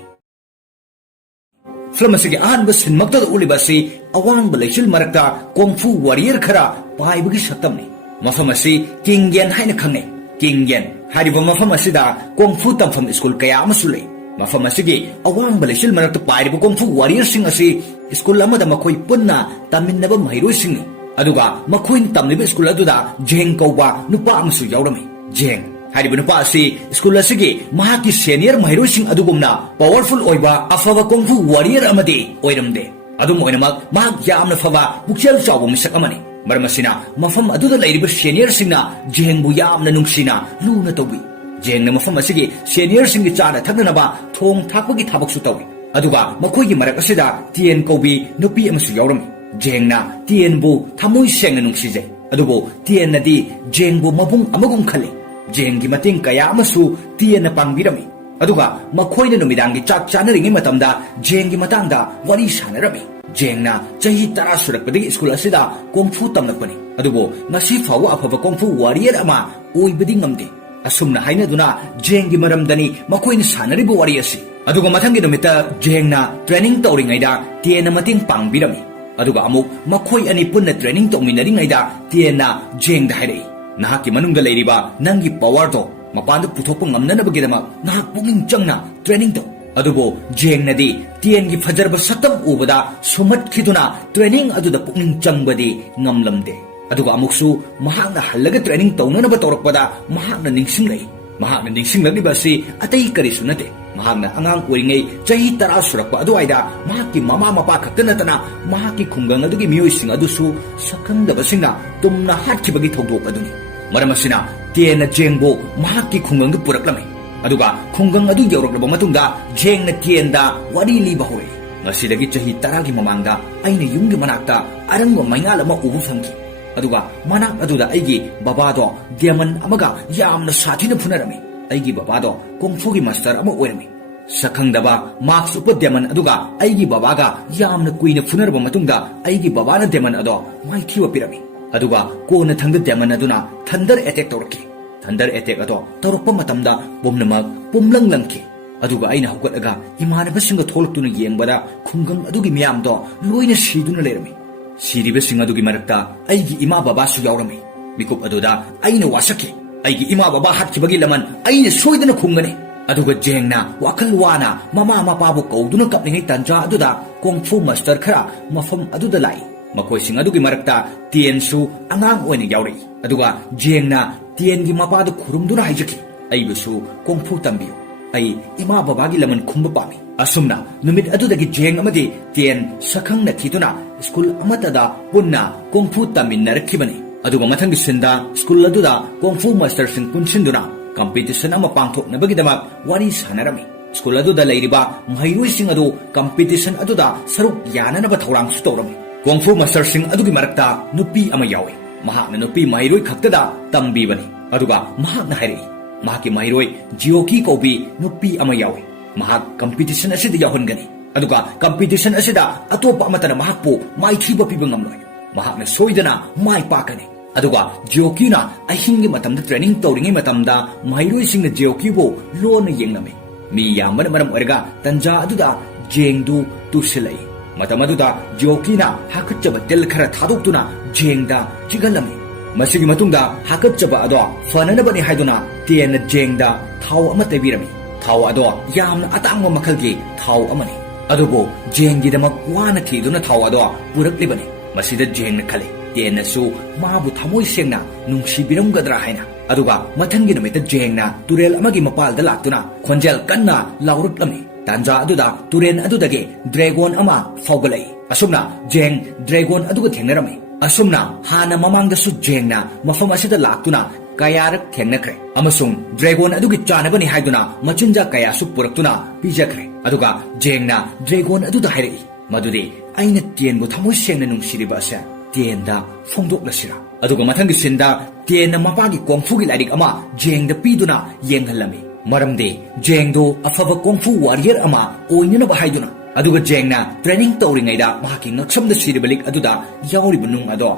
ꯐꯤꯂꯝ ꯑꯁꯤꯒꯤ ꯑꯍꯥꯟꯕ ꯁꯤꯟꯃꯛꯇꯗ ꯎꯠꯂꯤꯕ ꯑꯁꯤ ꯑꯋꯥꯡꯕ ꯂꯩꯆꯤꯜ ꯃꯔꯛꯇ ꯀꯣꯡꯐꯨ ꯋꯥꯔꯤꯌꯔ ꯈꯔ ꯄꯥꯏꯕꯒꯤ ꯁꯛꯇꯝꯅꯤ ꯃꯐꯝ ꯑꯁꯤ ꯀꯤꯡ ꯌꯦꯟ ꯍꯥꯏꯅ ꯈꯪꯅꯩ King Yen hariba mafam asida kungfu tampham school kaya amasu lei mafam asigi awang balaisil marakta pairiba kungfu warrior sing asi school amada makhoi punna taminnaba mahiru sing aduga makhoin tamliba school aduda jeng kauba nupa amasu yaurami jeng hariba nupa asi school asigi mahaki senior mahiru sing adugumna powerful oiba afaba kungfu warrior amadi oiramde adum oinamak mahak yamna faba buksel chawu misak amani Marmasina, mafam aduda lairiba senior singna jengbu yamna nungsina luna tobi. Jengna mafam asigi senior singi chana thaknanaba thong thakpagi thabaksu tawi. Aduga makhoigi marak asida tien kobi nupi amasu yaurami. Jengna tien bu thamoi sengna nungsijai. Adubo tien nadi jengbu mabung amagum khali. Jengi mating kaya amasu tien na pangbirami. Aduga makhoina numidangi chak chanaringi matamda jengi matangda wari sanarami. Jengna chahi tara surakpadagi school asida kungfu tamlakpani adubo ngasi fawa afaba kungfu warrior ama oibadi ngamde asumna haina duna jengi maramdani makoina sanaribu warrior si adugo mathangi numita jengna training tawringaida tiena mating pangbirami aduga amuk makoi ani punna training tawminaringaida tiena jengda hairei nahaki manungda leiriba nangi power to mapanda puthokpa ngamnanabagidama nahak punging changna training taw adubo jengnadi tiengi fajarba sakam ubada sumat khiduna training aduda pukning changbadi ngamlamde aduga amuksu mahakna halaga training tawnanaba tawrakpada mahakna ningsinglai basi atai karisu nate mahakna angang oringai chahi 10 surakpa aduaida mahaki mama mapa khaktanatana mahaki khungang adugi miyoi sing adusu sakangdaba singna tumna hatkibagi thogdok aduni maramasina tiena jengbo mahaki khungang puraklami aduga khungang adu yauroklaba matungda jengna tienda wari liba hore ngasidagi chahi 10 gi mamangda aina yunggi manakta arangwa maingal ama ubu fangki aduga manak aduda aigi babado diamond amaga yamna sathina phunarami aigi babado kungfu gi master ama oirami sakhangdaba marks upa diamond aduga aigi babaga yamna kuina phunarba matungda aigi babana diamond ado maithiwa pirami aduga kona thangda diamond aduna thunder attack tawraki Thunder attack ato tawrokpa matamda bomnamak pumlang langki aduga aina hokataga imanabasinga tholktuna yengbada khungang adugi miyamdo loina siduna lerami siribasing adugi marakta aigi ima baba su yaurami mikup aduda aina wasaki aigi ima baba hatkibagi laman aina soidana khungani aduga jengna wakal wana mama mapabu kauduna kapningai tanja aduda kungfu master khara mafam aduda lai makoising adugi marakta tiensu angang oina yauri aduga jengna tiengi mapadu khurumduna haijaki aibusu kungfu tambiyo ai ima babagi laman khumba pami asumna numit adudagi jeng amadi tien sakhangna thiduna school amatada punna kungfu taminnarakibani aduga mathangi sinda school aduda kungfu master sing punsinduna competition ama pangthoknabagidama wari sanarami school aduda leiriba mairoi sing adu competition aduda saruk yananaba thorang su tawrami kungfu master sing adugi marakta nupi ama yawi mahakna nupi mairoi khaktada tambibani aduga mahakna hairi mahaki mairoi jioki kobi nupi ama yawi mahak competition asida yahongani aduga competition asida atopa amatana mahakpu maithiba pibangamloi mahakna soidana mai pakani aduga jioki na ahingi matamda training tawringi matamda mairoi singna jioki bo lona yengnami mi yamana maram orga tanja aduda jengdu tusilai Matamaduda jokina hakachaba tel khara thadokduna jengda chigalami masigi matungda hakachaba ado fananabani haiduna tiena jengda thaw ama tebirami thaw ado yamna atangwa makhalgi thaw amani adubo jengi dama wana thiduna thaw ado puraklibani masida jengna khale tiena su mabu thamoi sengna nungsi biramgadra haina aduga mathangi namita jengna turel amagi mapalda laktuna khonjel kanna laurutlami Tanja aduda turen adudagi dragon ama faugalai asumna jeng dragon aduga thengnarami asumna hana mamangda su jengna mafam asida laktuna kayarak thengnakre amasung dragon adugi chanabani haiduna machinja kaya su puraktuna pijakre aduga jengna dragon aduda hairei madudi aina tienbu thamoi sengna nungsiriba asa tienda phongdoklasira aduga mathangi sinda tienna mapagi kongfugi lairik ama jengda piduna yenghalami Maramde jengdo afaba kungfu warrior ama oinana haiduna aduga jengna training tawringaida mahaki ngaksamda siribalik aduda yauriba nung ado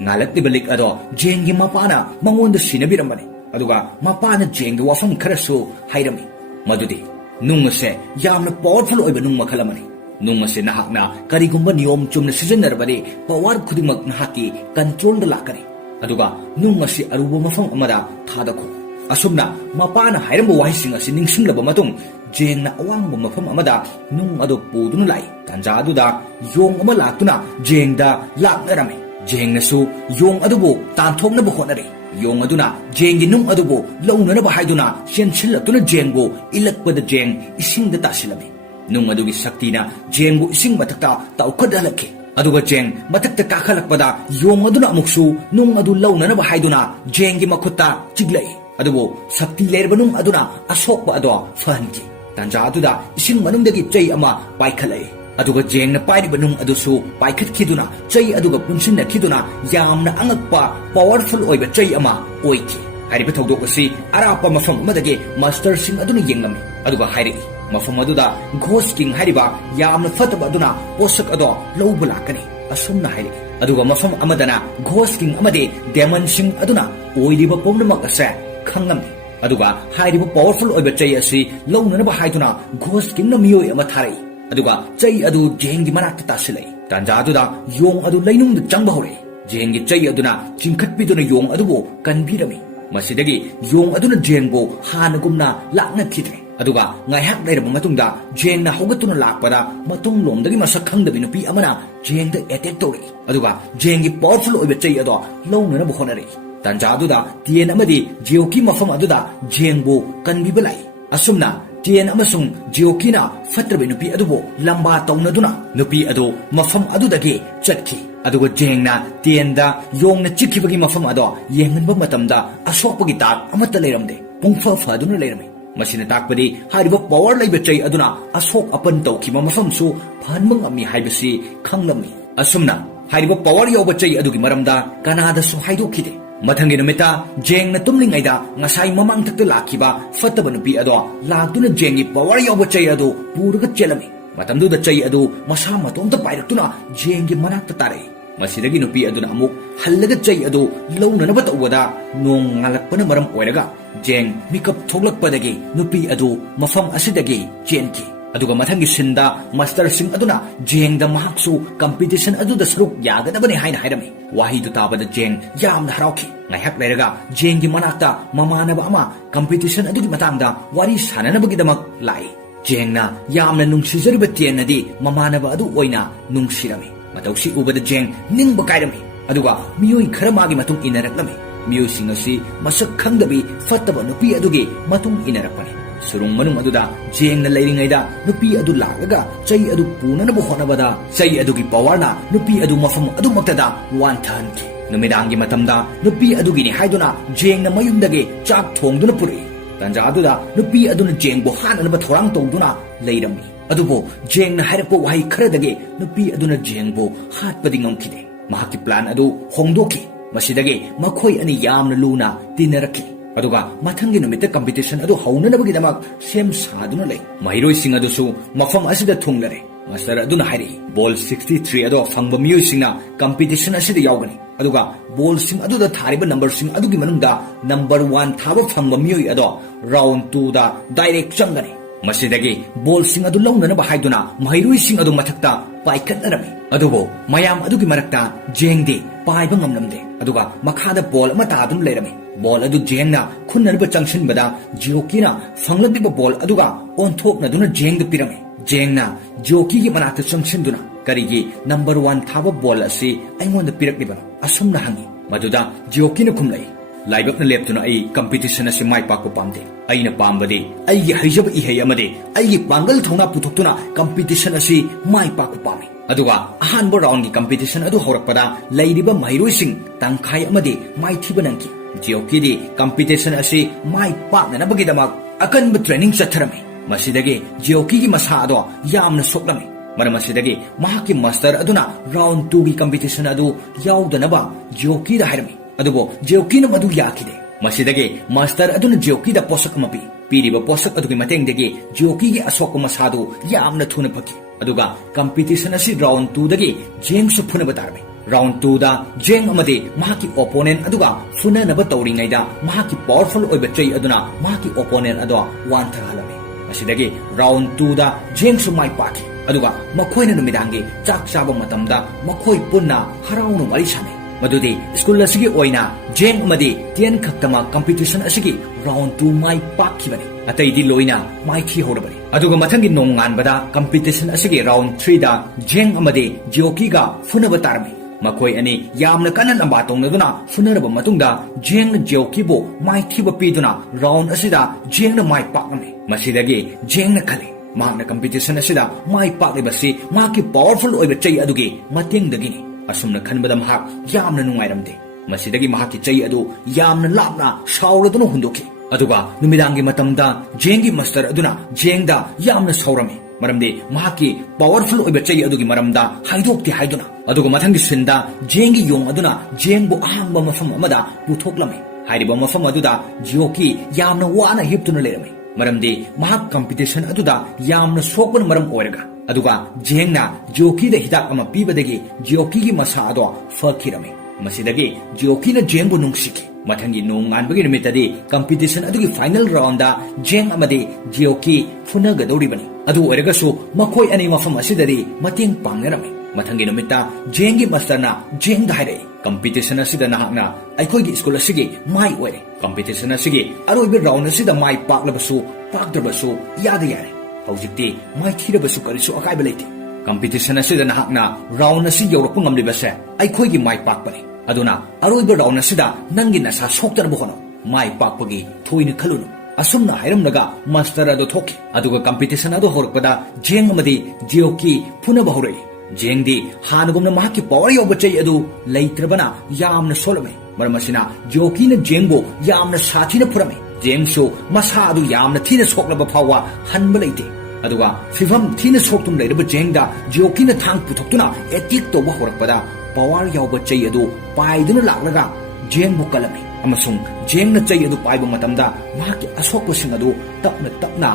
ngalaklibalik ado jengi mapana mangonda sinabirambani aduga mapana jengda wafam kharasu hairami madudi nung ase yamna powerful oiba nung makhalamani nung ase nahakna karigumba niyom chumna sijanarbani power khudimak nahaki control da lakani ꯑꯗꯨꯒ ꯅꯨꯡ ꯑꯁꯤ ꯑꯔꯨꯕ ꯃꯐꯝ ꯑꯃꯗ ꯊꯥꯗꯈꯣ꯫ ꯑꯁꯨꯝꯅ ꯃꯄꯥꯅ ꯍꯥꯏꯔꯝꯕ ꯋꯥꯍꯩꯁꯤꯡ ꯑꯁꯤ ꯅꯤꯡꯁꯤꯡꯂꯕ ꯃꯇꯨꯡ ꯖꯦꯡꯅ ꯑꯋꯥꯡꯕ ꯃꯐꯝ ꯑꯃꯗ ꯅꯨꯡ ꯑꯗꯨ ꯄꯨꯗꯨꯅ ꯂꯥꯛꯏ꯫ ꯇꯥꯟꯖꯥ ꯑꯗꯨꯗ ꯌꯣꯡ ꯑꯃ ꯂꯥꯛꯇꯨꯅ ꯖꯦꯡꯗ ꯂꯥꯛꯅꯔꯝꯃꯤ꯫ ꯖꯦꯡꯅꯁꯨ ꯌꯣꯡ ꯑꯗꯨꯕꯨ ꯇꯥꯟꯊꯣꯛꯅꯕ ꯍꯣꯠꯅꯔꯤ꯫ ꯌꯣꯡ ꯑꯗꯨꯅ ꯖꯦꯡꯒꯤ ꯅꯨꯡ ꯑꯗꯨꯕꯨ ꯂꯧꯅꯅꯕ ꯍꯥꯏꯗꯨꯅ ꯆꯦꯟꯁꯤꯜꯂꯛꯇꯨꯅ ꯖꯦꯡꯕꯨ ꯏꯜꯂꯛꯄꯗ ꯖꯦꯡ ꯏꯁꯤꯡꯗ ꯇꯥꯁꯤꯜꯂꯝꯃꯤ꯫ ꯅꯨꯡ ꯑꯗꯨꯒꯤ ꯁꯛꯇꯤꯅ ꯖꯦꯡꯕꯨ ꯏꯁꯤꯡ ꯃꯊꯛꯇ ꯇꯥꯎꯈꯠꯍꯜꯂꯛꯈꯤ꯫ ꯑꯗꯨꯒ ꯖꯦꯡ ꯃꯊꯛꯇ ꯀꯥꯈꯠꯂꯛꯄꯗ ꯌꯣꯡ ꯑꯗꯨꯅ ꯑꯃꯨꯛꯁꯨ ꯅꯨꯡ ꯑꯗꯨ ꯂꯧꯅꯅꯕ ꯍꯥꯏꯗꯨꯅ ꯖꯦꯡꯒꯤ ꯃꯈꯨꯠꯇ ꯆꯤꯛꯂꯛꯏ꯫ ꯑꯗꯨꯕꯨ ꯁꯛꯇꯤ ꯂꯩꯔꯕ ꯅꯨꯡ ꯑꯗꯨꯅ ꯑꯁꯣꯛꯄ ꯑꯗꯣ ꯐꯍꯟꯈꯤ꯫ ꯇꯥꯟꯖꯥ ꯑꯗꯨꯗ ꯏꯁꯤꯡ ꯃꯅꯨꯡꯗꯒꯤ ꯆꯩ ꯑꯃ ꯄꯥꯏꯈꯠꯂꯛꯏ꯫ ꯑꯗꯨꯒ ꯖꯦꯡꯅ ꯄꯥꯏꯔꯤꯕ ꯅꯨꯡ ꯑꯗꯨꯁꯨ ꯄꯥꯏꯈꯠꯈꯤꯗꯨꯅ ꯆꯩ ꯑꯗꯨꯒ ꯄꯨꯟꯁꯤꯟꯅꯈꯤꯗꯨꯅ ꯌꯥꯝꯅ ꯑꯉꯛꯄ ꯄꯥꯋꯔꯐꯨꯜ ꯑꯣꯏꯕ ꯆꯩ ꯑꯃ ꯑꯣꯏꯈꯤ꯫ ꯍꯥꯏꯔꯤꯕ ꯊꯧꯗꯣꯛ ꯑꯁꯤ ꯑꯔꯥꯞꯄ ꯃꯐꯝ ꯑꯃꯗꯒꯤ ꯃꯥꯁꯇꯔꯁꯤꯡ ꯑꯗꯨꯅ ꯌꯦꯡꯂꯝꯃꯤ꯫ ꯑꯗꯨꯒ ꯍꯥꯏꯔꯛꯏ ꯃꯐꯝ ꯑꯗꯨꯗ ꯘꯣꯁ ꯀꯤꯡ ꯍꯥꯏꯔꯤꯕ ꯌꯥꯝꯅ ꯐꯠꯇꯕ ꯑꯗꯨꯅ ꯄꯣꯠꯁꯛ ꯑꯗꯣ ꯂꯧꯕ ꯂꯥꯛꯀꯅꯤ ꯑꯁꯨꯝꯅ ꯍꯥꯏꯔꯛꯏ꯫ ꯑꯗꯨꯒ ꯃꯐꯝ ꯑꯃꯗꯅ ꯘꯣꯁ ꯀꯤꯡ ꯑꯃꯗꯤ ꯗꯦꯃꯟꯁꯤꯡ ꯑꯗꯨꯅ ꯑꯣꯏꯔꯤꯕ ꯄꯨꯝꯅꯃꯛ ꯑꯁꯦ ꯈꯪꯂꯝꯃꯤ꯫ ꯑꯗꯨꯒ ꯍꯥꯏꯔꯤꯕ ꯄꯥꯋꯔꯐꯨꯜ ꯑꯣꯏꯕ ꯆꯩ ꯑꯁꯤ ꯂꯧꯅꯅꯕ ꯍꯥꯏꯗꯨꯅ ꯘꯣꯁ ꯀꯤꯡꯅ ꯃꯤꯑꯣꯏ ꯑꯃ ꯊꯥꯔꯛꯏ꯫ ꯑꯗꯨꯒ ꯆꯩ ꯑꯗꯨ ꯖꯦꯡꯒꯤ ꯃꯅꯥꯛꯇ ꯇꯥꯁꯤꯜꯂꯛꯏ꯫ ꯇꯥꯟꯖꯥ ꯑꯗꯨꯗ ꯌꯣꯡ ꯑꯗꯨ ꯂꯩꯅꯨꯡꯗ ꯆꯪꯕ ꯍꯧꯔꯛꯏ꯫ ꯖꯦꯡꯒꯤ ꯆꯩ ꯑꯗꯨꯅ ꯆꯤꯡꯈꯠꯄꯤꯗꯨꯅ ꯌꯣꯡ ꯑꯗꯨꯕꯨ ꯀꯟꯕꯤꯔꯝꯃꯤ꯫ ꯃꯁꯤꯗꯒꯤ ꯌꯣꯡ ꯑꯗꯨꯅ ꯖꯦꯡꯕꯨ ꯍꯥꯟꯅꯒꯨꯝꯅ ꯂꯥꯛꯅꯈꯤꯗ꯭ꯔꯦ꯫ ꯑꯗꯨꯒ ꯉꯥꯏꯍꯥꯛ ꯂꯩꯔꯕ ꯃꯇꯨꯡꯗ ꯖꯦꯡꯅ ꯍꯧꯒꯠꯇꯨꯅ ꯂꯥꯛꯄꯗ ꯃꯇꯨꯡꯂꯣꯝꯗꯒꯤ ꯃꯁꯛ ꯈꯪꯗꯕꯤ ꯅꯨꯄꯤ ꯑꯃꯅ ꯖꯦꯡꯗ ꯑꯦꯇꯦꯛ ꯇꯧꯔꯛꯏ꯫ ꯑꯗꯨꯒ ꯖꯦꯡꯒꯤ ꯄꯥꯋꯔꯐꯨꯜ ꯑꯣꯏꯕ ꯆꯩ ꯑꯗꯣ ꯂꯧꯅꯅꯕ ꯍꯣꯠꯅꯔꯛꯏ꯫ ꯇꯥꯟꯖꯥ ꯑꯗꯨꯗ ꯇꯤꯌꯦꯟ ꯑꯃꯗꯤ ꯖꯤꯑꯣꯀꯤ ꯃꯐꯝ ꯑꯗꯨꯗ ꯖꯦꯡꯕꯨ ꯀꯟꯕꯤꯕ ꯂꯥꯛꯏ꯫ ꯑꯁꯨꯝꯅ ꯇꯤꯌꯦꯟ ꯑꯃꯁꯨꯡ ꯖꯤꯑꯣꯀꯤꯅ ꯐꯠꯇ꯭ꯔꯕ ꯅꯨꯄꯤ ꯑꯗꯨꯕꯨ ꯂꯝꯕꯥ ꯇꯧꯅꯗꯨꯅ ꯅꯨꯄꯤ ꯑꯗꯨ ꯃꯐꯝ ꯑꯗꯨꯗꯒꯤ ꯆꯠꯈꯤ꯫ ꯑꯗꯨꯒ ꯖꯦꯡꯅ ꯇꯤꯌꯦꯟꯗ ꯌꯣꯡꯅ ꯆꯤꯛꯈꯤꯕꯒꯤ ꯃꯐꯝ ꯑꯗꯣ ꯌꯦꯡꯍꯟꯕ ꯃꯇꯝꯗ ꯑꯁꯣꯛꯄꯒꯤ ꯗꯥꯛ ꯑꯃꯠꯇ ꯂꯩꯔꯝꯗꯦ꯫ ꯄꯨꯡꯐ ꯐꯗꯨꯅ ꯂꯩꯔꯝꯃꯤ꯫ ꯃꯁꯤꯅ ꯇꯥꯛꯄꯗꯤ ꯍꯥꯏꯔꯤꯕ ꯄꯥꯋꯔ ꯂꯩꯕ ꯆꯩ ꯑꯗꯨꯅ ꯑꯁꯣꯛ ꯑꯄꯟ ꯇꯧꯈꯤꯕ ꯃꯐꯝꯁꯨ ꯐꯍꯟꯕ ꯉꯝꯃꯤ ꯍꯥꯏꯕꯁꯤ ꯈꯪꯂꯝꯃꯤ꯫ ꯑꯁꯨꯝꯅ ꯍꯥꯏꯔꯤꯕ ꯄꯥꯋꯔ ꯌꯥꯎꯕ ꯆꯩ ꯑꯗꯨꯒꯤ ꯃꯔꯝꯗ ꯀꯅꯥꯗꯁꯨ ꯍꯥꯏꯗꯣꯛꯈꯤꯗꯦ꯫ ꯃꯊꯪꯒꯤ ꯅꯨꯃꯤꯠꯇ ꯖꯦꯡꯅ ꯇꯨꯝꯂꯤꯉꯩꯗ ꯉꯁꯥꯏ ꯃꯃꯥꯡꯊꯛꯇ ꯂꯥꯛꯈꯤꯕ ꯐꯠꯇꯕ ꯅꯨꯄꯤ ꯑꯗꯣ ꯂꯥꯛꯇꯨꯅ ꯖꯦꯡꯒꯤ ꯄꯥꯋꯔ ꯌꯥꯎꯕ ꯆꯩ ꯑꯗꯨ ꯄꯨꯔꯒ ꯆꯦꯜꯂꯝꯃꯤ꯫ ꯃꯇꯝꯗꯨꯗ ꯆꯩ ꯑꯗꯨ ꯃꯁꯥ ꯃꯇꯣꯝꯇ ꯄꯥꯏꯔꯛꯇꯨꯅ ꯖꯦꯡꯒꯤ ꯃꯅꯥꯛꯇ ꯇꯥꯔꯛꯏ꯫ ꯃꯁꯤꯗꯒꯤ ꯅꯨꯄꯤ ꯑꯗꯨꯅ ꯑꯃꯨꯛ ꯍꯜꯂꯒ ꯆꯩ ꯑꯗꯨ ꯂꯧꯅꯅꯕ ꯇꯧꯕꯗ ꯅꯣꯡ ꯉꯥꯜꯂꯛꯄꯅ ꯃꯔꯝ ꯑꯣꯏꯔꯒ ꯖꯦꯡ ꯃꯤꯀꯞ ꯊꯣꯛꯂꯛꯄꯗꯒꯤ ꯅꯨꯄꯤ ꯑꯗꯨ ꯃꯐꯝ ꯑꯁꯤꯗꯒꯤ ꯆꯦꯟꯈꯤ꯫ ꯑꯗꯨꯒ ꯃꯊꯪꯒꯤ ꯁꯤꯟꯗ ꯃꯥꯁꯇꯔꯁꯤꯡ ꯑꯗꯨꯅ ꯖꯦꯡꯗ ꯃꯍꯥꯛꯁꯨ ꯀꯝꯄꯤꯇꯤꯁꯟ ꯑꯗꯨꯗ ꯁꯔꯨꯛ ꯌꯥꯒꯗꯕꯅꯤ ꯍꯥꯏꯅ ꯍꯥꯏꯔꯝꯃꯤ꯫ ꯋꯥꯍꯩꯗꯨ ꯇꯥꯕꯗ ꯖꯦꯡ ꯌꯥꯝꯅ ꯍꯔꯥꯎꯈꯤ꯫ ꯉꯥꯏꯍꯥꯛ ꯂꯩꯔꯒ ꯖꯦꯡꯒꯤ ꯃꯅꯥꯛꯇ ꯃꯃꯥꯟꯅꯕ ꯑꯃ ꯀꯝꯄꯤꯇꯤꯁꯟ ꯑꯗꯨꯒꯤ ꯃꯇꯥꯡꯗ ꯋꯥꯔꯤ ꯁꯥꯟꯅꯅꯕꯒꯤꯗꯃꯛ ꯂꯥꯛꯏ꯫ ꯖꯦꯡꯅ ꯌꯥꯝꯅ ꯅꯨꯡꯁꯤꯖꯔꯤꯕ ꯇꯤꯌꯦꯟꯅꯗꯤ ꯃꯃꯥꯟꯅꯕ ꯑꯗꯨ ꯑꯣꯏꯅ ꯅꯨꯡꯁꯤꯔꯝꯃꯤ꯫ ꯃꯇꯧꯁꯤ ꯎꯕꯗ ꯖꯦꯡ ꯅꯤꯡꯕ ꯀꯥꯏꯔꯝꯃꯤ꯫ ꯑꯗꯨꯒ ꯃꯤꯑꯣꯏ ꯈꯔ ꯃꯥꯒꯤ ꯃꯇꯨꯡ ꯏꯟꯅꯔꯛꯂꯝꯃꯤ꯫ ꯃꯤꯑꯣꯏꯁꯤꯡ ꯑꯁꯤ ꯃꯁꯛ ꯈꯪꯗꯕꯤ ꯐꯠꯇꯕ ꯅꯨꯄꯤ ꯑꯗꯨꯒꯤ ꯃꯇꯨꯡ ꯏꯟꯅꯔꯛꯄꯅꯤ꯫ ꯁꯨꯔꯨꯡ ꯃꯅꯨꯡ ꯑꯗꯨꯗ ꯖꯦꯡꯅ ꯂꯩꯔꯤꯉꯩꯗ ꯅꯨꯄꯤ ꯑꯗꯨ ꯂꯥꯛꯂꯒ ꯆꯩ ꯑꯗꯨ ꯄꯨꯅꯅꯕ ꯍꯣꯠꯅꯕꯗ ꯆꯩ ꯑꯗꯨꯒꯤ ꯄꯥꯋꯔꯅ ꯅꯨꯄꯤ ꯑꯗꯨ ꯃꯐꯝ ꯑꯗꯨꯃꯛꯇꯗ ꯋꯥꯟꯊꯍꯟꯈꯤ꯫ ꯅꯨꯃꯤꯗꯥꯡꯒꯤ ꯃꯇꯝꯗ ꯅꯨꯄꯤ ꯑꯗꯨꯒꯤꯅꯤ ꯍꯥꯏꯗꯨꯅ ꯖꯦꯡꯅ ꯃꯌꯨꯝꯗꯒꯤ ꯆꯥꯛ ꯊꯣꯡꯗꯨꯅ ꯄꯨꯔꯛꯏ꯫ ꯇꯥꯟꯖꯥ ꯑꯗꯨꯗ ꯅꯨꯄꯤ ꯑꯗꯨꯅ ꯖꯦꯡꯕꯨ ꯍꯥꯠꯅꯅꯕ ꯊꯧꯔꯥꯡ ꯇꯧꯗꯨꯅ ꯂꯩꯔꯝꯃꯤ꯫ ꯑꯗꯨꯕꯨ ꯖꯦꯡꯅ ꯍꯥꯏꯔꯛꯄ ꯋꯥꯍꯩ ꯈꯔꯗꯒꯤ ꯅꯨꯄꯤ ꯑꯗꯨꯅ ꯖꯦꯡꯕꯨ ꯍꯥꯠꯄꯗꯤ ꯉꯝꯈꯤꯗꯦ꯫ ꯃꯍꯥꯛꯀꯤ ꯄ꯭ꯂꯥꯟ ꯑꯗꯨ ꯍꯣꯡꯗꯣꯛꯈꯤ꯫ ꯃꯁꯤꯗꯒꯤ ꯃꯈꯣꯏ ꯑꯅꯤ ꯌꯥꯝꯅ ꯂꯨꯅ ꯇꯤꯟꯅꯔꯛꯈꯤ꯫ ꯑꯗꯨꯒ ꯃꯊꯪꯒꯤ ꯅꯨꯃꯤꯠꯇ ꯀꯝꯄꯤꯇꯤꯁꯟ ꯑꯗꯨ ꯍꯧꯅꯅꯕꯒꯤꯗꯃꯛ ꯁꯦꯝ ꯁꯥꯗꯨꯅ ꯂꯩ꯫ ꯃꯍꯩꯔꯣꯏꯁꯤꯡ ꯑꯗꯨꯁꯨ ꯃꯐꯝ ꯑꯁꯤꯗ ꯊꯨꯡꯂꯔꯦ꯫ ꯃꯥꯁꯇꯔ ꯑꯗꯨꯅ ꯍꯥꯏꯔꯛꯏ ꯕꯣꯜ 63 ꯑꯗꯣ ꯐꯪꯕ ꯃꯤꯑꯣꯏꯁꯤꯡꯅ ꯀꯝꯄꯤꯇꯤꯁꯟ ꯑꯁꯤꯗ ꯌꯥꯎꯒꯅꯤ꯫ ꯑꯗꯨꯒ ꯕꯣꯜꯁꯤꯡ ꯑꯗꯨꯗ ꯊꯥꯔꯤꯕ ꯅꯝꯕꯔꯁꯤꯡ ꯑꯗꯨꯒꯤ ꯃꯅꯨꯡꯗ ꯅꯝꯕꯔ 1 ꯊꯥꯕ ꯐꯪꯕ ꯃꯤꯑꯣꯏ ꯑꯗꯣ ꯔꯥꯎꯟ 2ꯗ ꯗꯥꯏꯔꯦꯛ ꯆꯪꯒꯅꯤ꯫ ꯃꯁꯤꯗꯒꯤ ꯕꯣꯜꯁꯤꯡ ꯑꯗꯨ ꯂꯧꯅꯅꯕ ꯍꯥꯏꯗꯨꯅ ꯃꯍꯩꯔꯣꯏꯁꯤꯡ ꯑꯗꯨ ꯃꯊꯛꯇ ꯄꯥꯏꯈꯠꯅꯔꯝꯃꯤ꯫ ꯑꯗꯨꯕꯨ ꯃꯌꯥꯝ ꯑꯗꯨꯒꯤ ꯃꯔꯛꯇ ꯖꯦꯡꯗꯤ ꯄꯥꯏꯕ ꯉꯝꯂꯝꯗꯦ꯫ ꯑꯗꯨꯒ ꯃꯈꯥꯗ ꯕꯣꯜ ꯑꯃ ꯇꯥꯗꯨꯅ ꯂꯩꯔꯝꯃꯤ꯫ ꯕꯣꯜ ꯑꯗꯨ ꯖꯦꯡꯅ ꯈꯨꯟꯅꯅꯕ ꯆꯪꯁꯤꯟꯕꯗ ꯖꯤꯑꯣꯀꯤꯅ ꯐꯪꯂꯛꯂꯤꯕ ꯕꯣꯜ ꯑꯗꯨꯒ ꯑꯣꯟꯊꯣꯛꯅꯗꯨꯅ ꯖꯦꯡꯗ ꯄꯤꯔꯝꯃꯤ꯫ ꯖꯦꯡꯅ ꯖꯤꯑꯣꯀꯤꯒꯤ ꯃꯅꯥꯛꯇ ꯆꯪꯁꯤꯟꯗꯨꯅ ꯀꯔꯤꯒꯤ ꯅꯝꯕꯔ 1 ꯊꯥꯕ ꯕꯣꯜ ꯑꯁꯤ ꯑꯩꯉꯣꯟꯗ ꯄꯤꯔꯛꯂꯤꯕꯅꯣ ꯑꯁꯨꯝꯅ ꯍꯪꯉꯤ꯫ ꯃꯗꯨꯗ ꯖꯤꯑꯣꯀꯤꯅ ꯈꯨꯝꯂꯛꯏ ꯂꯥꯏꯕꯛꯅ ꯂꯦꯞꯇꯨꯅ ꯑꯩ ꯀꯝꯄꯤꯇꯤꯁꯟ ꯑꯁꯤ ꯃꯥꯏ ꯄꯥꯛꯄ ꯄꯥꯝꯗꯦ꯫ ꯑꯩꯅ ꯄꯥꯝꯕꯗꯤ ꯑꯩꯒꯤ ꯍꯩꯖꯕ ꯏꯍꯩ ꯑꯃꯗꯤ ꯑꯩꯒꯤ ꯄꯥꯡꯒꯜ ꯊꯧꯅꯥ ꯄꯨꯊꯣꯛꯇꯨꯅ ꯀꯝꯄꯤꯇꯤꯁꯟ ꯑꯁꯤ ꯃꯥꯏ ꯄꯥꯛꯄ ꯄꯥꯝꯃꯤ꯫ ꯑꯗꯨꯒ ꯑꯍꯥꯟꯕ ꯔꯥꯎꯟꯒꯤ ꯀꯝꯄꯤꯇꯤꯁꯟ ꯑꯗꯨ ꯍꯧꯔꯛꯄꯗ ꯂꯩꯔꯤꯕ ꯃꯍꯩꯔꯣꯏꯁꯤꯡ ꯇꯪꯈꯥꯏ ꯑꯃꯗꯤ ꯃꯥꯏꯊꯤꯕ ꯅꯪꯈꯤ꯫ ꯖꯤꯑꯣꯀꯤꯗꯤ ꯀꯝꯄꯤꯇꯤꯁꯟ ꯑꯁꯤ ꯃꯥꯏ ꯄꯥꯛꯅꯅꯕꯒꯤꯗꯃꯛ ꯑꯀꯟꯕ ꯇ꯭ꯔꯦꯅꯤꯡ ꯆꯠꯊꯔꯝꯃꯤ꯫ ꯃꯁꯤꯗꯒꯤ ꯖꯤꯑꯣꯀꯤꯒꯤ ꯃꯁꯥ ꯑꯗꯣ ꯌꯥꯝꯅ ꯁꯣꯛꯂꯝꯃꯤ꯫ ꯃꯔꯝ ꯑꯁꯤꯗꯒꯤ ꯃꯍꯥꯛꯀꯤ ꯃꯥꯁꯇꯔ ꯑꯗꯨꯅ ꯔꯥꯎꯟ 2ꯒꯤ ꯀꯝꯄꯤꯇꯤꯁꯟ ꯑꯗꯨ ꯌꯥꯎꯗꯅꯕ ꯖꯤꯑꯣꯀꯤꯗ ꯍꯥꯏꯔꯝꯃꯤ꯫ ꯑꯗꯨꯕꯨ ꯖꯤꯑꯣꯀꯤꯅ ꯃꯗꯨ ꯌꯥꯈꯤꯗꯦ꯫ ꯃꯁꯤꯗꯒꯤ ꯃꯥꯁꯇꯔ ꯑꯗꯨꯅ ꯖꯤꯑꯣꯀꯤꯗ ꯄꯣꯠꯁꯛ ꯑꯃ ꯄꯤ꯫ ꯄꯤꯔꯤꯕ ꯄꯣꯠꯁꯛ ꯑꯗꯨꯒꯤ ꯃꯇꯦꯡꯗꯒꯤ ꯖꯤꯑꯣꯀꯤꯒꯤ ꯑꯁꯣꯛꯄ ꯃꯁꯥꯗꯨ ꯌꯥꯝꯅ ꯊꯨꯅ ꯐꯈꯤ꯫ ꯑꯗꯨꯒ ꯀꯝꯄꯤꯇꯤꯁꯟ ꯑꯁꯤ ꯔꯥꯎꯟ 2ꯗꯒꯤ ꯖꯦꯡꯁꯨ ꯐꯨꯅꯕ ꯇꯥꯔꯝꯃꯤ꯫ ꯔꯥꯎꯟ 2ꯗ ꯖꯦꯡ ꯑꯃꯗꯤ ꯃꯍꯥꯛꯀꯤ ꯑꯣꯄꯣꯅꯦꯟ ꯑꯗꯨꯒ ꯐꯨꯅꯅꯕ ꯇꯧꯔꯤꯉꯩꯗ ꯃꯍꯥꯛꯀꯤ ꯄꯥꯋꯔꯐꯨꯜ ꯑꯣꯏꯕ ꯆꯩ ꯑꯗꯨꯅ ꯃꯍꯥꯛꯀꯤ ꯑꯣꯄꯣꯅꯦꯟ ꯑꯗꯣ ꯋꯥꯟꯊꯍꯜꯂꯝꯃꯤ꯫ ꯃꯁꯤꯗꯒꯤ ꯔꯥꯎꯟ 2ꯗ ꯖꯦꯡꯁꯨ ꯃꯥꯏ ꯄꯥꯛꯈꯤ꯫ ꯑꯗꯨꯒ ꯃꯈꯣꯏꯅ ꯅꯨꯃꯤꯗꯥꯡꯒꯤ ꯆꯥꯛ ꯆꯥꯕ ꯃꯇꯝꯗ ꯃꯈꯣꯏ ꯄꯨꯟꯅ ꯍꯔꯥꯎꯅ ꯋꯥꯔꯤ ꯁꯥꯟꯅꯩ꯫ ꯃꯗꯨꯗꯤ ꯁ꯭ꯀꯨꯜ ꯑꯁꯤꯒꯤ ꯑꯣꯏꯅ ꯖꯦꯡ ꯑꯃꯗꯤ ꯇꯦꯟ ꯈꯛꯇꯃꯛ ꯀꯝꯄꯤꯇꯤꯁꯟ ꯑꯁꯤꯒꯤ ꯔꯥꯎꯟ 2 ꯃꯥꯏ ꯄꯥꯛꯈꯤꯕꯅꯤ, ꯑꯇꯩꯗꯤ ꯂꯣꯏꯅ ꯃꯥꯏꯊꯤꯍꯧꯔꯕꯅꯤ꯫ ꯑꯗꯨꯒ ꯃꯊꯪꯒꯤ ꯅꯣꯡꯉꯥꯟꯕꯗ ꯀꯝꯄꯤꯇꯤꯁꯟ ꯑꯁꯤꯒꯤ ꯔꯥꯎꯟ 3ꯗ ꯖꯦꯡ ꯑꯃꯗꯤ ꯖꯤꯑꯣꯀꯤꯒ ꯐꯨꯅꯕ ꯇꯥꯔꯝꯃꯤ꯫ ꯃꯈꯣꯏ ꯑꯅꯤ ꯌꯥꯝꯅ ꯀꯟꯅ ꯂꯝꯕꯥ ꯇꯧꯅꯗꯨꯅ ꯐꯨꯅꯔꯕ ꯃꯇꯨꯡꯗ ꯖꯦꯡꯅ ꯖꯤꯑꯣꯀꯤꯕꯨ ꯃꯥꯏꯊꯤꯕ ꯄꯤꯗꯨꯅ ꯔꯥꯎꯟ ꯑꯁꯤꯗ ꯖꯦꯡꯅ ꯃꯥꯏ ꯄꯥꯛꯂꯝꯃꯤ꯫ ꯃꯁꯤꯗꯒꯤ ꯖꯦꯡꯅ ꯈꯜꯂꯤ ꯃꯍꯥꯛꯅ ꯀꯝꯄꯤꯇꯤꯁꯟ ꯑꯁꯤꯗ ꯃꯥꯏ ꯄꯥꯛꯂꯤꯕꯁꯤ ꯃꯍꯥꯛꯀꯤ ꯄꯥꯋꯔꯐꯨꯜ ꯑꯣꯏꯕ ꯆꯩ ꯑꯗꯨꯒꯤ ꯃꯇꯦꯡꯗꯒꯤꯅꯤ꯫ ꯑꯁꯨꯝꯅ ꯈꯟꯕꯗ ꯃꯍꯥꯛ ꯌꯥꯝꯅ ꯅꯨꯡꯉꯥꯏꯔꯝꯗꯦ꯫ ꯃꯁꯤꯗꯒꯤ ꯃꯍꯥꯛꯀꯤ ꯆꯩ ꯑꯗꯨ ꯌꯥꯝꯅ ꯂꯥꯞꯅ ꯁꯥꯎꯔꯗꯨꯅ ꯍꯨꯟꯗꯣꯛꯈꯤ꯫ ꯑꯗꯨꯒ ꯅꯨꯃꯤꯗꯥꯡꯒꯤ ꯃꯇꯝꯗ ꯖꯦꯡꯒꯤ ꯃꯥꯁꯇꯔ ꯑꯗꯨꯅ ꯖꯦꯡꯗ ꯌꯥꯝꯅ ꯁꯥꯎꯔꯝꯃꯤ, ꯃꯔꯝꯗꯤ ꯃꯍꯥꯛꯀꯤ ꯄꯥꯋꯔꯐꯨꯜ ꯑꯣꯏꯕ ꯆꯩ ꯑꯗꯨꯒꯤ ꯃꯔꯝꯗ ꯍꯥꯏꯗꯣꯛꯇꯦ ꯍꯥꯏꯗꯨꯅ꯫ ꯑꯗꯨꯒ ꯃꯊꯪꯒꯤ ꯁꯤꯟꯗ ꯖꯦꯡꯒꯤ ꯌꯣꯡ ꯑꯗꯨꯅ ꯖꯦꯡꯕꯨ ꯑꯍꯥꯡꯕ ꯃꯐꯝ ꯑꯃꯗ ꯄꯨꯊꯣꯛꯂꯝꯃꯤ꯫ ꯍꯥꯏꯔꯤꯕ ꯃꯐꯝ ꯑꯗꯨꯗ ꯖꯤꯑꯣꯀꯤ ꯌꯥꯝꯅ ꯋꯥꯅ ꯍꯤꯞꯇꯨꯅ ꯂꯩꯔꯝꯃꯤ, ꯃꯔꯝꯗꯤ ꯃꯍꯥꯛ ꯀꯝꯄꯤꯇꯤꯁꯟ ꯑꯗꯨꯗ ꯌꯥꯝꯅ ꯁꯣꯛꯄꯅ ꯃꯔꯝ ꯑꯣꯏꯔꯒ꯫ ꯑꯗꯨꯒ ꯖꯦꯡꯅ ꯖꯤꯑꯣꯀꯤꯗ ꯍꯤꯗꯥꯛ ꯑꯃ ꯄꯤꯕꯗꯒꯤ ꯖꯤꯑꯣꯀꯤꯒꯤ ꯃꯁꯥ ꯑꯗꯣ ꯐꯈꯤꯔꯝꯃꯤ꯫ ꯃꯁꯤꯗꯒꯤ ꯖꯤꯑꯣꯀꯤꯅ ꯖꯦꯡꯕꯨ ꯅꯨꯡꯁꯤꯈꯤ꯫ ꯃꯊꯪꯒꯤ ꯅꯣꯡꯉꯥꯟꯕꯒꯤ ꯅꯨꯃꯤꯠꯇꯗꯤ ꯀꯝꯄꯤꯇꯤꯁꯟ ꯑꯗꯨꯒꯤ ꯐꯥꯏꯅꯦꯜ ꯔꯥꯎꯟꯗ ꯖꯦꯡ ꯑꯃꯗꯤ ꯖꯤꯑꯣꯀꯤ ꯐꯨꯅꯒꯗꯧꯔꯤꯕꯅꯤ꯫ ꯑꯗꯨ ꯑꯣꯏꯔꯒꯁꯨ ꯃꯈꯣꯏ ꯑꯅꯤ ꯃꯐꯝ ꯑꯁꯤꯗꯗꯤ ꯃꯇꯦꯡ ꯄꯥꯡꯅꯔꯝꯃꯤ꯫ ꯃꯊꯪꯒꯤ ꯅꯨꯃꯤꯠꯇ ꯖꯦꯡꯒꯤ ꯃꯥꯁꯇꯔꯅ ꯖꯦꯡꯗ ꯍꯥꯏꯔꯛꯏ, ꯀꯝꯄꯤꯇꯤꯁꯟ ꯑꯁꯤꯗ ꯅꯍꯥꯛꯅ ꯑꯩꯈꯣꯏꯒꯤ ꯁ꯭ꯀꯨꯜ ꯑꯁꯤꯒꯤ ꯃꯥꯏ ꯑꯣꯏꯔꯦ꯫ ꯀꯝꯄꯤꯇꯤꯁꯟ ꯑꯁꯤꯒꯤ ꯑꯔꯣꯏꯕ ꯔꯥꯎꯟ ꯑꯁꯤꯗ ꯃꯥꯏ ꯄꯥꯛꯂꯕꯁꯨ ꯄꯥꯛꯇ꯭ꯔꯕꯁꯨ ꯏꯌꯥꯗ ꯌꯥꯔꯦ꯫ ꯍꯧꯖꯤꯛꯇꯤ ꯃꯥꯏꯊꯤꯔꯕꯁꯨ ꯀꯔꯤꯁꯨ ꯑꯀꯥꯏꯕ ꯂꯩꯇꯦ꯫ ꯀꯝꯄꯤꯇꯤꯁꯟ ꯑꯁꯤꯗ ꯅꯍꯥꯛꯅ ꯔꯥꯎꯟ ꯑꯁꯤ ꯌꯧꯔꯛꯄ ꯉꯝꯂꯤꯕꯁꯦ ꯑꯩꯈꯣꯏꯒꯤ ꯃꯥꯏ ꯄꯥꯛꯄꯅꯤ꯫ ꯑꯗꯨꯅ ꯑꯔꯣꯏꯕ ꯔꯥꯎꯟ ꯑꯁꯤꯗ ꯅꯪꯒꯤ ꯅꯁꯥ ꯁꯣꯛꯇꯅꯕ ꯍꯣꯠꯅꯧ, ꯃꯥꯏ ꯄꯥꯛꯄꯒꯤ ꯊꯣꯏꯅ ꯈꯜꯂꯨꯅꯨ꯫ ꯑꯁꯨꯝꯅ ꯍꯥꯏꯔꯝꯂꯒ ꯃꯥꯁꯇꯔ ꯑꯗꯨ ꯊꯣꯛꯈꯤ꯫ ꯑꯗꯨꯒ ꯀꯝꯄꯤꯇꯤꯁꯟ ꯑꯗꯨ ꯍꯧꯔꯛꯄꯗ ꯖꯦꯡ ꯑꯃꯗꯤ ꯖꯤꯑꯣꯀꯤ ꯐꯨꯅꯕ ꯍꯧꯔꯛꯏ꯫ ꯖꯦꯡꯗꯤ ꯍꯥꯟꯅꯒꯨꯝꯅ ꯃꯍꯥꯛꯀꯤ ꯄꯥꯋꯔ ꯌꯥꯎꯕ ꯆꯩ ꯑꯗꯨ ꯂꯩꯇ꯭ꯔꯕꯅ ꯌꯥꯝꯅ ꯁꯣꯜꯂꯝꯃꯤ꯫ ꯃꯔꯝ ꯑꯁꯤꯅ ꯖꯤꯑꯣꯀꯤꯅ ꯖꯦꯡꯕꯨ ꯌꯥꯝꯅ ꯁꯥꯊꯤꯅ ꯐꯨꯔꯝꯃꯤ꯫ ꯖꯦꯡꯁꯨ ꯃꯁꯥ ꯑꯗꯨ ꯌꯥꯝꯅ ꯊꯤꯅ ꯁꯣꯛꯂꯕ ꯐꯥꯎꯕ ꯍꯟꯕ ꯂꯩꯇꯦ꯫ ꯑꯗꯨꯒ ꯐꯤꯚꯝ ꯊꯤꯅ ꯁꯣꯛꯇꯨꯅ ꯂꯩꯔꯕ ꯖꯦꯡꯗ ꯖꯤꯑꯣꯀꯤꯅ ꯊꯥꯡ ꯄꯨꯊꯣꯛꯇꯨꯅ ꯑꯦꯇꯦꯛ ꯇꯧꯕ ꯍꯧꯔꯛꯄꯗ ꯄꯥꯋꯔ ꯌꯥꯎꯕ ꯆꯩ ꯑꯗꯨ ꯄꯥꯏꯗꯨꯅ ꯂꯥꯛꯂꯒ ꯖꯦꯡꯕꯨ ꯀꯜꯂꯝꯃꯤ꯫ ꯑꯃꯁꯨꯡ ꯖꯦꯡꯅ ꯆꯩ ꯑꯗꯨ ꯄꯥꯏꯕ ꯃꯇꯝꯗ ꯃꯍꯥꯛꯀꯤ ꯑꯁꯣꯛꯄꯁꯤꯡ ꯑꯗꯨ ꯇꯞꯅ ꯇꯞꯅ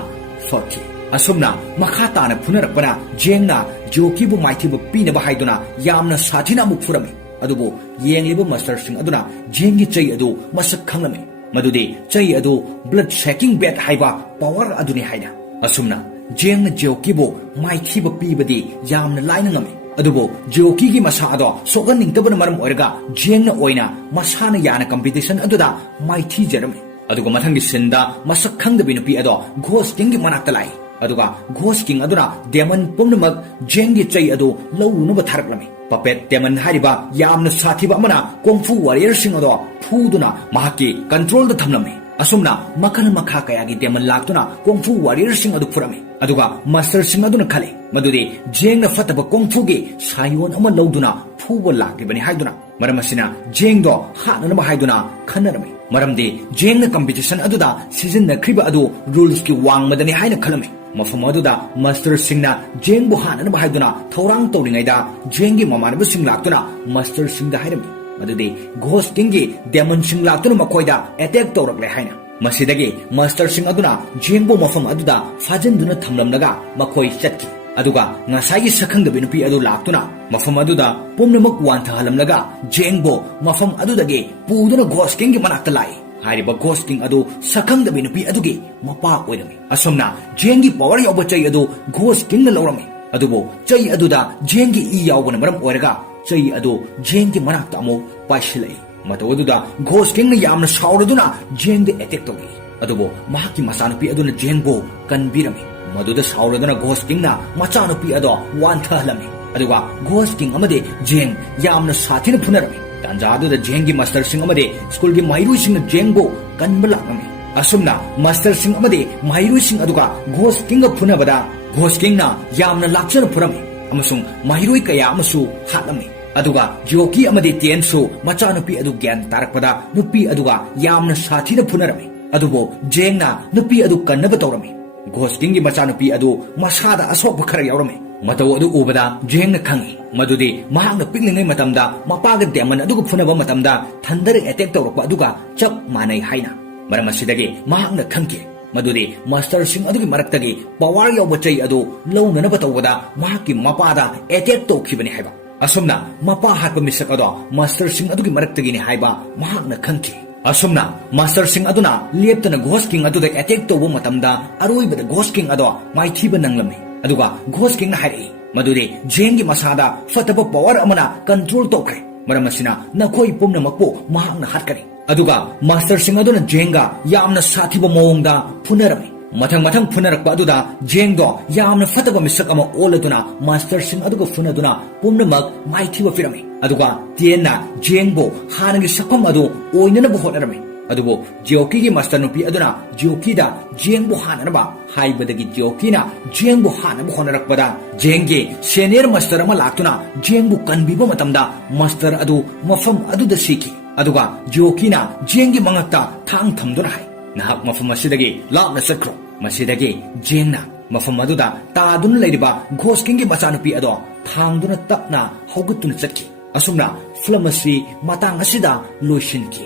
ꯐꯈꯤ꯫ ꯑꯁꯨꯝꯅ ꯃꯈꯥ ꯇꯥꯅ ꯐꯨꯅꯔꯛꯄꯅ ꯖꯦꯡꯅ ꯖꯤꯑꯣꯀꯤꯕꯨ ꯃꯥꯏꯊꯤꯕ ꯄꯤꯅꯕ ꯍꯥꯏꯗꯨꯅ ꯌꯥꯝꯅ ꯁꯥꯊꯤꯅ ꯑꯃꯨꯛ ꯐꯨꯔꯝꯃꯤ꯫ ꯑꯗꯨꯕꯨ ꯌꯦꯡꯂꯤꯕ ꯃꯥꯁꯇꯔꯁꯤꯡ ꯑꯗꯨꯅ ꯖꯦꯡꯒꯤ ꯆꯩ ꯑꯗꯨ ꯃꯁꯛ ꯈꯪꯂꯝꯃꯤ, ꯃꯗꯨꯗꯤ ꯆꯩ ꯑꯗꯨ ꯕ꯭ꯂꯗ ꯁꯦꯀꯤꯡ ꯕꯦꯠ ꯍꯥꯏꯕ ꯄꯥꯋꯔ ꯑꯗꯨꯅꯤ ꯍꯥꯏꯅ꯫ ꯑꯁꯨꯝꯅ ꯖꯦꯡꯅ ꯖꯤꯑꯣꯀꯤꯕꯨ ꯃꯥꯏꯊꯤꯕ ꯄꯤꯕꯗꯤ ꯌꯥꯝꯅ ꯂꯥꯏꯅ ꯉꯝꯃꯤ꯫ ꯑꯗꯨꯕꯨ ꯖꯤꯑꯣꯀꯤꯒꯤ ꯃꯁꯥ ꯑꯗꯣ ꯁꯣꯛꯍꯟꯅꯤꯡꯗꯕꯅ ꯃꯔꯝ ꯑꯣꯏꯔꯒ ꯖꯦꯡꯅ ꯑꯣꯏꯅ ꯃꯁꯥꯅ ꯌꯥꯅ ꯀꯝꯄꯤꯇꯤꯁꯟ ꯑꯗꯨꯗ ꯃꯥꯏꯊꯤꯖꯔꯝꯃꯤ꯫ ꯑꯗꯨꯒ ꯃꯊꯪꯒꯤ ꯁꯤꯟꯗ ꯃꯁꯛ ꯈꯪꯗꯕꯤ ꯅꯨꯄꯤ ꯑꯗꯣ ꯘꯣꯁ ꯀꯤꯡꯒꯤ ꯃꯅꯥꯛꯇ ꯂꯥꯛꯏ꯫ ꯑꯗꯨꯒ ꯘꯣꯁ ꯀꯤꯡ ꯑꯗꯨꯅ ꯗꯦꯃꯟ ꯄꯨꯝꯅꯃꯛ ꯖꯦꯡꯒꯤ ꯆꯩ ꯑꯗꯨ ꯂꯧꯔꯨꯅꯕ ꯊꯥꯔꯛꯂꯝꯃꯤ꯫ ꯄꯄꯦꯠ ꯗꯦꯃꯟ ꯍꯥꯏꯔꯤꯕ ꯌꯥꯝꯅ ꯁꯥꯊꯤꯕ ꯑꯃꯅ ꯀꯣꯡꯐꯨ ꯋꯥꯔꯤꯌꯔꯁꯤꯡ ꯑꯗꯣ ꯐꯨꯗꯨꯅ ꯃꯍꯥꯛꯀꯤ ꯀꯟꯇ꯭ꯔꯣꯜꯗ ꯊꯝꯂꯝꯃꯤ꯫ ꯑꯁꯨꯝꯅ ꯃꯈꯜ ꯃꯈꯥ ꯀꯌꯥꯒꯤ ꯗꯦꯃꯟ ꯂꯥꯛꯇꯨꯅ ꯀꯣꯡꯐꯨ ꯋꯥꯔꯤꯌꯔꯁꯤꯡ ꯑꯗꯨ ꯐꯨꯔꯝꯃꯤ꯫ ꯑꯗꯨꯒ ꯃꯥꯁꯇꯔꯁꯤꯡ ꯑꯗꯨꯅ ꯈꯜꯂꯤ ꯃꯗꯨꯗꯤ ꯖꯦꯡꯅ ꯐꯠꯇꯕ ꯀꯣꯡꯐꯨꯒꯤ ꯁꯥꯌꯣꯟ ꯑꯃ ꯂꯧꯗꯨꯅ ꯐꯨꯕ ꯂꯥꯛꯂꯤꯕꯅꯤ ꯍꯥꯏꯗꯨꯅ꯫ ꯃꯔꯝ ꯑꯁꯤꯅ ꯖꯦꯡꯗꯣ ꯍꯥꯠꯅꯅꯕ ꯍꯥꯏꯗꯨꯅ ꯈꯟꯅꯔꯝꯃꯤ, ꯃꯔꯝꯗꯤ ꯖꯦꯡꯅ ꯀꯝꯄꯤꯇꯤꯁꯟ ꯑꯗꯨꯗ ꯁꯤꯖꯤꯟꯅꯈ꯭ꯔꯤꯕ ꯑꯗꯨ ꯔꯨꯜꯁꯀꯤ ꯋꯥꯡꯃꯗꯅꯤ ꯍꯥꯏꯅ ꯈꯜꯂꯝꯃꯤ꯫ ꯃꯐꯝ ꯑꯗꯨꯗ ꯃꯥꯁꯇꯔꯁꯤꯡꯅ ꯖꯦꯡꯕꯨ ꯍꯥꯠꯅꯅꯕ ꯍꯥꯏꯗꯨꯅ ꯊꯧꯔꯥꯡ ꯇꯧꯔꯤꯉꯩꯗ ꯖꯦꯡꯒꯤ ꯃꯃꯥꯟꯅꯕꯁꯤꯡ ꯂꯥꯛꯇꯨꯅ ꯃꯥꯁꯇꯔꯁꯤꯡꯗ ꯍꯥꯏꯔꯝꯃꯤ ꯃꯗꯨꯗꯤ ꯘꯣꯁ ꯀꯤꯡꯒꯤ ꯗꯦꯃꯟꯁꯤꯡ ꯂꯥꯛꯇꯨꯅ ꯃꯈꯣꯏꯗ ꯑꯦꯇꯦꯛ ꯇꯧꯔꯛꯂꯦ ꯍꯥꯏꯅ꯫ ꯃꯁꯤꯗꯒꯤ ꯃꯥꯁꯇꯔꯁꯤꯡ ꯑꯗꯨꯅ ꯖꯦꯡꯕꯨ ꯃꯐꯝ ꯑꯗꯨꯗ ꯐꯥꯖꯤꯟꯗꯨꯅ ꯊꯝꯂꯝꯂꯒ ꯃꯈꯣꯏ ꯆꯠꯈꯤ꯫ ꯑꯗꯨꯒ ꯉꯁꯥꯏꯒꯤ ꯁꯛꯈꯪꯗꯕꯤ ꯅꯨꯄꯤ ꯑꯗꯨ ꯂꯥꯛꯇꯨꯅ ꯃꯐꯝ ꯑꯗꯨꯗ ꯄꯨꯝꯅꯃꯛ ꯋꯥꯟꯊꯍꯜꯂꯝꯂꯒ ꯖꯦꯡꯕꯨ ꯃꯐꯝ ꯑꯗꯨꯗꯒꯤ ꯄꯨꯗꯨꯅ ꯘꯣꯁ ꯀꯤꯡꯒꯤ ꯃꯅꯥꯛꯇ ꯂꯥꯛꯏ꯫ ꯍꯥꯏꯔꯤꯕ ꯘꯣꯁ ꯀꯤꯡ ꯑꯗꯨ ꯁꯛꯈꯪꯗꯕꯤ ꯅꯨꯄꯤ ꯑꯗꯨꯒꯤ ꯃꯄꯥ ꯑꯣꯏꯔꯝꯃꯤ꯫ ꯑꯁꯨꯝꯅ ꯖꯦꯡꯒꯤ ꯄꯥꯋꯔ ꯌꯥꯎꯕ ꯆꯩ ꯑꯗꯨ ꯘꯣꯁ ꯀꯤꯡꯅ ꯂꯧꯔꯝꯃꯤ꯫ ꯑꯗꯨꯕꯨ ꯆꯩ ꯑꯗꯨꯗ ꯖꯦꯡꯒꯤ ꯏ ꯌꯥꯎꯕꯅ ꯃꯔꯝ ꯑꯣꯏꯔꯒ ꯆꯩ ꯑꯗꯨ ꯖꯦꯡꯒꯤ ꯃꯅꯥꯛꯇ ꯑꯃꯨꯛ ꯄꯥꯏꯁꯤꯜꯂꯛꯏ꯫ ꯃꯇꯧ ꯑꯗꯨꯗ ꯘꯣꯁ ꯀꯤꯡꯅ ꯌꯥꯝꯅ ꯁꯥꯎꯔꯗꯨꯅ ꯖꯦꯡꯗ ꯑꯦꯇꯦꯛ ꯇꯧꯔꯛꯏ꯫ ꯑꯗꯨꯕꯨ ꯃꯍꯥꯛꯀꯤ ꯃꯆꯥꯅꯨꯄꯤ ꯑꯗꯨꯅ ꯖꯦꯡꯕꯨ ꯀꯟꯕꯤꯔꯝꯃꯤ꯫ ꯃꯗꯨꯗ ꯁꯥꯎꯔꯗꯨꯅ ꯘꯣꯁ ꯀꯤꯡꯅ ꯃꯆꯥꯅꯨꯄꯤ ꯑꯗꯣ ꯋꯥꯟꯊꯍꯜꯂꯝꯃꯤ꯫ ꯑꯗꯨꯒ ꯘꯣꯁ ꯀꯤꯡ ꯑꯃꯗꯤ ꯖꯦꯡ ꯌꯥꯝꯅ ꯁꯥꯊꯤꯅ ꯐꯨꯅꯔꯝꯃꯤ꯫ ꯇꯥꯟꯖꯥ ꯑꯗꯨꯗ ꯖꯦꯡꯒꯤ ꯃꯥꯁꯇꯔꯁꯤꯡ ꯑꯃꯗꯤ ꯁ꯭ꯀꯨꯜꯒꯤ ꯃꯍꯩꯔꯣꯏꯁꯤꯡꯅ ꯖꯦꯡꯕꯨ ꯀꯟꯕ ꯂꯥꯛꯂꯝꯃꯤ꯫ ꯑꯁꯨꯝꯅ ꯃꯥꯁꯇꯔꯁꯤꯡ ꯑꯃꯗꯤ ꯃꯍꯩꯔꯣꯏꯁꯤꯡ ꯑꯗꯨꯒ ꯘꯣꯁ ꯀꯤꯡꯒ ꯐꯨꯅꯕꯗ ꯘꯣꯁ ꯀꯤꯡꯅ ꯌꯥꯝꯅ ꯂꯥꯛꯆꯅ ꯐꯨꯔꯝꯃꯤ ꯑꯃꯁꯨꯡ ꯃꯍꯩꯔꯣꯏ ꯀꯌꯥ ꯑꯃꯁꯨ ꯍꯥꯠꯂꯝꯃꯤ꯫ ꯑꯗꯨꯒ ꯖꯤꯑꯣꯀꯤ ꯑꯃꯗꯤ ꯇꯦꯟꯁꯨ ꯃꯆꯥꯅꯨꯄꯤ ꯑꯗꯨ ꯒ꯭ꯌꯥꯟ ꯇꯥꯔꯛꯄꯗ ꯅꯨꯄꯤ ꯑꯗꯨꯒ ꯌꯥꯝꯅ ꯁꯥꯊꯤꯅ ꯐꯨꯅꯔꯝꯃꯤ꯫ ꯑꯗꯨꯕꯨ ꯖꯦꯡꯅ ꯅꯨꯄꯤ ꯑꯗꯨ ꯀꯟꯅꯕ ꯇꯧꯔꯝꯃꯤ꯫ ꯘꯣꯁ ꯀꯤꯡꯒꯤ ꯃꯆꯥꯅꯨꯄꯤ ꯑꯗꯨ ꯃꯁꯥꯗ ꯑꯁꯣꯛꯄ ꯈꯔ ꯌꯥꯎꯔꯝꯃꯤ꯫ ꯃꯇꯧ ꯑꯗꯨ ꯎꯕꯗ ꯖꯦꯡꯅ ꯈꯪꯉꯤ ꯃꯗꯨꯗꯤ ꯃꯍꯥꯛꯅ ꯄꯤꯛꯂꯤꯉꯩ ꯃꯇꯝꯗ ꯃꯄꯥꯒ ꯗꯦꯃꯟ ꯑꯗꯨꯒ ꯐꯨꯅꯕ ꯃꯇꯝꯗ ꯊꯟꯗꯔ ꯑꯦꯇꯦꯛ ꯇꯧꯔꯛꯄ ꯑꯗꯨꯒ ꯆꯞ ꯃꯥꯟꯅꯩ ꯍꯥꯏꯅ꯫ ꯃꯔꯝ ꯑꯁꯤꯗꯒꯤ ꯃꯍꯥꯛꯅ ꯈꯪꯈꯤ ꯃꯗꯨꯗꯤ ꯃꯥꯁꯇꯔꯁꯤꯡ ꯑꯗꯨꯒꯤ ꯃꯔꯛꯇꯒꯤ ꯄꯥꯋꯔ ꯌꯥꯎꯕ ꯆꯩ ꯑꯗꯨ ꯂꯧꯅꯅꯕ ꯇꯧꯕꯗ ꯃꯍꯥꯛꯀꯤ ꯃꯄꯥꯗ ꯑꯦꯇꯦꯛ ꯇꯧꯈꯤꯕꯅꯤ ꯍꯥꯏꯕ꯫ ꯑꯁꯨꯝꯅ ꯃꯄꯥ ꯍꯥꯠꯄ ꯃꯤꯁꯛ ꯑꯗꯣ ꯃꯥꯁꯇꯔꯁꯤꯡ ꯑꯗꯨꯒꯤ ꯃꯔꯛꯇꯒꯤꯅꯤ ꯍꯥꯏꯕ ꯃꯍꯥꯛꯅ ꯈꯪꯈꯤ꯫ ꯑꯁꯨꯝꯅ ꯃꯥꯁꯇꯔꯁꯤꯡ ꯑꯗꯨꯅ ꯂꯦꯞꯇꯅ ꯘꯣꯁ ꯀꯤꯡ ꯑꯗꯨꯗ ꯑꯦꯇꯦꯛ ꯇꯧꯕ ꯃꯇꯝꯗ ꯑꯔꯣꯏꯕꯗ ꯘꯣꯁ ꯀꯤꯡ ꯑꯗꯣ ꯃꯥꯏꯊꯤꯕ ꯅꯪꯂꯝꯃꯤ꯫ ꯑꯗꯨꯒ ꯘꯣꯁ ꯀꯤꯡꯅ ꯍꯥꯏꯔꯛꯏ ꯃꯗꯨꯗꯤ ꯖꯦꯡꯒꯤ ꯃꯁꯥꯗ ꯐꯠꯇꯕ ꯄꯥꯋꯔ ꯑꯃꯅ ꯀꯟꯇ꯭ꯔꯣꯜ ꯇꯧꯈ꯭ꯔꯦ, मरम असिना नखोई पुम्नमकपु महांगना हाटकनी अदुगा मास्टर सिंह अदुना जेंगा यामना साथिबा मओंगदा फुनरमी मथंग मथंग फुनरकपा अदुदा जेंगदो यामना फतबा मिसक अमा ओलदुना मास्टर सिंह अदुगा फुनदुना पुम्नमक माइथिबा पिरमी अदुगा तियेना जेंगबो हानगी सकम अदु ओइननबु होटनरमी अदुबो जियोकी की मास्टर नुपी अदुना जियोकीदा जेंगबो हाननबा हाइबदगी जियोकीना जेंगबो हानबो होनरकपदा जेंगे सीनियर मास्टर अमा लाक्तुना जेंगबो कनबीबो मतमदा मास्टर अदु मफम अदुदा सीखी अदुगा जियोकीना जेंगी मंगक्ता थांग थमदुना हाय नहाक मफम असिदगी लापना चक्रो मसिदगी जेंगना मफम अदुदा तादुन लैरिबा घोस्किंगी मचानुपी अदो थांगदुना तपना हौगुतुना चटकी असुमना फिल्म असि मतांग असिदा लोइसिनकी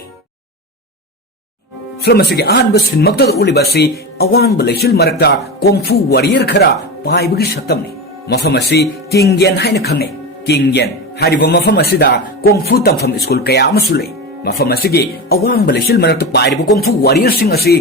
फिल्म असिगी अहानबा सिनमक्तदा उलिबा असि अवांगबा लैसिल मरक्ता कोंफू वॉरियर खरा पाइबगी सत्तमनि मफम असि किंगयन हाइना खंगने किंगयन हारिबा मफम असिदा कोंफू तमफम स्कूल कया अमसु लै मफम असिगी अवांगबा लैसिल मरक्ता पाइबा कोंफू वॉरियर सिंग असि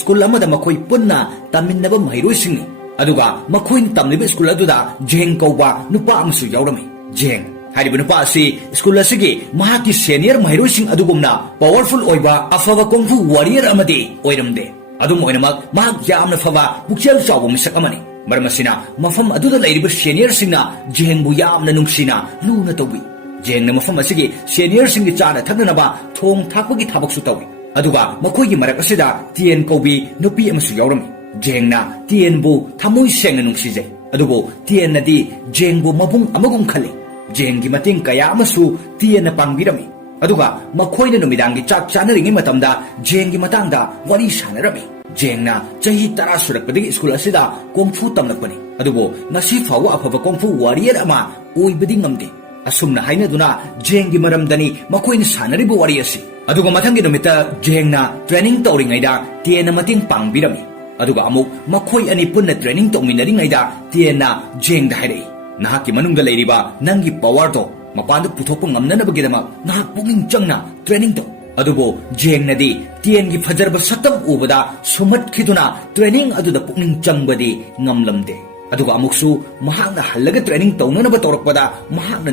स्कूल अमदा मखोई पुन्ना तमिन्नबा महैरोइ सिंगनि अदुगा मखोइन तमलिबा स्कूल अदुदा जेंग कौबा नुपा अमसु यावरमी जेंग हारिबा नुपा असि स्कूल असिगी महाकी सीनियर महैरोइ सिंग अदुगुमना पावरफुल ओइबा अफबा कोंफू वॉरियर अमदि ओइरमदे अदुम ओइनमक महाक यामना फबा पुक्चेल चावबा मिसक अमनि मरम असिना मफम अदुदा लैरिबा सीनियर सिंगना जेंगबु यामना नुंगसिना लूना तौबि जेंगना मफम असिगी सीनियर सिंगी चाना थक्ननबा थोंग थाकपगी थाबकसु तौइ अदुगा मखोइगी मरक असिदा तियेन कौबी नुपी अमसु यावरमी जेंगना तियेनबु थमोइ सेंगना नुंगसिजै अदुबो तियेननदि जेंगबु मबुंग अमगुम खल्ले जेंगी मतिंग कया अमसु तियेनना पांगबिरमी अदुगा मखोइना नुमिदांगी चाक चानरिंगी मतमदा जेंगी मतांगदा वरी सानरमी जेंगना चही 10 सुरकपदगी स्कूल असिदा कोंफू तमलकपनि अदुबो ngasi फावो अफबा कोंफू वॉरियर अमा ओइबदि ngamde असुमना हाइनदुना जेंगी मरमदनी मखोइना सानरिबो वरी असि अदुगा मथंगी नुमिता जेंगना ट्रेनिंग तौरिङैदा तियेनना मतिंग पांगबिरमी अदुगा अमुक मखोइ अनि पुन्ना ट्रेनिंग तौमिनरिङैदा तियेनना जेंगदा हाइरई नहाकी मनुंगदा लैरिबा नंगी पावरदो मपानदा पुथोकपा ngamnanabagidama nahak pungning changna training to adubo jengnadi tiengi fajarba satam ubada sumatkiduna training aduda pungning changbadi ngamlamde aduga amuksu mahakna hallaga training taunanaba tawrakpada mahakna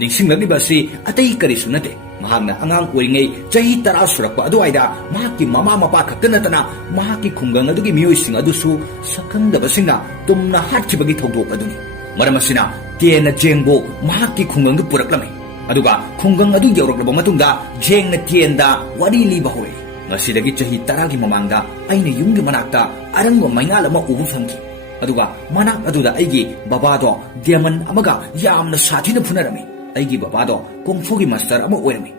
ningsinglagni si atai karisu nate mahakna angang oringai chahi 10 surakpa aduaida mahaki mama mapa khaktanatana mahaki khungang adugi mioising adusu sakangdaba singna tumna hatkibagi thogdok aduni मरम असिना तेन जेंगबो महाकी खुंगंग पुरकलमे अदुगा खुंगंग अदु यौरकलबा मतुंगा जेंगना तेनदा worry लीबा होय ngasiदगी चही 10 की ममांगदा आइना युंगी मनाक्ता अरंगो मैंगाल अमा उबु फंगी अदुगा मनाक अदुदा आइगी बाबादो डेमन अमगा यामना साथिना फुनरमी आइगी बाबादो कोंफुगी मास्टर अमा ओइरमी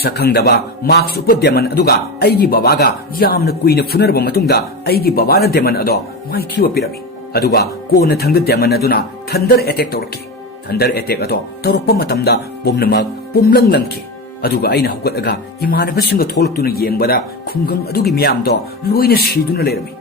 सखंगदबा मार्क्स उप डेमन अदुगा आइगी बाबागा यामना कुइना फुनरबा मतुंगा आइगी बाबाना डेमन अदो माइथिवा पिरमी अदुगा कोना थंग डेमन अदुना थंडर अटैक तौरकी थंडर अटैक अदो तौरक्पा मतमदा पुमनमक पुमलंग लंकी अदुगा आइना हौगतगा इमानबसिंग थोलक्तुना येंबदा खुंगंग अदुगी मियामदो लोइना सीदुना लेरमी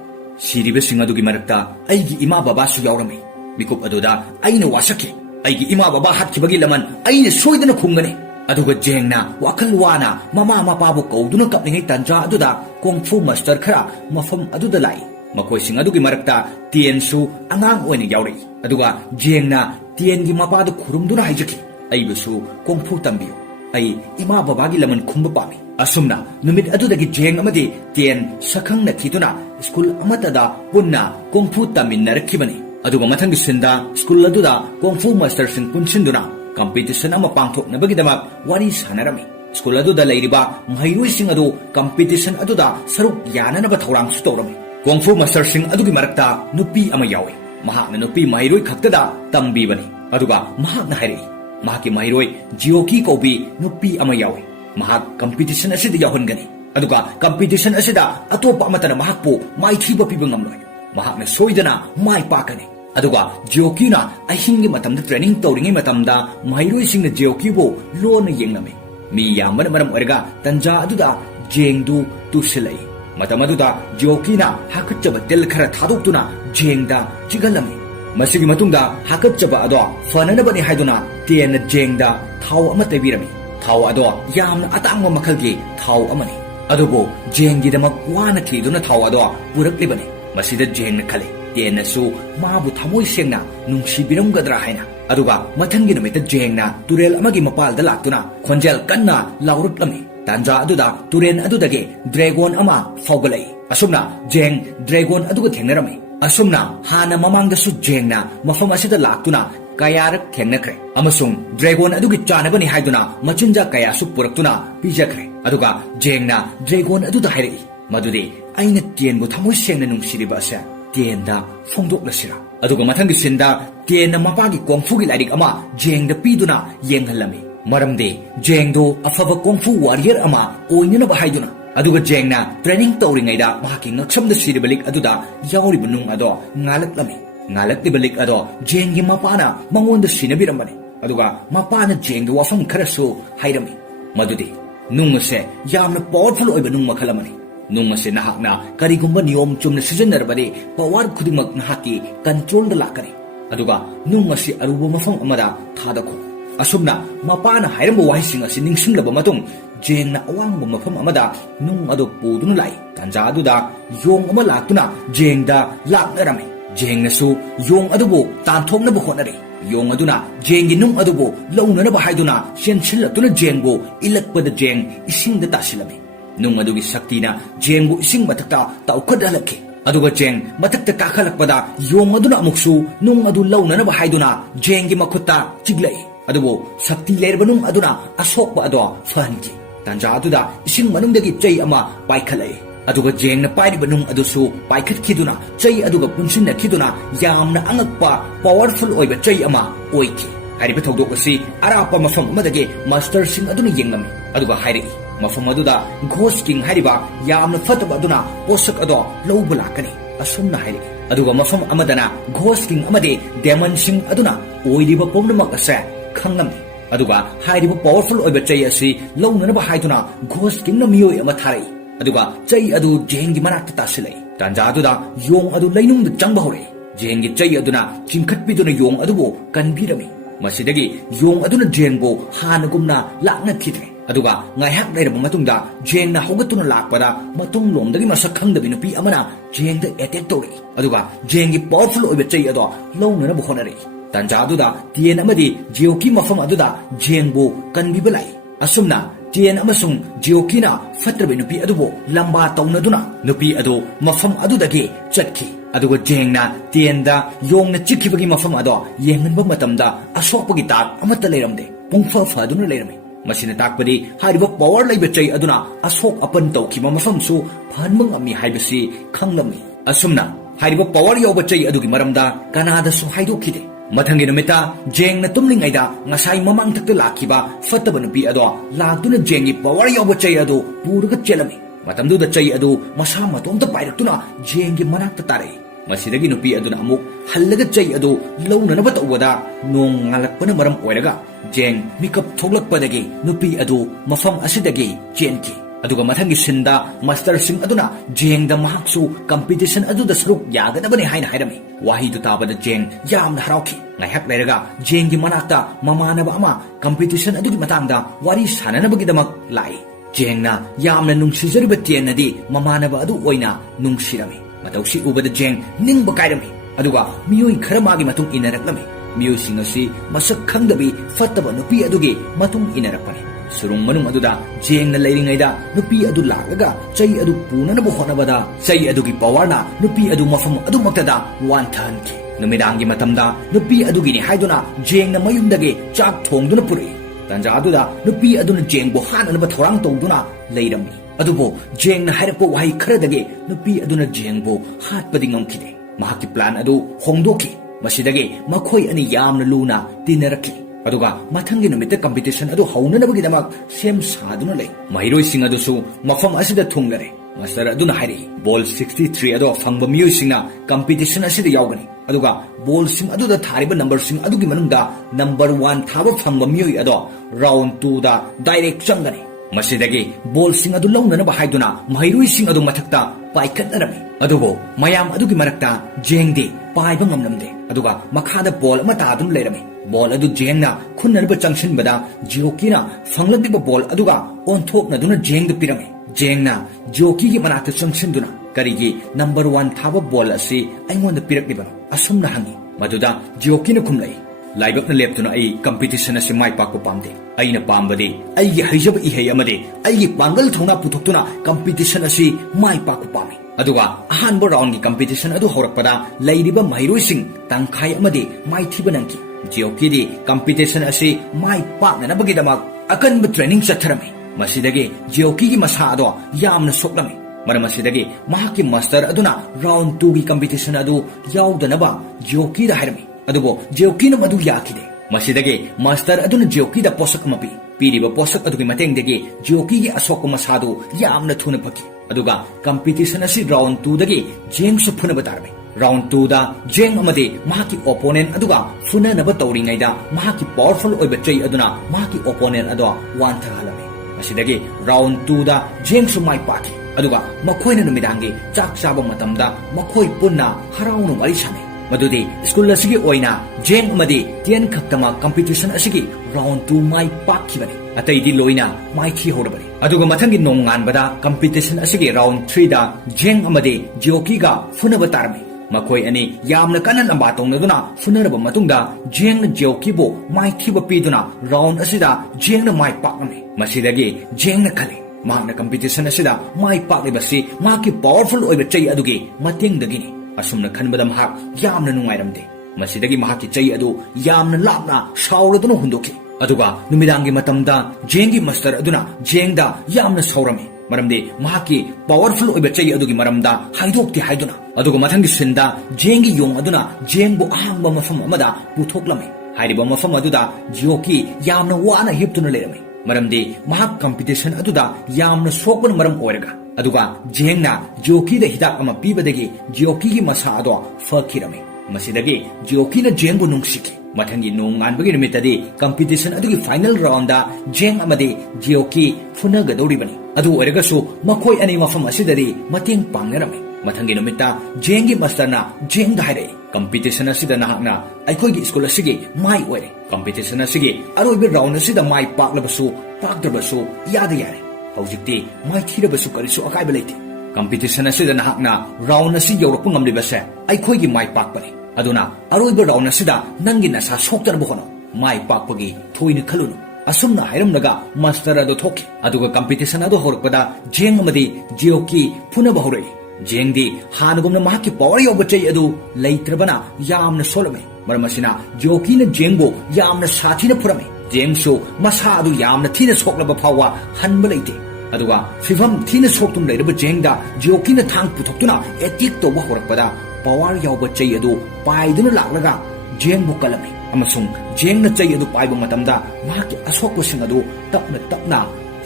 सीरिबसिंग अदुगी मरक्ता आइगी इमा बाबासु यावरमी मिकुप अदुदा आइना वासकी आइगी इमा बाबा हातखिबगी लमन आइना सोइदना खुंगने अदुगा जेंगना वाखल वाना ममा मपाबु कौदुना कपनिंगै तंजा अदुदा कोंफू मास्टर खरा मफम अदुदा लाई मकोइसिंग अदुगी मरक्ता तियेनसु अंगांग ओइना यावरई अदुगा जेंगना तियेनगी मपादु खुरुमदुना हाइजकी अइबसु कोंफू तंबियु आई इमा बाबागी लमन खुंबा पामी असुमना नुमित अदुदगी जेंग अमदि तियेन सखंगना थीतुना स्कूल अमतदा पुन्ना कोंफू तमिन्नरखिबनी अदुगा मथंगी सिंदा स्कूल अदुदा कोंफू मास्टर सिंग पुनसिंदुना कंपीटिशन अमा पांथोकनबगीदमक वारी सानरमी स्कूल अदुदा लैरिबा महैरोइसिंग अदु कंपीटिशन अदुदा सरुक याननबा थौरांगसु तौरमी कोंफू मास्टर सिंग अदुगी मरक्ता नुपी अमा यावे महाकना नुपी महैरोइ खक्तदा तंबीबनी अदुगा महाकना हाइरई महाकी महैरोइ जियोकी कौबी नुपी अमा यावे महाक कंपीटिशन असिदा यावहनगनी अदुगा कंपीटिशन असिदा अतोप अमतना महाकपु माइथीबा पिबा ngamloi महाकना सोइदना माइ पाकनी अदुगा जियोकीना अहिंगी मतमदा ट्रेनिंग तौरिंगै मतमदा महैरोइसिंगना जियोकीबो लोना येंगलमे मी यामन मरम ओरगा तंजा अदुदा जेंगदु तुसिलै मतम अदुदा जियोकीना हाकच्चबा तेल खरा थादोक्तुना जेंगदा चिगलमी मसिगी मतुंगा हाकच्चबा अदो फननबनी हाइदुना तेन जेंगदा थाव अमा तैबिरमी थाव अदो यामना अतांगबा मखलगी थाव अमनी अदुबो जेंगीदमक वाना थीदुना थाव अदो पुरक्लिबनी मसिदा जेंगना खले तेनसु माबु थमोइ सेंगना नुंसिबिरमगद्रा हाइना ꯑꯗꯨꯒ ꯃꯊꯪꯒꯤ ꯅꯨꯃꯤꯠꯇ ꯖꯦꯡꯅ ꯇꯨꯔꯦꯜ ꯑꯃꯒꯤ ꯃꯄꯥꯜꯗ ꯂꯥꯛꯇꯨꯅ ꯈꯣꯟꯖꯦꯜ ꯀꯟꯅ ꯂꯥꯎꯔꯛꯂꯝꯃꯤ꯫ ꯇꯥꯟꯖꯥ ꯑꯗꯨꯗ ꯇꯨꯔꯦꯜ ꯑꯗꯨꯗꯒꯤ ꯗ꯭ꯔꯦꯒꯣꯟ ꯑꯃ ꯐꯥꯎꯒꯠꯂꯛꯏ꯫ ꯑꯁꯨꯝꯅ ꯖꯦꯡ ꯗ꯭ꯔꯦꯒꯣꯟ ꯑꯗꯨꯒ ꯊꯦꯡꯅꯔꯝꯃꯤ꯫ ꯑꯁꯨꯝꯅ ꯍꯥꯟꯅ ꯃꯃꯥꯡꯗꯁꯨ ꯖꯦꯡꯅ ꯃꯐꯝ ꯑꯁꯤꯗ ꯂꯥꯛꯇꯨꯅ ꯀꯌꯥꯔꯛ ꯊꯦꯡꯅꯈ꯭ꯔꯦ ꯑꯃꯁꯨꯡ ꯗ꯭ꯔꯦꯒꯣꯟ ꯑꯗꯨꯒꯤ ꯆꯥꯅꯕꯅꯤ ꯍꯥꯏꯗꯨꯅ ꯃꯆꯤꯟꯖꯥꯛ ꯀꯌꯥꯁꯨ ꯄꯨꯔꯛꯇꯨꯅ ꯄꯤꯖꯈ꯭ꯔꯦ꯫ ꯑꯗꯨꯒ ꯖꯦꯡꯅ ꯗ꯭ꯔꯦꯒꯣꯟ ꯑꯗꯨꯗ ꯍꯥꯏꯔꯛꯏ ꯃꯗꯨꯗꯤ ꯑꯩꯅ ꯇꯦꯟꯕꯨ ꯊꯃꯣꯏ ꯁꯦꯡꯅ ꯅꯨꯡꯁꯤꯔꯤꯕ ꯑꯁꯦ ꯇꯦꯟꯗ ꯐꯣꯡꯗꯣꯛꯂꯁꯤꯔꯥ꯫ ꯑꯗꯨꯒ ꯃꯊꯪꯒꯤ ꯁꯤꯟꯗ ꯇꯦꯟꯅ ꯃꯄꯥꯒꯤ ꯀꯣꯡꯐꯨꯒꯤ ꯂꯥꯏꯔꯤꯛ ꯑꯃ ꯖꯦꯡꯗ ꯄꯤꯗꯨꯅ ꯌꯦꯡꯍꯜꯂꯝꯃꯤ꯫ ꯃꯔꯝꯗꯤ ꯖꯦꯡꯗꯣ ꯑꯐꯕ ꯀꯣꯡꯐꯨ ꯋꯥꯔꯤꯌꯔ ꯑꯃ ꯑꯣꯏꯅꯅꯕ ꯍꯥꯏꯗꯨꯅ꯫ ꯑꯗꯨꯒ ꯖꯦꯡꯅ ꯇ꯭ꯔꯦꯅꯤꯡ ꯇꯧꯔꯤꯉꯩꯗ ꯃꯍꯥꯛꯀꯤ ꯉꯛꯁꯝꯗ ꯁꯤꯔꯤꯕ ꯂꯤꯛ ꯑꯗꯨꯗ ꯌꯥꯎꯔꯤꯕ ꯅꯨꯡ ꯑꯗꯣ ꯉꯥꯜꯂꯛꯂꯝꯃꯤ꯫ ꯉꯥꯜꯂꯛꯂꯤꯕ ꯂꯤꯛ ꯑꯗꯣ ꯖꯦꯡꯒꯤ ꯃꯄꯥꯅ ꯃꯉꯣꯟꯗ ꯁꯤꯟꯅꯕꯤꯔꯝꯕꯅꯤ꯫ ꯑꯗꯨꯒ ꯃꯄꯥꯅ ꯖꯦꯡꯗ ꯋꯥꯐꯝ ꯈꯔꯁꯨ ꯍꯥꯏꯔꯝꯃꯤ ꯃꯗꯨꯗꯤ ꯅꯨꯡ ꯑꯁꯦ ꯌꯥꯝꯅ ꯄꯥꯋꯔꯐꯨꯜ ꯑꯣꯏꯕ ꯅꯨꯡ ꯃꯈꯜ ꯑꯃꯅꯤ꯫ ꯅꯨꯡ ꯑꯁꯦ ꯅꯍꯥꯛꯅ ꯀꯔꯤꯒꯨꯝꯕ ꯅꯤꯌꯣꯝ ꯆꯨꯝꯅ ꯁꯤꯖꯤꯟꯅꯔꯕꯗꯤ ꯄꯥꯋꯔ ꯈꯨꯗꯤꯡꯃꯛ ꯅꯍꯥꯛꯀꯤ ꯀꯟꯇ꯭ꯔꯣꯜꯗ ꯂꯥꯛꯀꯅꯤ꯫ ꯑꯗꯨꯒ ꯅꯨꯡ ꯑꯁꯤ ꯑꯔꯨꯕ ꯃꯐꯝ ꯑꯃꯗ ꯊꯥꯗꯈꯣ꯫ ꯑꯁꯨꯝꯅ ꯃꯄꯥꯅ ꯍꯥꯏꯔꯝꯕ ꯋꯥꯍꯩꯁꯤꯡ ꯑꯁꯤ ꯅꯤꯡꯁꯤꯡꯂꯕ ꯃꯇꯨꯡ ꯖꯦꯡꯅ ꯑꯋꯥꯡꯕ ꯃꯐꯝ ꯑꯃꯗ ꯅꯨꯡ ꯑꯗꯨ ꯄꯨꯗꯨꯅ ꯂꯥꯛꯏ꯫ ꯇꯥꯟꯖꯥ ꯑꯗꯨꯗ ꯌꯣꯡ ꯑꯃ ꯂꯥꯛꯇꯨꯅ ꯖꯦꯡꯗ ꯂꯥꯛꯅꯔꯝꯃꯤ꯫ ꯖꯦꯡꯅꯁꯨ ꯌꯣꯡ ꯑꯗꯨꯕꯨ ꯇꯥꯟꯊꯣꯛꯅꯕ ꯍꯣꯠꯅꯔꯤ꯫ ꯌꯣꯡ ꯑꯗꯨꯅ ꯖꯦꯡꯒꯤ ꯅꯨꯡ ꯑꯗꯨꯕꯨ ꯂꯧꯅꯅꯕ ꯍꯥꯏꯗꯨꯅ ꯆꯦꯟꯁꯤꯜꯂꯛꯇꯨꯅ ꯖꯦꯡꯕꯨ ꯏꯜꯂꯛꯄꯗ ꯖꯦꯡ ꯏꯁꯤꯡꯗ ꯇꯥꯁꯤꯜꯂꯝꯃꯤ꯫ ꯅꯨꯡ ꯑꯗꯨꯒꯤ ꯁꯛꯇꯤꯅ ꯖꯦꯡꯕꯨ ꯏꯁꯤꯡ ꯃꯊꯛꯇ ꯇꯥꯎꯈꯠꯍꯜꯂꯛꯈꯤ꯫ ꯑꯗꯨꯒ ꯖꯦꯡ ꯃꯊꯛꯇ ꯀꯥꯈꯠꯂꯛꯄꯗ ꯌꯣꯡ ꯑꯗꯨꯅ ꯑꯃꯨꯛꯁꯨ ꯅꯨꯡ ꯑꯗꯨ ꯂꯧꯅꯅꯕ ꯍꯥꯏꯗꯨꯅ ꯖꯦꯡꯒꯤ ꯃꯈꯨꯠꯇ ꯆꯤꯛꯂꯛꯏ꯫ ꯑꯗꯨꯕꯨ ꯁꯛꯇꯤ ꯂꯩꯔꯕ ꯅꯨꯡ ꯑꯗꯨꯅ ꯑꯁꯣꯛꯄ ꯑꯗꯣ ꯐꯍꯟꯈꯤ꯫ ꯇꯥꯟꯖꯥ ꯑꯗꯨꯗ ꯏꯁꯤꯡ ꯃꯅꯨꯡꯗꯒꯤ ꯆꯩ ꯑꯃ ꯄꯥꯏꯈꯠꯂꯛꯏ꯫ ꯑꯗꯨꯒ ꯖꯦꯡꯅ ꯄꯥꯏꯔꯤꯕ ꯅꯨꯡ ꯑꯗꯨꯁꯨ ꯄꯥꯏꯈꯠꯈꯤꯗꯨꯅ ꯆꯩ ꯑꯗꯨꯒ ꯄꯨꯟꯁꯤꯟꯅꯈꯤꯗꯨꯅ ꯌꯥꯝꯅ ꯑꯉꯛꯄ ꯄꯥꯋꯔꯐꯨꯜ ꯑꯣꯏꯕ ꯆꯩ ꯑꯃ ꯑꯣꯏꯈꯤ꯫ ꯍꯥꯏꯔꯤꯕ ꯊꯧꯗꯣꯛ ꯑꯁꯤ ꯑꯔꯥꯞꯄ ꯃꯐꯝ ꯑꯃꯗꯒꯤ ꯃꯥꯁꯇꯔꯁꯤꯡ ꯑꯗꯨꯅ ꯌꯦꯡꯂꯝꯃꯤ꯫ ꯑꯗꯨꯒ ꯍꯥꯏꯔꯛꯏ ꯃꯐꯝ ꯑꯗꯨꯗ ꯘꯣꯁ ꯀꯤꯡ ꯍꯥꯏꯔꯤꯕ ꯌꯥꯝꯅ ꯐꯠꯇꯕ ꯑꯗꯨꯅ ꯄꯣꯠꯁꯛ ꯑꯗꯣ ꯂꯧꯕ ꯂꯥꯛꯀꯅꯤ ꯑꯁꯨꯝꯅ ꯍꯥꯏꯔꯛꯏ꯫ ꯑꯗꯨꯒ ꯃꯐꯝ ꯑꯃꯗꯅ ꯘꯣꯁ ꯀꯤꯡ ꯑꯃꯗꯤ ꯗꯦꯃꯟꯁꯤꯡ ꯑꯗꯨꯅ ꯑꯣꯏꯔꯤꯕ ꯄꯨꯝꯅꯃꯛ ꯑꯁꯦ ꯈꯪꯂꯝꯃꯤ꯫ ꯑꯗꯨꯒ ꯍꯥꯏꯔꯤꯕ ꯄꯥꯋꯔꯐꯨꯜ ꯑꯣꯏꯕ ꯆꯩ ꯑꯁꯤ ꯂꯧꯅꯅꯕ ꯍꯥꯏꯗꯨꯅ ꯘꯣꯁ ꯀꯤꯡꯅ ꯃꯤꯑꯣꯏ ꯑꯃ ꯊꯥꯔꯛꯏ꯫ ꯑꯗꯨꯒ ꯆꯩ ꯑꯗꯨ ꯖꯦꯡꯒꯤ ꯃꯅꯥꯛꯇ ꯇꯥꯁꯤꯜꯂꯛꯏ꯫ ꯇꯥꯟꯖꯥ ꯑꯗꯨꯗ ꯌꯣꯡ ꯑꯗꯨ ꯂꯩꯅꯨꯡꯗ ꯆꯪꯕ ꯍꯧꯔꯛꯏ꯫ ꯖꯦꯡꯒꯤ ꯆꯩ ꯑꯗꯨꯅ ꯆꯤꯡꯈꯠꯄꯤꯗꯨꯅ ꯌꯣꯡ ꯑꯗꯨꯕꯨ ꯀꯟꯕꯤꯔꯝꯃꯤ꯫ ꯃꯁꯤꯗꯒꯤ ꯌꯣꯡ ꯑꯗꯨꯅ ꯖꯦꯡꯕꯨ ꯍꯥꯟꯅꯒꯨꯝꯅ ꯂꯥꯛꯅꯈꯤꯗ꯭ꯔꯦ꯫ ꯑꯗꯨꯒ ꯉꯥꯏꯍꯥꯛ ꯂꯩꯔꯕ ꯃꯇꯨꯡꯗ ꯖꯦꯡꯅ ꯍꯧꯒꯠꯇꯨꯅ ꯂꯥꯛꯄꯗ ꯃꯇꯨꯡꯂꯣꯝꯗꯒꯤ ꯃꯁꯛ ꯈꯪꯗꯕꯤ ꯅꯨꯄꯤ ꯑꯃꯅ ꯖꯦꯡꯗ ꯑꯦꯇꯦꯛ ꯇꯧꯔꯛꯏ꯫ ꯑꯗꯨꯒ ꯖꯦꯡꯒꯤ ꯄꯥꯋꯔꯐꯨꯜ ꯑꯣꯏꯕ ꯆꯩ ꯑꯗꯣ ꯂꯧꯅꯅꯕ ꯍꯣꯠꯅꯔꯛꯏ꯫ ꯇꯥꯟꯖꯥ ꯑꯗꯨꯗ ꯇꯤꯌꯦꯟ ꯑꯃꯗꯤ ꯖꯤꯑꯣꯀꯤ ꯃꯐꯝ ꯑꯗꯨꯗ ꯖꯦꯡꯕꯨ ꯀꯟꯕꯤꯕ ꯂꯥꯛꯏ꯫ ꯑꯁꯨꯝꯅ ꯇꯤꯌꯦꯟ ꯑꯃꯁꯨꯡ ꯖꯤꯑꯣꯀꯤꯅ ꯐꯠꯇ꯭ꯔꯕ ꯅꯨꯄꯤ ꯑꯗꯨꯕꯨ ꯂꯝꯕꯥ ꯇꯧꯅꯗꯨꯅ ꯅꯨꯄꯤ ꯑꯗꯨ ꯃꯐꯝ ꯑꯗꯨꯗꯒꯤ ꯆꯠꯈꯤ꯫ ꯑꯗꯨꯒ ꯖꯦꯡꯅ ꯇꯤꯌꯦꯟꯗ ꯌꯣꯡꯅ ꯆꯤꯛꯈꯤꯕꯒꯤ ꯃꯐꯝ ꯑꯗꯣ ꯌꯦꯡꯍꯟꯕ ꯃꯇꯝꯗ ꯑꯁꯣꯛꯄꯒꯤ ꯗꯥꯛ ꯑꯃꯠꯇ ꯂꯩꯔꯝꯗꯦ꯫ ꯄꯨꯡꯐ ꯐꯗꯨꯅ ꯂꯩꯔꯝꯃꯤ꯫ ꯃꯁꯤꯅ ꯇꯥꯛꯄꯗꯤ ꯍꯥꯏꯔꯤꯕ ꯄꯥꯋꯔ ꯂꯩꯕ ꯆꯩ ꯑꯗꯨꯅ ꯑꯁꯣꯛ ꯑꯄꯟ ꯇꯧꯈꯤꯕ ꯃꯐꯝꯁꯨ ꯐꯍꯟꯕ ꯉꯝꯃꯤ ꯍꯥꯏꯕꯁꯤ ꯈꯪꯂꯝꯃꯤ꯫ ꯑꯁꯨꯝꯅ ꯍꯥꯏꯔꯤꯕ ꯄꯥꯋꯔ ꯌꯥꯎꯕ ꯆꯩ ꯑꯗꯨꯒꯤ ꯃꯔꯝꯗ ꯀꯅꯥꯗꯁꯨ ꯍꯥꯏꯗꯣꯛꯈꯤꯗꯦ꯫ ꯃꯊꯪꯒꯤ ꯅꯨꯃꯤꯠꯇ ꯖꯦꯡꯅ ꯇꯨꯝꯂꯤꯉꯩꯗ ꯉꯁꯥꯏ ꯃꯃꯥꯡꯊꯛꯇ ꯂꯥꯛꯈꯤꯕ ꯐꯠꯇꯕ ꯅꯨꯄꯤ ꯑꯗꯣ ꯂꯥꯛꯇꯨꯅ ꯖꯦꯡꯒꯤ ꯄꯥꯋꯔ ꯌꯥꯎꯕ ꯆꯩ ꯑꯗꯨ ꯄꯨꯔꯒ ꯆꯦꯜꯂꯝꯃꯤ꯫ ꯃꯇꯝꯗꯨꯗ ꯆꯩ ꯑꯗꯨ ꯃꯁꯥ ꯃꯇꯣꯝꯇ ꯄꯥꯏꯔꯛꯇꯨꯅ ꯖꯦꯡꯒꯤ ꯃꯅꯥꯛꯇ ꯇꯥꯔꯛꯏ꯫ ꯃꯁꯤꯗꯒꯤ ꯅꯨꯄꯤ ꯑꯗꯨꯅ ꯑꯃꯨꯛ ꯍꯜꯂꯒ ꯆꯩ ꯑꯗꯨ ꯂꯧꯅꯅꯕ ꯇꯧꯕꯗ ꯅꯣꯡ ꯉꯥꯜꯂꯛꯄꯅ ꯃꯔꯝ ꯑꯣꯏꯔꯒ ꯖꯦꯡ ꯃꯤꯀꯞ ꯊꯣꯛꯂꯛꯄꯗꯒꯤ ꯅꯨꯄꯤ ꯑꯗꯨ ꯃꯐꯝ ꯑꯁꯤꯗꯒꯤ ꯆꯦꯟꯈꯤ꯫ ꯑꯗꯨꯒ ꯃꯊꯪꯒꯤ ꯁꯤꯟꯗ ꯃꯥꯁꯇꯔꯁꯤꯡ ꯑꯗꯨꯅ ꯖꯦꯡꯗ ꯃꯍꯥꯛꯁꯨ ꯀꯝꯄꯤꯇꯤꯁꯟ ꯑꯗꯨꯗ ꯁꯔꯨꯛ ꯌꯥꯒꯗꯕꯅꯤ ꯍꯥꯏꯅ ꯍꯥꯏꯔꯝꯃꯤ꯫ ꯋꯥꯍꯩꯗꯨ ꯇꯥꯕꯗ ꯖꯦꯡ ꯌꯥꯝꯅ ꯍꯔꯥꯎꯈꯤ꯫ ꯉꯥꯏꯍꯥꯛ ꯂꯩꯔꯒ ꯖꯦꯡꯒꯤ ꯃꯅꯥꯛꯇ ꯃꯃꯥꯟꯅꯕ ꯑꯃ ꯀꯝꯄꯤꯇꯤꯁꯟ ꯑꯗꯨꯒꯤ ꯃꯇꯥꯡꯗ ꯋꯥꯔꯤ ꯁꯥꯟꯅꯅꯕꯒꯤꯗꯃꯛ ꯂꯥꯛꯏ꯫ ꯖꯦꯡꯅ ꯌꯥꯝꯅ ꯅꯨꯡꯁꯤꯖꯔꯤꯕ ꯇꯤꯌꯦꯟꯅꯗꯤ ꯃꯃꯥꯟꯅꯕ ꯑꯗꯨ ꯑꯣꯏꯅ ꯅꯨꯡꯁꯤꯔꯝꯃꯤ꯫ ꯃꯇꯧꯁꯤ ꯎꯕꯗ ꯖꯦꯡ ꯅꯤꯡꯕ ꯀꯥꯏꯔꯝꯃꯤ꯫ ꯑꯗꯨꯒ ꯃꯤꯑꯣꯏ ꯈꯔ ꯃꯥꯒꯤ ꯃꯇꯨꯡ ꯏꯟꯅꯔꯛꯂꯝꯃꯤ꯫ ꯃꯤꯑꯣꯏꯁꯤꯡ ꯑꯁꯤ ꯃꯁꯛ ꯈꯪꯗꯕꯤ ꯐꯠꯇꯕ ꯅꯨꯄꯤ ꯑꯗꯨꯒꯤ ꯃꯇꯨꯡ ꯏꯟꯅꯔꯛꯄꯅꯤ꯫ ꯁꯨꯔꯨꯡ ꯃꯅꯨꯡ ꯑꯗꯨꯗ ꯖꯦꯡꯅ ꯂꯩꯔꯤꯉꯩꯗ ꯅꯨꯄꯤ ꯑꯗꯨ ꯂꯥꯛꯂꯒ ꯆꯩ ꯑꯗꯨ ꯄꯨꯅꯅꯕ ꯍꯣꯠꯅꯕꯗ ꯆꯩ ꯑꯗꯨꯒꯤ ꯄꯥꯋꯔꯅ ꯅꯨꯄꯤ ꯑꯗꯨ ꯃꯐꯝ ꯑꯗꯨꯃꯛꯇꯗ ꯋꯥꯟꯊꯍꯟꯈꯤ꯫ ꯅꯨꯃꯤꯗꯥꯡꯒꯤ ꯃꯇꯝꯗ ꯅꯨꯄꯤ ꯑꯗꯨꯒꯤꯅꯤ ꯍꯥꯏꯗꯨꯅ ꯖꯦꯡꯅ ꯃꯌꯨꯝꯗꯒꯤ ꯆꯥꯛ ꯊꯣꯡꯗꯨꯅ ꯄꯨꯔꯛꯏ꯫ ꯇꯥꯟꯖꯥ ꯑꯗꯨꯗ ꯅꯨꯄꯤ ꯑꯗꯨꯅ ꯖꯦꯡꯕꯨ ꯍꯥꯠꯅꯅꯕ ꯊꯧꯔꯥꯡ ꯇꯧꯗꯨꯅ ꯂꯩꯔꯝꯃꯤ꯫ ꯑꯗꯨꯕꯨ ꯖꯦꯡꯅ ꯍꯥꯏꯔꯛꯄ ꯋꯥꯍꯩ ꯈꯔꯗꯒꯤ ꯅꯨꯄꯤ ꯑꯗꯨꯅ ꯖꯦꯡꯕꯨ ꯍꯥꯠꯄꯗꯤ ꯉꯝꯈꯤꯗꯦ꯫ ꯃꯍꯥꯛꯀꯤ ꯄ꯭ꯂꯥꯟ ꯑꯗꯨ ꯍꯣꯡꯗꯣꯛꯈꯤ꯫ ꯃꯁꯤꯗꯒꯤ ꯃꯈꯣꯏ ꯑꯅꯤ ꯌꯥꯝꯅ ꯂꯨꯅ ꯇꯤꯟꯅꯔꯛꯈꯤ꯫ ꯑꯗꯨꯒ ꯃꯊꯪꯒꯤ ꯅꯨꯃꯤꯠꯇ ꯀꯝꯄꯤꯇꯤꯁꯟ ꯑꯗꯨ ꯍꯧꯅꯅꯕꯒꯤꯗꯃꯛ ꯁꯦꯝ ꯁꯥꯗꯨꯅ ꯂꯩ꯫ ꯃꯍꯩꯔꯣꯏꯁꯤꯡ ꯑꯗꯨꯁꯨ ꯃꯐꯝ ꯑꯁꯤꯗ ꯊꯨꯡꯂꯔꯦ꯫ ꯃꯥꯁꯇꯔ ꯑꯗꯨꯅ ꯍꯥꯏꯔꯛꯏ ꯕꯣꯜ 63 ꯑꯗꯣ ꯐꯪꯕ ꯃꯤꯑꯣꯏꯁꯤꯡꯅ ꯀꯝꯄꯤꯇꯤꯁꯟ ꯑꯁꯤꯗ ꯌꯥꯎꯒꯅꯤ꯫ ꯑꯗꯨꯒ ꯕꯣꯜꯁꯤꯡ ꯑꯗꯨꯗ ꯊꯥꯔꯤꯕ ꯅꯝꯕꯔꯁꯤꯡ ꯑꯗꯨꯒꯤ ꯃꯅꯨꯡꯗ ꯅꯝꯕꯔ 1 ꯊꯥꯕ ꯐꯪꯕ ꯃꯤꯑꯣꯏ ꯑꯗꯣ ꯔꯥꯎꯟ 2ꯗ ꯗꯥꯏꯔꯦꯛ ꯆꯪꯒꯅꯤ꯫ ꯃꯁꯤꯗꯒꯤ ꯕꯣꯜꯁꯤꯡ ꯑꯗꯨ ꯂꯧꯅꯅꯕ ꯍꯥꯏꯗꯨꯅ ꯃꯍꯩꯔꯣꯏꯁꯤꯡ ꯑꯗꯨ ꯃꯊꯛꯇ ꯄꯥꯏꯈꯠꯅꯔꯝꯃꯤ꯫ ꯑꯗꯨꯕꯨ ꯃꯌꯥꯝ ꯑꯗꯨꯒꯤ ꯃꯔꯛꯇ ꯖꯦꯡꯗꯤ ꯄꯥꯏꯕ ꯉꯝꯂꯝꯗꯦ꯫ ꯑꯗꯨꯒ ꯃꯈꯥꯗ ꯕꯣꯜ ꯑꯃ ꯇꯥꯗꯨꯅ ꯂꯩꯔꯝꯃꯤ꯫ ꯕꯣꯜ ꯑꯗꯨ ꯖꯦꯡꯅ ꯈꯨꯟꯅꯅꯕ ꯆꯪꯁꯤꯟꯕꯗ ꯖꯤꯑꯣꯀꯤꯅ ꯐꯪꯂꯛꯂꯤꯕ ꯕꯣꯜ ꯑꯗꯨꯒ ꯑꯣꯟꯊꯣꯛꯅꯗꯨꯅ ꯖꯦꯡꯗ ꯄꯤꯔꯝꯃꯤ꯫ ꯖꯦꯡꯅ ꯖꯤꯑꯣꯀꯤꯒꯤ ꯃꯅꯥꯛꯇ ꯆꯪꯁꯤꯟꯗꯨꯅ ꯀꯔꯤꯒꯤ ꯅꯝꯕꯔ 1 ꯊꯥꯕ ꯕꯣꯜ ꯑꯁꯤ ꯑꯩꯉꯣꯟꯗ ꯄꯤꯔꯛꯂꯤꯕꯅꯣ ꯑꯁꯨꯝꯅ ꯍꯪꯉꯤ꯫ ꯃꯗꯨꯗ ꯖꯤꯑꯣꯀꯤꯅ ꯈꯨꯝꯂꯛꯏ लाइबक लेप्तुना आई कंपटीशन से माई पाक पामदे अइना पामबदे अइगी हइजब इहै अमदे अइगी पांगल थौना पुथोक्तुना कंपटीशन असी माई पाक पामे अदुगा अहानबो राउंड की कंपटीशन अदु होरकपदा लैरिबा महिरोइसिंग तंखाय अमदे माइथिबा नंकी जिओकीदी कंपटीशन असी माई पाकनबगिदमक अकनब ट्रेनिंग चथरमे मसिदगे जिओकीगी मसा अदो यामना सोक्लमे मरम असिदगे महाकी मास्टर अदुना राउंड 2 की कंपटीशन अदु याउदनबा जिओकीदा हायरमे अदुबो जिओकीना मदु याखिदे मसिदगे मास्टर अदुना जिओकीदा पोसक मपी पीरिबा पोसक अदुगी मतेंगदगे जिओकीगी असोक मसादु यामना थुना फकी अदुगा कंपटीशन असी राउंड 2 दगे जेंग सु फुनबा तारमे राउंड 2 दा जेंग अमदे महाकी ओपोनेंट अदुगा फुननबा तौरिङैदा महाकी पावरफुल ओइबा चै अदुना महाकी ओपोनेंट अदो वानथहलमे असिदगे राउंड 2 दा जेंग सु माइ पाकी अदुगा मखोइना नुमिदांगी चाक चाबा मतमदा मखोइ पुन्ना हराउनु वारी साने मदुदी स्कूल असिगी ओइना जेंग अमदे 10 खक्तमा कंपटीशन असिगी राउंड 2 माइ पाखिबने अतैदी लोइना माइ थि होरबने अदुगा मथंगी नोंगानबदा कंपटीशन असिगी राउंड 3 दा जेंग अमदे जिओकीगा फुनबा तारमे मखोइ अनि यामना कन्न लंबा तौनदुना फुनरबा मतुंगदा जेंग जिओकीबो माइ थिबा पीदुना राउंड असिदा जेंगना माइ पाकने मसिदगी जेंगना खले महाना कंपटीशन असिदा माइ पाकलिबसि माकी पावरफुल ओइबा चै अदुगी मतेंगदगिनी असुमना खनबदा महाक यामना नुंगाइरमदे मसिदगी महाकी चै अदु यामना लापना साउरदुना हुंदोखि अदुगा नुमिदांगी मतमदा जेंगी मास्टर अदुना जेंगदा यामना साउरमे मरमदे महाकी पावरफुल ओइबा चै अदुगी मरमदा हाइदोक्ति हाइदुना अदुगा मथंगी सिंदा जेंगी योंग अदुना जेंगबो अहांगबा मफम अमदा पुथोक्लमे हाइरिबा मफम अदुदा जिओकी यामना वाना हिप्तुना लेरमे मरमदे महाक कंपटीशन अदुदा यामना सोकन मरम ओइरगा अदुगा जेंगना जिओकीदा हिदाक अमा पीबदगी जिओकीगी मसा अदो फखिरमे मसिदगी जिओकीना जेंगबो नुंगसिकी मथंगी नोंगानबगी निमित्तदी कंपटीशन अदुगी फाइनल राउंडा जेंग अमदे जिओकी फुनगदौरिबनी अदु ओइरगसु मखोइ अनि मफम असिददी मतेंग पांगनरमे मथंगी नुमित्ता जेंगी मास्टरना जेंग हाइरे कंपटीशन असिदा नहाकना अखोइगी स्कूल असिगी माइ ओइरे कंपटीशन असिगी अरोइबे राउंड असिदा माइ पाकलबसु पाकदबसु यादा यारे हौजिक्ति माइ थिरबसु करिसु अकाइबा लेते कंपटीशन असिदा नहाकना राउंड असि यौरकपु ngamlibase अखोइगी माइ पाकपने अदुना अरोइबे राउंड असिदा नंगी नसा सोक्तनबो होनो माइ पाकपगी थोइने खलुनु असुमना हाइरमनगा मास्टर अदो थोखि अदुगा कंपटीशन अदो होरकपदा जेंग अमदि जिओकी फुनबा होरे जेंगदी हानगुमना महाकी पावर योबा चै अदु लैत्रबना यामना सोलमे मरमसिना जिओकीना जेंगबो यामना साथिना फुरमे जेंगसु मसा अदु यामना थिना सोक्लबा फावा हनबा लैते अदुगा फिफम थिना सोक्तुम लैरबा जेंगदा जिओकीना थांग पुथोक्तुना एटिक तोबा होरकपदा पावर योबा चै अदु पाइदुना लाक्लगा जेंगबो कलमे अमसुंग जेंगना चै अदु पाइबा मतमदा महाकी असोकपसिंग अदु तपना तपना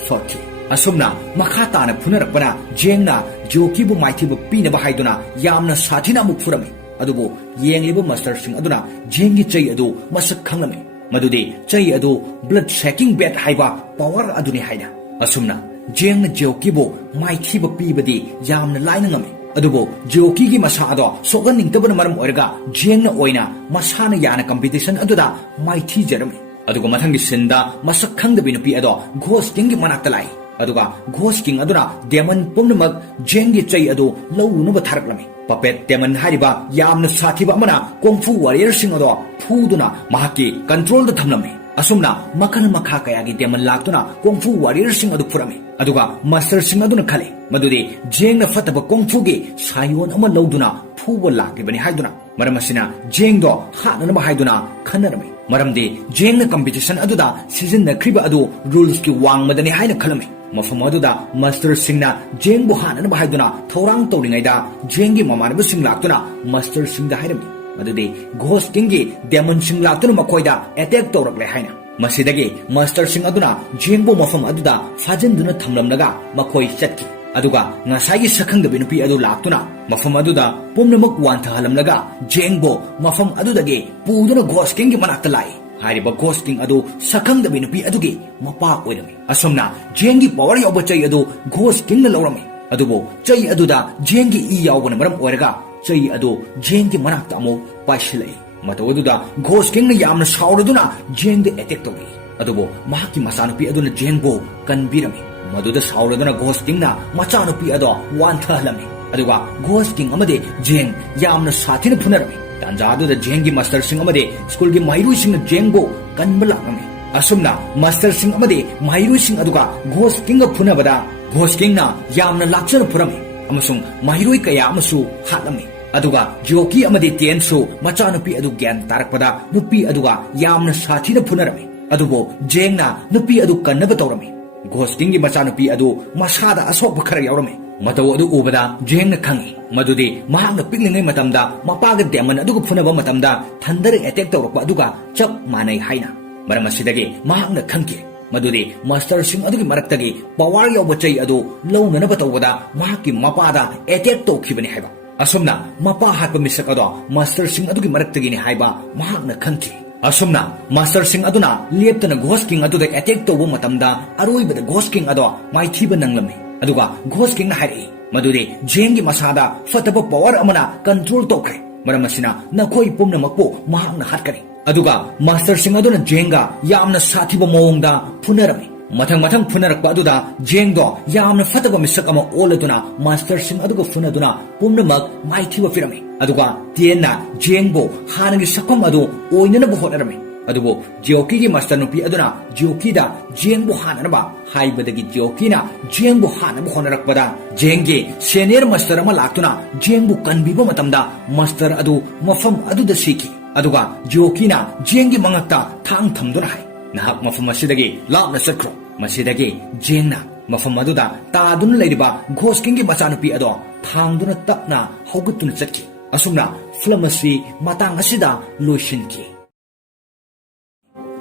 फखि असुमना मखा ताना फुनरकपना जेंगना जिओकीबु माइथिबु पीनबा हाइदुना यामना साथिना अमुक फुरमे अदुबु येंगलिबा मास्टरसिंग अदुना जेंगी चै अदु मसक खंगलमे मदुदे चै अदु ब्लड शेकिंग बेट हाइबा पावर अदुनि हाइदा असुमना जेंगना जिओकीबु माइथिबु पीबदि यामना लाइनंगमे अदुबु जिओकीगी मसा अदो सोगनिंगतबना मरम ओइरगा जेंगना ओइना मसाना याना कंपटीशन अदुदा माइथि जरमे अदुगा मथंगी सिंदा मसक खंगदबि नुपी अदो घोस्टिंगी मनाक्ता लाई अदुगा घोस्टिंग अदुना डेमन पुमनमक जेंगी चै अदु लौनुबा थारकलमे पपेट डेमन हारिबा यामना साथिबा अमना कोंफू वारियर सिंग अदो फूदुना महाकी कंट्रोल द थमलमे असुमना मखन मखा कयागी डेमन लाक्तुना कोंफू वारियर सिंग अदु फुरमे अदुगा मास्टर सिंग अदुना खले मदुदे जेंगना फतबा कोंफूगी सायोन अमा लौदुना फूबा लाक्लिबनि हाइदुना मरमसिना जेंगदो हाननबा हाइदुना खनरमे मरमदे जेंगना कंपटीशन अदुदा सिजननख्रिबा अदु रूल्स की वांगमदनि हाइना खलमे मफम अदुदा master सिंगना जेंगबु हाननबा हाइदुना थौरांग तौरिङैदा जेंगी ममानबु Singh लाक्तुना master सिंगदा हाइरमे मदुदे घोस्टिंगी daemon Singh लाक्तुना मखोइदा attack तौरकले हाइना मसिदगे master Singh अदुना जेंगबु मफम अदुदा फाजनदुना थमलमनगा मखोइ चटकी अदुगा ngasai sakhang dabi nupi adu laktuna mafam aduda pumnamak wanthahalamnaga jengbo mafam adudage puduna ghosting gi manakta lai hariba ghosting adu sakhang dabi nupi aduge mapa oirami asomna jengi power yoba chai adu ghosting na lorami adubo chai aduda jengi I yawbana maram oiraga chai adu jengi manakta amo paishilai mato aduda ghosting na yamna sauraduna jeng de attack tobi adubo mahaki masanupi aduna jengbo kanbirami मदुदा साउरदना घोस्टिंगना मचानुपी अदो वांथहलमे अदुगा ghosting अमदे जेंग यामना साथिना फुनरमे ꯇꯥꯟꯖꯥꯗꯨꯗ ꯖꯦꯡꯒꯤ ꯃꯥꯁꯇꯔꯁꯤꯡ ꯑꯃꯗꯤ ꯁ꯭ꯀꯨꯜꯒꯤ ꯃꯍꯩꯔꯣꯏꯁꯤꯡꯅ ꯖꯦꯡꯕꯨ ꯀꯟꯕ ꯂꯥꯛꯂꯝꯃꯤ꯫ ꯑꯁꯨꯝꯅ ꯃꯥꯁꯇꯔꯁꯤꯡ ꯑꯃꯗꯤ ꯃꯍꯩꯔꯣꯏꯁꯤꯡ ꯑꯗꯨꯒ ꯘꯣꯁ ꯀꯤꯡꯒ ꯐꯨꯅꯕꯗ ꯘꯣꯁ ꯀꯤꯡꯅ ꯌꯥꯝꯅ ꯂꯥꯛꯆꯅ ꯐꯨꯔꯝꯃꯤ ꯑꯃꯁꯨꯡ ꯃꯍꯩꯔꯣꯏ ꯀꯌꯥ ꯑꯃꯁꯨ ꯍꯥꯠꯂꯝꯃꯤ꯫ ꯑꯗꯨꯒ ꯖꯤꯑꯣꯀꯤ ꯑꯃꯗꯤ ꯇꯤꯌꯦꯟꯁꯨ ꯃꯆꯥꯅꯨꯄꯤ ꯑꯗꯨ ꯒ꯭ꯌꯥꯟ ꯇꯥꯔꯛꯄꯗ ꯅꯨꯄꯤ ꯑꯗꯨꯒ ꯌꯥꯝꯅ ꯁꯥꯊꯤꯅ ꯐꯨꯅꯔꯝꯃꯤ꯫ ꯑꯗꯨꯕꯨ ꯖꯦꯡꯅ ꯅꯨꯄꯤ ꯑꯗꯨ ꯀꯟꯅꯕ ꯇꯧꯔꯝꯃꯤ꯫ ꯘꯣꯁ ꯀꯤꯡꯒꯤ ꯃꯆꯥꯅꯨꯄꯤ ꯑꯗꯨ ꯃꯁꯥꯗ ꯑꯁꯣꯛꯄ ꯈꯔ ꯌꯥꯎꯔꯝꯃꯤ꯫ ꯃꯇꯧ ꯑꯗꯨ ꯎꯕꯗ ꯖꯦꯡꯅ ꯈꯪꯉꯤ ꯃꯗꯨꯗꯤ ꯃꯍꯥꯛꯅ ꯄꯤꯛꯂꯤꯉꯩ ꯃꯇꯝꯗ ꯃꯄꯥꯒ ꯗꯦꯃꯟ ꯑꯗꯨꯒ ꯐꯨꯅꯕ ꯃꯇꯝꯗ ꯊꯟꯗꯔ ꯑꯦꯇꯦꯛ ꯇꯧꯔꯛꯄ ꯑꯗꯨꯒ ꯆꯞ ꯃꯥꯟꯅꯩ ꯍꯥꯏꯅ꯫ ꯃꯔꯝ ꯑꯁꯤꯗꯒꯤ ꯃꯍꯥꯛꯅ ꯈꯪꯈꯤ ꯃꯗꯨꯗꯤ ꯃꯥꯁꯇꯔꯁꯤꯡ ꯑꯗꯨꯒꯤ ꯃꯔꯛꯇꯒꯤ ꯄꯋꯥꯔ ꯌꯥꯎꯕ ꯆꯩ ꯑꯗꯨ ꯂꯧꯅꯅꯕ ꯇꯧꯕꯗ ꯃꯍꯥꯛꯀꯤ ꯃꯄꯥꯗ ꯑꯦꯇꯦꯛ ꯇꯧꯈꯤꯕꯅꯤ ꯍꯥꯏꯕ꯫ ꯑꯁꯨꯝꯅ ꯃꯄꯥ ꯍꯥꯠꯄ ꯃꯤꯁꯛ ꯑꯗꯣ ꯃꯥꯁꯇꯔꯁꯤꯡ ꯑꯗꯨꯒꯤ ꯃꯔꯛꯇꯒꯤꯅꯤ ꯍꯥꯏꯕ ꯃꯍꯥꯛꯅ ꯈꯪꯈꯤ꯫ ꯑꯁꯨꯝꯅ ꯃꯥꯁꯇꯔꯁꯤꯡ ꯑꯗꯨꯅ ꯂꯦꯞꯇꯅ ꯘꯣꯁ ꯀꯤꯡ ꯑꯗꯨꯗ ꯑꯦꯇꯦꯛ ꯇꯧꯕ ꯃꯇꯝꯗ ꯑꯔꯣꯏꯕꯗ ꯘꯣꯁ ꯀꯤꯡ ꯑꯗꯣ ꯃꯥꯏꯊꯤꯕ ꯅꯪꯂꯝꯃꯤ꯫ ꯑꯗꯨꯒ ꯘꯣꯁ ꯀꯤꯡꯅ ꯍꯥꯏꯔꯛꯏ ꯃꯗꯨꯗꯤ ꯖꯦꯡꯒꯤ ꯃꯁꯥꯗ ꯐꯠꯇꯕ ꯄꯋꯥꯔ ꯑꯃꯅ ꯀꯟꯇ꯭ꯔꯣꯜ ꯇꯧꯈ꯭ꯔꯦ, ꯃꯔꯝ ꯑꯁꯤꯅ ꯅꯈꯣꯏ ꯄꯨꯝꯅꯃꯛꯄꯨ ꯃꯍꯥꯛꯅ ꯍꯥꯠꯀꯅꯤ꯫ ꯑꯗꯨꯒ ꯃꯥꯁꯇꯔꯁꯤꯡ ꯑꯗꯨꯅ ꯖꯦꯡꯒ ꯌꯥꯝꯅ ꯁꯥꯊꯤꯕ ꯃꯑꯣꯡꯗ ꯐꯨꯅꯔꯝꯃꯤ꯫ ꯃꯊꯪ ꯐꯨꯅꯔꯛꯄ ꯑꯗꯨꯗ ꯖꯦꯡꯗꯣ ꯌꯥꯝꯅ ꯐꯠꯇꯕ ꯃꯤꯁꯛ ꯑꯃ ꯑꯣꯜꯂꯗꯨꯅ ꯃꯥꯁꯇꯔꯁꯤꯡ ꯑꯗꯨꯒ ꯐꯨꯅꯗꯨꯅ ꯄꯨꯝꯅꯃꯛ ꯃꯥꯏꯊꯤꯕ ꯄꯤꯔꯝꯃꯤ꯫ ꯑꯗꯨꯒ ꯇꯤꯌꯦꯟꯅ ꯖꯦꯡꯕꯨ ꯍꯥꯟꯅꯒꯤ ꯁꯛꯐꯝ ꯑꯗꯨ ꯑꯣꯏꯅꯅꯕ ꯍꯣꯠꯅꯔꯝꯃꯤ꯫ ꯑꯗꯨꯕꯨ ꯖꯤꯑꯣꯀꯤꯒꯤ ꯃꯥꯁꯇꯔ ꯅꯨꯄꯤ ꯑꯗꯨꯅ ꯖꯤꯑꯣꯀꯤꯗ ꯖꯦꯡꯕꯨ ꯍꯥꯠꯅꯅꯕ ꯍꯥꯏꯕꯗꯒꯤ ꯖꯤꯑꯣꯀꯤꯅ ꯖꯦꯡꯕꯨ ꯍꯥꯠꯅꯕ ꯍꯣꯠꯅꯔꯛꯄꯗ ꯖꯦꯡꯒꯤ ꯁꯦꯅꯤꯌꯔ ꯃꯥꯁꯇꯔ ꯑꯃ ꯂꯥꯛꯇꯨꯅ ꯖꯦꯡꯕꯨ ꯀꯟꯕꯤꯕ ꯃꯇꯝꯗ ꯃꯥꯁꯇꯔ ꯑꯗꯨ ꯃꯐꯝ ꯑꯗꯨꯗ ꯁꯤꯈꯤ꯫ ꯑꯗꯨꯒ ꯖꯤꯑꯣꯀꯤꯅ ꯖꯦꯡꯒꯤ ꯃꯉꯛꯇ ꯊꯥꯡ ꯊꯝꯗꯨꯅ ꯍꯥꯏ, ꯅꯍꯥꯛ ꯃꯐꯝ ꯑꯁꯤꯗꯒꯤ ꯂꯥꯞꯅ ꯆꯠꯈ꯭ꯔꯣ꯫ ꯃꯁꯤꯗꯒꯤ ꯖꯦꯡꯅ ꯃꯐꯝ ꯑꯗꯨꯗ ꯇꯥꯗꯨꯅ ꯂꯩꯔꯤꯕ ꯘꯣꯁ ꯀꯤꯡꯒꯤ ꯃꯆꯥꯅꯨꯄꯤ ꯑꯗꯣ ꯊꯥꯡꯗꯨꯅ ꯇꯞꯅ ꯍꯧꯒꯠꯇꯨꯅ ꯆꯠꯈꯤ꯫ ꯑꯁꯨꯝꯅ ꯐꯤꯂꯝ ꯑꯁꯤ ꯃꯇꯥꯡ ꯑꯁꯤꯗ ꯂꯣꯏꯁꯤꯟꯈꯤ꯫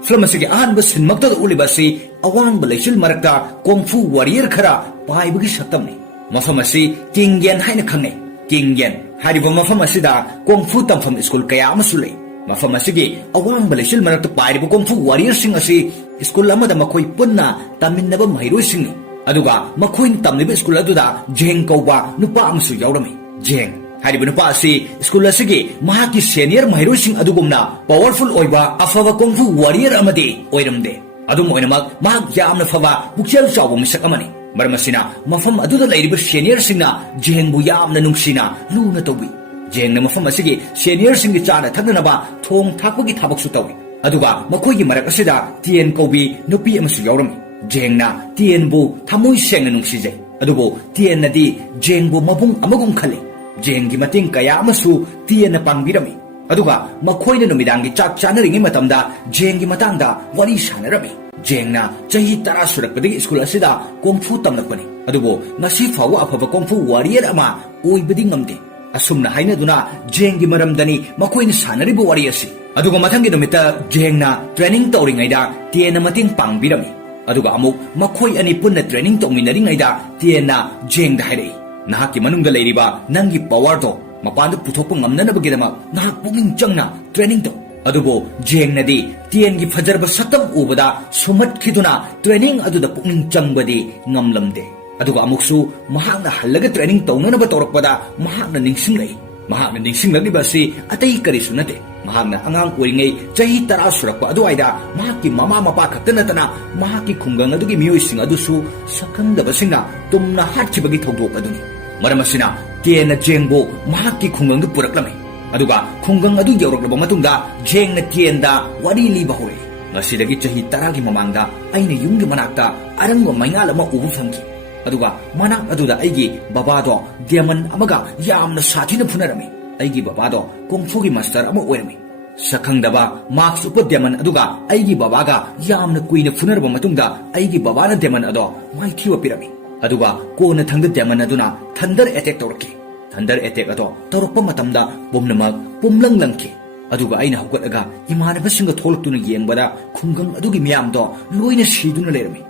ꯐꯤꯂꯝ ꯑꯁꯤꯒꯤ ꯑꯍꯥꯟꯕ ꯁꯤꯟꯃꯛꯇꯗ ꯎꯠꯂꯤꯕ ꯑꯁꯤ ꯑꯋꯥꯡꯕ ꯂꯩꯆꯤꯜ ꯃꯔꯛꯇ ꯀꯣꯡꯐꯨ ꯋꯥꯔꯤꯌꯔ ꯈꯔ ꯄꯥꯏꯕꯒꯤ ꯁꯛꯇꯝꯅꯤ꯫ ꯃꯐꯝ ꯑꯁꯤ ꯀꯤꯡ ꯌꯦꯟ ꯍꯥꯏꯅ ꯈꯪꯅꯩ꯫ ꯀꯤꯡ ꯌꯦꯟ ꯍꯥꯏꯔꯤꯕ ꯃꯐꯝ ꯑꯁꯤꯗ ꯀꯣꯡꯐꯨ ꯇꯝꯐꯝ ꯁ꯭ꯀꯨꯜ ꯀꯌꯥ ꯑꯃꯁꯨ ꯂꯩ꯫ ꯃꯐꯝ ꯑꯁꯤꯒꯤ ꯑꯋꯥꯡꯕ ꯂꯩꯆꯤꯜ ꯃꯔꯛꯇ ꯄꯥꯏꯔꯤꯕ ꯀꯣꯡꯐꯨ ꯋꯥꯔꯤꯌꯔꯁꯤꯡ ꯑꯁꯤ ꯁ꯭ꯀꯨꯜ ꯑꯃꯗ ꯃꯈꯣꯏ ꯄꯨꯟꯅ ꯇꯝꯃꯤꯟꯅꯕ ꯃꯍꯩꯔꯣꯏꯁꯤꯡꯅꯤ꯫ ꯑꯗꯨꯒ ꯃꯈꯣꯏꯅ ꯇꯝꯂꯤꯕ ꯁ꯭ꯀꯨꯜ ꯑꯗꯨꯗ ꯖꯦꯡ ꯀꯧꯕ ꯅꯨꯄꯥ ꯑꯃꯁꯨ ꯌꯥꯎꯔꯝꯃꯤ꯫ ꯖꯦꯡ ꯍꯥꯏꯔꯤꯕ ꯅꯨꯄꯥ ꯑꯁꯤ ꯁ꯭ꯀꯨꯜ ꯑꯁꯤꯒꯤ ꯃꯍꯥꯛꯀꯤ ꯁꯦꯅꯤꯌꯔ ꯃꯍꯩꯔꯣꯏꯁꯤꯡ ꯑꯗꯨꯒꯨꯝꯅ ꯄꯥꯋꯔꯐꯨꯜ ꯑꯣꯏꯕ ꯑꯐꯕ ꯀꯣꯡꯐꯨ ꯋꯥꯔꯤꯌꯔ ꯑꯃꯗꯤ ꯑꯣꯏꯔꯝꯗꯦ꯫ ꯑꯗꯨꯝ ꯑꯣꯏꯅꯃꯛ ꯃꯍꯥꯛ ꯌꯥꯝꯅ ꯐꯕ ꯄꯨꯛꯆꯦꯜ ꯆꯥꯎꯕ ꯃꯤꯁꯛ ꯑꯃꯅꯤ꯫ ꯃꯔꯝ ꯑꯁꯤꯅ ꯃꯐꯝ ꯑꯗꯨꯗ ꯂꯩꯔꯤꯕ ꯁꯦꯅꯤꯌꯔꯁꯤꯡꯅ ꯖꯦꯡꯕꯨ ꯌꯥꯝꯅ ꯅꯨꯡꯁꯤꯅ ꯂꯨꯅ ꯇꯧꯕꯤ꯫ ꯖꯦꯡꯅ ꯃꯐꯝ ꯑꯁꯤꯒꯤ ꯁꯦꯅꯤꯌꯔꯁꯤꯡꯒꯤ ꯆꯥꯅ ꯊꯛꯅꯅꯕ ꯊꯣꯡ ꯊꯥꯛꯄꯒꯤ ꯊꯕꯛꯁꯨ ꯇꯧꯏ꯫ ꯑꯗꯨꯒ ꯃꯈꯣꯏꯒꯤ ꯃꯔꯛ ꯑꯁꯤꯗ ꯇꯤꯌꯦꯟ ꯀꯧꯕꯤ ꯅꯨꯄꯤ ꯑꯃꯁꯨ ꯌꯥꯎꯔꯝꯃꯤ꯫ ꯖꯦꯡꯅ ꯇꯤꯌꯦꯟꯕꯨ ꯊꯃꯣꯏ ꯁꯦꯡꯅ ꯅꯨꯡꯁꯤꯖꯩ, ꯑꯗꯨꯕꯨ ꯇꯤꯌꯦꯟꯅꯗꯤ ꯖꯦꯡꯕꯨ ꯃꯕꯨꯡ ꯑꯃꯒꯨꯝ ꯈꯜꯂꯤ꯫ ꯖꯦꯡꯒꯤ ꯃꯇꯦꯡ ꯀꯌꯥ ꯑꯃꯁꯨ ꯇꯤꯌꯦꯟꯅ ꯄꯥꯡꯕꯤꯔꯝꯃꯤ꯫ ꯑꯗꯨꯒ ꯃꯈꯣꯏꯅ ꯅꯨꯃꯤꯗꯥꯡꯒꯤ ꯆꯥꯛ ꯆꯥꯅꯔꯤꯉꯩ ꯃꯇꯝꯗ ꯖꯦꯡꯒꯤ ꯃꯇꯥꯡꯗ ꯋꯥꯔꯤ ꯁꯥꯟꯅꯔꯝꯃꯤ꯫ ꯖꯦꯡꯅ ꯆꯍꯤ 10 ꯁꯨꯔꯛꯄꯗꯒꯤ ꯁ꯭ꯀꯨꯜ ꯑꯁꯤꯗ ꯀꯣꯡꯐꯨ ꯇꯝꯂꯛꯄꯅꯤ, ꯑꯗꯨꯕꯨ ꯉꯁꯤ ꯐꯥꯎꯕ ꯑꯐꯕ ꯀꯣꯡꯐꯨ ꯋꯥꯔꯤꯌꯔ ꯑꯃ ꯑꯣꯏꯕꯗꯤ ꯉꯝꯗꯦ꯫ ꯑꯁꯨꯝꯅ ꯍꯥꯏꯅꯗꯨꯅ ꯖꯦꯡꯒꯤ ꯃꯔꯝꯗꯅꯤ ꯃꯈꯣꯏꯅ ꯁꯥꯟꯅꯔꯤꯕ ꯋꯥꯔꯤ ꯑꯁꯤ꯫ ꯑꯗꯨꯒ ꯃꯊꯪꯒꯤ ꯅꯨꯃꯤꯠꯇ ꯖꯦꯡꯅ ꯇ꯭ꯔꯦꯅꯤꯡ ꯇꯧꯔꯤꯉꯩꯗ ꯇꯤꯌꯦꯟꯅ ꯃꯇꯦꯡ ꯄꯥꯡꯕꯤꯔꯝꯃꯤ꯫ ꯑꯗꯨꯒ ꯑꯃꯨꯛ ꯃꯈꯣꯏ ꯑꯅꯤ ꯄꯨꯟꯅ ꯇ꯭ꯔꯦꯅꯤꯡ ꯇꯧꯃꯤꯟꯅꯔꯤꯉꯩꯗ ꯇꯤꯌꯦꯟꯅ ꯖꯦꯡꯗ ꯍꯥꯏꯔꯛꯏ, ꯅꯍꯥꯛꯀꯤ ꯃꯅꯨꯡꯗ ꯂꯩꯔꯤꯕ ꯅꯪꯒꯤ ꯄꯋꯥꯔꯗꯣ ꯃꯄꯥꯟꯗ ꯄꯨꯊꯣꯛꯄ ꯉꯝꯅꯅꯕꯒꯤꯗꯃꯛ ꯅꯍꯥꯛ ꯄꯨꯛꯅꯤꯡ ꯆꯪꯅ ꯇ꯭ꯔꯦꯅꯤꯡ ꯇꯧ꯫ ꯑꯗꯨꯕꯨ ꯖꯦꯡꯅꯗꯤ ꯇꯤꯌꯦꯟꯒꯤ ꯐꯖꯔꯕ ꯁꯛꯇꯝ ꯎꯕꯗ ꯁꯨꯝꯍꯠꯈꯤꯗꯨꯅ ꯇ꯭ꯔꯦꯅꯤꯡ ꯑꯗꯨꯗ ꯄꯨꯛꯅꯤꯡ ꯆꯪꯕꯗꯤ ꯉꯝꯂꯝꯗꯦ꯫ ꯑꯗꯨꯒ ꯑꯃꯨꯛꯁꯨ ꯃꯍꯥꯛꯅ ꯍꯜꯂꯒ ꯇ꯭ꯔꯦꯅꯤꯡ ꯇꯧꯅꯅꯕ ꯇꯧꯔꯛꯄꯗ ꯃꯍꯥꯛꯅ ꯅꯤꯡꯁꯤꯡꯂꯛꯏ꯫ ꯃꯍꯥꯛꯅ ꯅꯤꯡꯁꯤꯡꯂꯛꯂꯤꯕ ꯑꯁꯤ ꯑꯇꯩ ꯀꯔꯤꯁꯨ ꯅꯠꯇꯦ, ꯃꯍꯥꯛꯅ ꯑꯉꯥꯡ ꯑꯣꯏꯔꯤꯉꯩ ꯆꯍꯤ 10 ꯁꯨꯔꯛꯄ ꯑꯗꯨꯋꯥꯏꯗ ꯃꯍꯥꯛꯀꯤ ꯃꯃꯥ ꯃꯄꯥ ꯈꯛꯇ ꯅꯠꯇꯅ ꯃꯍꯥꯛꯀꯤ ꯈꯨꯡꯒꯪ ꯑꯗꯨꯒꯤ ꯃꯤꯑꯣꯏꯁꯤꯡ ꯑꯗꯨꯁꯨ ꯁꯛꯈꯪꯗꯕꯁꯤꯡꯅ ꯇꯨꯝꯅ ꯍꯥꯠꯈꯤꯕꯒꯤ ꯊꯧꯗꯣꯛ ꯑꯗꯨꯅꯤ꯫ ꯃꯔꯝ ꯑꯁꯤꯅ ꯇꯤꯌꯦꯟꯅ ꯖꯦꯡꯕꯨ ꯃꯍꯥꯛꯀꯤ ꯈꯨꯡꯒꯪꯗ ꯄꯨꯔꯛꯂꯝꯃꯤ꯫ ꯑꯗꯨꯒ ꯈꯨꯡꯒꯪ ꯑꯗꯨ ꯌꯧꯔꯛꯂꯕ ꯃꯇꯨꯡꯗ ꯖꯦꯡꯅ ꯇꯤꯌꯦꯟꯗ ꯋꯥꯔꯤ ꯂꯤꯕ ꯍꯧꯔꯛꯏ꯫ ꯉꯁꯤꯗꯒꯤ ꯆꯍꯤ 10ꯒꯤ ꯃꯃꯥꯡꯗ ꯑꯩꯅ ꯌꯨꯝꯒꯤ ꯃꯅꯥꯛꯇ ꯑꯔꯪꯕ ꯃꯩꯉꯥꯜ ꯑꯃ ꯎꯕ ꯐꯪꯈꯤ꯫ ꯑꯗꯨꯒ ꯃꯅꯥꯛ ꯑꯗꯨꯗ ꯑꯩꯒꯤ ꯕꯕꯥꯗꯣ ꯗꯦꯃꯟ ꯑꯃꯒ ꯌꯥꯝꯅ ꯁꯥꯊꯤꯅ ꯐꯨꯅꯔꯝꯃꯤ꯫ ꯑꯩꯒꯤ ꯕꯕꯥꯗꯣ ꯀꯣꯡꯐꯨꯒꯤ ꯃꯥꯁꯇꯔ ꯑꯃ ꯑꯣꯏꯔꯝꯃꯤ꯫ ꯁꯛꯈꯪꯗꯕ ꯃꯥꯛꯁ ꯎꯞꯄ ꯗꯦꯃꯟ ꯑꯗꯨꯒ ꯑꯩꯒꯤ ꯕꯕꯥꯒ ꯌꯥꯝꯅ ꯀꯨꯏꯅ ꯐꯨꯅꯔꯕ ꯃꯇꯨꯡꯗ ꯑꯩꯒꯤ ꯕꯕꯥꯅ ꯗꯦꯃꯟ ꯑꯗꯣ ꯃꯥꯏꯊꯤꯕ ꯄꯤꯔꯝꯃꯤ꯫ ꯑꯗꯨꯒ ꯀꯣꯟꯅ ꯊꯪꯗ ꯗꯦꯃꯟ ꯑꯗꯨꯅ ꯊꯟꯗꯔ ꯑꯦꯇꯦꯛ ꯇꯧꯔꯛꯈꯤ꯫ ꯊꯟꯗꯔ ꯑꯦꯇꯦꯛ ꯑꯗꯣ ꯇꯧꯔꯛꯄ ꯃꯇꯝꯗ ꯄꯨꯝꯅꯃꯛ ꯄꯨꯝꯂꯪꯂꯪꯈꯤ꯫ ꯑꯗꯨꯒ ꯑꯩꯅ ꯍꯧꯒꯠꯂꯒ ꯏꯃꯥꯟꯅꯕꯁꯤꯡꯒ ꯊꯣꯛꯂꯛꯇꯨꯅ ꯌꯦꯡꯕꯗ ꯈꯨꯡꯒꯪ ꯑꯗꯨꯒꯤ ꯃꯤꯌꯥꯝꯗꯣ ꯂꯣꯏꯅ ꯁꯤꯗꯨꯅ ꯂꯩꯔꯝꯃꯤ꯫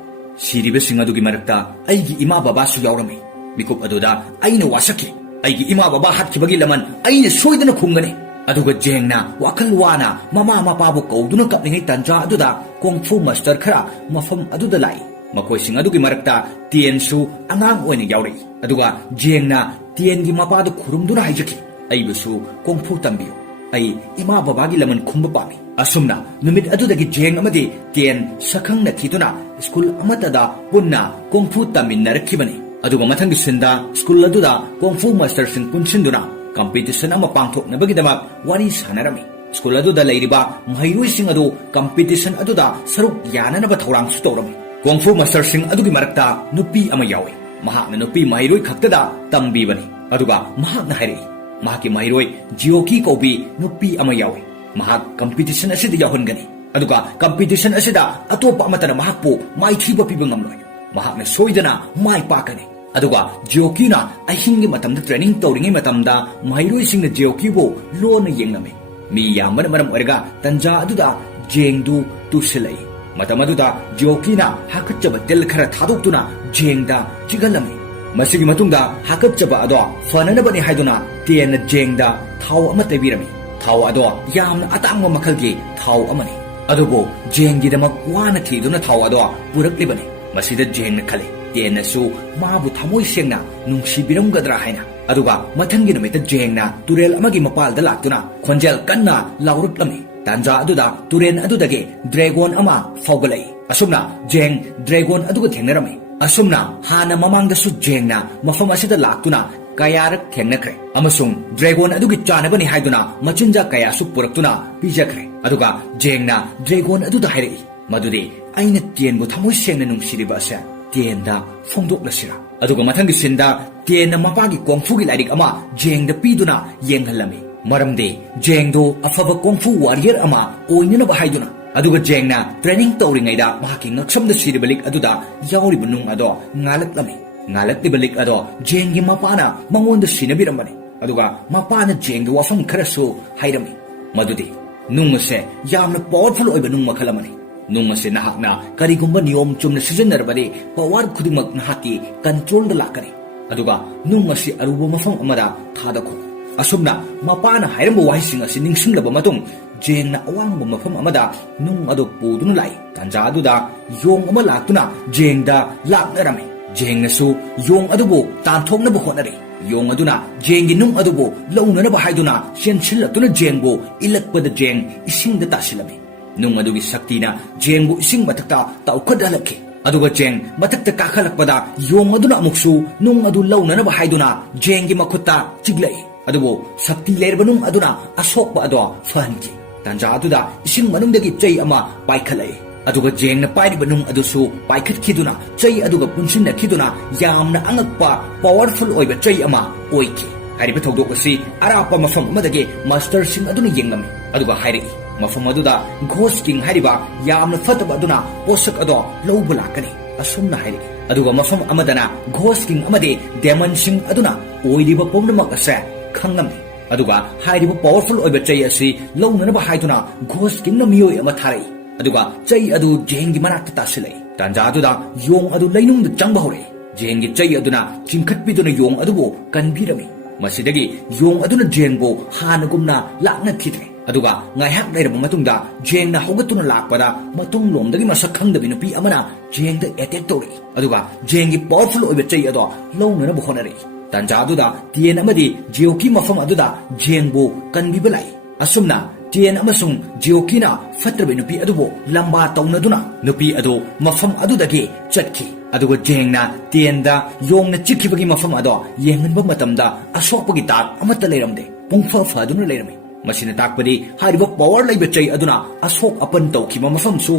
ꯁꯤꯔꯤꯕꯁꯤꯡ ꯑꯗꯨꯒꯤ ꯃꯔꯛꯇ ꯑꯩꯒꯤ ꯏꯃꯥ ꯕꯕꯥꯁꯨ ꯌꯥꯎꯔꯝꯃꯤ꯫ ꯃꯤꯀꯨꯞ ꯑꯗꯨꯗ ꯑꯩꯅ ꯋꯥꯁꯛꯈꯤ, ꯑꯩꯒꯤ ꯏꯃꯥ ꯕꯕꯥ ꯍꯥꯠꯈꯤꯕꯒꯤ ꯂꯃꯟ ꯑꯩꯅ ꯁꯣꯏꯗꯅ ꯈꯨꯝꯒꯅꯤ꯫ ꯑꯗꯨꯒ ꯖꯦꯡꯅ ꯋꯥꯈꯜ ꯋꯥꯅ ꯃꯃꯥ ꯃꯄꯥꯕꯨ ꯀꯧꯗꯨꯅ ꯀꯞꯂꯤꯉꯩ ꯇꯥꯟꯖꯥ ꯑꯗꯨꯗ ꯀꯣꯡꯐꯨ ꯃꯥꯁꯇꯔ ꯈꯔ ꯃꯐꯝ ꯑꯗꯨꯗ ꯂꯥꯛꯏ꯫ ꯃꯈꯣꯏꯁꯤꯡ ꯑꯗꯨꯒꯤ ꯃꯔꯛꯇ ꯇꯤꯌꯦꯟꯁꯨ ꯑꯉꯥꯡ ꯑꯣꯏꯅ ꯌꯥꯎꯔꯛꯏ꯫ ꯑꯗꯨꯒ ꯖꯦꯡꯅ ꯇꯤꯌꯦꯟꯒꯤ ꯃꯄꯥꯗꯨ ꯈꯨꯔꯨꯝꯗꯨꯅ ꯍꯥꯏꯖꯈꯤ, ꯑꯩꯕꯨꯁꯨ ꯀꯣꯡꯐꯨ ꯇꯝꯕꯤꯌꯨ, ꯑꯩ ꯏꯃꯥ ꯕꯕꯥꯒꯤ ꯂꯃꯟ ꯈꯨꯝꯕ ꯄꯥꯝꯃꯤ꯫ ꯑꯁꯨꯝꯅ ꯅꯨꯃꯤꯠ ꯑꯗꯨꯗꯒꯤ ꯖꯦꯡ ꯑꯃꯗꯤ ꯇꯤꯌꯦꯟ ꯁꯛꯈꯪꯅ ꯊꯤꯗꯨꯅ ꯁ꯭ꯀꯨꯜ ꯑꯃꯠꯇꯗ ꯄꯨꯟꯅ ꯀꯣꯡꯐꯨ ꯇꯝꯃꯤꯟꯅꯔꯛꯈꯤꯕꯅꯤ꯫ ꯑꯗꯨꯒ ꯃꯊꯪꯒꯤ ꯁꯤꯟꯗ ꯁ꯭ꯀꯨꯜ ꯑꯗꯨꯗ ꯀꯣꯡꯐꯨ ꯃꯥꯁꯇꯔꯁꯤꯡ ꯄꯨꯟꯁꯤꯟꯗꯨꯅ competition ama pangthoknabagidama wari sanarami. School aduda leiriba mahairoising adu competition aduda saruk yananaba thorang su tawrami. Kung fu master sing adugi marakta nupi ama yawi. Mahakna nupi mahiroi khaktada tambibani. Aduga mahakna hairi. Mahaki mahiroi Jioki Kobi nupi ama yawi. Mahak competition asida yahungani. Aduga competition asida atopa amatana mahakpo maithiba piba ngamloi. Mahakna soidana mai pakani. Aduga Jioki na ahingi matamda training tawringi matamda mahiroi sing na Jioki bo lona yengnami. Mi yamana maram orga tanja aduda jengdu tusilai. Matam aduda Jioki na hakatchaba tel khara thadokutuna jengda chigalami. Masigi matungda hakatchaba ado fananabani haiduna tiena jengda thau ama tabirami. Thau ado yamna atangwa makhalgi thau amani. Adubo jenggidamak wana thiduna thau ado puraklibani. Masida jengna khale tiena su mabu thamoi sengna nungsibiramgadra haina. Aduga mathangi numita jengna turel amagi mapalda laktuna khonjel kanna laurutlami. Tanja aduda turen adudagi dragon ama faugalai. Asumna jeng dragon aduga thengnarami. Asumna hana mamangda su jengna mafam asida laktuna kayarak thengnakre. Amasung dragon adugi chanabani haiduna machinja kaya su puraktuna pijakre. Aduga jengna dragon aduda hairi. Madudi aina tienbu thamoi sengna nungsiriba asa tienda phongdoklasira. Aduga mathangi sinda tiena mapagi kongfugi lairik ama jengda piduna yenghalami. Maramde jengdo afaba kungfu warrior ama oinanaba haiduna. Aduga jengna training tawringaida mahaki ngaksamda siribalik aduda yauriba nung ado ngalaklami. Ngalaklibalik ado jengi mapana mangonda sinabirambani. Aduga mapana jengda wafam kharasu hairami. Madudi nung ase yamna powerful oiba nung makhalamani. Nung ase nahakna karigumba niyom chumna sijanarbadi power khudimak nahaki control da lakani. Aduga nung ase aruba mafam amada thadako. Asumna mapana hairamba wahising asi ningsinglaba matung jengna awangba mafam amada nung ado puduna lai. Tanja aduda yong ama laktuna jengda laknarami. Jengna su yong adubo tanthoknaba hotnari. Yong aduna jengi nung adubo launanaba haiduna shensillatuna jengbo ilakpada jeng isingda tasilami. Nung adugi saktina jengbo ising matakta taukadalaki. Aduga jeng matakta kakhalakpada yong aduna amuksu nung adu launanaba haiduna jengi makutta chiglai. Adubo sakti leirba nung aduna asokba ado fahanki. Tanja aduda ising manungdagi chay ama paikhalai. Aduga jengna pairiba nung adusu paikhatkiduna chay aduga punsinnakhiduna yamna angakpa powerful oiba chay ama oiki. Hariba thogdok asi arapa mafam amadagi master sing aduna yenglami. Aduga hairi mafam aduda ghost king hariba yamna fataba aduna posak ado lawba lakani. Asumna hairi aduga mafam amadana ghost king amade demon sing aduna oiriba pomnamak ase khangami. Aduga hairiba powerful oiba chay asi launanaba haiduna ghost king na miyoi ama tharai. Aduga chay adu jengi manakta tasilai. Tanja aduda yong adu lainungda changba hore. Jengi chay aduna chingkhatpiduna yong adubo kanbirami. Masidagi yong aduna jengbo hanagumna lakna thidre. Aduga ngaihak lairaba matungda jengna hogatuna lakpada matung lomdagi masak khangdabi nupi amana jengda attack tawri. Aduga jengi powerful oiba chay ado launanaba honari. Tanja aduda tien amadi Jioki mafam aduda jengbo kanbibalai. Asumna tien amasung Jioki na fatrabi nupi adubo lamba tawnaduna nupi adu mafam adudagi chatki. Aduga jengna tienda yongna chikhibagi mafam ado yenganba matamda asokpagi tak amata leiramde pungfa faduna leirami. Masina takpadi hariba power laiba chay aduna asok apan tawkhiba mafam su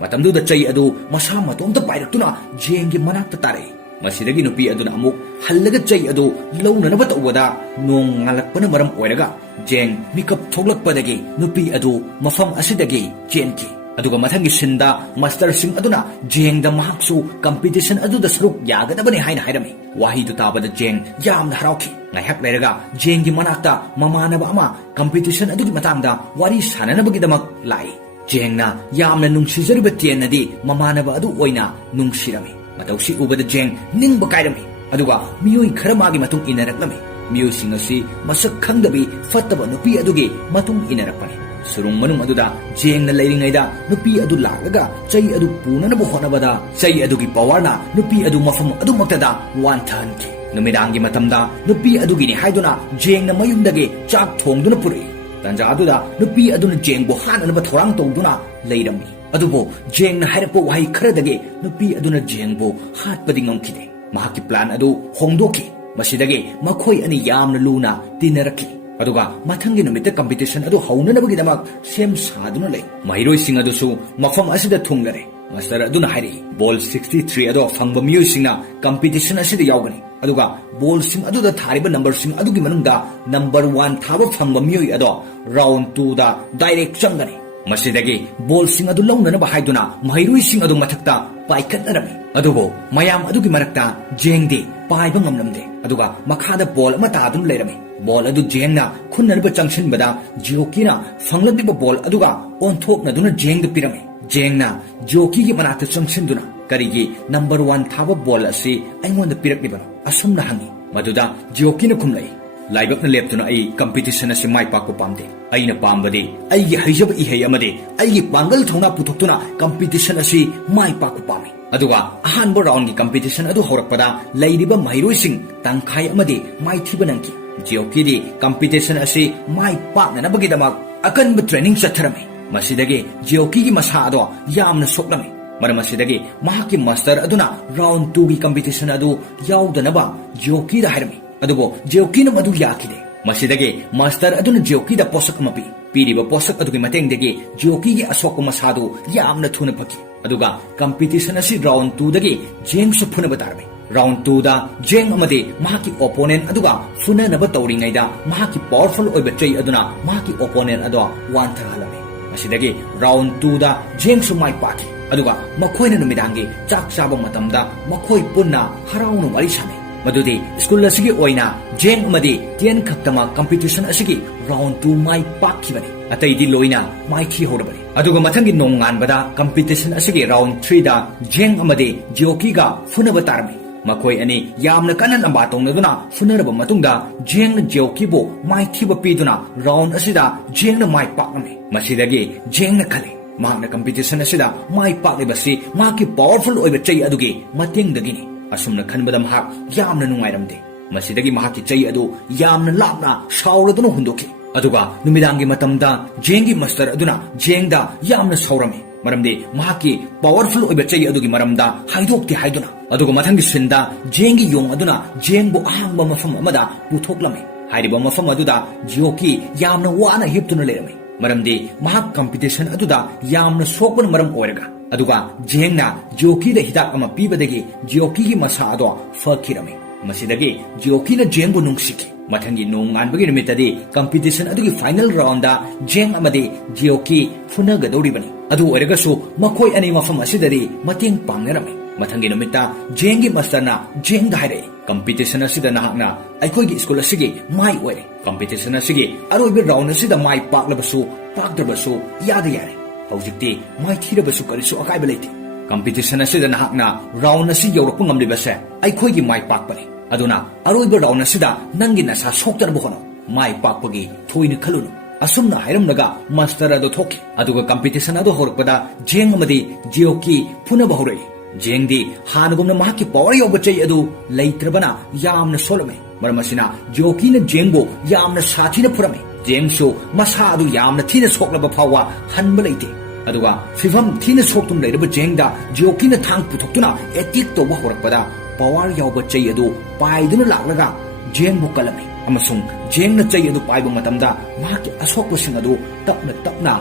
matamduda chay adu masa matomda pairatuna jengi manakta tare. Masidagi nupi aduna amuk hallaga chay adu launanaba tawada nong ngalakpana maram oiraga jeng mikap thoglakpadagi nupi adu mafam asidagi jenki. Aduga mathangi sinda master sing aduna jengda mahaksu competition aduda saruk yagadabani haina hairami. Wahidu tabada jeng yamna harauki. Ngaihak leiraga jengi manakta mamanaba ama competition adugi matangda wari sananabagidamak lai. Jengna yamna nungsijariba tiennadi mamanaba adu oina nungsirami. Matausi ubada jeng ningba kairami. Aduga miyoi khara magi matung inaraklami. Miyoi sing asi masak khangdabi fattaba nupi adugi matung inarakpani. Surung manung aduda jengna leiringaida nupi adu lagaga chay adu punanabu honabada chay adugi powerna nupi adu mafam adu maktada wanthanki. Numidangi matamda nupi adugini haiduna jengna mayumdagi chak thongduna puri. Tanja aduda nupi aduna jengbo hananaba thorang tawduna leirami. Adubo jengna hairappo wahi kharadagi nupi aduna jengbo hatpadi ngamkhide. Mahaki plan adu hongdoki. ꯃꯁꯤꯗꯒꯤ ꯃꯈꯣꯏ ꯑꯅꯤ ꯌꯥꯝꯅ ꯂꯨꯅ ꯇꯤꯟꯅꯔꯛꯈꯤ ꯑꯗꯨꯒ ꯃꯊꯪꯒꯤ ꯅꯨꯃꯤꯠꯇ competition ꯑꯗꯨ ꯍꯧꯅꯅꯕꯒꯤꯗꯃꯛ ꯁꯦꯝ ꯁꯥꯗꯨꯅ ꯂꯩ ꯃꯍꯩꯔꯣꯏꯁꯤꯡ ꯑꯗꯨꯁꯨ ꯃꯐꯝ ꯑꯁꯤꯗ ꯊꯨꯡꯂꯔꯦ ꯃꯥꯁꯇꯔ ꯑꯗꯨꯅ ꯍꯥꯏꯔꯛꯏ ꯕꯣꯜ 63 ꯑꯗꯣ ꯐꯪꯕ ꯃꯤꯑꯣꯏꯁꯤꯡꯅ ꯀꯝꯄꯤꯇꯤꯁꯟ ꯑꯁꯤꯗ ꯌꯥꯎꯒꯅꯤ ꯑꯗꯨꯒ ꯕꯣꯜꯁꯤꯡ ꯑꯗꯨꯗ ꯊꯥꯔꯤꯕ ꯅꯝꯕꯔꯁꯤꯡ ꯑꯗꯨꯒꯤ ꯃꯅꯨꯡꯗ ꯅꯝꯕꯔ 1 ꯊꯥꯕ ꯐꯪꯕ ꯃꯤꯑꯣꯏ ꯑꯗꯣ ꯔꯥꯎꯟ 2ꯗ ꯗꯥꯏꯔꯦꯛ ꯆꯪꯒꯅꯤ ꯃꯁꯤꯗꯒꯤ ꯕꯣꯜꯁꯤꯡ ꯑꯗꯨ ꯂꯧꯅꯅꯕ ꯍꯥꯏꯗꯨꯅ ꯃꯍꯩꯔꯣꯏꯁꯤꯡ ꯑꯗꯨ ꯃꯊꯛꯇ ꯄꯥꯏꯈꯠꯅꯔꯝꯃꯤ ꯑꯗꯨꯕꯨ ꯃꯌꯥꯝ ꯑꯗꯨꯒꯤ ꯃꯔꯛꯇ ꯖꯦꯡꯗꯤ ꯄꯥꯏꯕ ꯉꯝꯂꯝꯗꯦ ꯑꯗꯨꯒ ꯃꯈꯥꯗ ꯕꯣꯜ ꯑꯃ ꯇꯥꯗꯨꯅ ꯂꯩꯔꯝꯃꯤ ꯕꯣꯜ ꯑꯗꯨ ꯖꯦꯡꯅ ꯈꯨꯟꯅꯅꯕ ꯆꯪꯁꯤꯟꯕꯗ ꯖꯤꯑꯣꯀꯤꯅ ꯐꯪꯂꯛꯂꯤꯕ ꯕꯣꯜ ꯑꯗꯨꯒ ꯑꯣꯟꯊꯣꯛꯅꯗꯨꯅ ꯖꯦꯡꯗ ꯄꯤꯔꯝꯃꯤ ꯖꯦꯡꯅ ꯖꯤꯑꯣꯀꯤꯒꯤ ꯃꯅꯥꯛꯇ ꯆꯪꯁꯤꯟꯗꯨꯅ ꯀꯔꯤꯒꯤ ꯅꯝꯕꯔ 1 ꯊꯥꯕ ꯕꯣꯜ ꯑꯁꯤ ꯑꯩꯉꯣꯟꯗ ꯄꯤꯔꯛꯂꯤꯕꯅꯣ ꯑꯁꯨꯝꯅ ꯍꯪꯉꯤ ꯃꯗꯨꯗ ꯖꯤꯑꯣꯀꯤꯅ ꯈꯨꯝꯂꯛꯏ ꯂꯥꯏꯕꯛꯅ ꯂꯦꯞꯇꯨꯅ ꯑꯩ ꯀꯝꯄꯤꯇꯤꯁꯟ ꯑꯁꯤ ꯃꯥꯏ ꯄꯥꯛꯄ ꯄꯥꯝꯗꯦ ꯑꯩꯅ ꯄꯥꯝꯕꯗꯤ ꯑꯩꯒꯤ ꯍꯩꯖꯕ ꯏꯍꯩ ꯑꯃꯗꯤ ꯑꯩꯒꯤ ꯄꯥꯡꯒꯜ ꯊꯧꯅꯥ ꯄꯨꯊꯣꯛꯇꯨꯅ ꯀꯝꯄꯤꯇꯤꯁꯟ ꯑꯁꯤ ꯃꯥꯏ ꯄꯥꯛꯄ ꯄꯥꯝꯃꯤ ꯑꯗꯨꯒ ꯑꯍꯥꯟꯕ ꯔꯥꯎꯟꯒꯤ ꯀꯝꯄꯤꯇꯤꯁꯟ ꯑꯗꯨ ꯍꯧꯔꯛꯄꯗ ꯂꯩꯔꯤꯕ ꯃꯍꯩꯔꯣꯏꯁꯤꯡ ꯇꯪꯈꯥꯏ ꯑꯃꯗꯤ ꯃꯥꯏꯊꯤꯕ ꯅꯪꯈꯤ ꯖꯤꯑꯣꯀꯤꯗꯤ ꯀꯝꯄꯤꯇꯤꯁꯟ ꯑꯁꯤ ꯃꯥꯏ ꯄꯥꯛꯅꯅꯕꯒꯤꯗꯃꯛ ꯑꯀꯟꯕ ट्रेनिंग ꯆꯠꯊꯔꯝꯃꯤ ꯃꯁꯤꯗꯒꯤ ꯖꯤꯑꯣꯀꯤꯒꯤ ꯃꯁꯥ ꯑꯗꯣ ꯌꯥꯝꯅ ꯁꯣꯛꯂꯝꯃꯤ ꯃꯔꯝ ꯑꯁꯤꯗꯒꯤ ꯃꯍꯥꯛꯀꯤ ꯃꯥꯁꯇꯔ ꯑꯗꯨꯅ ꯔꯥꯎꯟ 2ꯒꯤ ꯀꯝꯄꯤꯇꯤꯁꯟ ꯑꯗꯨ ꯌꯥꯎꯗꯅꯕ ꯖꯤꯑꯣꯀꯤꯗ ꯍꯥꯏꯔꯝꯃꯤ ꯑꯗꯨꯕꯨ ꯖꯤꯑꯣꯀꯤꯅ ꯃꯗꯨ ꯌꯥꯈꯤꯗꯦ ꯃꯁꯤꯗꯒꯤ ꯃꯥꯁꯇꯔ ꯑꯗꯨꯅ ꯖꯤꯑꯣꯀꯤꯗ ꯄꯣꯠꯁꯛ ꯑꯃ ꯄꯤ ꯄꯤꯔꯤꯕ ꯄꯣꯠꯁꯛ ꯑꯗꯨꯒꯤ ꯃꯇꯦꯡꯗꯒꯤ ꯖꯤꯑꯣꯀꯤꯒꯤ ꯑꯁꯣꯛꯄ ꯃꯁꯥꯗꯨ ꯌꯥꯝꯅ ꯊꯨꯅ ꯐꯈꯤ ꯑꯗꯨꯒ ꯀꯝꯄꯤꯇꯤꯁꯟ ꯑꯁꯤ ꯔꯥꯎꯟ 2ꯗꯒꯤ ꯖꯦꯡꯁꯨ ꯐꯨꯅꯕ ꯇꯥꯔꯝꯃꯤ ꯔꯥꯎꯟ 2ꯗ ꯖꯦꯡ ꯑꯃꯗꯤ ꯃꯍꯥꯛꯀꯤ ꯑꯣꯄꯣꯅꯦꯟꯠ ꯑꯗꯨꯒ ꯐꯨꯅꯅꯕ ꯇꯧꯔꯤꯉꯩꯗ ꯃꯍꯥꯛꯀꯤ ꯄꯥꯋꯔꯐꯨꯜ ꯑꯣꯏꯕ ꯆꯩ ꯑꯗꯨꯅ ꯃꯍꯥꯛꯀꯤ ꯑꯣꯄꯣꯅꯦꯟꯠ ꯑꯗꯣ ꯋꯥꯟꯊꯍꯜꯂꯝꯃꯤ ꯃꯁꯤꯗꯒꯤ ꯔꯥꯎꯟ 2ꯗ ꯖꯦꯡꯁꯨ ꯃꯥꯏ ꯄꯥꯛꯈꯤ ꯑꯗꯨꯒ ꯃꯈꯣꯏꯅ ꯅꯨꯃꯤꯗꯥꯡꯒꯤ ꯆꯥꯛ ꯆꯥꯕ ꯃꯇꯝꯗ ꯃꯈꯣꯏ ꯄꯨꯟꯅ ꯍꯔꯥꯎꯅ ꯋꯥꯔꯤ ꯁꯥꯟꯅꯩ ꯃꯗꯨꯗꯤ ꯁ꯭ꯀꯨꯜ ꯑꯁꯤꯒꯤ ꯑꯣꯏꯅ ꯖꯦꯡ ꯑꯃꯗꯤ ꯇꯤꯌꯟ ꯈꯛꯇꯃꯛ ꯀꯝꯄꯤꯇꯤꯁꯟ ꯑꯁꯤꯒꯤ ꯔꯥꯎꯟ 2 ꯃꯥꯏ ꯄꯥꯛꯈꯤꯕꯅꯤ ꯑꯇꯩꯗꯤ ꯂꯣꯏꯅ ꯃꯥꯏꯊꯤꯍꯧꯔꯕꯅꯤ ꯑꯗꯨꯒ ꯃꯊꯪꯒꯤ ꯅꯣꯡꯉꯥꯟꯕꯗ ꯀꯝꯄꯤꯇꯤꯁꯟ ꯑꯁꯤꯒꯤ ꯔꯥꯎꯟ 3ꯗ ꯖꯦꯡ ꯑꯃꯗꯤ ꯖꯤꯑꯣꯀꯤꯒ ꯐꯨꯅꯕ ꯇꯥꯔꯝꯃꯤ ꯃꯈꯣꯏ ꯑꯅꯤ ꯌꯥꯝꯅ ꯀꯟꯅ ꯂꯝꯕꯥ ꯇꯧꯅꯗꯨꯅ ꯐꯨꯅꯔꯕ ꯃꯇꯨꯡꯗ ꯖꯦꯡꯅ ꯖꯤꯑꯣꯀꯤꯕꯨ ꯃꯥꯏꯊꯤꯕ ꯄꯤꯗꯨꯅ ꯔꯥꯎꯟ ꯑꯁꯤꯗ ꯖꯦꯡꯅ ꯃꯥꯏ ꯄꯥꯛꯂꯝꯃꯤ ꯃꯁꯤꯗꯒꯤ ꯖꯦꯡꯅ ꯈꯜꯂꯤ ꯃꯍꯥꯛꯅ ꯀꯝꯄꯤꯇꯤꯁꯟ ꯑꯁꯤꯗ ꯃꯥꯏ ꯄꯥꯛꯂꯤꯕꯁꯤ ꯃꯍꯥꯛꯀꯤ ꯄꯥꯋꯔꯐꯨꯜ ꯑꯣꯏꯕ ꯆꯩ ꯑꯗꯨꯒꯤ ꯃꯇꯦꯡꯗꯒꯤꯅꯤ ꯑꯁꯨꯝꯅ ꯈꯟꯕꯗ ꯃꯍꯥꯛ ꯌꯥꯝꯅ ꯅꯨꯡꯉꯥꯏꯔꯝꯗꯦ ꯃꯁꯤꯗꯒꯤ ꯃꯍꯥꯛꯀꯤ ꯆꯩ ꯑꯗꯨ ꯌꯥꯝꯅ ꯂꯥꯞꯅ ꯁꯥꯎꯔꯗꯨꯅ ꯍꯨꯟꯗꯣꯛꯈꯤ ꯑꯗꯨꯒ ꯅꯨꯃꯤꯗꯥꯡꯒꯤ ꯃꯇꯝꯗ ꯖꯦꯡꯒꯤ ꯃꯥꯁꯇꯔ ꯑꯗꯨꯅ ꯖꯦꯡꯗ ꯌꯥꯝꯅ ꯁꯥꯎꯔꯝꯃꯤ ꯃꯔꯝꯗꯤ ꯃꯍꯥꯛꯀꯤ ꯄꯥꯋꯔꯐꯨꯜ ꯑꯣꯏꯕ ꯆꯩ ꯑꯗꯨꯒꯤ ꯃꯔꯝꯗ ꯍꯥꯏꯗꯣꯛꯇꯦ ꯍꯥꯏꯗꯨꯅ ꯑꯗꯨꯒ ꯃꯊꯪꯒꯤ ꯁꯤꯟꯗ ꯖꯦꯡꯒꯤ ꯌꯣꯡ ꯑꯗꯨꯅ ꯖꯦꯡꯕꯨ ꯑꯍꯥꯡꯕ ꯃꯐꯝ ꯑꯃꯗ ꯄꯨꯊꯣꯛꯂꯝꯃꯤ ꯍꯥꯏꯔꯤꯕ ꯃꯐꯝ ꯑꯗꯨꯗ ꯖꯤꯑꯣꯀꯤ ꯌꯥꯝꯅ ꯋꯥꯅ ꯍꯤꯞꯇꯨꯅ ꯂꯩꯔꯝꯃꯤ ꯃꯔꯝꯗꯤ ꯃꯍꯥꯛ ꯀꯝꯄꯤꯇꯤꯁꯟ ꯑꯗꯨꯗ ꯌꯥꯝꯅ ꯁꯣꯛꯄꯅ ꯃꯔꯝ ꯑꯣꯏꯔꯒ ꯑꯗꯨꯒ ꯖꯦꯡꯅ ꯖꯤꯑꯣꯀꯤꯗ ꯍꯤꯗꯥꯛ ꯑꯃ ꯄꯤꯕꯗꯒꯤ ꯖꯤꯑꯣꯀꯤꯒꯤ ꯃꯁꯥ ꯑꯗꯣ ꯐꯈꯤꯔꯝꯃꯤ ꯃꯁꯤꯗꯒꯤ ꯖꯤꯑꯣꯀꯤꯅ ꯖꯦꯡꯕꯨ ꯅꯨꯡꯁꯤꯈꯤ ꯃꯊꯪꯒꯤ ꯅꯣꯡꯉꯥꯟꯕꯒꯤ ꯅꯨꯃꯤꯠꯇꯗꯤ ꯀꯝꯄꯤꯇꯤꯁꯟ ꯑꯗꯨꯒꯤ ꯐꯥꯏꯅꯦꯜ ꯔꯥꯎꯟꯗ ꯖꯦꯡ ꯑꯃꯗꯤ ꯖꯤꯑꯣꯀꯤ ꯐꯨꯅꯒꯗꯧꯔꯤꯕꯅꯤ ꯑꯗꯨ ꯑꯣꯏꯔꯒꯁꯨ ꯃꯈꯣꯏ ꯑꯅꯤ ꯃꯐꯝ ꯑꯁꯤꯗꯗꯤ ꯃꯇꯦꯡ ꯄꯥꯡꯅꯔꯝꯃꯤ ꯃꯊꯪꯒꯤ ꯅꯨꯃꯤꯠꯇ ꯖꯦꯡꯒꯤ ꯃꯥꯁꯇꯔꯅ ꯖꯦꯡꯗ ꯍꯥꯏꯔꯛꯏ ꯀꯝꯄꯤꯇꯤꯁꯟ ꯑꯁꯤꯗ ꯅꯍꯥꯛꯅ ꯑꯩꯈꯣꯏꯒꯤ ꯁ꯭ꯀꯨꯜ ꯑꯁꯤꯒꯤ ꯃꯥꯏ ꯑꯣꯏꯔꯦ ꯀꯝꯄꯤꯇꯤꯁꯟ ꯑꯁꯤꯒꯤ ꯑꯔꯣꯏꯕ ꯔꯥꯎꯟ ꯑꯁꯤꯗ ꯃꯥꯏ ꯄꯥꯛꯂꯕꯁꯨ ꯄꯥꯛꯇ꯭ꯔꯕꯁꯨ ꯏꯌꯥꯗ ꯌꯥꯔꯦ ꯍꯧꯖꯤꯛꯇꯤ ꯃꯥꯏꯊꯤꯔꯕꯁꯨ ꯀꯔꯤꯁꯨ ꯑꯀꯥꯏꯕ ꯂꯩꯇꯦ ꯀꯝꯄꯤꯇꯤꯁꯟ ꯑꯁꯤꯗ ꯅꯍꯥꯛꯅ ꯔꯥꯎꯟ ꯑꯁꯤ ꯌꯧꯔꯛꯄ ꯉꯝꯂꯤꯕꯁꯦ ꯑꯩꯈꯣꯏꯒꯤ ꯃꯥꯏ ꯄꯥꯛꯄꯅꯤ ꯑꯗꯨꯅ ꯑꯔꯣꯏꯕ ꯔꯥꯎꯟ ꯑꯁꯤꯗ ꯅꯪꯒꯤ ꯅꯁꯥ ꯁꯣꯛꯇꯅꯕ ꯍꯣꯠꯅꯧ ꯃꯥꯏ ꯄꯥꯛꯄꯒꯤ ꯊꯣꯏꯅ ꯈꯜꯂꯨꯅꯨ ꯑꯁꯨꯝꯅ ꯍꯥꯏꯔꯝꯂꯒ ꯃꯥꯁꯇꯔ ꯑꯗꯨ ꯊꯣꯛꯈꯤ ꯑꯗꯨꯒ ꯀꯝꯄꯤꯇꯤꯁꯟ ꯑꯗꯨ ꯍꯧꯔꯛꯄꯗ ꯖꯦꯡ ꯑꯃꯗꯤ ꯖꯤꯑꯣꯀꯤ ꯐꯨꯅꯕ ꯍꯧꯔꯛꯏ ꯖꯦꯡꯗꯤ ꯍꯥꯟꯅꯒꯨꯝꯅ ꯃꯍꯥꯛꯀꯤ ꯄꯥꯋꯔ ꯌꯥꯎꯕ ꯆꯩ ꯑꯗꯨ ꯂꯩꯇ꯭ꯔꯕꯅ ꯌꯥꯝꯅ ꯁꯣꯜꯂꯝꯃꯤ ꯃꯔꯝ ꯑꯁꯤꯅ ꯖꯤꯑꯣꯀꯤꯅ ꯖꯦꯡꯕꯨ ꯌꯥꯝꯅ ꯁꯥꯊꯤꯅ ꯐꯨꯔꯝꯃꯤ ꯖꯦꯡꯁꯨ ꯃꯁꯥ ꯑꯗꯨ ꯌꯥꯝꯅ ꯊꯤꯅ ꯁꯣꯛꯂꯕ ꯐꯥꯎꯕ ꯍꯟꯕ ꯂꯩꯇꯦ ꯑꯗꯨꯒ ꯐꯤꯚꯝ ꯊꯤꯅ ꯁꯣꯛꯇꯨꯅ ꯂꯩꯔꯕ ꯖꯦꯡꯗ ꯖꯤꯑꯣꯀꯤꯅ ꯊꯥꯡ ꯄꯨꯊꯣꯛꯇꯨꯅ ꯑꯦꯇꯦꯛ ꯇꯧꯕ ꯍꯧꯔꯛꯄꯗ ꯄꯥꯋꯔ ꯌꯥꯎꯕ ꯆꯩ ꯑꯗꯨ ꯄꯥꯏꯗꯨꯅ ꯂꯥꯛꯂꯒ ꯖꯦꯡꯕꯨ ꯀꯜꯂꯝꯃꯤ ꯑꯃꯁꯨꯡ ꯖꯦꯡꯅ ꯆꯩ ꯑꯗꯨ ꯄꯥꯏꯕ ꯃꯇꯝꯗ ꯃꯍꯥꯛꯀꯤ ꯑꯁꯣꯛꯄꯁꯤꯡ ꯑꯗꯨ ꯇꯞꯅ ꯇꯞꯅ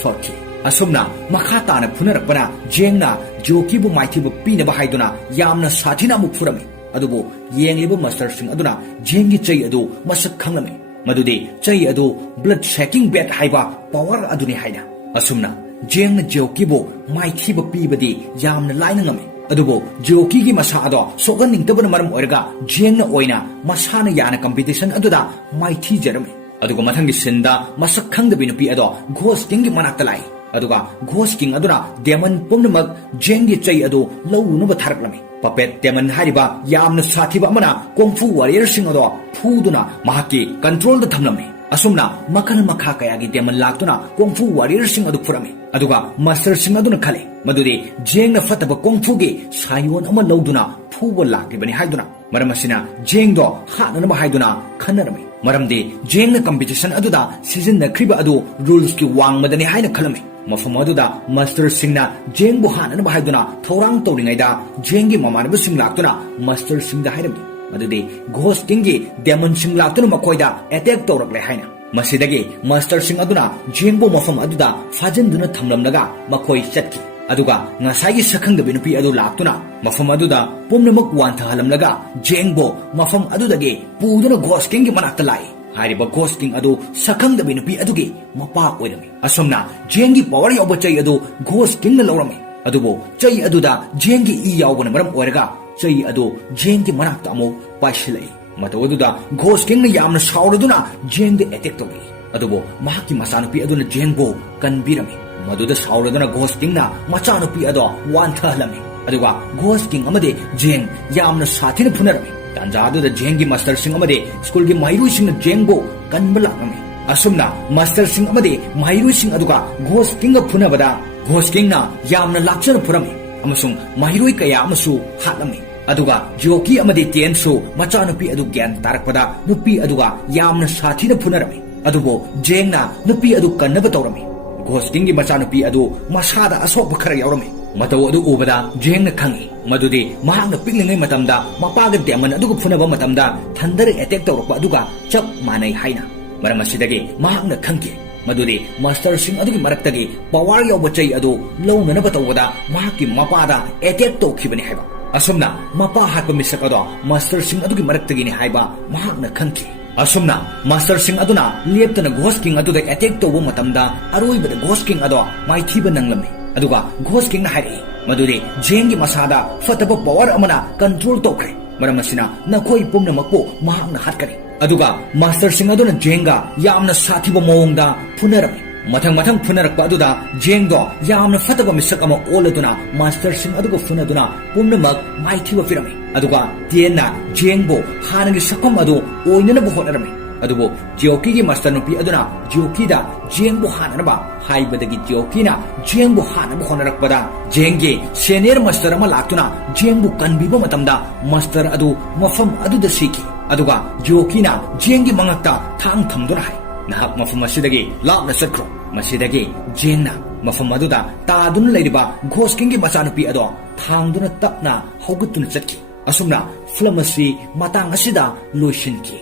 ꯐꯈꯤ ꯑꯁꯨꯝꯅ ꯃꯈꯥ ꯇꯥꯅ ꯐꯨꯅꯔꯛꯄꯅ ꯖꯦꯡꯅ ꯖꯤꯑꯣꯀꯤꯕꯨ ꯃꯥꯏꯊꯤꯕ ꯄꯤꯅꯕ ꯍꯥꯏꯗꯨꯅ ꯌꯥꯝꯅ ꯁꯥꯊꯤꯅ ꯑꯃꯨꯛ ꯐꯨꯔꯝꯃꯤ ꯑꯗꯨꯕꯨ ꯌꯦꯡꯂꯤꯕ ꯃꯥꯁꯇꯔꯁꯤꯡ ꯑꯗꯨꯅ ꯖꯦꯡꯒꯤ ꯆꯩ ꯑꯗꯨ ꯃꯁꯛ ꯈꯪꯂꯝꯃꯤ ꯃꯗꯨꯗꯤ ꯆꯩ ꯑꯗꯨ ꯕ꯭ꯂꯗ ꯁꯦꯀꯤꯡ ꯕꯦꯠ ꯍꯥꯏꯕ ꯄꯥꯋꯔ ꯑꯗꯨꯅꯤ ꯍꯥꯏꯅ ꯑꯁꯨꯝꯅ ꯖꯦꯡꯅ ꯖꯤꯑꯣꯀꯤꯕꯨ ꯃꯥꯏꯊꯤꯕ ꯄꯤꯕꯗꯤ ꯌꯥꯝꯅ ꯂꯥꯏꯅ ꯉꯝꯃꯤ ꯑꯗꯨꯕꯨ ꯖꯤꯑꯣꯀꯤꯒꯤ ꯃꯁꯥ ꯑꯗꯣ ꯁꯣꯛꯍꯟꯅꯤꯡꯗꯕꯅ ꯃꯔꯝ ꯑꯣꯏꯔꯒ ꯖꯦꯡꯅ ꯑꯣꯏꯅ ꯃꯁꯥꯅ ꯌꯥꯅ ꯀꯝꯄꯤꯇꯤꯁꯟ ꯑꯗꯨꯗ ꯃꯥꯏꯊꯤꯖꯔꯝꯃꯤ ꯑꯗꯨꯒ ꯃꯊꯪꯒꯤ ꯁꯤꯟꯗ ꯃꯁꯛ ꯈꯪꯗꯕꯤ ꯅꯨꯄꯤ ꯑꯗꯣ ꯘꯣꯁ ꯀꯤꯡꯒꯤ ꯃꯅꯥꯛꯇ ꯂꯥꯛꯏ ꯑꯗꯨꯒ ꯘꯣꯁ ꯀꯤꯡ ꯑꯗꯨꯅ ꯗꯦꯃꯟ ꯄꯨꯝꯅꯃꯛ ꯖꯦꯡꯒꯤ ꯆꯩ ꯑꯗꯨ ꯂꯧꯔꯨꯅꯕ ꯊꯥꯔꯛꯂꯝꯃꯤ ꯄꯄꯦꯠ ꯗꯦꯃꯟ ꯍꯥꯏꯔꯤꯕ ꯌꯥꯝꯅ ꯁꯥꯊꯤꯕ ꯑꯃꯅ ꯀꯣꯡꯐꯨ ꯋꯥꯔꯤꯌꯔꯁꯤꯡ ꯑꯗꯣ ꯐꯨꯗꯨꯅ ꯃꯍꯥꯛꯀꯤ ꯀꯟꯇ꯭ꯔꯣꯜꯗ ꯊꯝꯂꯝꯃꯤ ꯑꯁꯨꯝꯅ ꯃꯈꯜ ꯃꯈꯥ ꯀꯌꯥꯒꯤ ꯗꯦꯃꯟ ꯂꯥꯛꯇꯨꯅ ꯀꯣꯡꯐꯨ ꯋꯥꯔꯤꯌꯔꯁꯤꯡ ꯑꯗꯨ ꯐꯨꯔꯝꯃꯤ ꯑꯗꯨꯒ ꯃꯥꯁꯇꯔꯁꯤꯡ ꯑꯗꯨꯅ ꯈꯜꯂꯤ ꯃꯗꯨꯗꯤ ꯖꯦꯡꯅ ꯐꯠꯇꯕ ꯀꯣꯡꯐꯨꯒꯤ ꯁꯥꯌꯣꯟ ꯑꯃ ꯂꯧꯗꯨꯅ ꯐꯨꯕ ꯂꯥꯛꯂꯤꯕꯅꯤ ꯍꯥꯏꯗꯨꯅ ꯃꯔꯝ ꯑꯁꯤꯅ ꯖꯦꯡꯗꯣ ꯍꯥꯠꯅꯅꯕ ꯍꯥꯏꯗꯨꯅ ꯈꯟꯅꯔꯝꯃꯤ ꯃꯔꯝꯗꯤ ꯖꯦꯡꯅ ꯀꯝꯄꯤꯇꯤꯁꯟ ꯑꯗꯨꯗ ꯁꯤꯖꯤꯟꯅꯈ꯭ꯔꯤꯕ ꯑꯗꯨ ꯔꯨꯜꯁꯀꯤ ꯋꯥꯡꯃꯗꯅꯤ ꯍꯥꯏꯅ ꯈꯜꯂꯝꯃꯤ ꯃꯐꯝ ꯑꯗꯨꯗ ꯃꯥꯁꯇꯔꯁꯤꯡꯅ ꯖꯦꯡꯕꯨ ꯍꯥꯠꯅꯅꯕ ꯍꯥꯏꯗꯨꯅ ꯊꯧꯔꯥꯡ ꯇꯧꯔꯤꯉꯩꯗ ꯖꯦꯡꯒꯤ ꯃꯃꯥꯟꯅꯕꯁꯤꯡ ꯂꯥꯛꯇꯨꯅ ꯃꯥꯁꯇꯔꯁꯤꯡꯗ ꯍꯥꯏꯔꯝꯃꯤ ꯃꯗꯨꯗꯤ ꯘꯣꯁ ꯀꯤꯡꯒꯤ ꯗꯦꯃꯟꯁꯤꯡ ꯂꯥꯛꯇꯨꯅ ꯃꯈꯣꯏꯗ ꯑꯦꯇꯦꯛ ꯇꯧꯔꯛꯂꯦ ꯍꯥꯏꯅ ꯃꯁꯤꯗꯒꯤ ꯃꯥꯁꯇꯔꯁꯤꯡ ꯑꯗꯨꯅ ꯖꯦꯡꯕꯨ ꯃꯐꯝ ꯑꯗꯨꯗ ꯐꯥꯖꯤꯟꯗꯨꯅ ꯊꯝꯂꯝꯂꯒ ꯃꯈꯣꯏ ꯆꯠꯈꯤ ꯑꯗꯨꯒ ꯉꯁꯥꯏꯒꯤ ꯁꯛꯈꯪꯗꯕꯤ ꯅꯨꯄꯤ ꯑꯗꯨ ꯂꯥꯛꯇꯨꯅ ꯃꯐꯝ ꯑꯗꯨꯗ ꯄꯨꯝꯅꯃꯛ ꯋꯥꯟꯊꯍꯜꯂꯝꯂꯒ ꯖꯦꯡꯕꯨ ꯃꯐꯝ ꯑꯗꯨꯗꯒꯤ ꯄꯨꯗꯨꯅ ꯘꯣꯁ ꯀꯤꯡꯒꯤ ꯃꯅꯥꯛꯇ ꯂꯥꯛꯏ ꯍꯥꯏꯔꯤꯕ ꯘꯣꯁ ꯀꯤꯡ ꯑꯗꯨ ꯁꯛꯈꯪꯗꯕꯤ ꯅꯨꯄꯤ ꯑꯗꯨꯒꯤ ꯃꯄꯥ ꯑꯣꯏꯔꯝꯃꯤ ꯑꯁꯨꯝꯅ ꯖꯦꯡꯒꯤ ꯄꯋꯥꯔ ꯌꯥꯎꯕ ꯆꯩ ꯑꯗꯨ ꯘꯣꯁ ꯀꯤꯡꯅ ꯂꯧꯔꯝꯃꯤ ꯑꯗꯨꯕꯨ ꯆꯩ ꯑꯗꯨꯗ ꯖꯦꯡꯒꯤ ꯏ ꯌꯥꯎꯕꯅ ꯃꯔꯝ ꯑꯣꯏꯔꯒ ꯆꯩ ꯑꯗꯨ ꯖꯦꯡꯒꯤ ꯃꯅꯥꯛꯇ ꯑꯃꯨꯛ ꯄꯥꯏꯁꯤꯜꯂꯛꯏ ꯃꯇꯧ ꯑꯗꯨꯗ ꯘꯣꯁ ꯀꯤꯡꯅ ꯌꯥꯝꯅ ꯁꯥꯎꯔꯗꯨꯅ ꯖꯦꯡꯗ ꯑꯦꯇꯦꯛ ꯇꯧꯔꯛꯏ ꯑꯗꯨꯕꯨ ꯃꯍꯥꯛꯀꯤ ꯃꯆꯥꯅꯨꯄꯤ ꯑꯗꯨꯅ ꯖꯦꯡꯕꯨ ꯀꯟꯕꯤꯔꯝꯃꯤ ꯃꯗꯨꯗ ꯁꯥꯎꯔꯗꯨꯅ ꯘꯣꯁ ꯀꯤꯡꯅ ꯃꯆꯥꯅꯨꯄꯤ ꯑꯗꯣ ꯋꯥꯟꯊꯍꯜꯂꯝꯃꯤ ꯑꯗꯨꯒ ꯘꯣꯁ ꯀꯤꯡ ꯑꯃꯗꯤ ꯖꯦꯡ ꯌꯥꯝꯅ ꯁꯥꯊꯤꯅ ꯐꯨꯅꯔꯝꯃꯤ ꯇꯥꯟꯖꯥ ꯑꯗꯨꯗ ꯖꯦꯡꯒꯤ ꯃꯥꯁꯇꯔꯁꯤꯡ ꯑꯃꯗꯤ ꯁ꯭ꯀꯨꯜꯒꯤ ꯃꯍꯩꯔꯣꯏꯁꯤꯡꯅ ꯖꯦꯡꯕꯨ ꯀꯟꯕ ꯂꯥꯛꯂꯝꯃꯤ ꯑꯁꯨꯝꯅ ꯃꯥꯁꯇꯔꯁꯤꯡ ꯑꯃꯗꯤ ꯃꯍꯩꯔꯣꯏꯁꯤꯡ ꯑꯗꯨꯒ ꯘꯣꯁ ꯀꯤꯡꯒ ꯐꯨꯅꯕꯗ ꯘꯣꯁ ꯀꯤꯡꯅ ꯌꯥꯝꯅ ꯂꯥꯛꯆꯅ ꯐꯨꯔꯝꯃꯤ ꯑꯃꯁꯨꯡ ꯃꯍꯩꯔꯣꯏ ꯀꯌꯥ ꯑꯃꯁꯨ ꯍꯥꯠꯂꯝꯃꯤ ꯑꯗꯨꯒ ꯖꯣꯀꯤ ꯑꯃꯗꯤ ꯇꯦꯟꯁꯨ ꯃꯆꯥꯅꯨꯄꯤ ꯑꯗꯨ ꯒ꯭ꯌꯥꯟ ꯇꯥꯔꯛꯄꯗ ꯅꯨꯄꯤ ꯑꯗꯨꯒ ꯌꯥꯝꯅ ꯁꯥꯊꯤꯅ ꯐꯨꯅꯔꯝꯃꯤ ꯑꯗꯨꯕꯨ ꯖꯦꯡꯅ ꯅꯨꯄꯤ ꯑꯗꯨ ꯀꯟꯅꯕ ꯇꯧꯔꯝꯃꯤ ꯘꯣꯁ ꯀꯤꯡꯒꯤ ꯃꯆꯥꯅꯨꯄꯤ ꯑꯗꯨ ꯃꯁꯥꯗ ꯑꯁꯣꯛꯄ ꯈꯔ ꯌꯥꯎꯔꯝꯃꯤ ꯃꯇꯧ ꯑꯗꯨ ꯎꯕꯗ ꯖꯦꯡꯅ ꯈꯪꯏ ꯃꯗꯨꯗꯤ ꯃꯍꯥꯛꯅ ꯄꯤꯛꯂꯤꯉꯩ ꯃꯇꯝꯗ ꯃꯄꯥꯒ ꯗꯦꯃꯟ ꯑꯗꯨꯒ ꯐꯨꯅꯕ ꯃꯇꯝꯗ ꯊꯟꯗꯔ ꯑꯦꯇꯦꯛ ꯇꯧꯔꯛꯄ ꯑꯗꯨꯒ ꯆꯞ ꯃꯥꯟꯅꯩ ꯍꯥꯏꯅ ꯃꯔꯝ ꯑꯁꯤꯗꯒꯤ ꯃꯍꯥꯛꯅ ꯈꯪꯈꯤ ꯃꯗꯨꯗꯤ ꯃꯥꯁꯇꯔꯁꯤꯡ ꯑꯗꯨꯒꯤ ꯃꯔꯛꯇꯒꯤ ꯄꯋꯥꯔ ꯌꯥꯎꯕ ꯆꯩ ꯑꯗꯨ ꯂꯧꯅꯅꯕ ꯇꯧꯕꯗ ꯃꯍꯥꯛꯀꯤ ꯃꯄꯥꯗ ꯑꯦꯇꯦꯛ ꯇꯧꯈꯤꯕꯅꯤ ꯍꯥꯏꯕ ꯑꯁꯨꯝꯅ ꯃꯄꯥ ꯍꯥꯠꯄ ꯃꯤꯁꯛ ꯑꯗꯣ ꯃꯥꯁꯇꯔꯁꯤꯡ ꯑꯗꯨꯒꯤ ꯃꯔꯛꯇꯒꯤꯅꯤ ꯍꯥꯏꯕ ꯃꯍꯥꯛꯅ ꯈꯪꯈꯤ ꯑꯁꯨꯝꯅ ꯃꯥꯁꯇꯔꯁꯤꯡ ꯑꯗꯨꯅ ꯂꯦꯞꯇꯅ ꯘꯣꯁ ꯀꯤꯡ ꯑꯗꯨꯗ ꯑꯦꯇꯦꯛ ꯇꯧꯕ ꯃꯇꯝꯗ ꯑꯔꯣꯏꯕꯗ ꯘꯣꯁ ꯀꯤꯡ ꯑꯗꯣ ꯃꯥꯏꯊꯤꯕ ꯅꯪꯂꯝꯃꯤ ꯑꯗꯨꯒ ꯘꯣꯁ ꯀꯤꯡꯅ ꯍꯥꯏꯔꯛꯏ ꯃꯗꯨꯗꯤ ꯖꯦꯡꯒꯤ ꯃꯁꯥꯗ ꯐꯠꯇꯕ ꯄꯋꯥꯔ ꯑꯃꯅ ꯀꯟꯇ꯭ꯔꯣꯜ ꯇꯧꯈ꯭ꯔꯦ ꯃꯔꯝ ꯑꯁꯤꯅ ꯅꯈꯣꯏ ꯄꯨꯝꯅꯃꯛꯄꯨ ꯃꯍꯥꯛꯅ ꯍꯥꯠꯀꯅꯤ ꯑꯗꯨꯒ ꯃꯥꯁꯇꯔꯁꯤꯡ ꯑꯗꯨꯅ ꯖꯦꯡꯒ ꯌꯥꯝꯅ ꯁꯥꯊꯤꯕ ꯃꯑꯣꯡꯗ ꯐꯨꯅꯔꯝꯃꯤ ꯃꯊꯪ ꯐꯨꯅꯔꯛꯄ ꯑꯗꯨꯗ ꯖꯦꯡꯗꯣ ꯌꯥꯝꯅ ꯐꯠꯇꯕ ꯃꯤꯁꯛ ꯑꯃ ꯑꯣꯜꯂꯗꯨꯅ ꯃꯥꯁꯇꯔꯁꯤꯡ ꯑꯗꯨꯒ ꯐꯨꯅꯗꯨꯅ ꯄꯨꯝꯅꯃꯛ ꯃꯥꯏꯊꯤꯕ ꯄꯤꯔꯝꯃꯤ ꯑꯗꯨꯒ ꯇꯦꯟꯅ ꯖꯦꯡꯕꯨ ꯍꯥꯟꯅꯒꯤ ꯁꯛꯐꯝ ꯑꯗꯨ ꯑꯣꯏꯅꯅꯕ ꯍꯣꯠꯅꯔꯝꯃꯤ ꯑꯗꯨꯕꯨ ꯖꯤꯑꯣꯀꯤꯒꯤ ꯃꯥꯁꯇꯔꯅꯨꯄꯤ ꯑꯗꯨꯅ ꯖꯤꯑꯣꯀꯤꯗ ꯖꯦꯡꯕꯨ ꯍꯥꯠꯅꯅꯕ ꯍꯥꯏꯕꯗꯒꯤ ꯖꯤꯑꯣꯀꯤꯅ ꯖꯦꯡꯕꯨ ꯍꯥꯠꯅꯕ ꯍꯣꯠꯅꯔꯛꯄꯗ ꯖꯦꯡꯒꯤ ꯁꯦꯅꯤꯌꯔ ꯃꯥꯁꯇꯔ ꯑꯃ ꯂꯥꯛꯇꯨꯅ ꯖꯦꯡꯕꯨ ꯀꯟꯕꯤꯕ ꯃꯇꯝꯗ ꯃꯥꯁꯇꯔ ꯑꯗꯨ ꯃꯐꯝ ꯑꯗꯨꯗ ꯁꯤꯈꯤ ꯑꯗꯨꯒ ꯖꯤꯑꯣꯀꯤꯅ ꯖꯦꯡꯒꯤ ꯃꯉꯛꯇ ꯊꯥꯡ ꯊꯝꯗꯨꯅ ꯍꯥꯏ ꯅꯍꯥꯛ ꯃꯐꯝ ꯑꯁꯤꯗꯒꯤ ꯂꯥꯞꯅ ꯆꯠꯈ꯭ꯔꯣ ꯃꯁꯤꯗꯒꯤ ꯖꯦꯡꯅ ꯃꯐꯝ ꯑꯗꯨꯗ ꯇꯥꯗꯨꯅ ꯂꯩꯔꯤꯕ ꯘꯣꯁ ꯀꯤꯡꯒꯤ ꯃꯆꯥꯅꯨꯄꯤ ꯑꯗꯣ ꯊꯥꯡꯗꯨꯅ ꯇꯞꯅ ꯍꯧꯒꯠꯇꯨꯅ ꯆꯠꯈꯤ ꯑꯁꯨꯝꯅ ꯐꯤꯂꯝ ꯑꯁꯤ ꯃꯇꯥꯡ ꯑꯁꯤꯗ ꯂꯣꯏꯁꯤꯟꯈꯤ